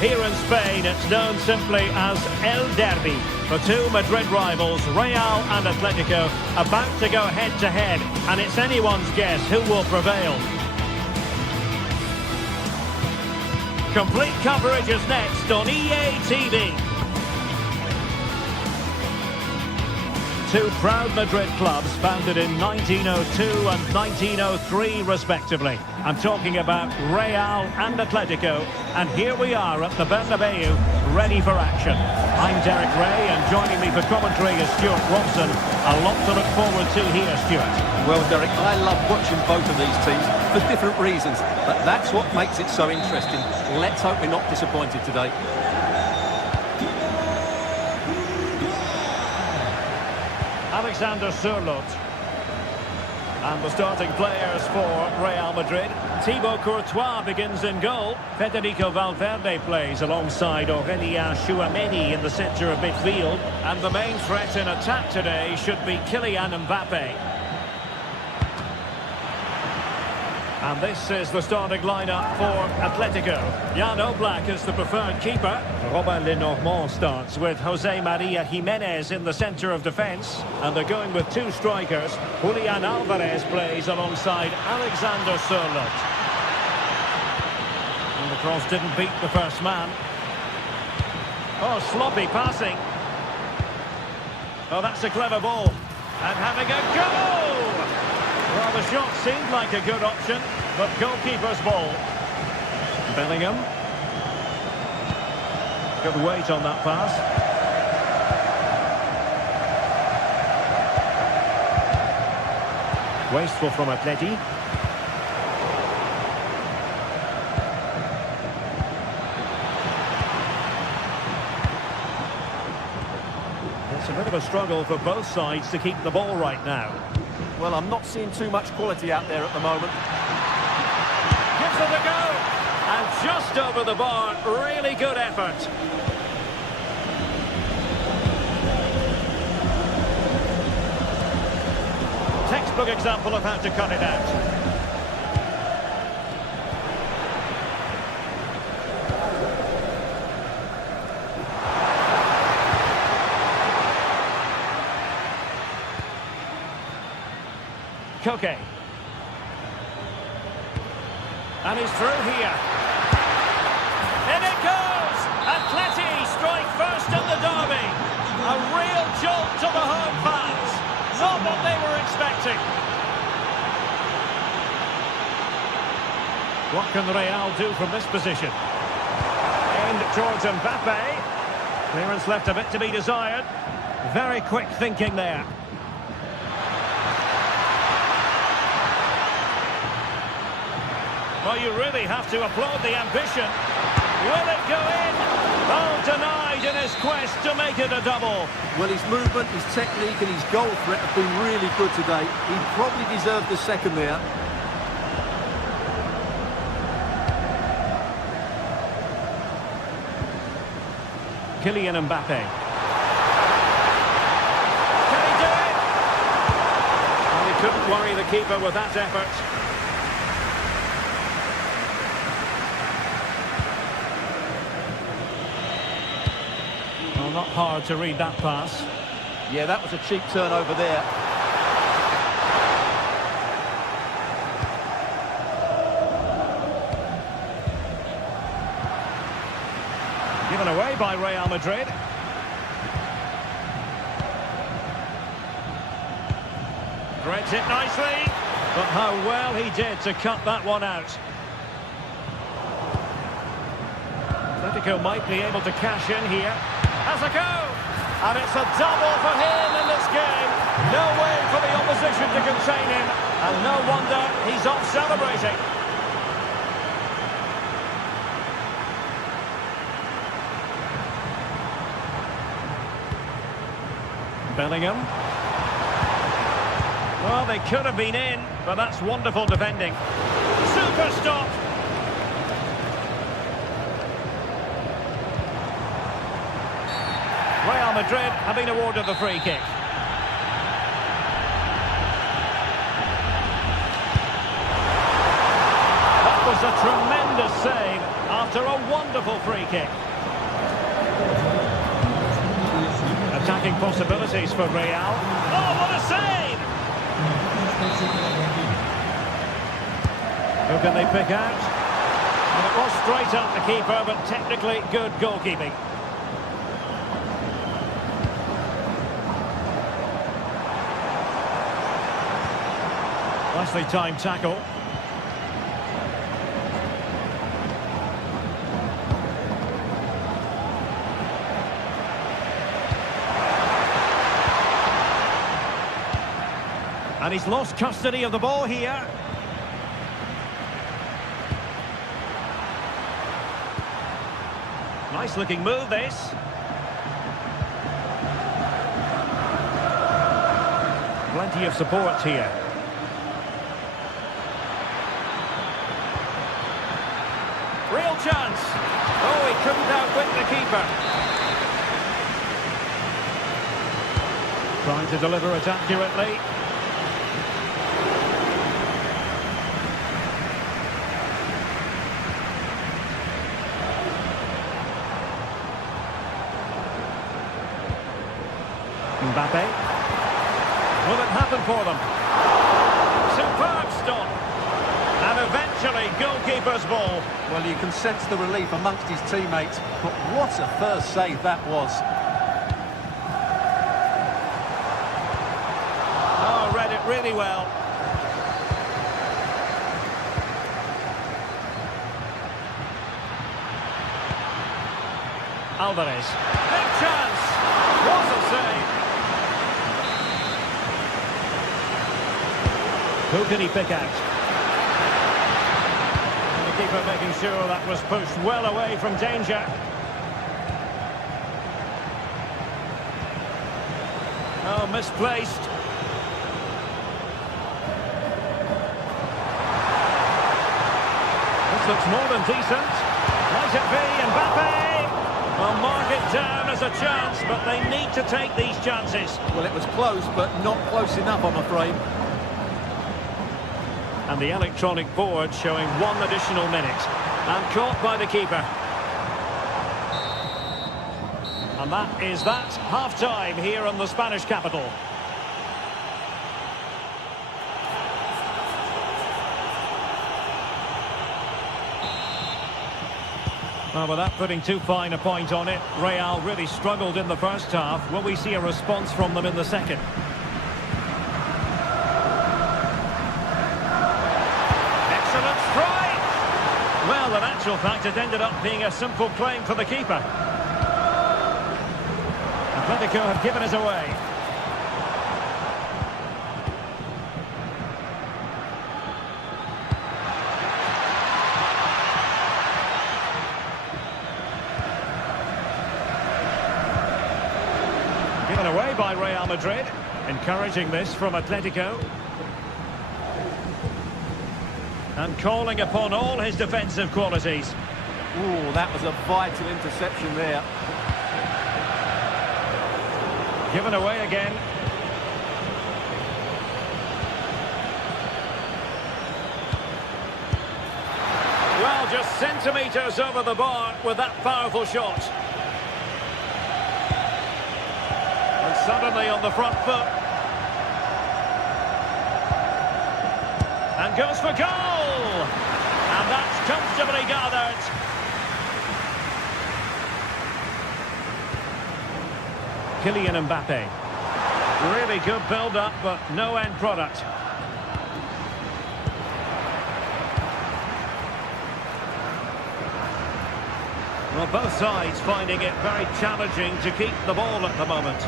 here in Spain, it's known simply as El Derby. The two Madrid rivals, Real and Atletico, about to go head-to-head, and it's anyone's guess who will prevail. Complete coverage is next on EA TV. Two proud Madrid clubs founded in 1902 and 1903 respectively. I'm talking about Real and Atletico, and here we are at the Bernabeu, ready for action. I'm Derek Ray, and joining me for commentary is Stuart Robson. A lot to look forward to here, Stuart. Well, Derek, I love watching both of these teams for different reasons, but that's what makes it so interesting. Let's hope we're not disappointed today. Alexander Sørloth. And the starting players for Real Madrid. Thibaut Courtois begins in goal. Federico Valverde plays alongside Aurélien Tchouameni in the centre of midfield. And the main threat in attack today should be Kylian Mbappe. And this is the starting lineup for Atletico. Jan Oblak is the preferred keeper. Robin Lenormand starts with Jose Maria Jimenez in the centre of defence. And they're going with two strikers. Julian Alvarez plays alongside Alexander Sørloth. And the cross didn't beat the first man. Oh, sloppy passing. Oh, that's a clever ball. And having a go! Well, the shot seemed like a good option, but goalkeeper's ball. Bellingham. Good weight on that pass. Wasteful from Atleti. It's a bit of a struggle for both sides to keep the ball right now. Well, I'm not seeing too much quality out there at the moment. Gives it a go! And just over the bar, really good effort. Textbook example of how to cut it out. Koke. And he's through here. In it goes! Atleti strike first in the derby. A real jolt to the home fans. Not what they were expecting. What can Real do from this position? And towards Mbappe. Clearance left a bit to be desired. Very quick thinking there. Well, you really have to applaud the ambition. Will it go in? Oh, denied in his quest to make it a double. Well, his movement, his technique and his goal threat have been really good today. He probably deserved the second there. Kylian Mbappe. Can he do it? Well, he couldn't worry the keeper with that effort. Not hard to read that pass. Yeah, that was a cheap turnover there. Given away by Real Madrid. Threads it nicely. But how well he did to cut that one out. Atletico might be able to cash in here. Has a go! And it's a double for him in this game. No way for the opposition to contain him. And no wonder he's off celebrating. Bellingham. Well, they could have been in, but that's wonderful defending. Super stop! Real Madrid have been awarded the free kick. That was a tremendous save after a wonderful free kick. Attacking possibilities for Real. Oh, what a save! Who can they pick out? And it was straight at the keeper, but technically good goalkeeping. Nicely timed tackle. And he's lost custody of the ball here. Nice looking move, this. Plenty of support here. Real chance. Oh, he couldn't outwit the keeper. Trying to deliver it accurately. Mbappe. Will it happen for them? Superb stop. And eventually, goalkeeper's ball. Well, you can sense the relief amongst his teammates, but what a first save that was. Oh, read it really well. Alvarez. Big chance. What a save. Who can he pick out? And the keeper making sure that was pushed well away from danger. Oh, misplaced. This looks more than decent. Might it be Mbappe? Well, mark it down as a chance, but they need to take these chances. Well, it was close, but not close enough, I'm afraid. And the electronic board showing 1 additional minute. And caught by the keeper. And that is that. Half-time here in the Spanish capital. Well, without putting too fine a point on it, Real really struggled in the first half. Will we see a response from them in the second? Excellent strike! Well, in actual fact, it ended up being a simple claim for the keeper. Atletico have given us away. Given away by Real Madrid. Encouraging this from Atletico. And calling upon all his defensive qualities. Ooh, that was a vital interception there. Given away again. Well, just centimetres over the bar with that powerful shot. And suddenly on the front foot. And goes for goal! And that's comfortably gathered. Kylian Mbappe. Really good build-up, but no end product. Well, both sides finding it very challenging to keep the ball at the moment.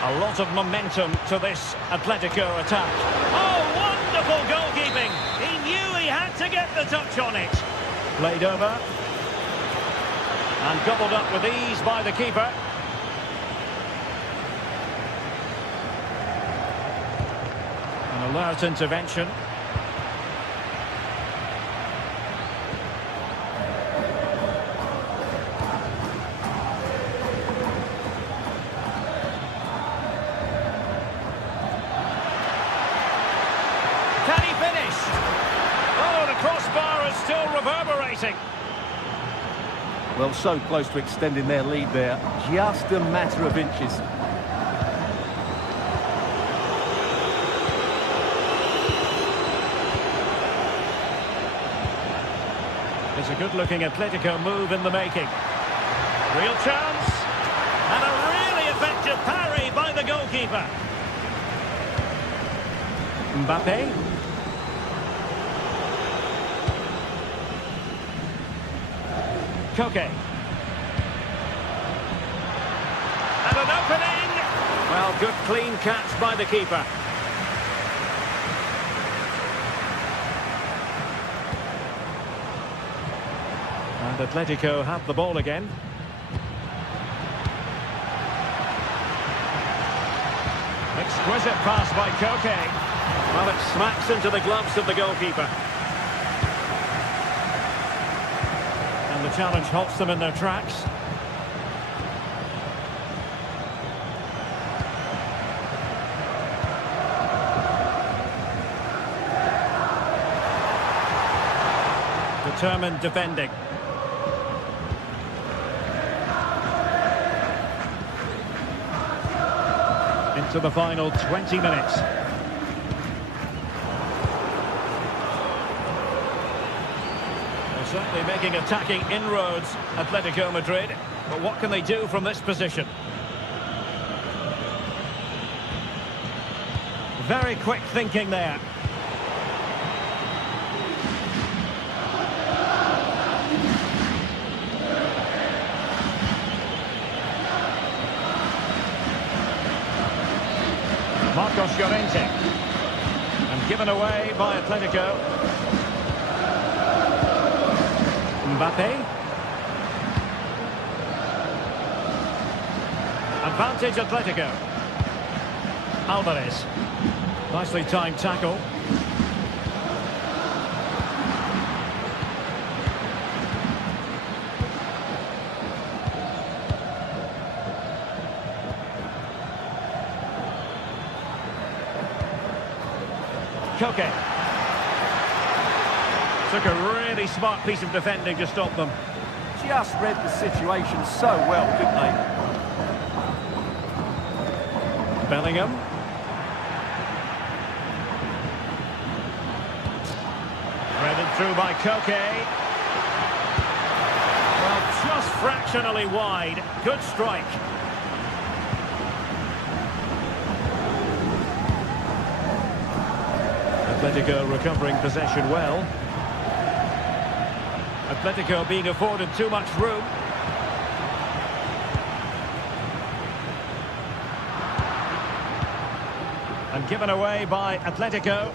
A lot of momentum to this Atletico attack. Oh, wonderful goalkeeping! He knew he had to get the touch on it. Played over. And gobbled up with ease by the keeper. An alert intervention. Can he finish? Oh, the crossbar is still reverberating. Well, so close to extending their lead there. Just a matter of inches. It's a good-looking Atletico move in the making. Real chance. And a really effective parry by the goalkeeper. Mbappe. Koke. And an opening. Well, good clean catch by the keeper. And Atletico have the ball again. Exquisite pass by Koke. Well, it smacks into the gloves of the goalkeeper. And the challenge halts them in their tracks. Determined defending. Into the final 20 minutes. They're certainly making attacking inroads, Atletico Madrid. But what can they do from this position? Very quick thinking there. Marcos Llorente, and given away by Atletico. Mbappe. Advantage Atletico. Alvarez. Nicely timed tackle. Koke. Took a really smart piece of defending to stop them. Just read the situation so well, didn't they? Bellingham. Threaded through by Koke. Well, just fractionally wide. Good strike. Atletico recovering possession well. Atletico being afforded too much room. And given away by Atletico.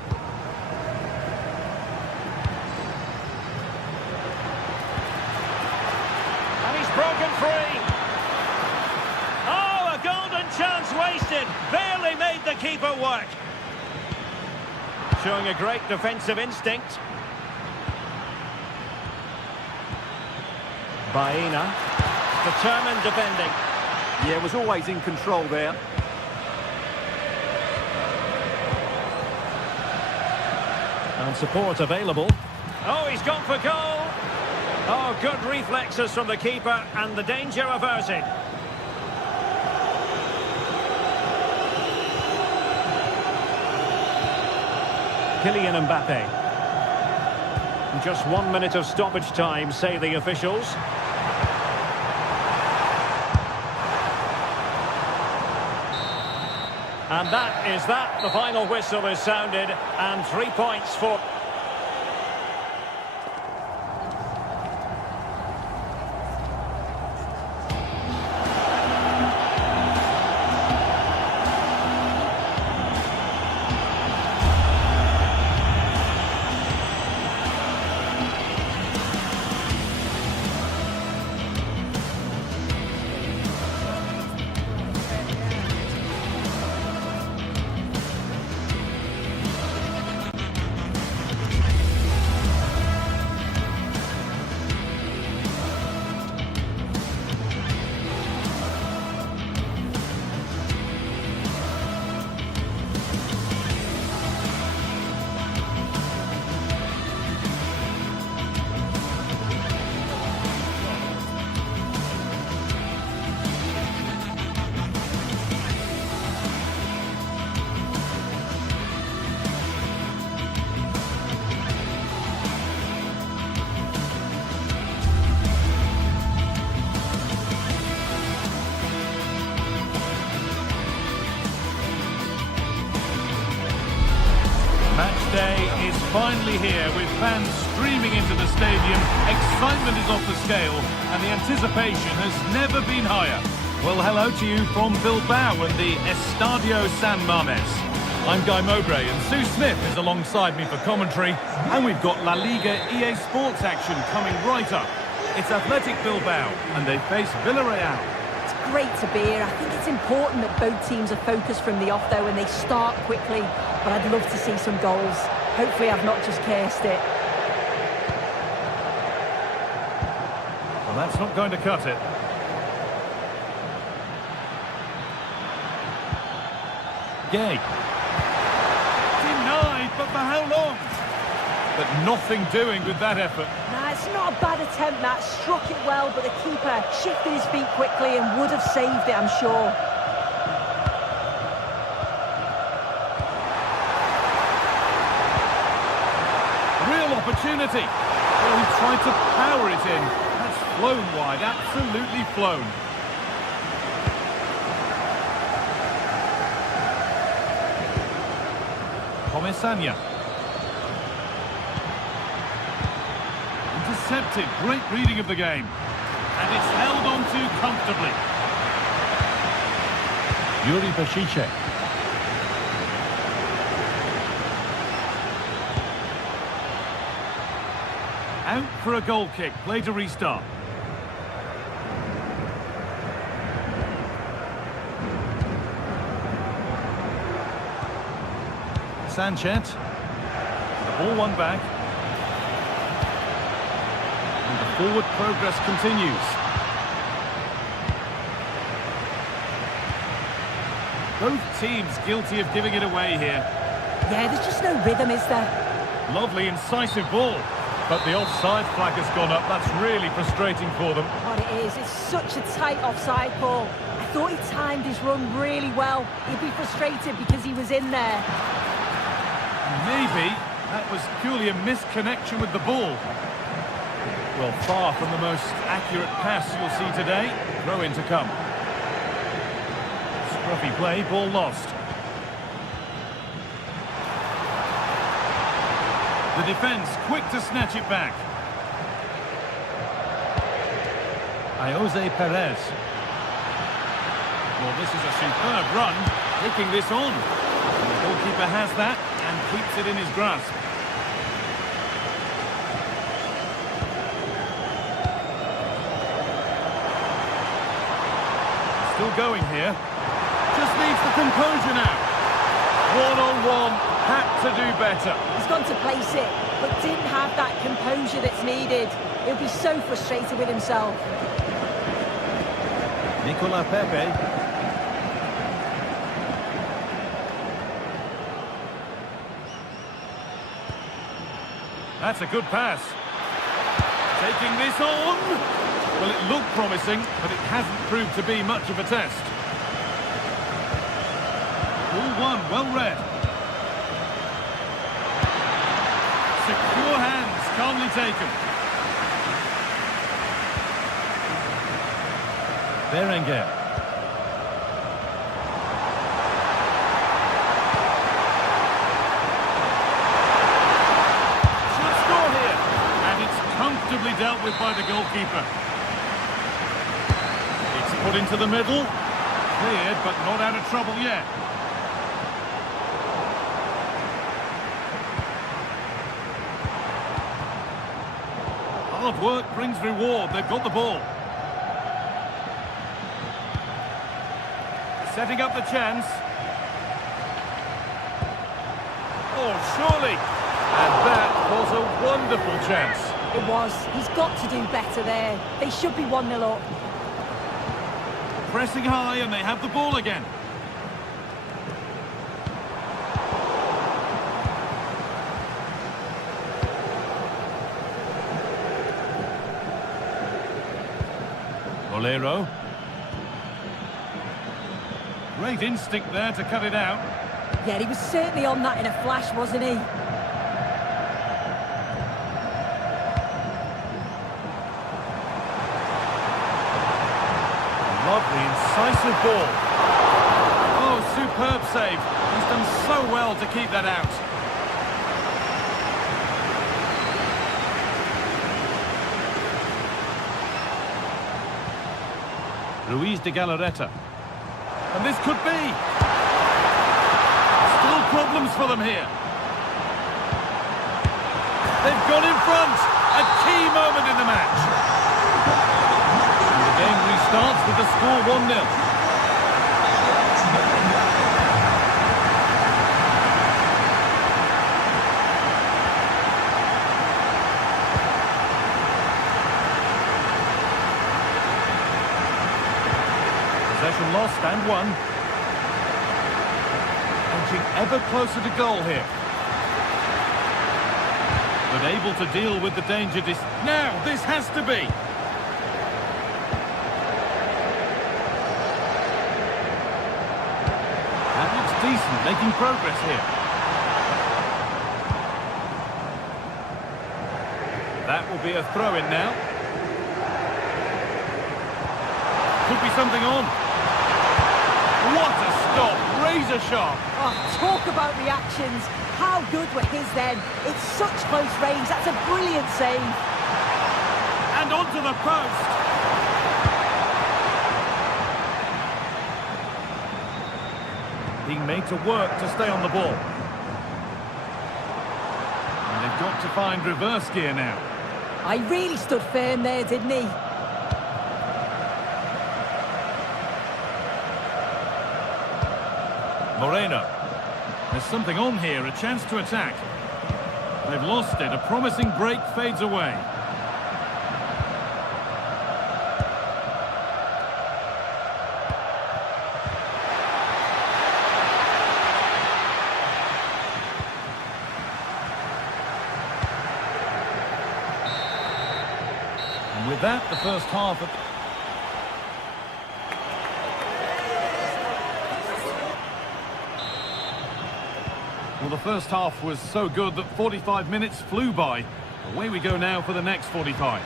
And he's broken free. Oh, a golden chance wasted. Barely made the keeper work. Showing a great defensive instinct. Baena. Determined defending. Yeah, was always in control there. And support available. Oh, he's gone for goal. Oh, good reflexes from the keeper and the danger averted. Kylian Mbappe. Just 1 minute of stoppage time, say the officials. And that is that. The final whistle is sounded, and 3 points for... Day is finally here with fans streaming into the stadium. Excitement is off the scale and the anticipation has never been higher. Well, hello to you from Bilbao and the Estadio San Mamés. I'm Guy Mowbray and Sue Smith is alongside me for commentary, and we've got La Liga EA Sports action coming right up. It's Athletic Bilbao and they face Villarreal. It's great to be here. I think it's important that both teams are focused from the off, though, and they start quickly. But I'd love to see some goals. Hopefully I've not just cursed it. Well, that's not going to cut it. Gay. Denied, but for how long? But nothing doing with that effort. Nah, it's not a bad attempt, that. Struck it well, but the keeper shifted his feet quickly and would have saved it, I'm sure. Real opportunity. Oh, he tried to power it in. That's flown wide, absolutely flown. Comesaña. Intercepted, great reading of the game. And it's held on to comfortably. Yuri Pasice. Out for a goal kick, play to restart. Sanchez. The ball won back. And the forward progress continues. Both teams guilty of giving it away here. Yeah, there's just no rhythm, is there? Lovely, incisive ball. But the offside flag has gone up. That's really frustrating for them. What it is, it's such a tight offside call. I thought he timed his run really well. He'd be frustrated because he was in there. Maybe that was purely a misconnection with the ball. Well, far from the most accurate pass you'll see today. Throw in to come. Scruffy play, ball lost. The defence quick to snatch it back. Jose Perez. Well, this is a superb run, taking this on. And the goalkeeper has that and keeps it in his grasp. Still going here. Just needs the composure now. One-on-one, had to do better. He's gone to place it, but didn't have that composure that's needed. He'll be so frustrated with himself. Nicola Pepe. That's a good pass. Taking this on. Well, it looked promising, but it hasn't proved to be much of a test. Ball one, well read. Secure hands, calmly taken. Berenguer. Should score here. And it's comfortably dealt with by the goalkeeper. It's put into the middle. Cleared, but not out of trouble yet. Hard work brings reward. They've got the ball. Setting up the chance. Oh, surely. And that was a wonderful chance. It was. He's got to do better there. They should be 1-0 up. Pressing high and they have the ball again. Bolero. Great instinct there to cut it out. Yeah, he was certainly on that in a flash, wasn't he? Lovely, incisive ball. Oh, superb save. He's done so well to keep that out. Luis de Galarreta. And this could be. Still problems for them here. They've gone in front. A key moment in the match. And the game restarts. starts with the score 1-0. Possession lost and won. Edging ever closer to goal here. But able to deal with the danger. Now, this has to be. That looks decent, making progress here. That will be a throw-in now. Could be something on. What a stop, razor sharp. Oh, talk about reactions. How good were his then? It's such close range. That's a brilliant save. And onto the post. Being made to work to stay on the ball. And they've got to find reverse gear now. I really stood firm there, didn't he? Moreno. There's something on here, a chance to attack. They've lost it, a promising break fades away. And with that, the first half of... Well, the first half was so good that 45 minutes flew by. Away we go now for the next 45.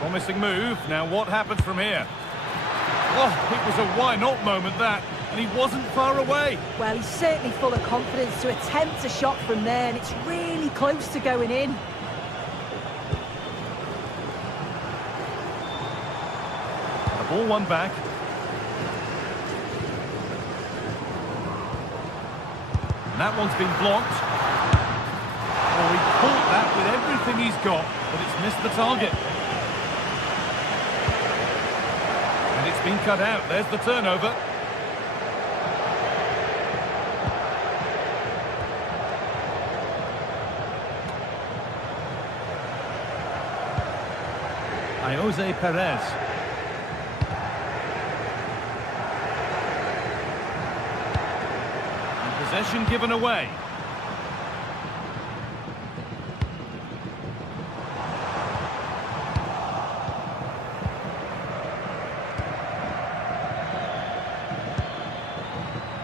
Promising move. Now what happens from here? Oh, it was a why-not moment, that. And he wasn't far away. Well, he's certainly full of confidence to attempt a shot from there, and it's really close to going in. The ball won back. And that one's been blocked. Oh, he caught that with everything he's got, but it's missed the target. And it's been cut out. There's the turnover. Jose Perez. Possession given away.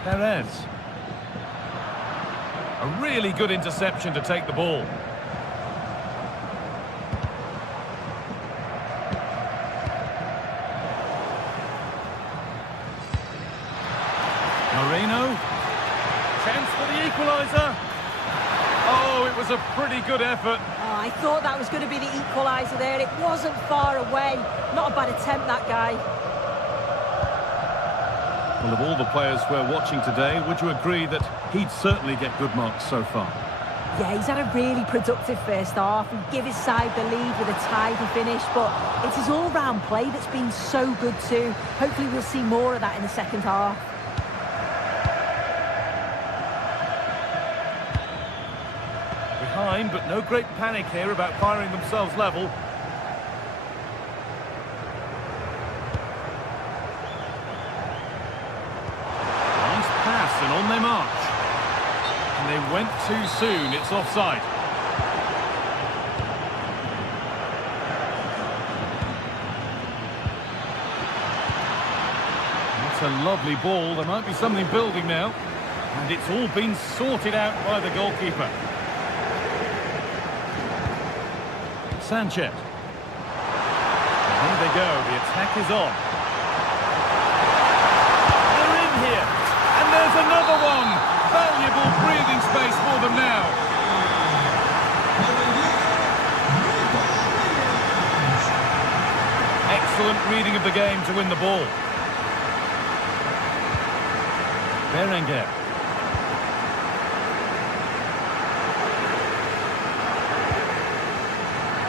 Perez. A really good interception to take the ball. Moreno. Chance for the equaliser. Oh, it was a pretty good effort. Oh, I thought that was going to be the equaliser there. It wasn't far away. Not a bad attempt, that guy. Well, of all the players we're watching today, would you agree that he'd certainly get good marks so far? Yeah, he's had a really productive first half. He gave his side the lead with a tidy finish, but it's his all-round play that's been so good too. Hopefully we'll see more of that in the second half. Behind, but no great panic here about firing themselves level. Nice pass, and on they march. And they went too soon. It's offside. That's a lovely ball. There might be something building now. And it's all been sorted out by the goalkeeper. Sanchez. And here they go, the attack is on. They're in here, and there's another one. Valuable breathing space for them now. Excellent reading of the game to win the ball. Berenguer.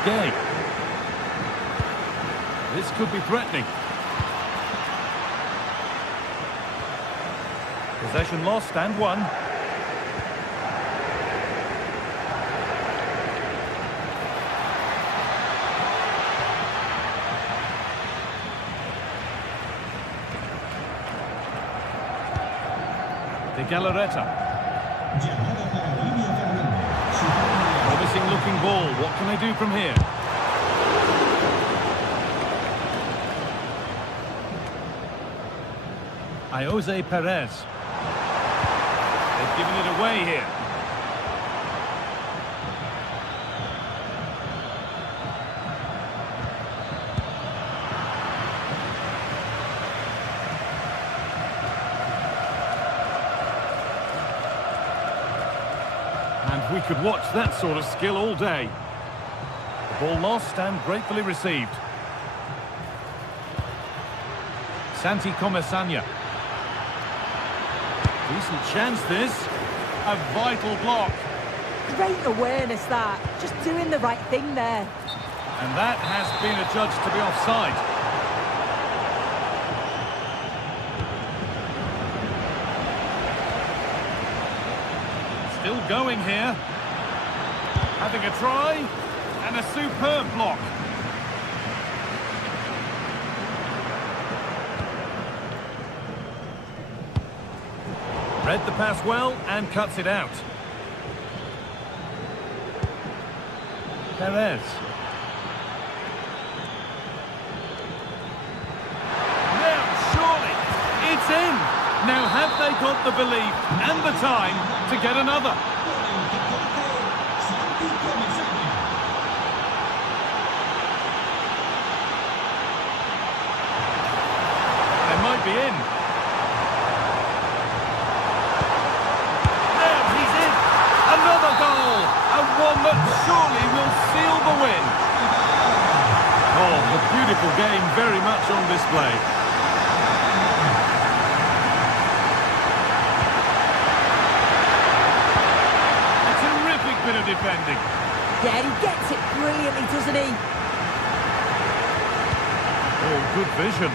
Gay. This could be threatening. Possession lost and won. De Galarreta. Promising looking ball. What can they do from here? Jose Perez. They've given it away here. And we could watch that sort of skill all day. The ball lost and gratefully received. Santi Comesaña. Decent chance this. A vital block. Great awareness that. Just doing the right thing there. And that has been adjudged to be offside. Still going here. Having a try. And a superb block. Read the pass well and cuts it out. Perez. Now, surely, it's in. Now, have they got the belief and the time to get another? They might be in. Another goal, and one that surely will seal the win. Oh, a beautiful game, very much on display. A terrific bit of defending. Yeah, he gets it brilliantly, doesn't he? Oh, good vision.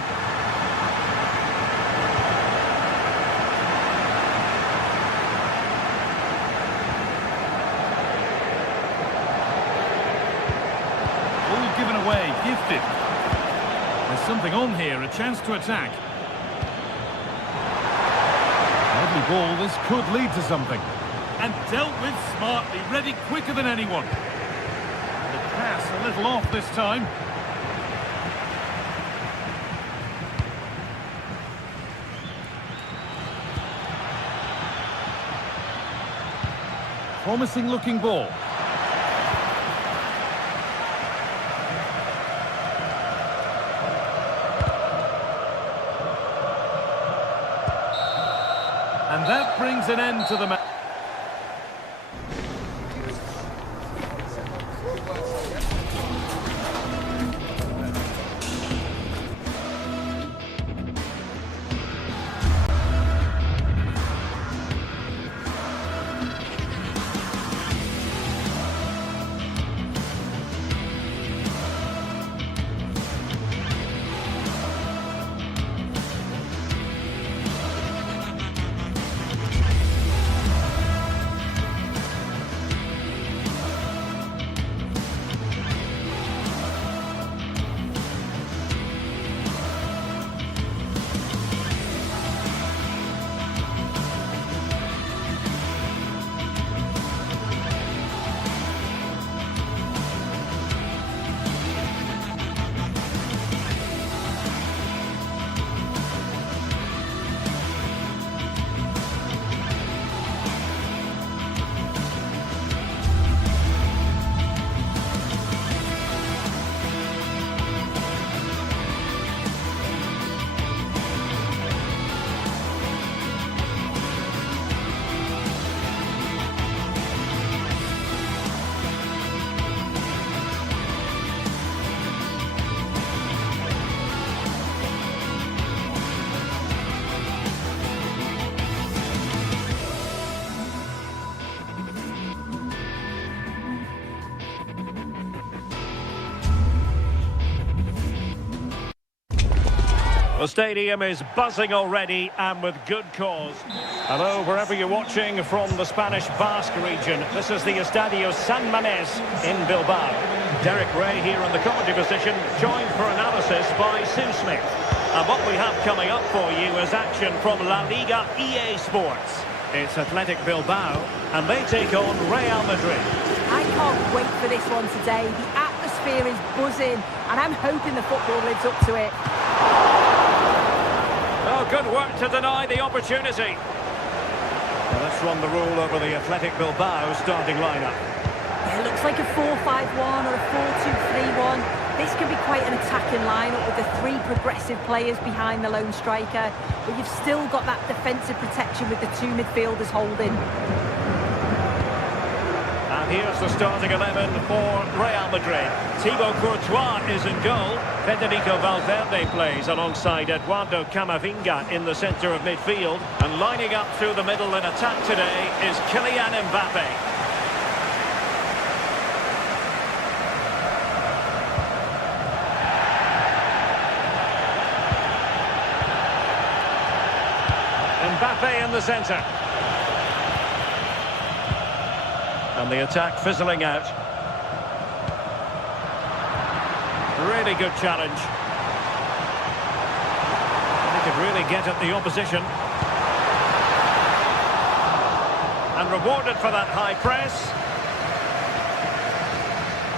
Given away, gifted. There's something on here, a chance to attack. Lovely ball, this could lead to something. And dealt with smartly, ready quicker than anyone. The pass a little off this time. Promising looking ball. And that brings an end to the match. The stadium is buzzing already, and with good cause. Hello, wherever you're watching from the Spanish Basque region. This is the Estadio San Mamés in Bilbao. Derek Ray here in the commentary position, joined for analysis by Sue Smith. And what we have coming up for you is action from La Liga EA Sports. It's Athletic Bilbao, and they take on Real Madrid. I can't wait for this one today. The atmosphere is buzzing, and I'm hoping the football lives up to it. Oh, good work to deny the opportunity. Well, let's run the rule over the Athletic Bilbao starting lineup. Yeah, it looks like a 4-5-1 or a 4-2-3-1. This can be quite an attacking lineup with the three progressive players behind the lone striker, but you've still got that defensive protection with the two midfielders holding. And here's the starting 11 for Real Madrid. Thibaut Courtois is in goal. Federico Valverde plays alongside Eduardo Camavinga in the centre of midfield. And lining up through the middle in attack today is Kylian Mbappe. Mbappe in the centre. And the attack fizzling out. Really good challenge. He could really get at the opposition. And rewarded for that high press.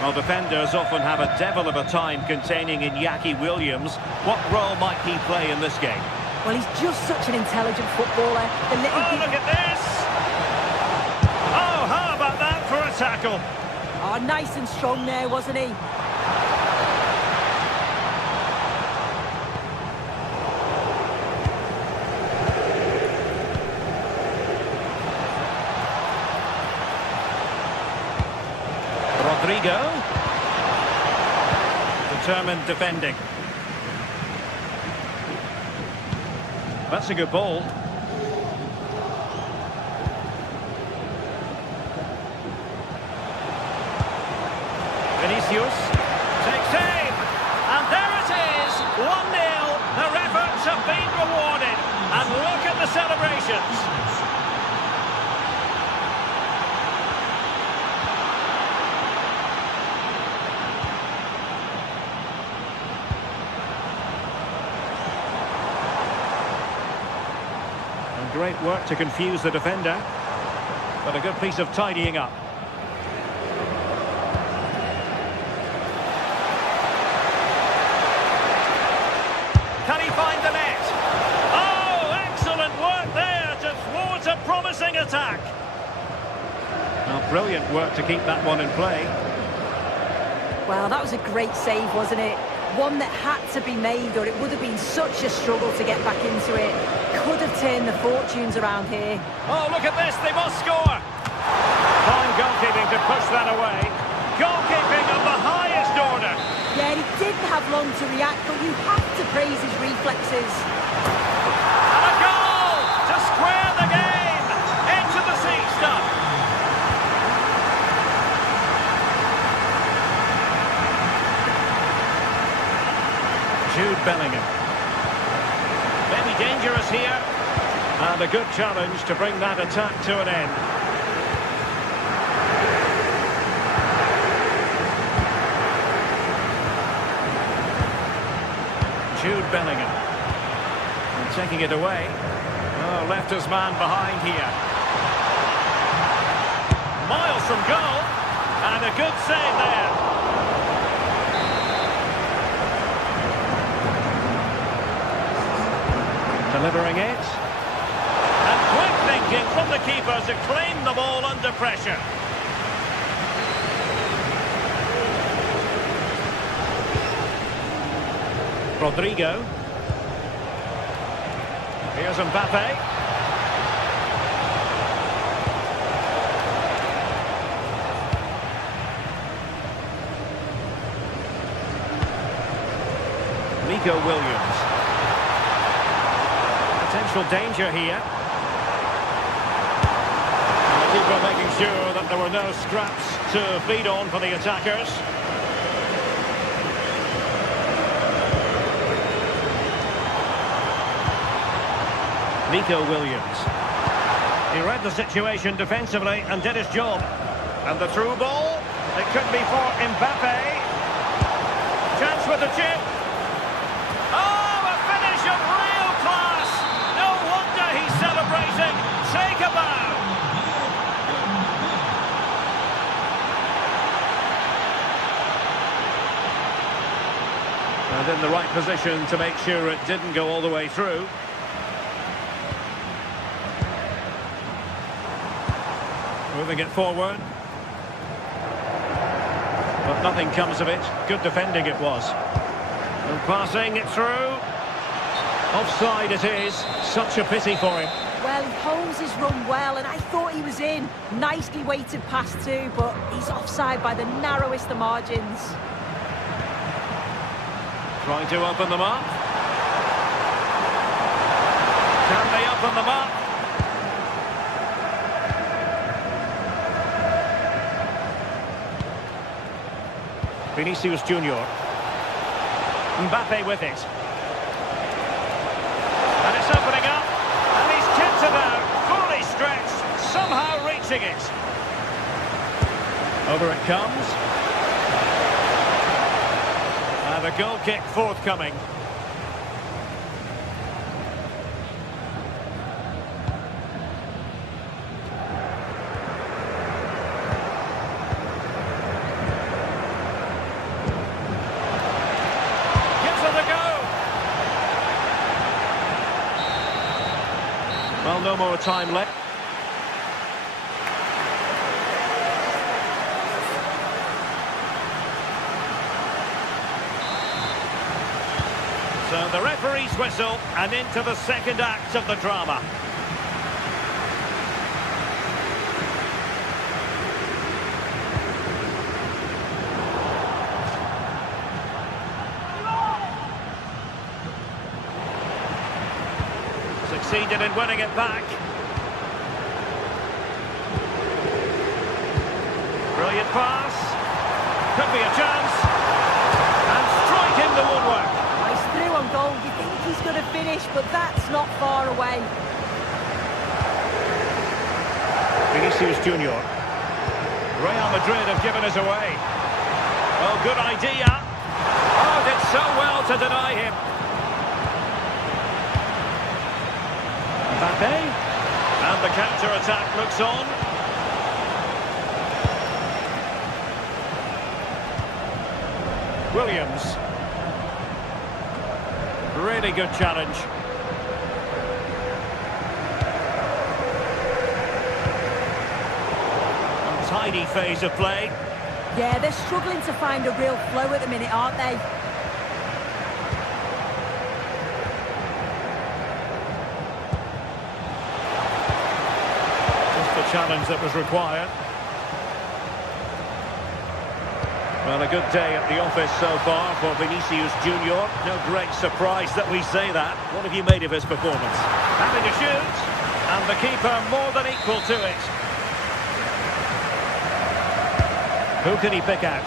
Well, defenders often have a devil of a time containing Iñaki Williams. What role might he play in this game? Well, he's just such an intelligent footballer. Oh, look at this! Oh, how about that for a tackle? Oh, nice and strong there, wasn't he? Rodrigo. Determined defending. That's a good ball. Vinicius takes aim, and there it is, 1-0. Their efforts have been rewarded, and look at the celebrations. Great work to confuse the defender, but a good piece of tidying up. Can he find the net? Oh, excellent work there to thwart a promising attack. Well, brilliant work to keep that one in play. Well, that was a great save, wasn't it? One that had to be made, or it would have been such a struggle to get back into it. Could have turned the fortunes around here. Oh, look at this, they must score! Fine goalkeeping to push that away. Goalkeeping of the highest order. Yeah, he didn't have long to react, but you have to praise his reflexes. And a goal to square the game! Into the sea stuff. Jude Bellingham. Maybe dangerous here. And a good challenge to bring that attack to an end. Jude Bellingham. And taking it away. Oh, left his man behind here. Miles from goal. And a good save there. Delivering it. And quick thinking from the keeper to claim the ball under pressure. Rodrigo. Here's Mbappe. Nico Williams. Potential danger here. And the keeper making sure that there were no scraps to feed on for the attackers. Nico Williams. He read the situation defensively and did his job. And the through ball, it could be for Mbappe. Chance with the chip. Oh, a finish of real class. No wonder he's celebrating. Take a bow. And in the right position to make sure it didn't go all the way through. Moving it forward. But nothing comes of it. Good defending it was. And passing it through. Offside it is. Such a pity for him. Well, he holds his run well, and I thought he was in. Nicely weighted pass too, but he's offside by the narrowest of margins. Trying to open them up. Can they open them up? Vinicius Junior. Mbappe with it. And it's opening up. And he's kept it out. Fully stretched. Somehow reaching it. Over it comes. And a goal kick forthcoming. Well, no more time left. So the referee's whistle and into the second act of the drama. Succeeded in winning it back. Brilliant pass. Could be a chance. And strike in the woodwork. He's through on goal. You think he's going to finish, but that's not far away. Vinicius Junior. Real Madrid have given us away. Oh, good idea. Oh, did so well to deny him. Mbappe, and the counter-attack looks on. Williams. Really good challenge. Tiny phase of play. Yeah, they're struggling to find a real flow at the minute, aren't they? Challenge that was required. Well, a good day at the office so far for Vinicius Junior. No great surprise that we say that. What have you made of his performance? Having a shoot, and the keeper more than equal to it. Who can he pick out?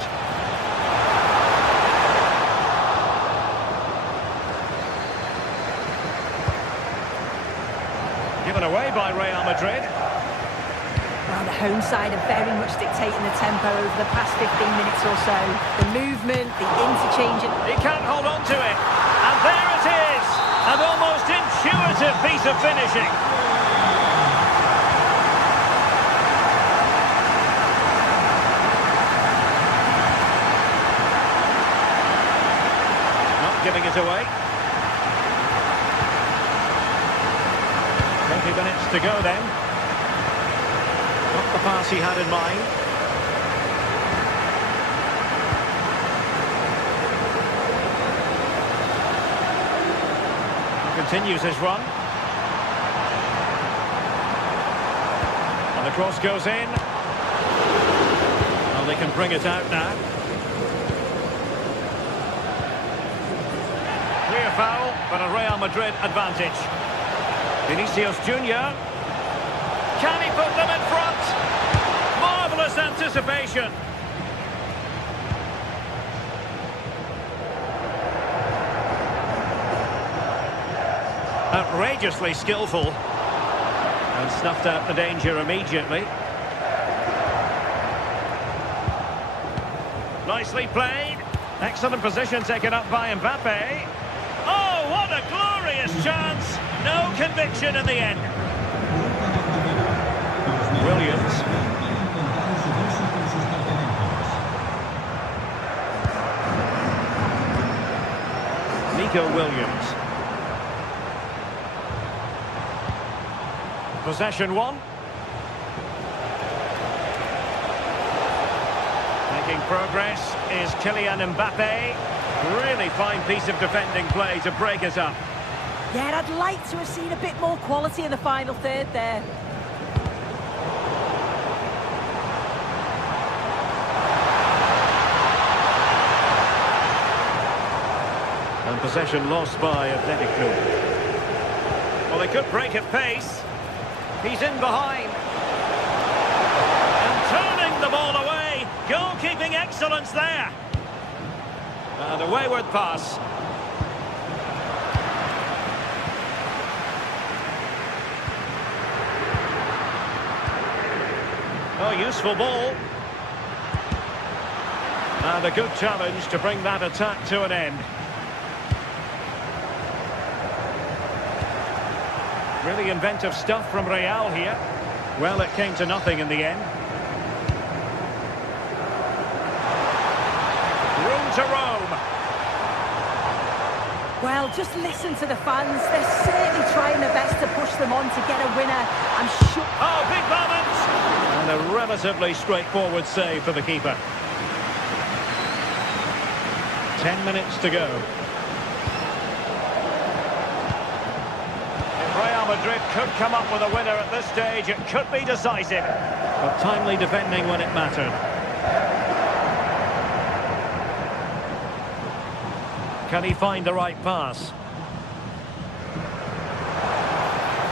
Given away by Real Madrid. Well, the home side are very much dictating the tempo over the past 15 minutes or so. The movement, the interchange... He can't hold on to it. And there it is! An almost intuitive piece of finishing. Not giving it away. 20 minutes to go then. Not the pass he had in mind. He continues his run. And the cross goes in. Well, they can bring it out now. Clear foul, but a Real Madrid advantage. Vinicius Junior. Can he put them in front? Marvellous anticipation. Outrageously skillful. And snuffed out the danger immediately. Nicely played. Excellent position taken up by Mbappe. Oh, what a glorious chance! No conviction in the end. Williams. Nico Williams. Possession one. Making progress is Kylian Mbappe. Really fine piece of defending play to break us up. Yeah, I'd like to have seen a bit more quality in the final third there. And possession lost by Atletico. Well, they could break at pace. He's in behind. And turning the ball away. Goalkeeping excellence there. And a wayward pass. Oh, useful ball. And a good challenge to bring that attack to an end. Really inventive stuff from Real here. Well, it came to nothing in the end. Room to roam. Well, just listen to the fans. They're certainly trying their best to push them on to get a winner. I'm sure... Oh, big moment! And a relatively straightforward save for the keeper. 10 minutes to go. Madrid could come up with a winner at this stage. It could be decisive. But timely defending when it mattered. Can he find the right pass?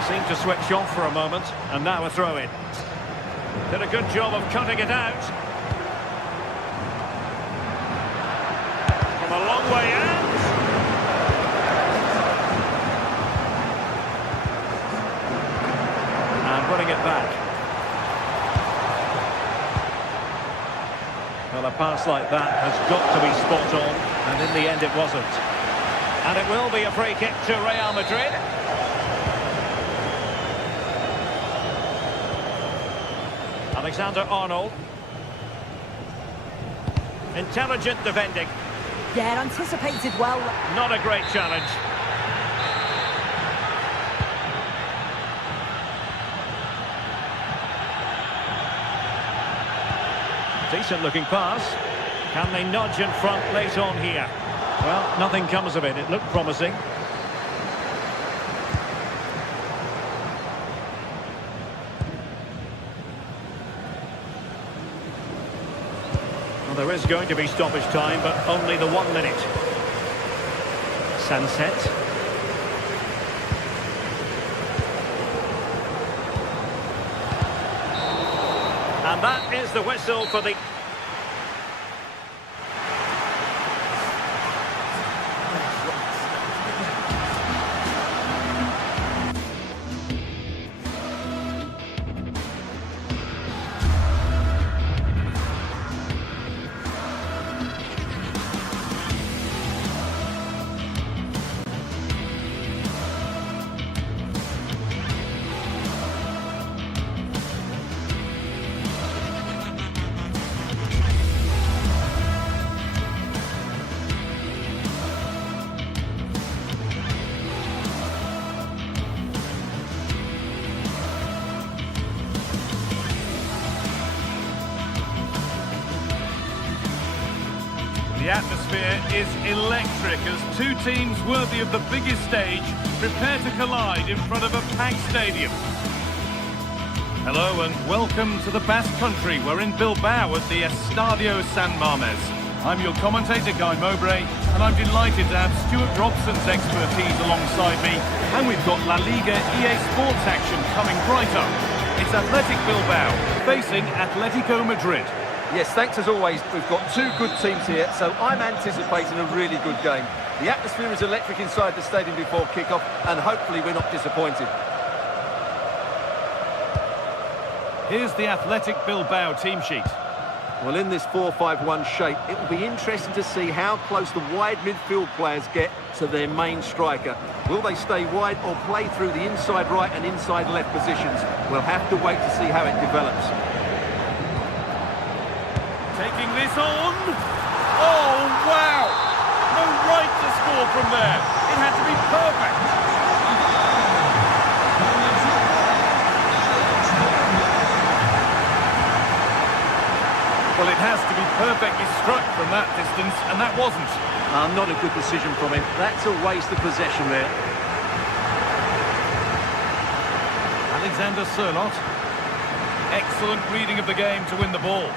Seemed to switch off for a moment, and now a throw-in. Did a good job of cutting it out. From a long way out. Putting it back. Well, a pass like that has got to be spot on, and in the end it wasn't. And it will be a free kick to Real Madrid. Alexander-Arnold. Intelligent defending. Yeah, anticipated well. Not a great challenge. Decent looking pass. Can they nudge in front late on here? Well, nothing comes of it. It looked promising. Well, there is going to be stoppage time, but only the 1 minute. Sunset. And that is the whistle for the... The atmosphere is electric as two teams worthy of the biggest stage prepare to collide in front of a packed stadium. Hello and welcome to the Basque Country. We're in Bilbao at the Estadio San Mamés. I'm your commentator, Guy Mowbray, and I'm delighted to have Stuart Robson's expertise alongside me. And we've got La Liga EA Sports action coming right up. It's Athletic Bilbao facing Atletico Madrid. Yes, thanks as always. We've got two good teams here, so I'm anticipating a really good game. The atmosphere is electric inside the stadium before kick-off, and hopefully we're not disappointed. Here's the Athletic Bilbao team sheet. Well, in this 4-5-1 shape, it will be interesting to see how close the wide midfield players get to their main striker. Will they stay wide or play through the inside right and inside left positions? We'll have to wait to see how it develops. Taking this on. Oh, wow! No right to score from there. It had to be perfect. Well, it has to be perfectly struck from that distance, and that wasn't. Not a good decision from him. That's a waste of possession there. Alexander Sørloth. Excellent reading of the game to win the ball.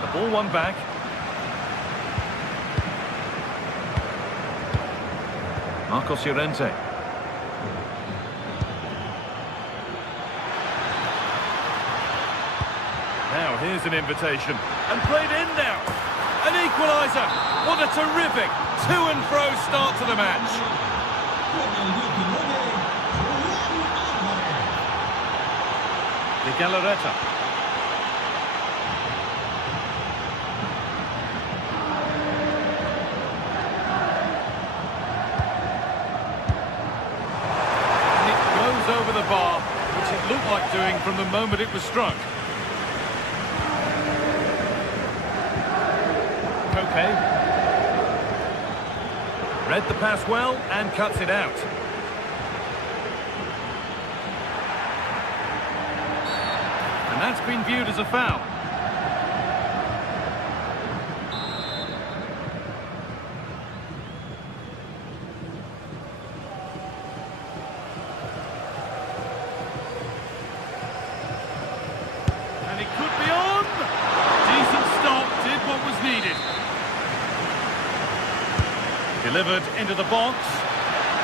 The ball won back. Marcos Llorente. Now here's an invitation. And played in now. An equaliser. What a terrific to and fro start to the match. De Galarreta. Over the bar, which it looked like doing from the moment it was struck. Koke. Read the pass well and cuts it out. And that's been viewed as a foul. And it could be on. Decent stop, did what was needed. Delivered into the box.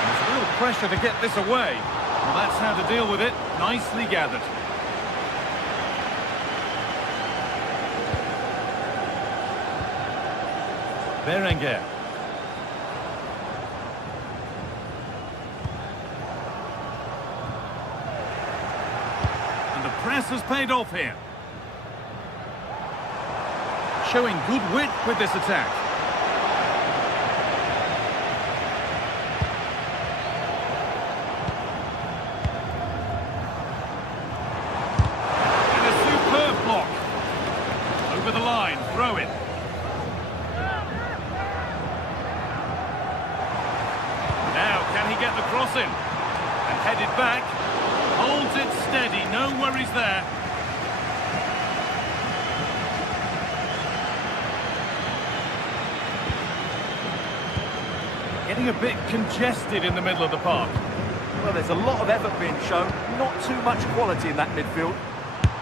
There's real pressure to get this away. Well, that's how to deal with it. Nicely gathered. Berenguer. And the press has paid off here. Showing good wit with this attack. And a superb block. Over the line, throw it. Now, can he get the cross in? And headed back. Holds it steady, no worries there. Getting a bit congested in the middle of the park. Well, there's a lot of effort being shown, not too much quality in that midfield.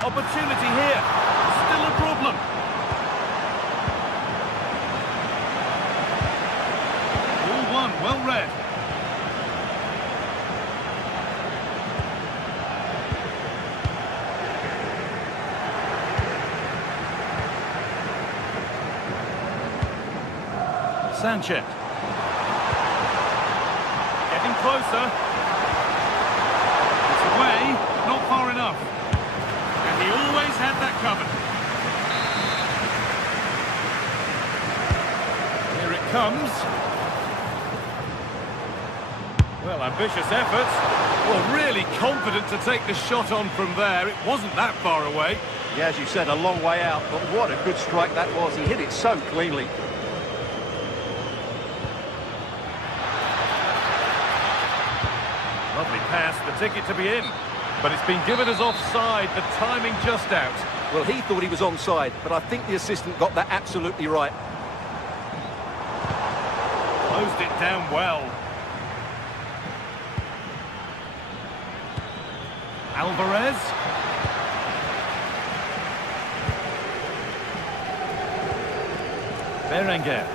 Opportunity here. Still a problem. Ball one, well read. Sanchez. Getting closer. It's away, not far enough. And he always had that covered. Here it comes. Well, ambitious efforts. Well, really confident to take the shot on from there. It wasn't that far away. Yeah, as you said, a long way out, but what a good strike that was. He hit it so cleanly. Lovely pass, the ticket to be in. But it's been given as offside, the timing just out. Well, he thought he was onside, but I think the assistant got that absolutely right. Closed it down well. Alvarez. Berenguer.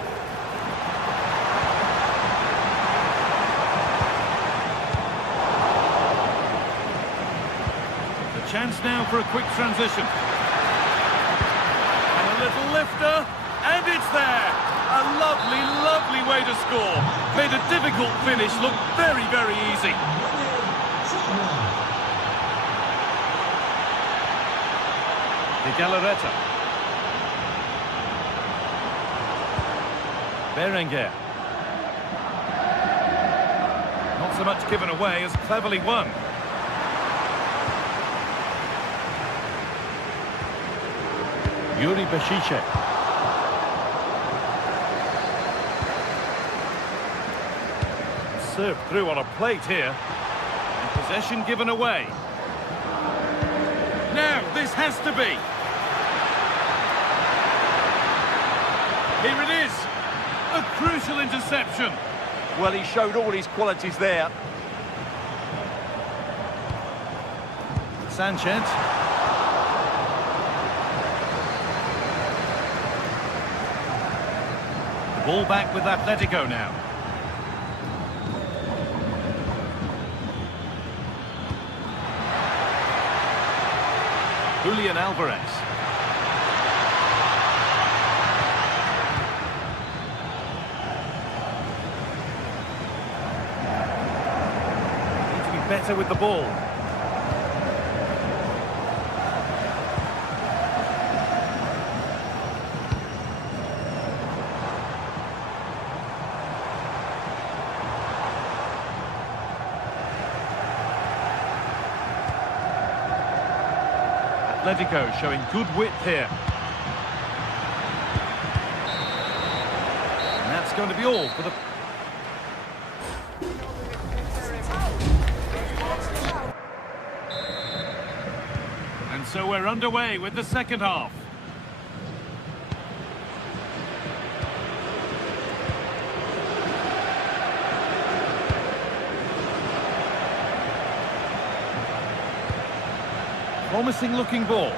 chance now for a quick transition. And a little lifter, and it's there. A lovely, lovely way to score. Made a difficult finish look very, very easy. De Galarreta. Berenguer. Not so much given away as cleverly won. Yuri Bešiček. Served through on a plate here. And possession given away. Now, this has to be. Here it is. A crucial interception. Well, he showed all his qualities there. Sanchez. The ball back with Atletico now. Julian Alvarez. Need to be better with the ball. Atletico showing good width here. And that's going to be all for the... And so we're underway with the second half. Promising looking ball.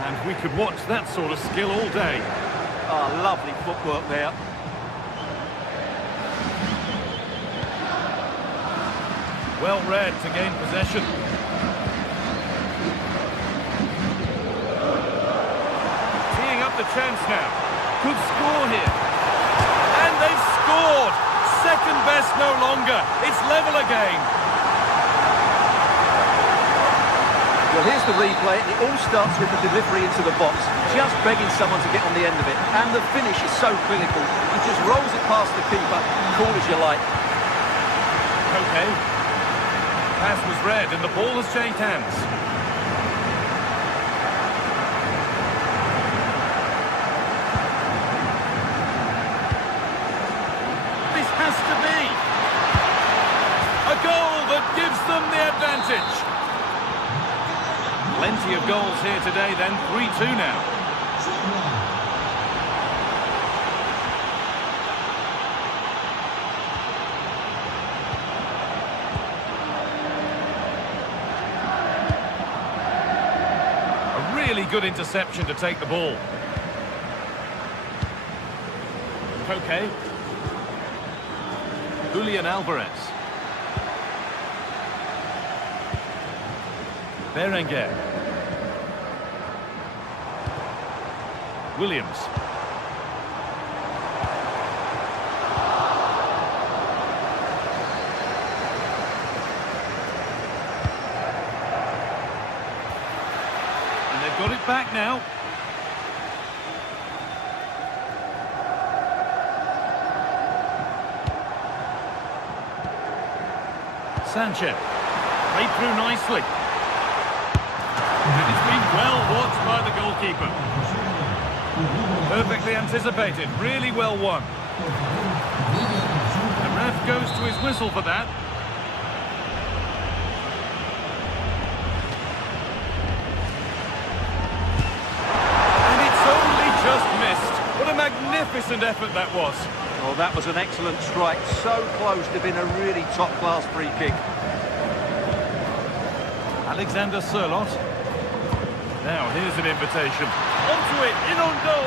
And we could watch that sort of skill all day. Oh, lovely footwork there. Well read to gain possession. Teeing up the chance now. Good score here. And they've scored! Second best no longer. It's level again. Well, here's the replay. It all starts with the delivery into the box. Just begging someone to get on the end of it. And the finish is so clinical. He just rolls it past the keeper. Cool as you like. Okay. Pass was read and the ball has changed hands. Has to be a goal that gives them the advantage. Plenty of goals here today then, 3-2 now. A really good interception to take the ball. Okay. Julian Alvarez. Berenguer. Williams. And they've got it back now. Sanchez, played through nicely. And it's been well watched by the goalkeeper. Perfectly anticipated, really well won. The ref goes to his whistle for that. And it's only just missed. What a magnificent effort that was. Well, that was an excellent strike. So close to being a really top-class free kick. Alexander Sørloth. Now, here's an invitation. Onto it, in on goal.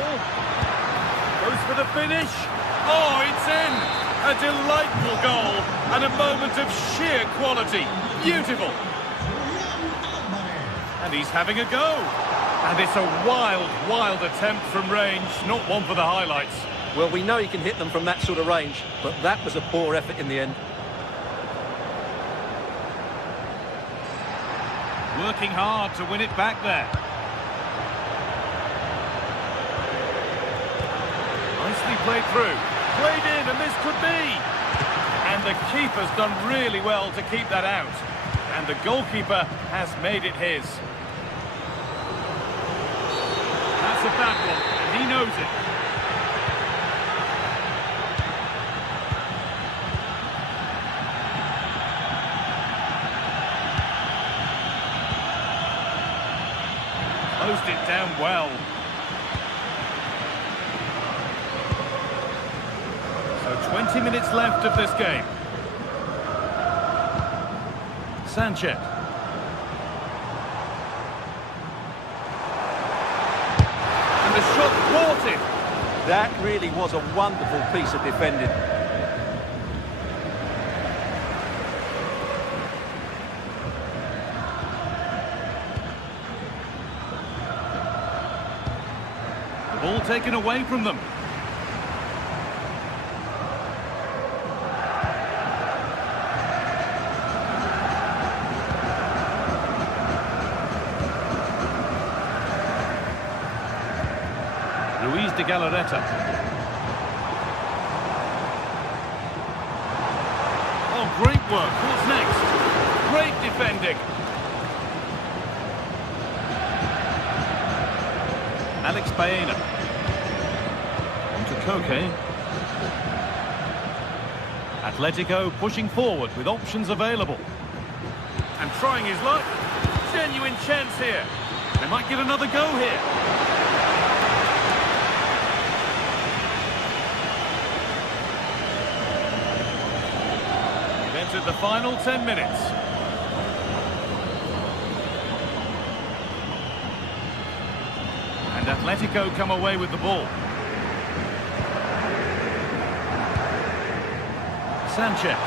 Goes for the finish. Oh, it's in. A delightful goal and a moment of sheer quality. Beautiful. And he's having a go. And it's a wild, wild attempt from range, not one for the highlights. Well, we know he can hit them from that sort of range, but that was a poor effort in the end. Working hard to win it back there. Nicely played through. Played in, and this could be. And the keeper's done really well to keep that out. And the goalkeeper has made it his. That's a bad one, and he knows it. Closed it down well. So 20 minutes left of this game. Sanchez. And the shot caught him. That really was a wonderful piece of defending. The ball taken away from them. De Galarreta. Oh, great work. What's next? Great defending. Alex Baena. On to Koke. Atletico pushing forward with options available. And trying his luck. Genuine chance here. They might get another go here. The final 10 minutes. And Atletico come away with the ball. Sanchez.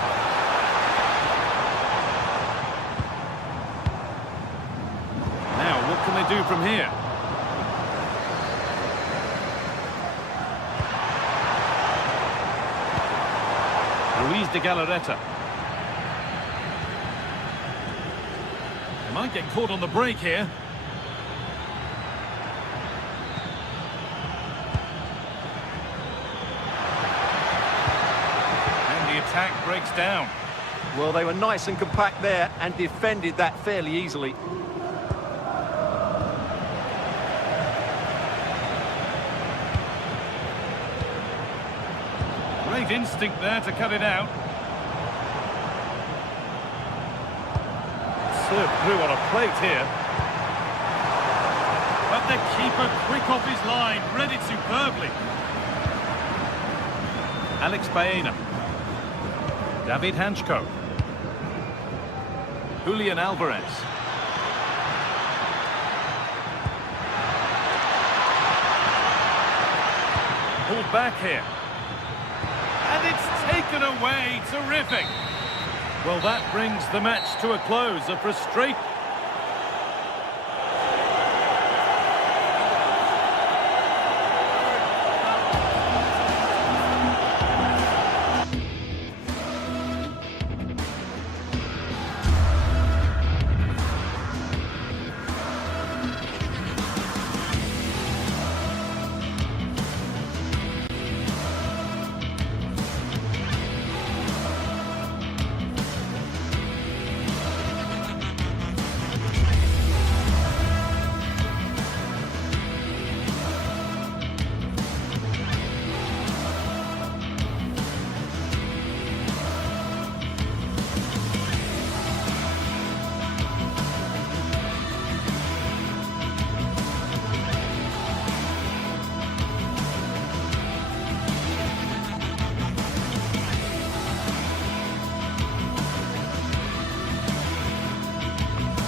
Now, what can they do from here? De Galarreta. They might get caught on the break here. And the attack breaks down. Well, they were nice and compact there and defended that fairly easily. Great instinct there to cut it out. Served through on a plate here. But the keeper quick off his line, read it superbly. Alex Baena. David Hanchko. Julian Alvarez. Pulled back here. And it's taken away. Terrific. Well, that brings the match to a close. A frustrating...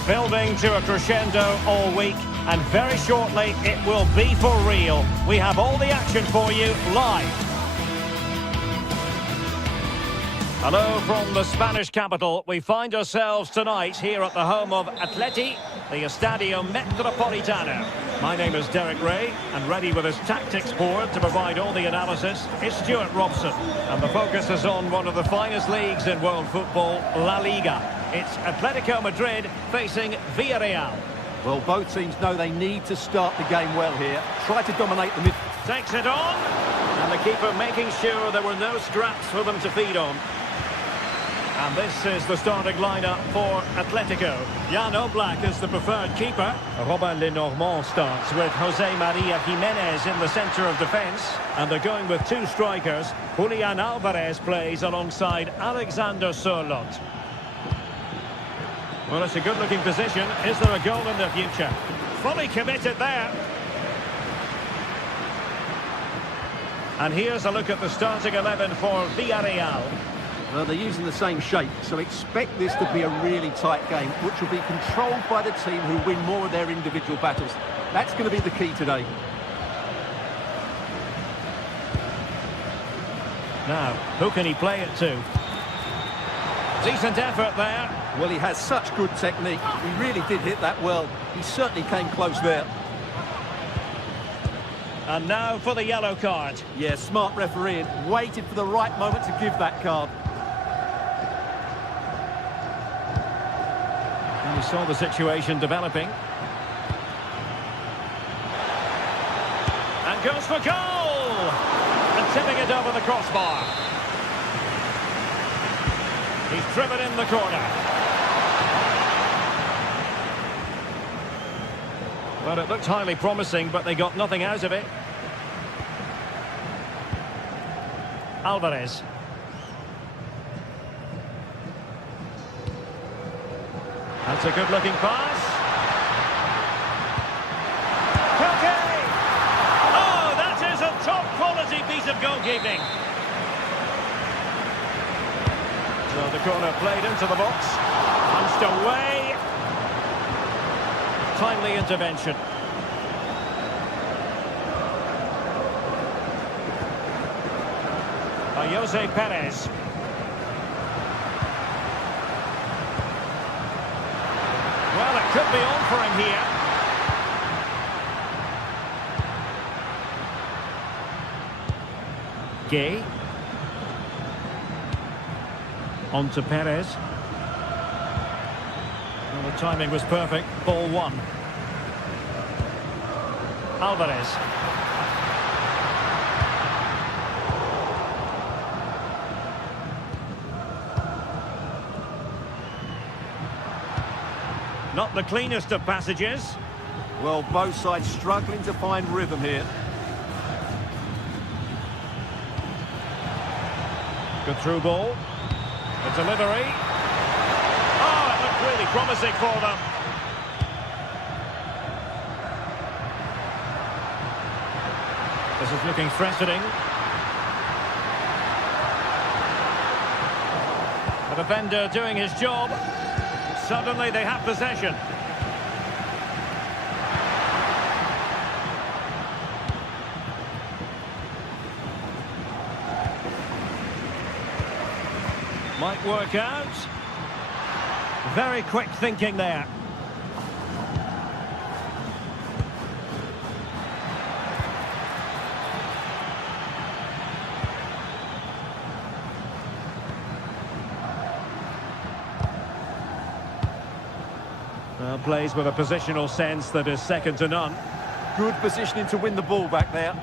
Building to a crescendo all week, and very shortly it will be for real. We have all the action for you live. Hello from the Spanish capital. We find ourselves tonight here at the home of Atleti, the Estadio Metropolitano. My name is Derek Ray, and ready with his tactics board to provide all the analysis is Stuart Robson. And the focus is on one of the finest leagues in world football, La Liga. It's Atletico Madrid facing Villarreal. Well, both teams know they need to start the game well here. Try to dominate the mid... Takes it on, and the keeper making sure there were no scraps for them to feed on. And this is the starting lineup for Atletico. Jan Oblak is the preferred keeper. Robin Lenormand starts with Jose Maria Jimenez in the centre of defence. And they're going with two strikers. Julian Alvarez plays alongside Alexander Sørloth. Well, it's a good-looking position. Is there a goal in the future? Fully committed there. And here's a look at the starting 11 for Villarreal. Well, they're using the same shape, so expect this to be a really tight game, which will be controlled by the team who win more of their individual battles. That's going to be the key today. Now, who can he play it to? Decent effort there. Well, he has such good technique. He really did hit that well. He certainly came close there. And now for the yellow card. Yeah, smart refereeing. Waited for the right moment to give that card. And we saw the situation developing. And goes for goal! And tipping it over the crossbar. He's driven in the corner. Well, it looked highly promising, but they got nothing out of it. Alvarez. That's a good-looking pass. Okay! Oh, that is a top-quality piece of goalkeeping. So the corner played into the box. Punched away. Timely intervention. By Jose Perez. Well, it could be on for him here. Gay. On to Perez. Well, the timing was perfect. Ball one. Alvarez. Not the cleanest of passages. Well, both sides struggling to find rhythm here. Good through ball. The delivery. Oh, it looked really promising for them. This is looking threatening. The defender doing his job. Suddenly they have possession. Might work out. Very quick thinking there. Well, plays with a positional sense that is second to none. Good positioning to win the ball back there.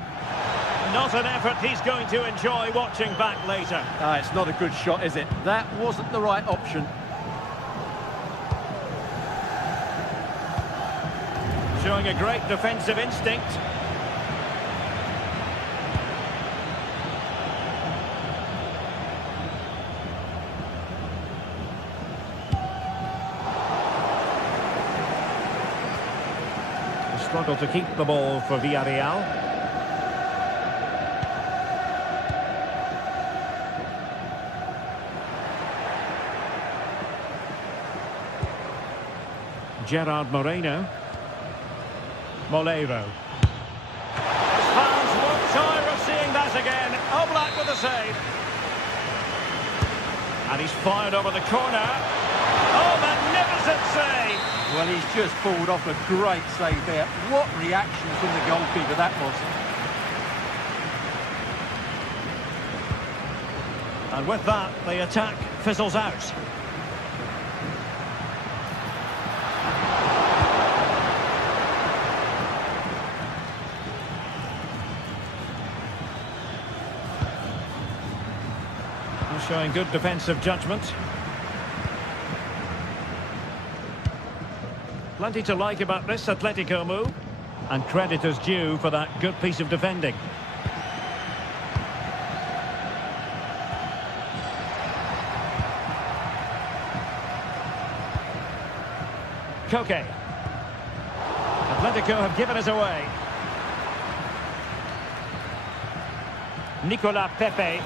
Not an effort he's going to enjoy watching back later. It's not a good shot, is it? That wasn't the right option. Showing a great defensive instinct. Struggle to keep the ball for Villarreal. Gerard Moreno. Molero. His fans won't tire of seeing that again. Oblak with the save. And he's fired over the corner. Oh, magnificent save! Well, he's just pulled off a great save there. What reaction from the goalkeeper that was. And with that, the attack fizzles out. Showing good defensive judgment. Plenty to like about this Atletico move. And credit is due for that good piece of defending. Koke. Atletico have given us away. Nicola Pepe.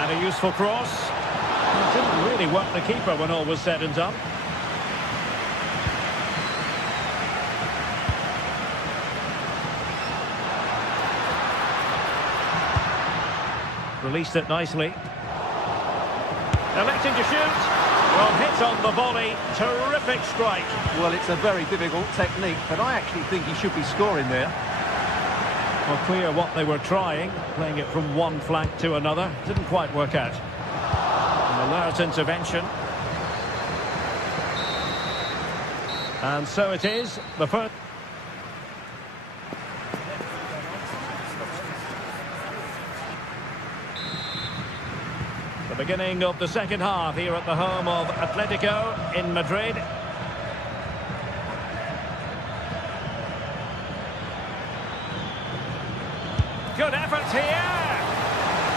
And a useful cross. It didn't really work the keeper when all was said and done. Released it nicely. Electing to shoot. Well, hit on the volley. Terrific strike. Well, it's a very difficult technique, but I actually think he should be scoring there. Well, clear what they were trying, playing it from one flank to another. Didn't quite work out. An alert intervention. And so it is, the first... The beginning of the second half here at the home of Atletico in Madrid. Good effort here.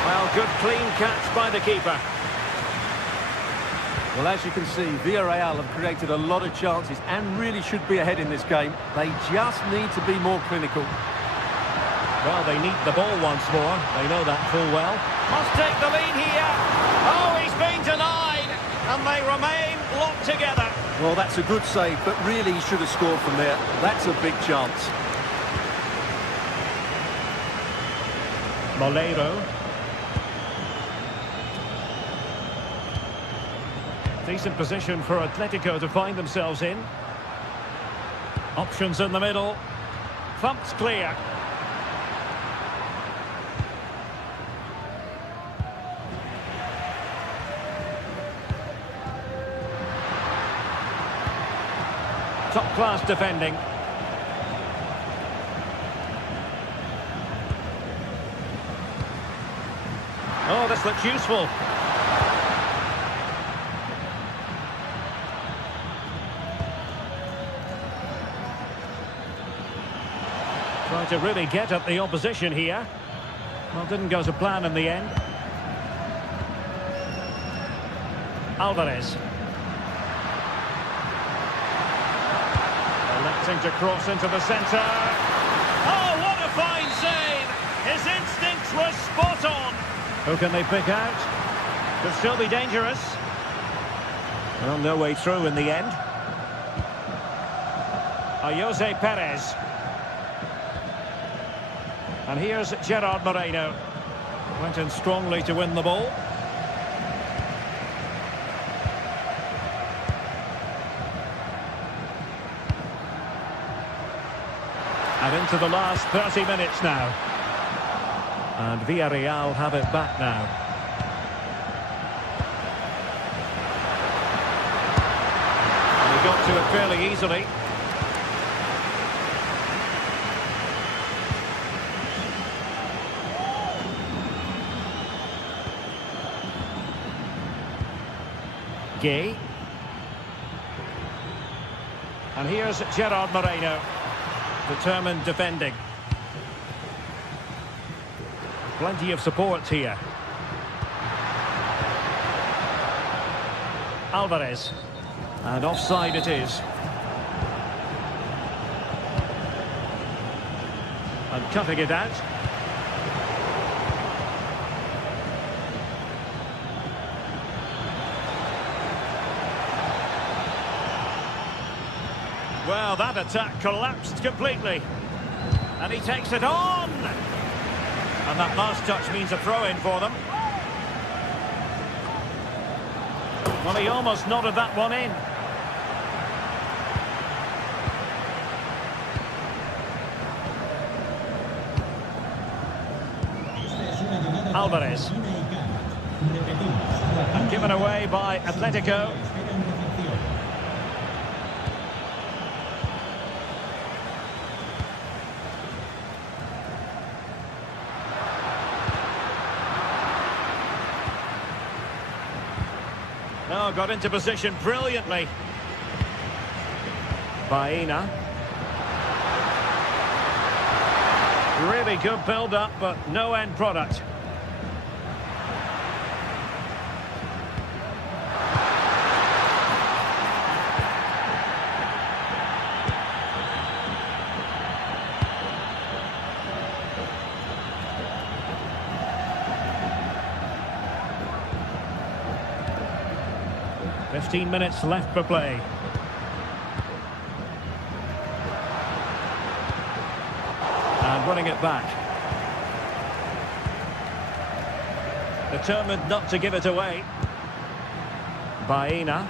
Well, good clean catch by the keeper. Well, as you can see, Villarreal have created a lot of chances and really should be ahead in this game. They just need to be more clinical. Well, they need the ball once more. They know that full well. Must take the lead here. Oh, he's been denied. And they remain locked together. Well, that's a good save, but really he should have scored from there. That's a big chance. Molero. Decent position for Atletico to find themselves in. Options in the middle. Thumped clear. Top-class defending. Oh, this looks useful. Trying to really get at the opposition here. Well, didn't go to plan in the end. Alvarez. Electing to cross into the centre. Oh, what a fine save! His instincts were spot on. Who can they pick out? Could still be dangerous. Well, no way through in the end. Jose Perez. And here's Gerard Moreno. Went in strongly to win the ball. And into the last 30 minutes now. And Villarreal have it back now. And he got to it fairly easily. Gay. And here's Gerard Moreno. Determined defending. Plenty of support here. Alvarez. And offside it is. And cutting it out. Well, that attack collapsed completely. And he takes it on. And that last touch means a throw-in for them. Well, he almost nodded that one in. Alvarez. And given away by Atletico. Oh, got into position brilliantly. Baena. Really good build-up, but no end product. "15 minutes left for play. And running it back. Determined not to give it away. Baena.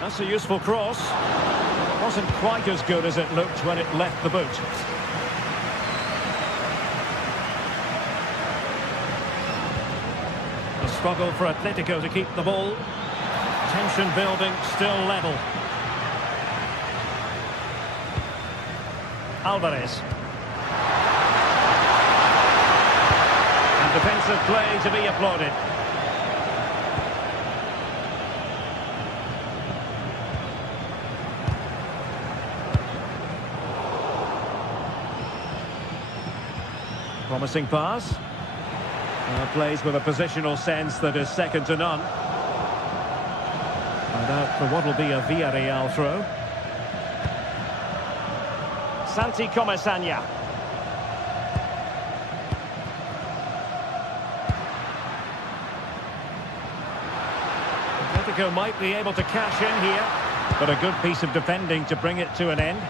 That's a useful cross. Wasn't quite as good as it looked when it left the boot. The struggle for Atletico to keep the ball. Tension building, still level. Alvarez. And defensive play to be applauded. Promising pass. Plays with a positional sense that is second to none. And out for what will be a Villarreal throw. Santi Comesaña. Atletico might be able to cash in here, but a good piece of defending to bring it to an end.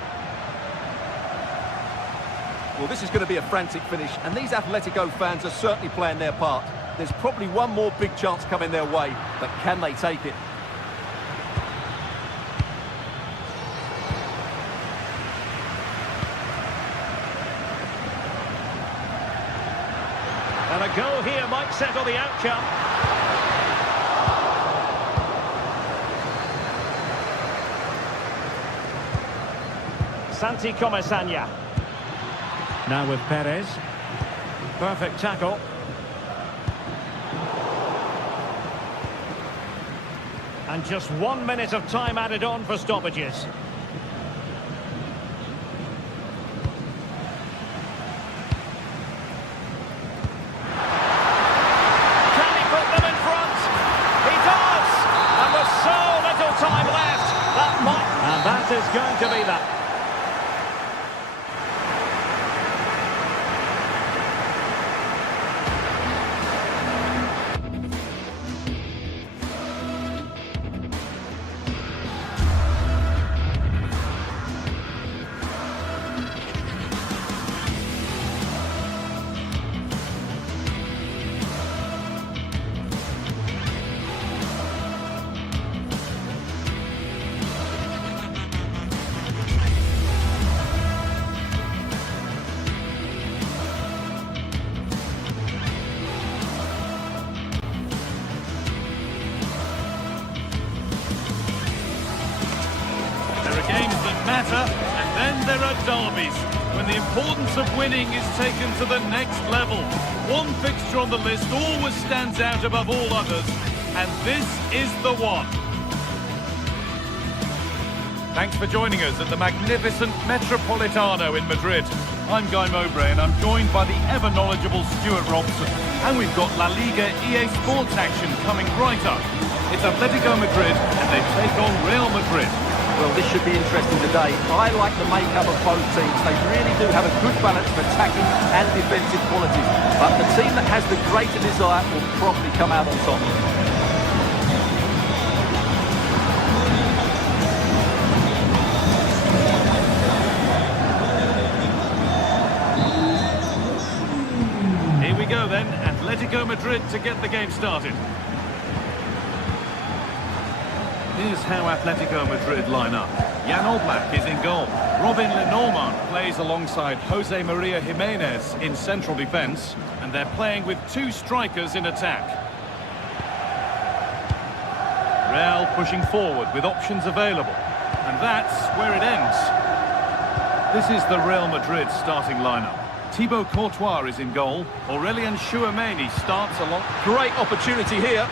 Well, this is going to be a frantic finish, and these Atletico fans are certainly playing their part. There's probably one more big chance coming their way, but can they take it? And a goal here might settle the outcome. Santi Comesaña. Now with Perez. Perfect tackle. And just 1 minute of time added on for stoppages. Can he put them in front? He does! And with so little time left, that might... And that is going to be that. Games that matter, and then there are derbies, when the importance of winning is taken to the next level. One fixture on the list always stands out above all others, and this is the one. Thanks for joining us at the magnificent Metropolitano in Madrid. I'm Guy Mowbray, and I'm joined by the ever-knowledgeable Stuart Robson. And we've got La Liga EA Sports action coming right up. It's Atletico Madrid, and they take on Real Madrid. Well, this should be interesting today. I like the makeup of both teams. They really do have a good balance of attacking and defensive qualities. But the team that has the greater desire will probably come out on top. Here we go then, Atletico Madrid to get the game started. Here's how Atletico Madrid line up. Jan Oblak is in goal. Robin Lenormand plays alongside Jose Maria Jimenez in central defence, and they're playing with two strikers in attack. Real pushing forward with options available, and that's where it ends. This is the Real Madrid starting lineup. Thibaut Courtois is in goal. Aurelien Chouameni starts along. Great opportunity here.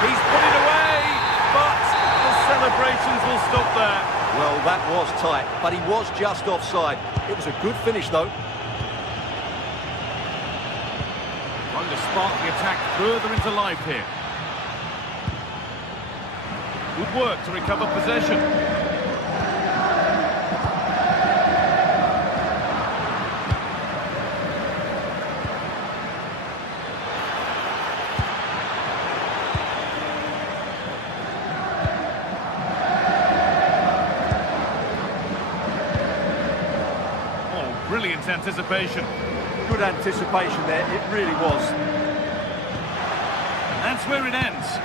He's put it away, but the celebrations will stop there. Well, that was tight, but he was just offside. It was a good finish, though. Trying to spark the attack further into life here. Good work to recover possession. Brilliant anticipation. Good anticipation there, it really was. That's where it ends.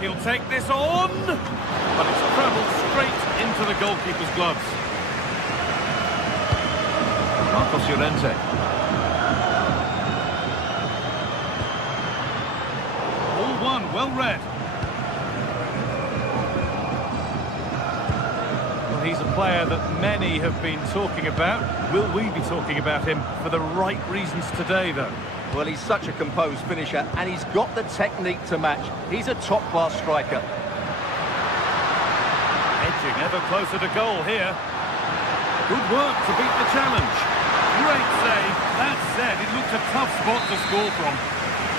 He'll take this on, but it's travelled straight into the goalkeeper's gloves. Marcos Llorente. All one, well read. He's a player that many have been talking about. Will we be talking about him for the right reasons today, though? Well, he's such a composed finisher, and he's got the technique to match. He's a top-class striker. Edging ever closer to goal here. Good work to beat the challenge. Great save. That said, it looked a tough spot to score from.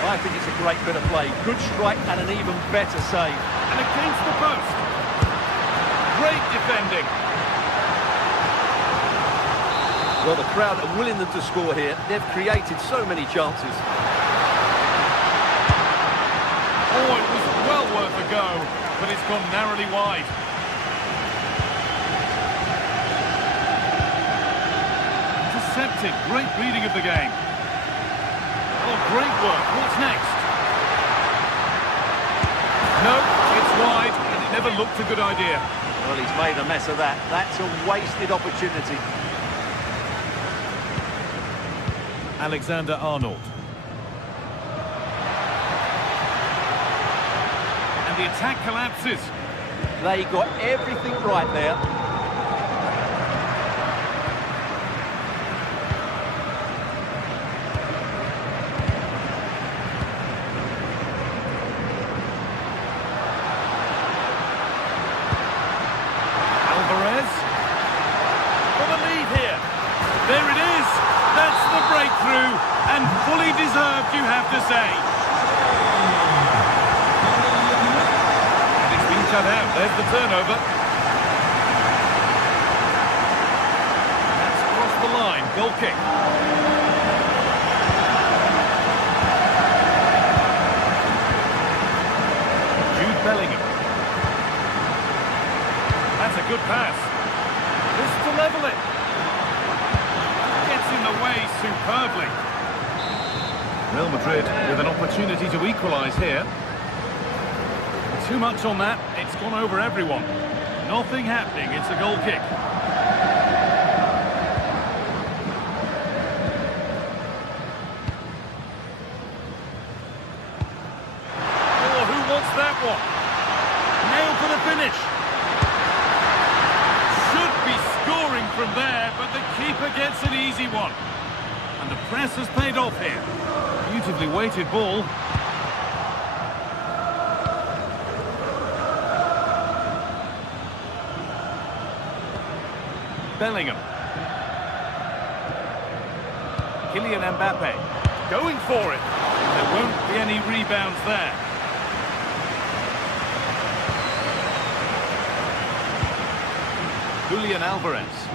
I think it's a great bit of play. Good strike and an even better save. And against the post. Great defending. Well, the crowd are willing them to score here. They've created so many chances. Oh, it was well worth a go, but it's gone narrowly wide. Intercepted. Great reading of the game. Oh, great work. What's next? No, it's wide, and it never looked a good idea. Well, he's made a mess of that. That's a wasted opportunity. Alexander-Arnold. And the attack collapses. They got everything right there. Alvarez. For the lead here. There it is. That's the breakthrough, and fully deserved, you have to say. And it's been cut out. There's the turnover. That's crossed the line. Goal kick. Jude Bellingham. That's a good pass. This to level it. In the way superbly. Real Madrid with an opportunity to equalise here. Too much on that. It's gone over everyone. Nothing happening. It's a goal kick. Oh, who wants that one? Nailed for the finish. Should be scoring from there, but the keeper gets an easy one. And the press has paid off here. Beautifully weighted ball. Bellingham. Kylian Mbappe. Going for it. There won't be any rebounds there. Julian Alvarez.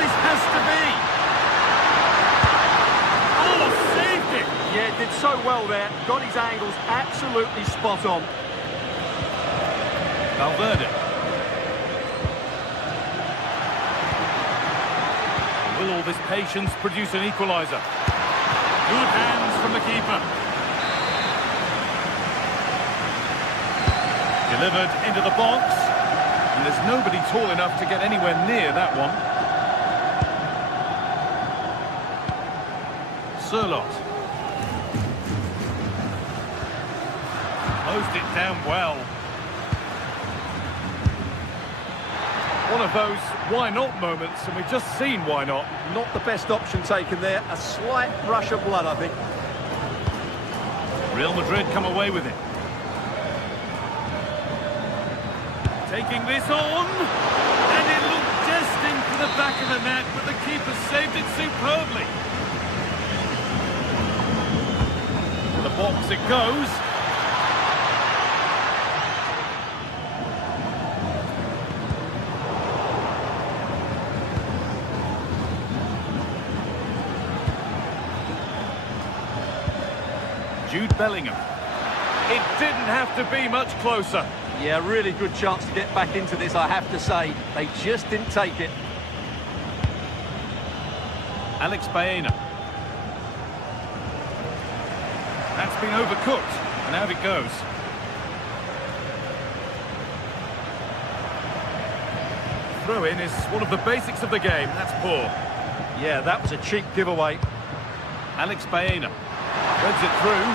This has to be. Oh, saved it. Yeah, did so well there. Got his angles absolutely spot on. Valverde. Will all this patience produce an equaliser? Good hands from the keeper. Delivered into the box. And there's nobody tall enough to get anywhere near that one. Sørloth. Closed it down well. One of those why not moments, and we've just seen why not. Not the best option taken there. A slight rush of blood, I think. Real Madrid come away with it. Taking this on, and it looked destined for the back of the net, but the keeper saved it superbly. To the box it goes. Jude Bellingham. It didn't have to be much closer. Yeah, really good chance to get back into this, I have to say. They just didn't take it. Alex Baena. That's been overcooked, and out it goes. Throw-in is one of the basics of the game. That's poor. Yeah, that was a cheap giveaway. Alex Baena. Threads it through.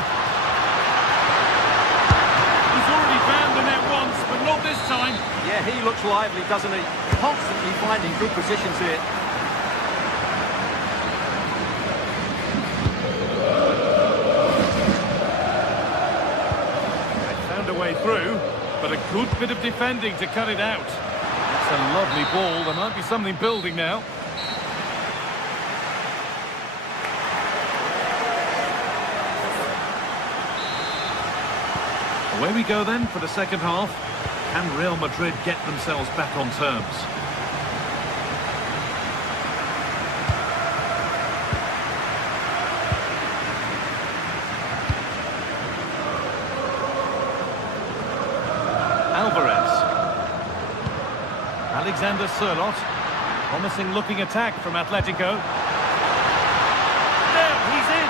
He's already found the net once, but not this time. Yeah, he looks lively, doesn't he? Constantly finding good positions here. They found a way through, but a good bit of defending to cut it out. That's a lovely ball. There might be something building now. Away we go then for the second half. Can Real Madrid get themselves back on terms? Alvarez. Alexander Sørloth. Promising looking attack from Atletico. There, he's in.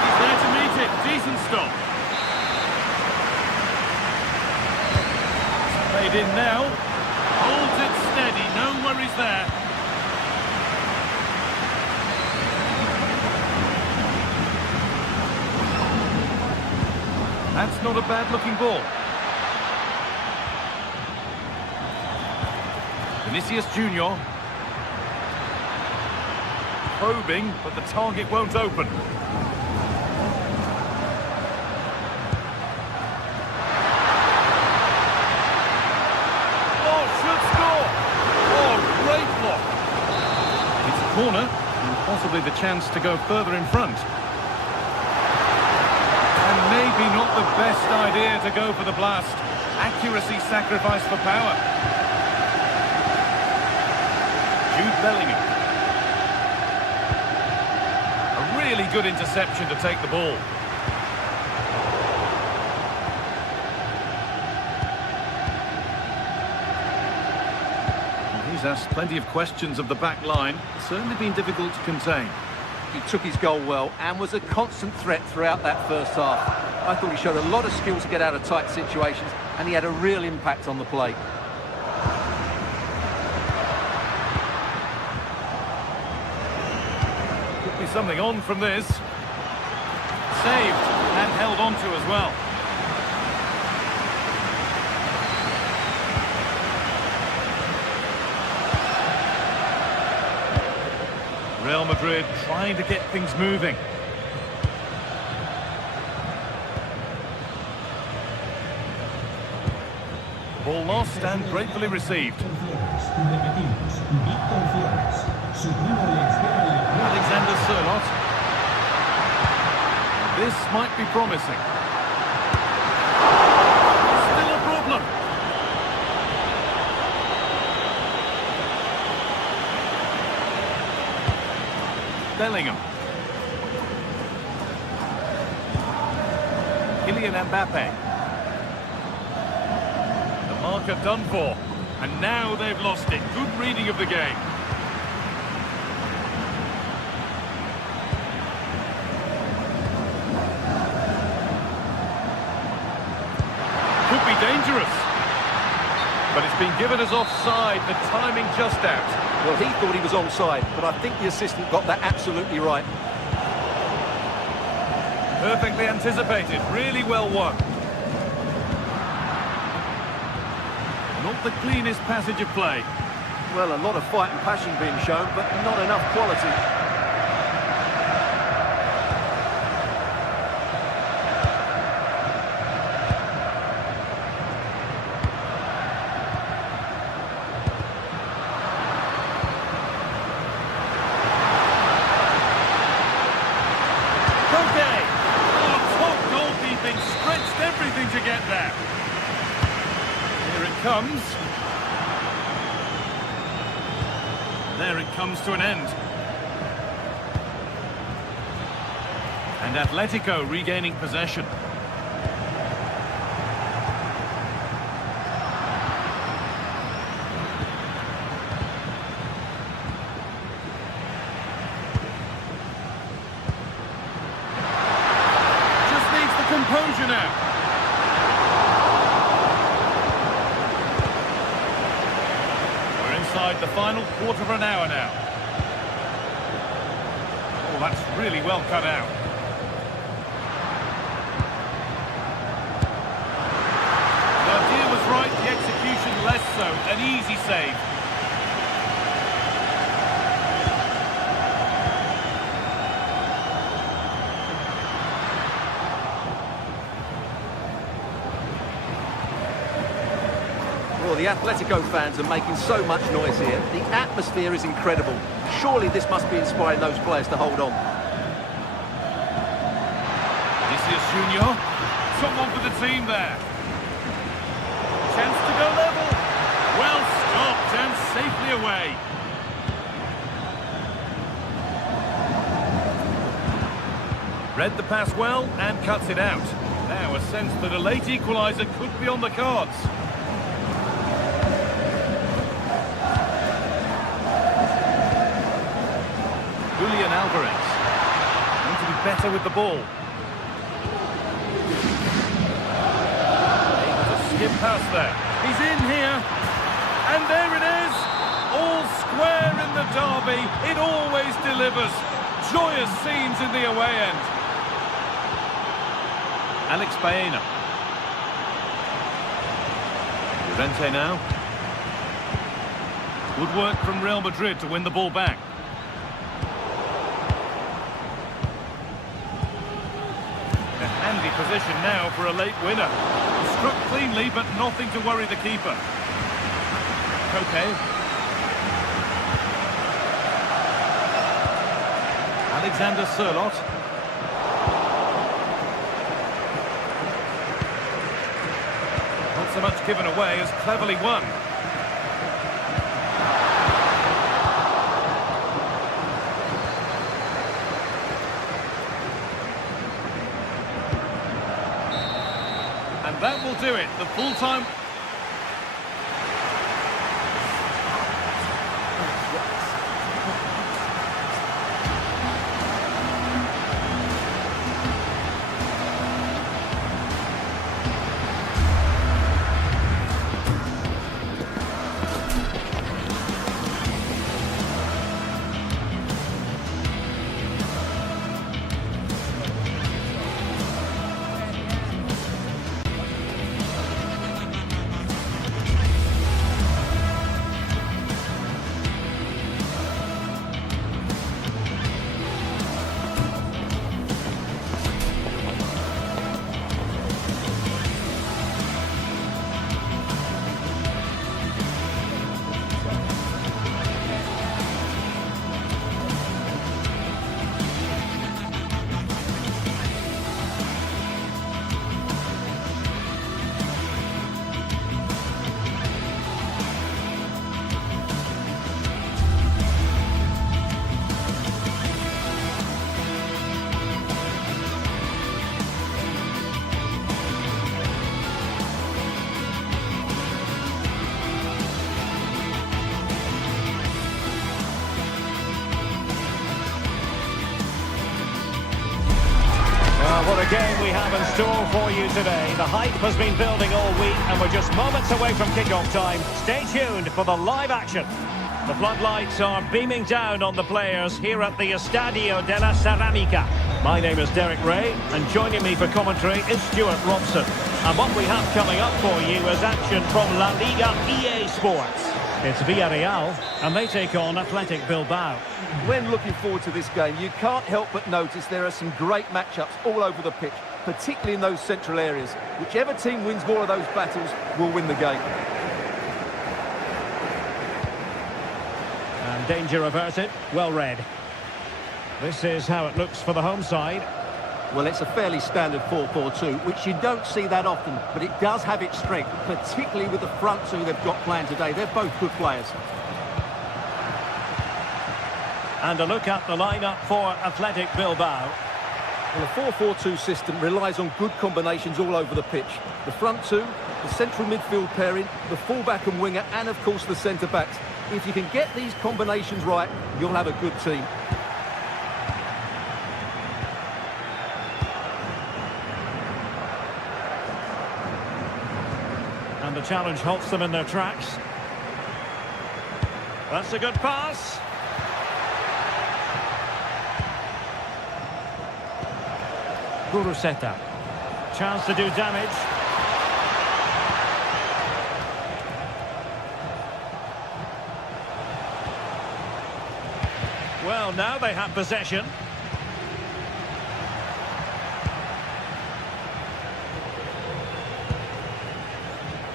He's there to meet it. Decent stop. Played in now, holds it steady, no worries there. That's not a bad looking ball. Vinicius Junior. Probing, but the target won't open. Corner, and possibly the chance to go further in front. And maybe not the best idea to go for the blast. Accuracy sacrificed for power. Jude Bellingham. A really good interception to take the ball. He's asked plenty of questions of the back line. It's certainly been difficult to contain. He took his goal well and was a constant threat throughout that first half. I thought he showed a lot of skills to get out of tight situations, and he had a real impact on the play. Could be something on from this. Saved and held on to as well. Real Madrid trying to get things moving. Ball lost and gratefully received. Alexander Sørloth. This might be promising. Still a problem. Bellingham. Kylian Mbappe. The marker done for. And now they've lost it. Good reading of the game. dangerous. But it's been given as offside, the timing just out. Well, he thought he was onside, but I think the assistant got that absolutely right. Perfectly anticipated, really well won. Not the cleanest passage of play. Well, a lot of fight and passion being shown, but not enough quality. To get there. Here it comes. There it comes to an end. And Atletico regaining possession. Just needs the composure now. Inside the final quarter of an hour now. Oh, that's really well cut out. The idea was right, the execution less so. An easy save. Well, the Atletico fans are making so much noise here. The atmosphere is incredible. Surely this must be inspiring those players to hold on. Vinicius Junior, someone for the team there. Chance to go level. Well stopped and safely away. Read the pass well and cuts it out. Now a sense that a late equaliser could be on the cards. Julian Alvarez. Need to be better with the ball. Able to skip past there. He's in here. And there it is. All square in the derby. It always delivers. Joyous scenes in the away end. Alex Baena. Llorente now. Good work from Real Madrid to win the ball back. Handy position now for a late winner. Struck cleanly, but nothing to worry the keeper. Okay. Alexander Sørloth. Not so much given away as cleverly won. That will do it. The full-time... Well, what a game we have in store for you today. The hype has been building all week, and we're just moments away from kickoff time. Stay tuned for the live action. The floodlights are beaming down on the players here at the Estadio de la Ceramica. My name is Derek Ray, and joining me for commentary is Stuart Robson. And what we have coming up for you is action from La Liga EA Sports. It's Villarreal, and they take on Atletico Bilbao. When looking forward to this game, you can't help but notice there are some great matchups all over the pitch, particularly in those central areas. Whichever team wins more of those battles will win the game. And danger averted, well read. This is how it looks for the home side. Well, it's a fairly standard 4-4-2, which you don't see that often, but it does have its strength, particularly with the front two they've got playing today. They're both good players. And a look at the lineup for Athletic Bilbao. Well, the 4-4-2 system relies on good combinations all over the pitch. The front two, the central midfield pairing, the fullback and winger, and of course the centre-backs. If you can get these combinations right, you'll have a good team. And the challenge halts them in their tracks. That's a good pass. Guruseta. Chance to do damage. Well, now they have possession.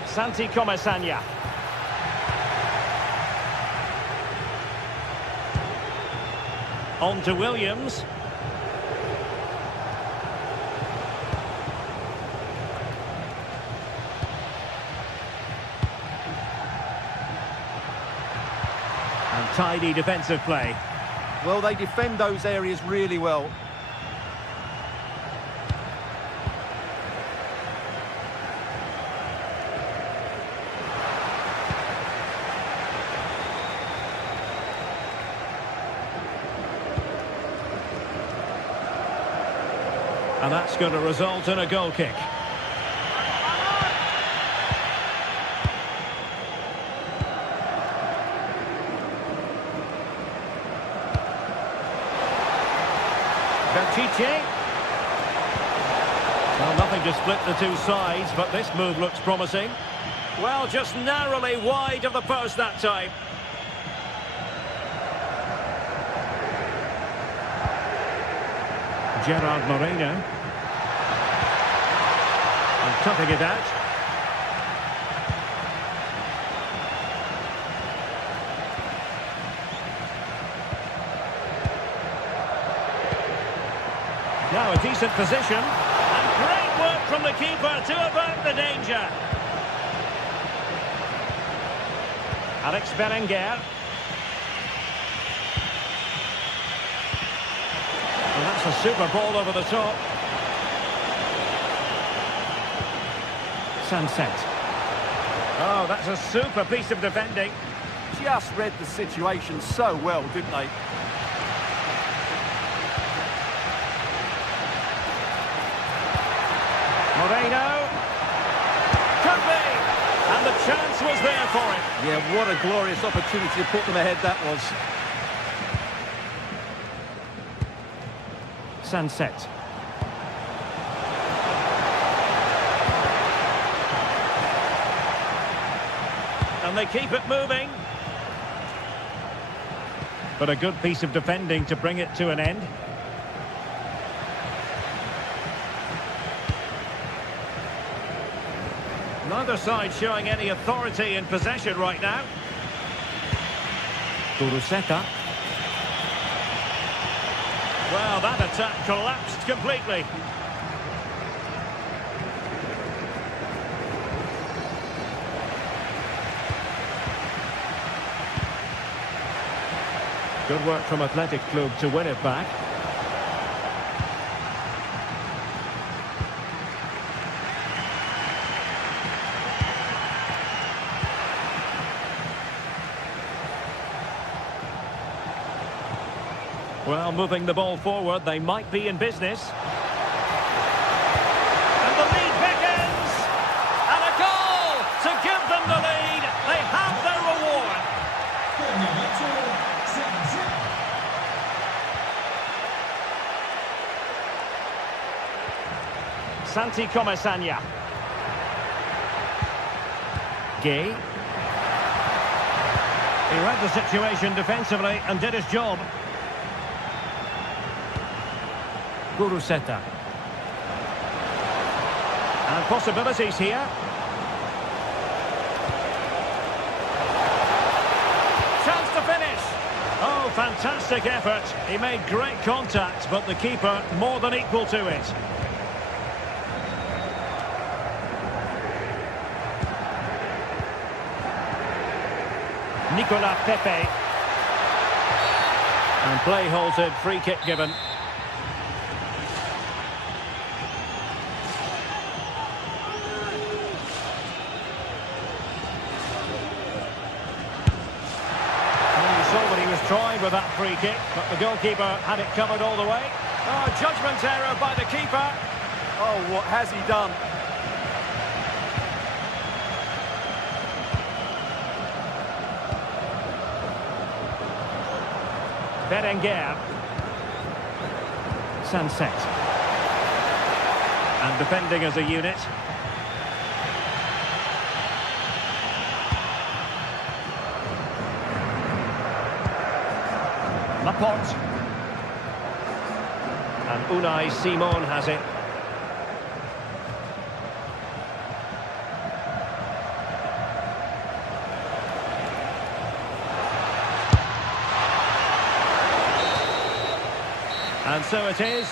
Santi Comesaña. On to Williams. And tidy defensive play. Well, they defend those areas really well. And that's going to result in a goal kick. Belchiche. Well, nothing to split the two sides, but this move looks promising. Well, just narrowly wide of the post that time. Gerard Moreno. And cutting it out. Now a decent position. And great work from the keeper to avert the danger. Alex Berenguer. And that's a super ball over the top. Sunset. Oh, that's a super piece of defending. Just read the situation so well, didn't they? Moreno. Could be. And the chance was there for him. Yeah, what a glorious opportunity to put them ahead that was. Sunset. And they keep it moving. But a good piece of defending to bring it to an end. Neither side showing any authority in possession right now. Guruseta. Well, that attack collapsed completely. Good work from Athletic Club to win it back. Well, moving the ball forward, they might be in business. Santi Comesaña. Gay. He read the situation defensively and did his job. Guruseta. And possibilities here. Chance to finish. Oh, fantastic effort. He made great contact, but the keeper more than equal to it. Nicolas Pepe. And play halted, free kick given. Trying with that free kick, but the goalkeeper had it covered all the way. Oh, judgment error by the keeper. Oh, what has he done? Berenguer. Sunset. And defending as a unit. Laporte. And Unai Simon has it. And so it is.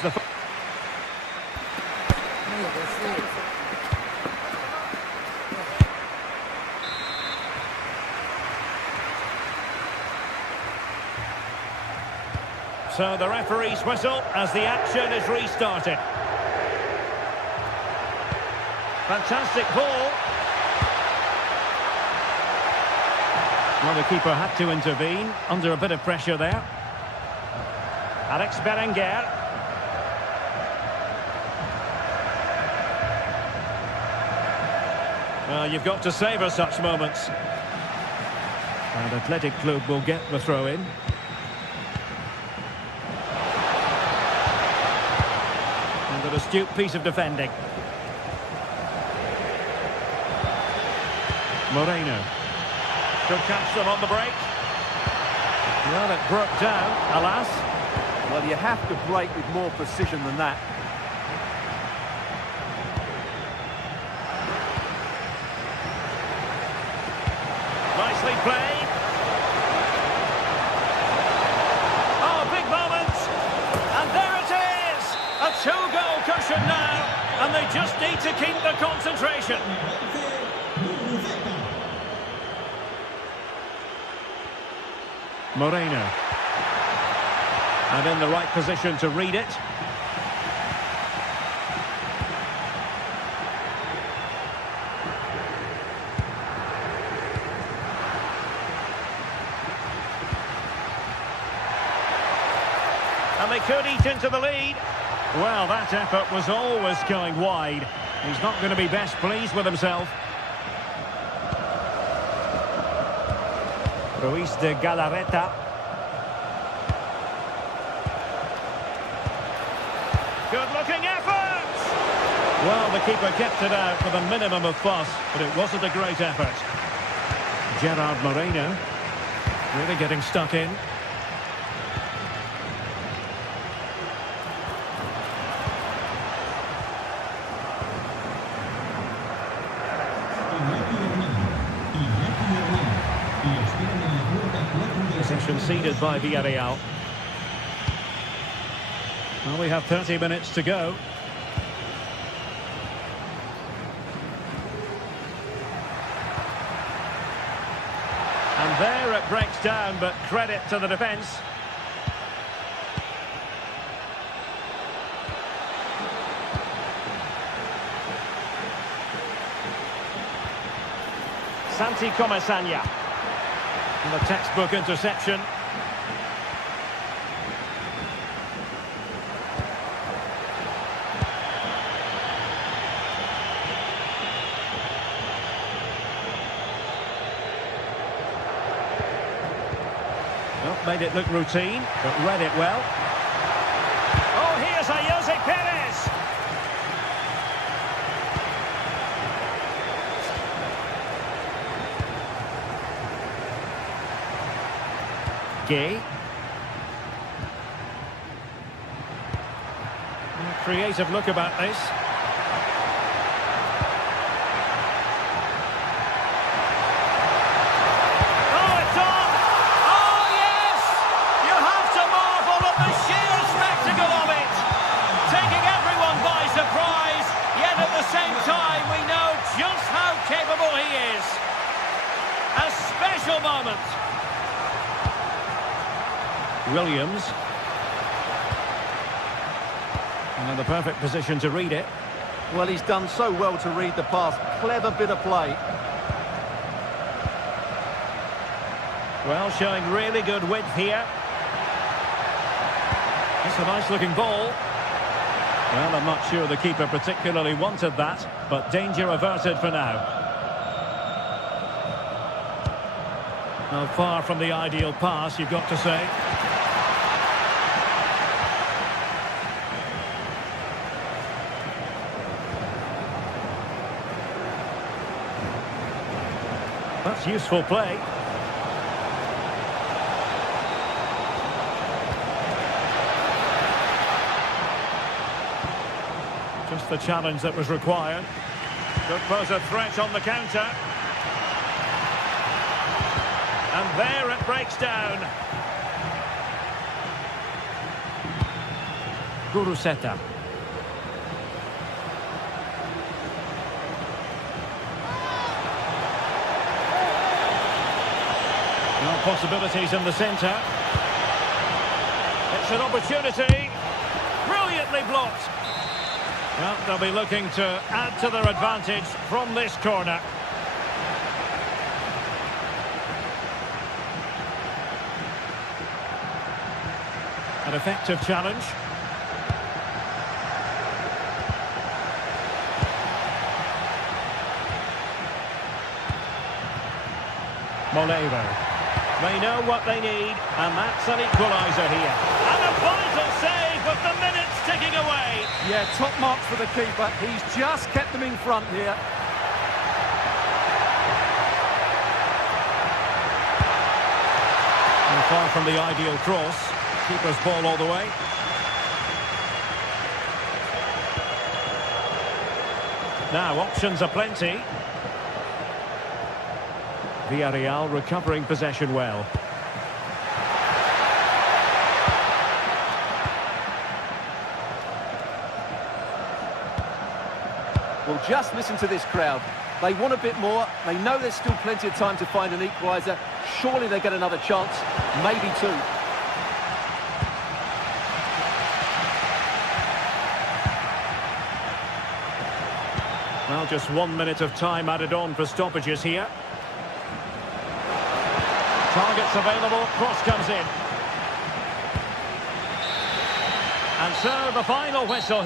So the referee's whistle as the action is restarted. Fantastic ball. Well, the keeper had to intervene under a bit of pressure there. Alex Berenguer. Well, you've got to savour such moments. And Atletico will get the throw in. An astute piece of defending. Moreno. Could catch them on the break. Well, it broke down, alas. Well, you have to break with more precision than that. Nicely played. Oh, big moment. And there it is. A two-goal cushion now. And they just need to keep the concentration. Moreno. And in the right position to read it. And they could eat into the lead. Well, that effort was always going wide. He's not going to be best pleased with himself. Ruiz de Galarreta. Good-looking effort! Well, the keeper kept it out with a minimum of fuss, but it wasn't a great effort. Gerard Moreno really getting stuck in. Possession ceded by Villarreal. Well, we have 30 minutes to go. And there it breaks down, but credit to the defence. Santi Comesaña. And the textbook interception. Well, made it look routine, but read it well. Oh, here's Jose Perez. Gay. Creative look about this. Oh, it's on! Oh, yes! You have to marvel at the sheer spectacle of it! Taking everyone by surprise, yet at the same time we know just how capable he is. A special moment. Williams. And in the perfect position to read it. Well, he's done so well to read the pass. Clever bit of play. Well, showing really good width here. It's a nice-looking ball. Well, I'm not sure the keeper particularly wanted that, but danger averted for now. Now, far from the ideal pass, you've got to say. That's useful play. Just the challenge that was required. Could pose a threat on the counter. And there it breaks down. Guruseta. No possibilities in the centre. It's an opportunity. Brilliantly blocked. Well, they'll be looking to add to their advantage from this corner. An effective challenge. Moleiro. They know what they need, and that's an equaliser here. And a vital save, but the minute's ticking away. Yeah, top marks for the keeper. He's just kept them in front here. And far from the ideal cross. Keeper's ball all the way. Now, options are plenty. Villarreal recovering possession well. Well, just listen to this crowd. They want a bit more. They know there's still plenty of time to find an equaliser. Surely they get another chance, maybe two. Well, just 1 minute of time added on for stoppages here. Targets available, cross comes in. And so the final whistle.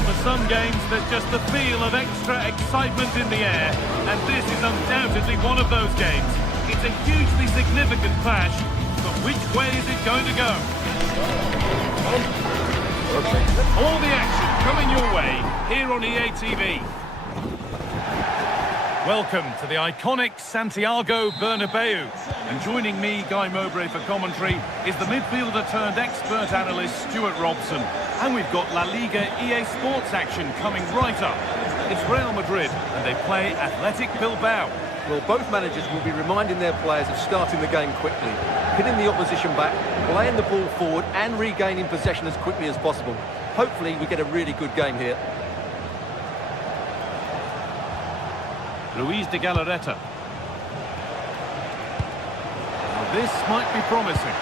For some games, there's just the feel of extra excitement in the air, and this is undoubtedly one of those games. It's a hugely significant clash, but which way is it going to go? All the action coming your way here on EA TV. Welcome to the iconic Santiago Bernabeu. And joining me, Guy Mowbray, for commentary is the midfielder-turned-expert analyst Stuart Robson. And we've got La Liga EA Sports action coming right up. It's Real Madrid, and they play Athletic Bilbao. Well, both managers will be reminding their players of starting the game quickly, hitting the opposition back, playing the ball forward and regaining possession as quickly as possible. Hopefully we get a really good game here. Luis de Galarreta. Now this might be promising.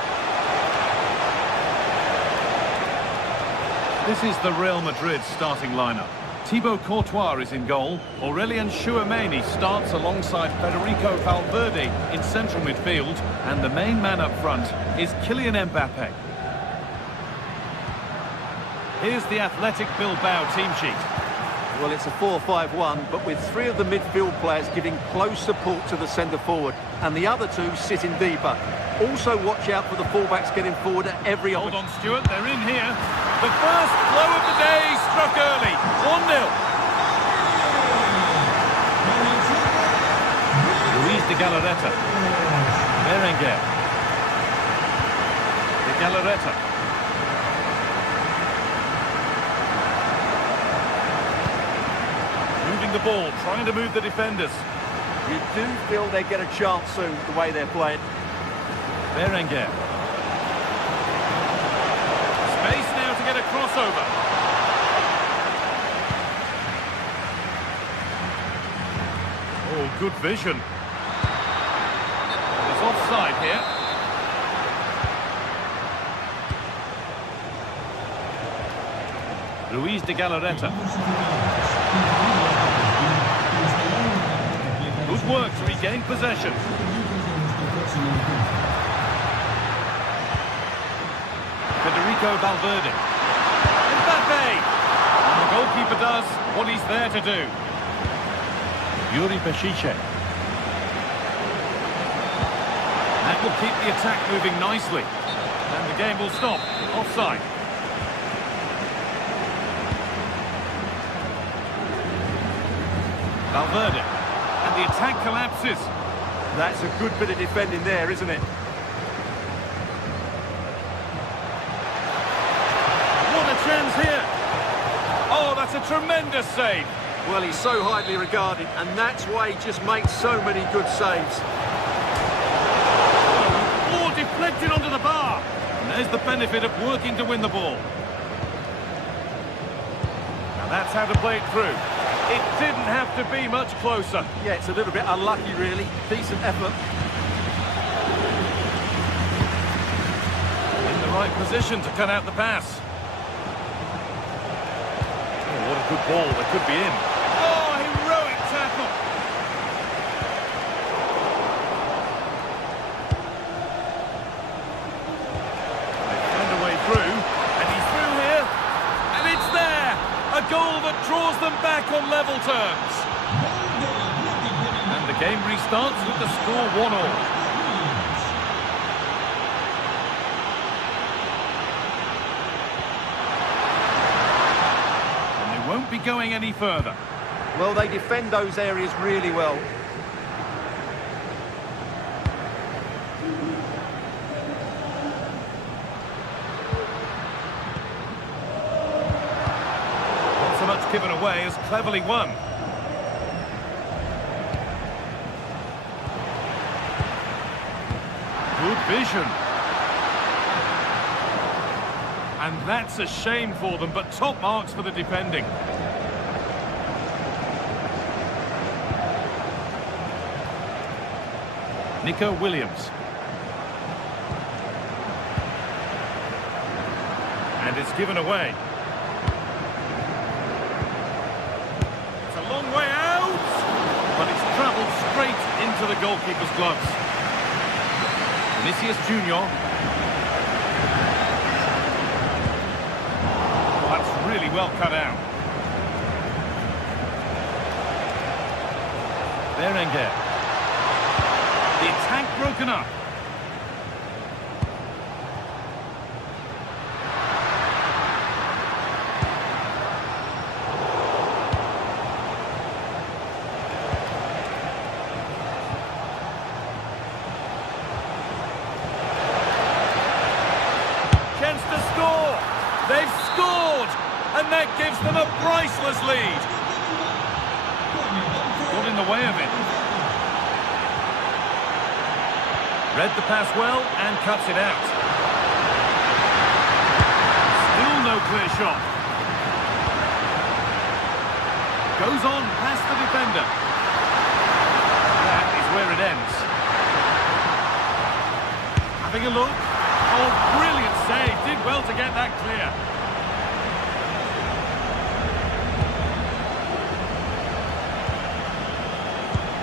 This is the Real Madrid starting lineup. Thibaut Courtois is in goal. Aurelien Tchouameni starts alongside Federico Valverde in central midfield. And the main man up front is Kylian Mbappe. Here's the Athletic Bilbao team sheet. Well, it's a 4-5-1, but with three of the midfield players giving close support to the centre forward, and the other two sitting deeper. Also watch out for the fullbacks getting forward at every Hold on, Stuart, they're in here. The first blow of the day struck early. 1-0. Luis de Galarreta. Berenguer. De Galarreta. Moving the ball, trying to move the defenders. You do feel they get a chance soon, the way they're playing. Berenguer. Space now to get a crossover. Oh, good vision. There's offside here. Luis de Galarreta. Good work to regain possession. Federico Valverde. Mbappe! And the goalkeeper does what he's there to do. Yuri Peshice. That will keep the attack moving nicely. And the game will stop. Offside. Valverde. And the attack collapses. That's a good bit of defending there, isn't it? What a chance here. Oh, that's a tremendous save. Well, he's so highly regarded, and that's why he just makes so many good saves. Oh, deflected onto the bar. And there's the benefit of working to win the ball. Now that's how to play it through. It didn't have to be much closer. Yeah, it's a little bit unlucky, really. Decent effort. In the right position to cut out the pass. Oh, what a good ball. That could be in. Oh, heroic tackle. They find a way through. And he's through here. And it's there. A goal that draws them back on level terms. And the game restarts with the score 1-1. Won't be going any further. Well, they defend those areas really well. Not so much given away as cleverly won. Good vision. And that's a shame for them, but top marks for the defending. Nico Williams. And it's given away. It's a long way out, but it's travelled straight into the goalkeeper's gloves. Vinicius Junior. Really well cut out. Berenguer. The attack broken up. Chance to score. They've scored. And that gives them a priceless lead. Got in the way of it. Read the pass well and cuts it out. Still no clear shot. Goes on past the defender. That is where it ends. Having a look. Oh, brilliant save. Did well to get that clear.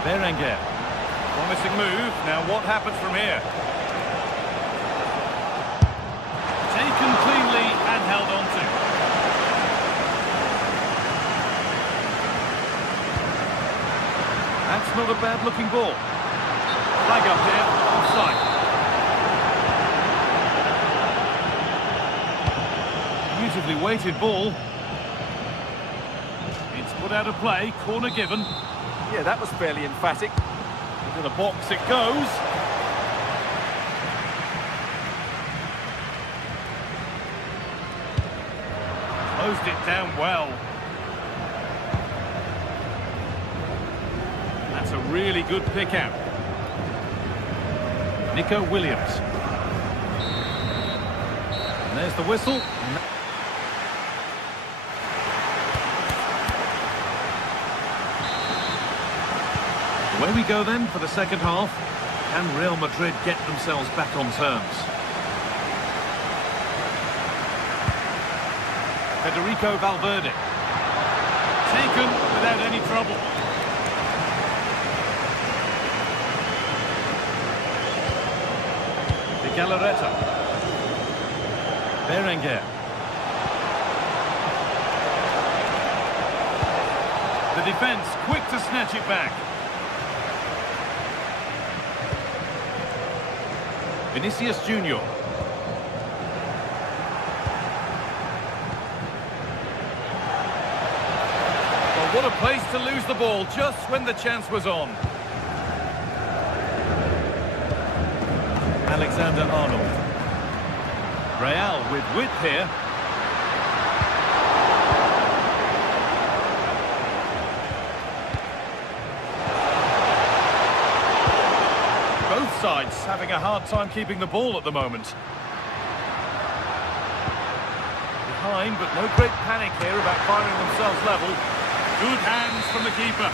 Berenguer. Promising move. Now what happens from here? Taken cleanly and held on to. That's not a bad-looking ball. Flag up here, offside. Beautifully weighted ball. It's put out of play, corner given. Yeah, that was fairly emphatic. Into the box it goes. Closed it down well. That's a really good pick out. Nico Williams. And there's the whistle. Away we go then for the second half. Can Real Madrid get themselves back on terms? Federico Valverde. Taken without any trouble. De Galarreta. Berenguer. The defence quick to snatch it back. Vinicius Junior. Well, what a place to lose the ball just when the chance was on. Alexander-Arnold. Real with width here. Both sides having a hard time keeping the ball at the moment. Behind, but no great panic here about finding themselves level. Good hands from the keeper.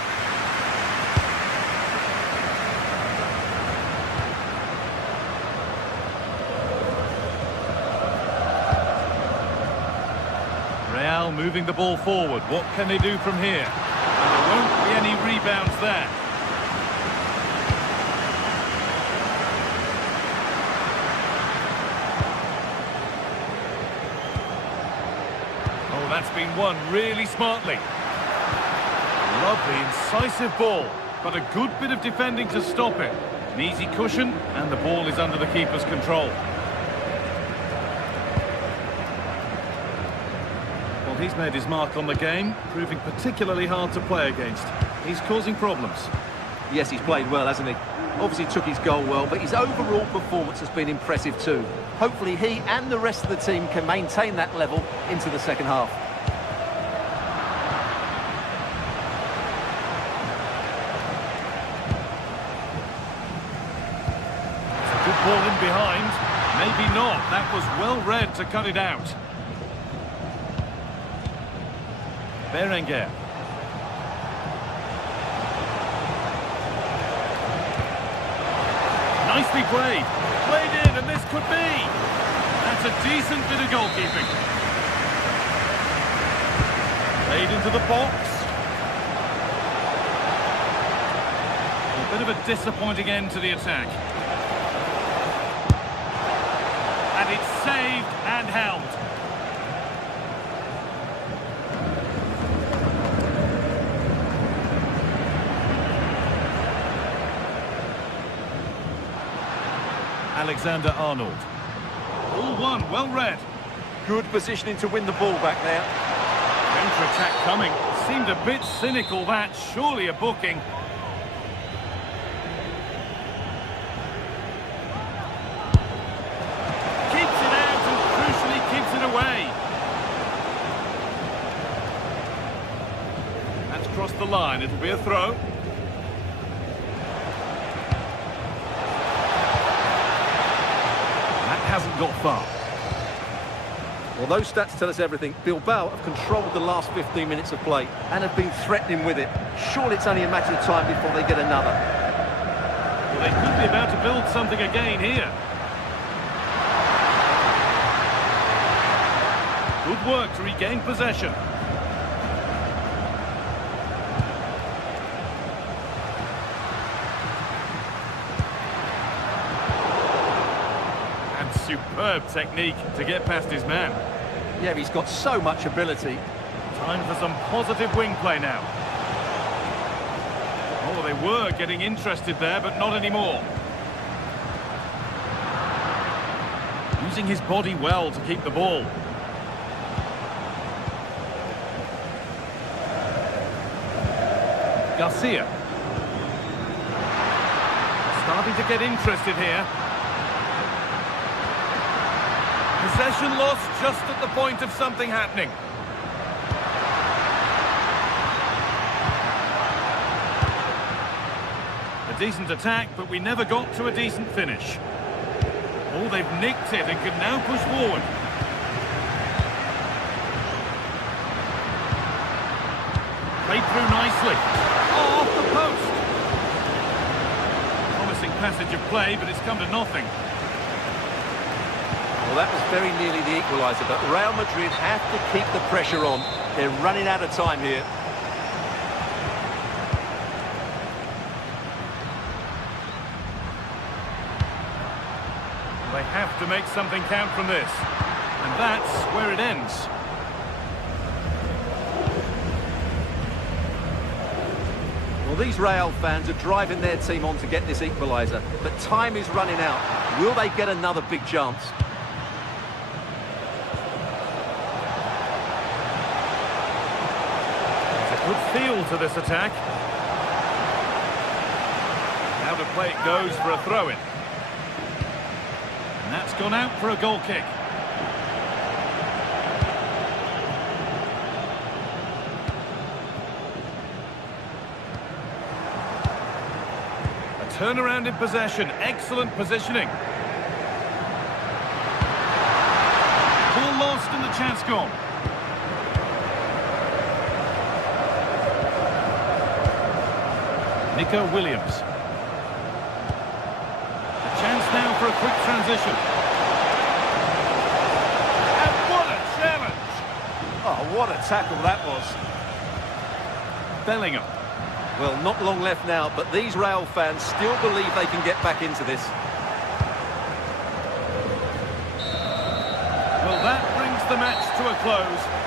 Real moving the ball forward. What can they do from here? And there won't be any rebounds there. That's been won really smartly. Lovely, incisive ball, but a good bit of defending to stop it. An easy cushion, and the ball is under the keeper's control. Well, he's made his mark on the game, proving particularly hard to play against. He's causing problems. Yes, he's played well, hasn't he? Obviously took his goal well, but his overall performance has been impressive too. Hopefully he and the rest of the team can maintain that level into the second half. It's a good ball in behind. Maybe not. That was well read to cut it out. Berenguer. Nicely played. Played in, and this could be. That's a decent bit of goalkeeping. Played into the box. A bit of a disappointing end to the attack. And it's saved and held. Alexander-Arnold. All one, well read. Good positioning to win the ball back there. Counter-attack coming. Seemed a bit cynical, that. Surely a booking. Keeps it out and crucially keeps it away. That's crossed the line. It'll be a throw. Hasn't got far. Well, those stats tell us everything. Bilbao have controlled the last 15 minutes of play and have been threatening with it. Surely it's only a matter of time before they get another. Well, they could be about to build something again here. Good work to regain possession. And superb technique to get past his man. Yeah, he's got so much ability. Time for some positive wing play now. Oh, they were getting interested there, but not anymore. Using his body well to keep the ball. Garcia. Starting to get interested here. Possession lost just at the point of something happening. A decent attack, but we never got to a decent finish. Oh, they've nicked it and can now push forward. Played through nicely. Oh, off the post. Promising passage of play, but it's come to nothing. Well, that was very nearly the equaliser, but Real Madrid have to keep the pressure on. They're running out of time here. They have to make something count from this. And that's where it ends. Well, these Real fans are driving their team on to get this equaliser, but time is running out. Will they get another big chance? Good feel to this attack. Now to play it goes for a throw-in. And that's gone out for a goal kick. A turnaround in possession. Excellent positioning. Ball lost and the chance gone. Nico Williams. A chance now for a quick transition. And what a challenge! Oh, what a tackle that was. Bellingham. Well, not long left now, but these Real fans still believe they can get back into this. Well, that brings the match to a close.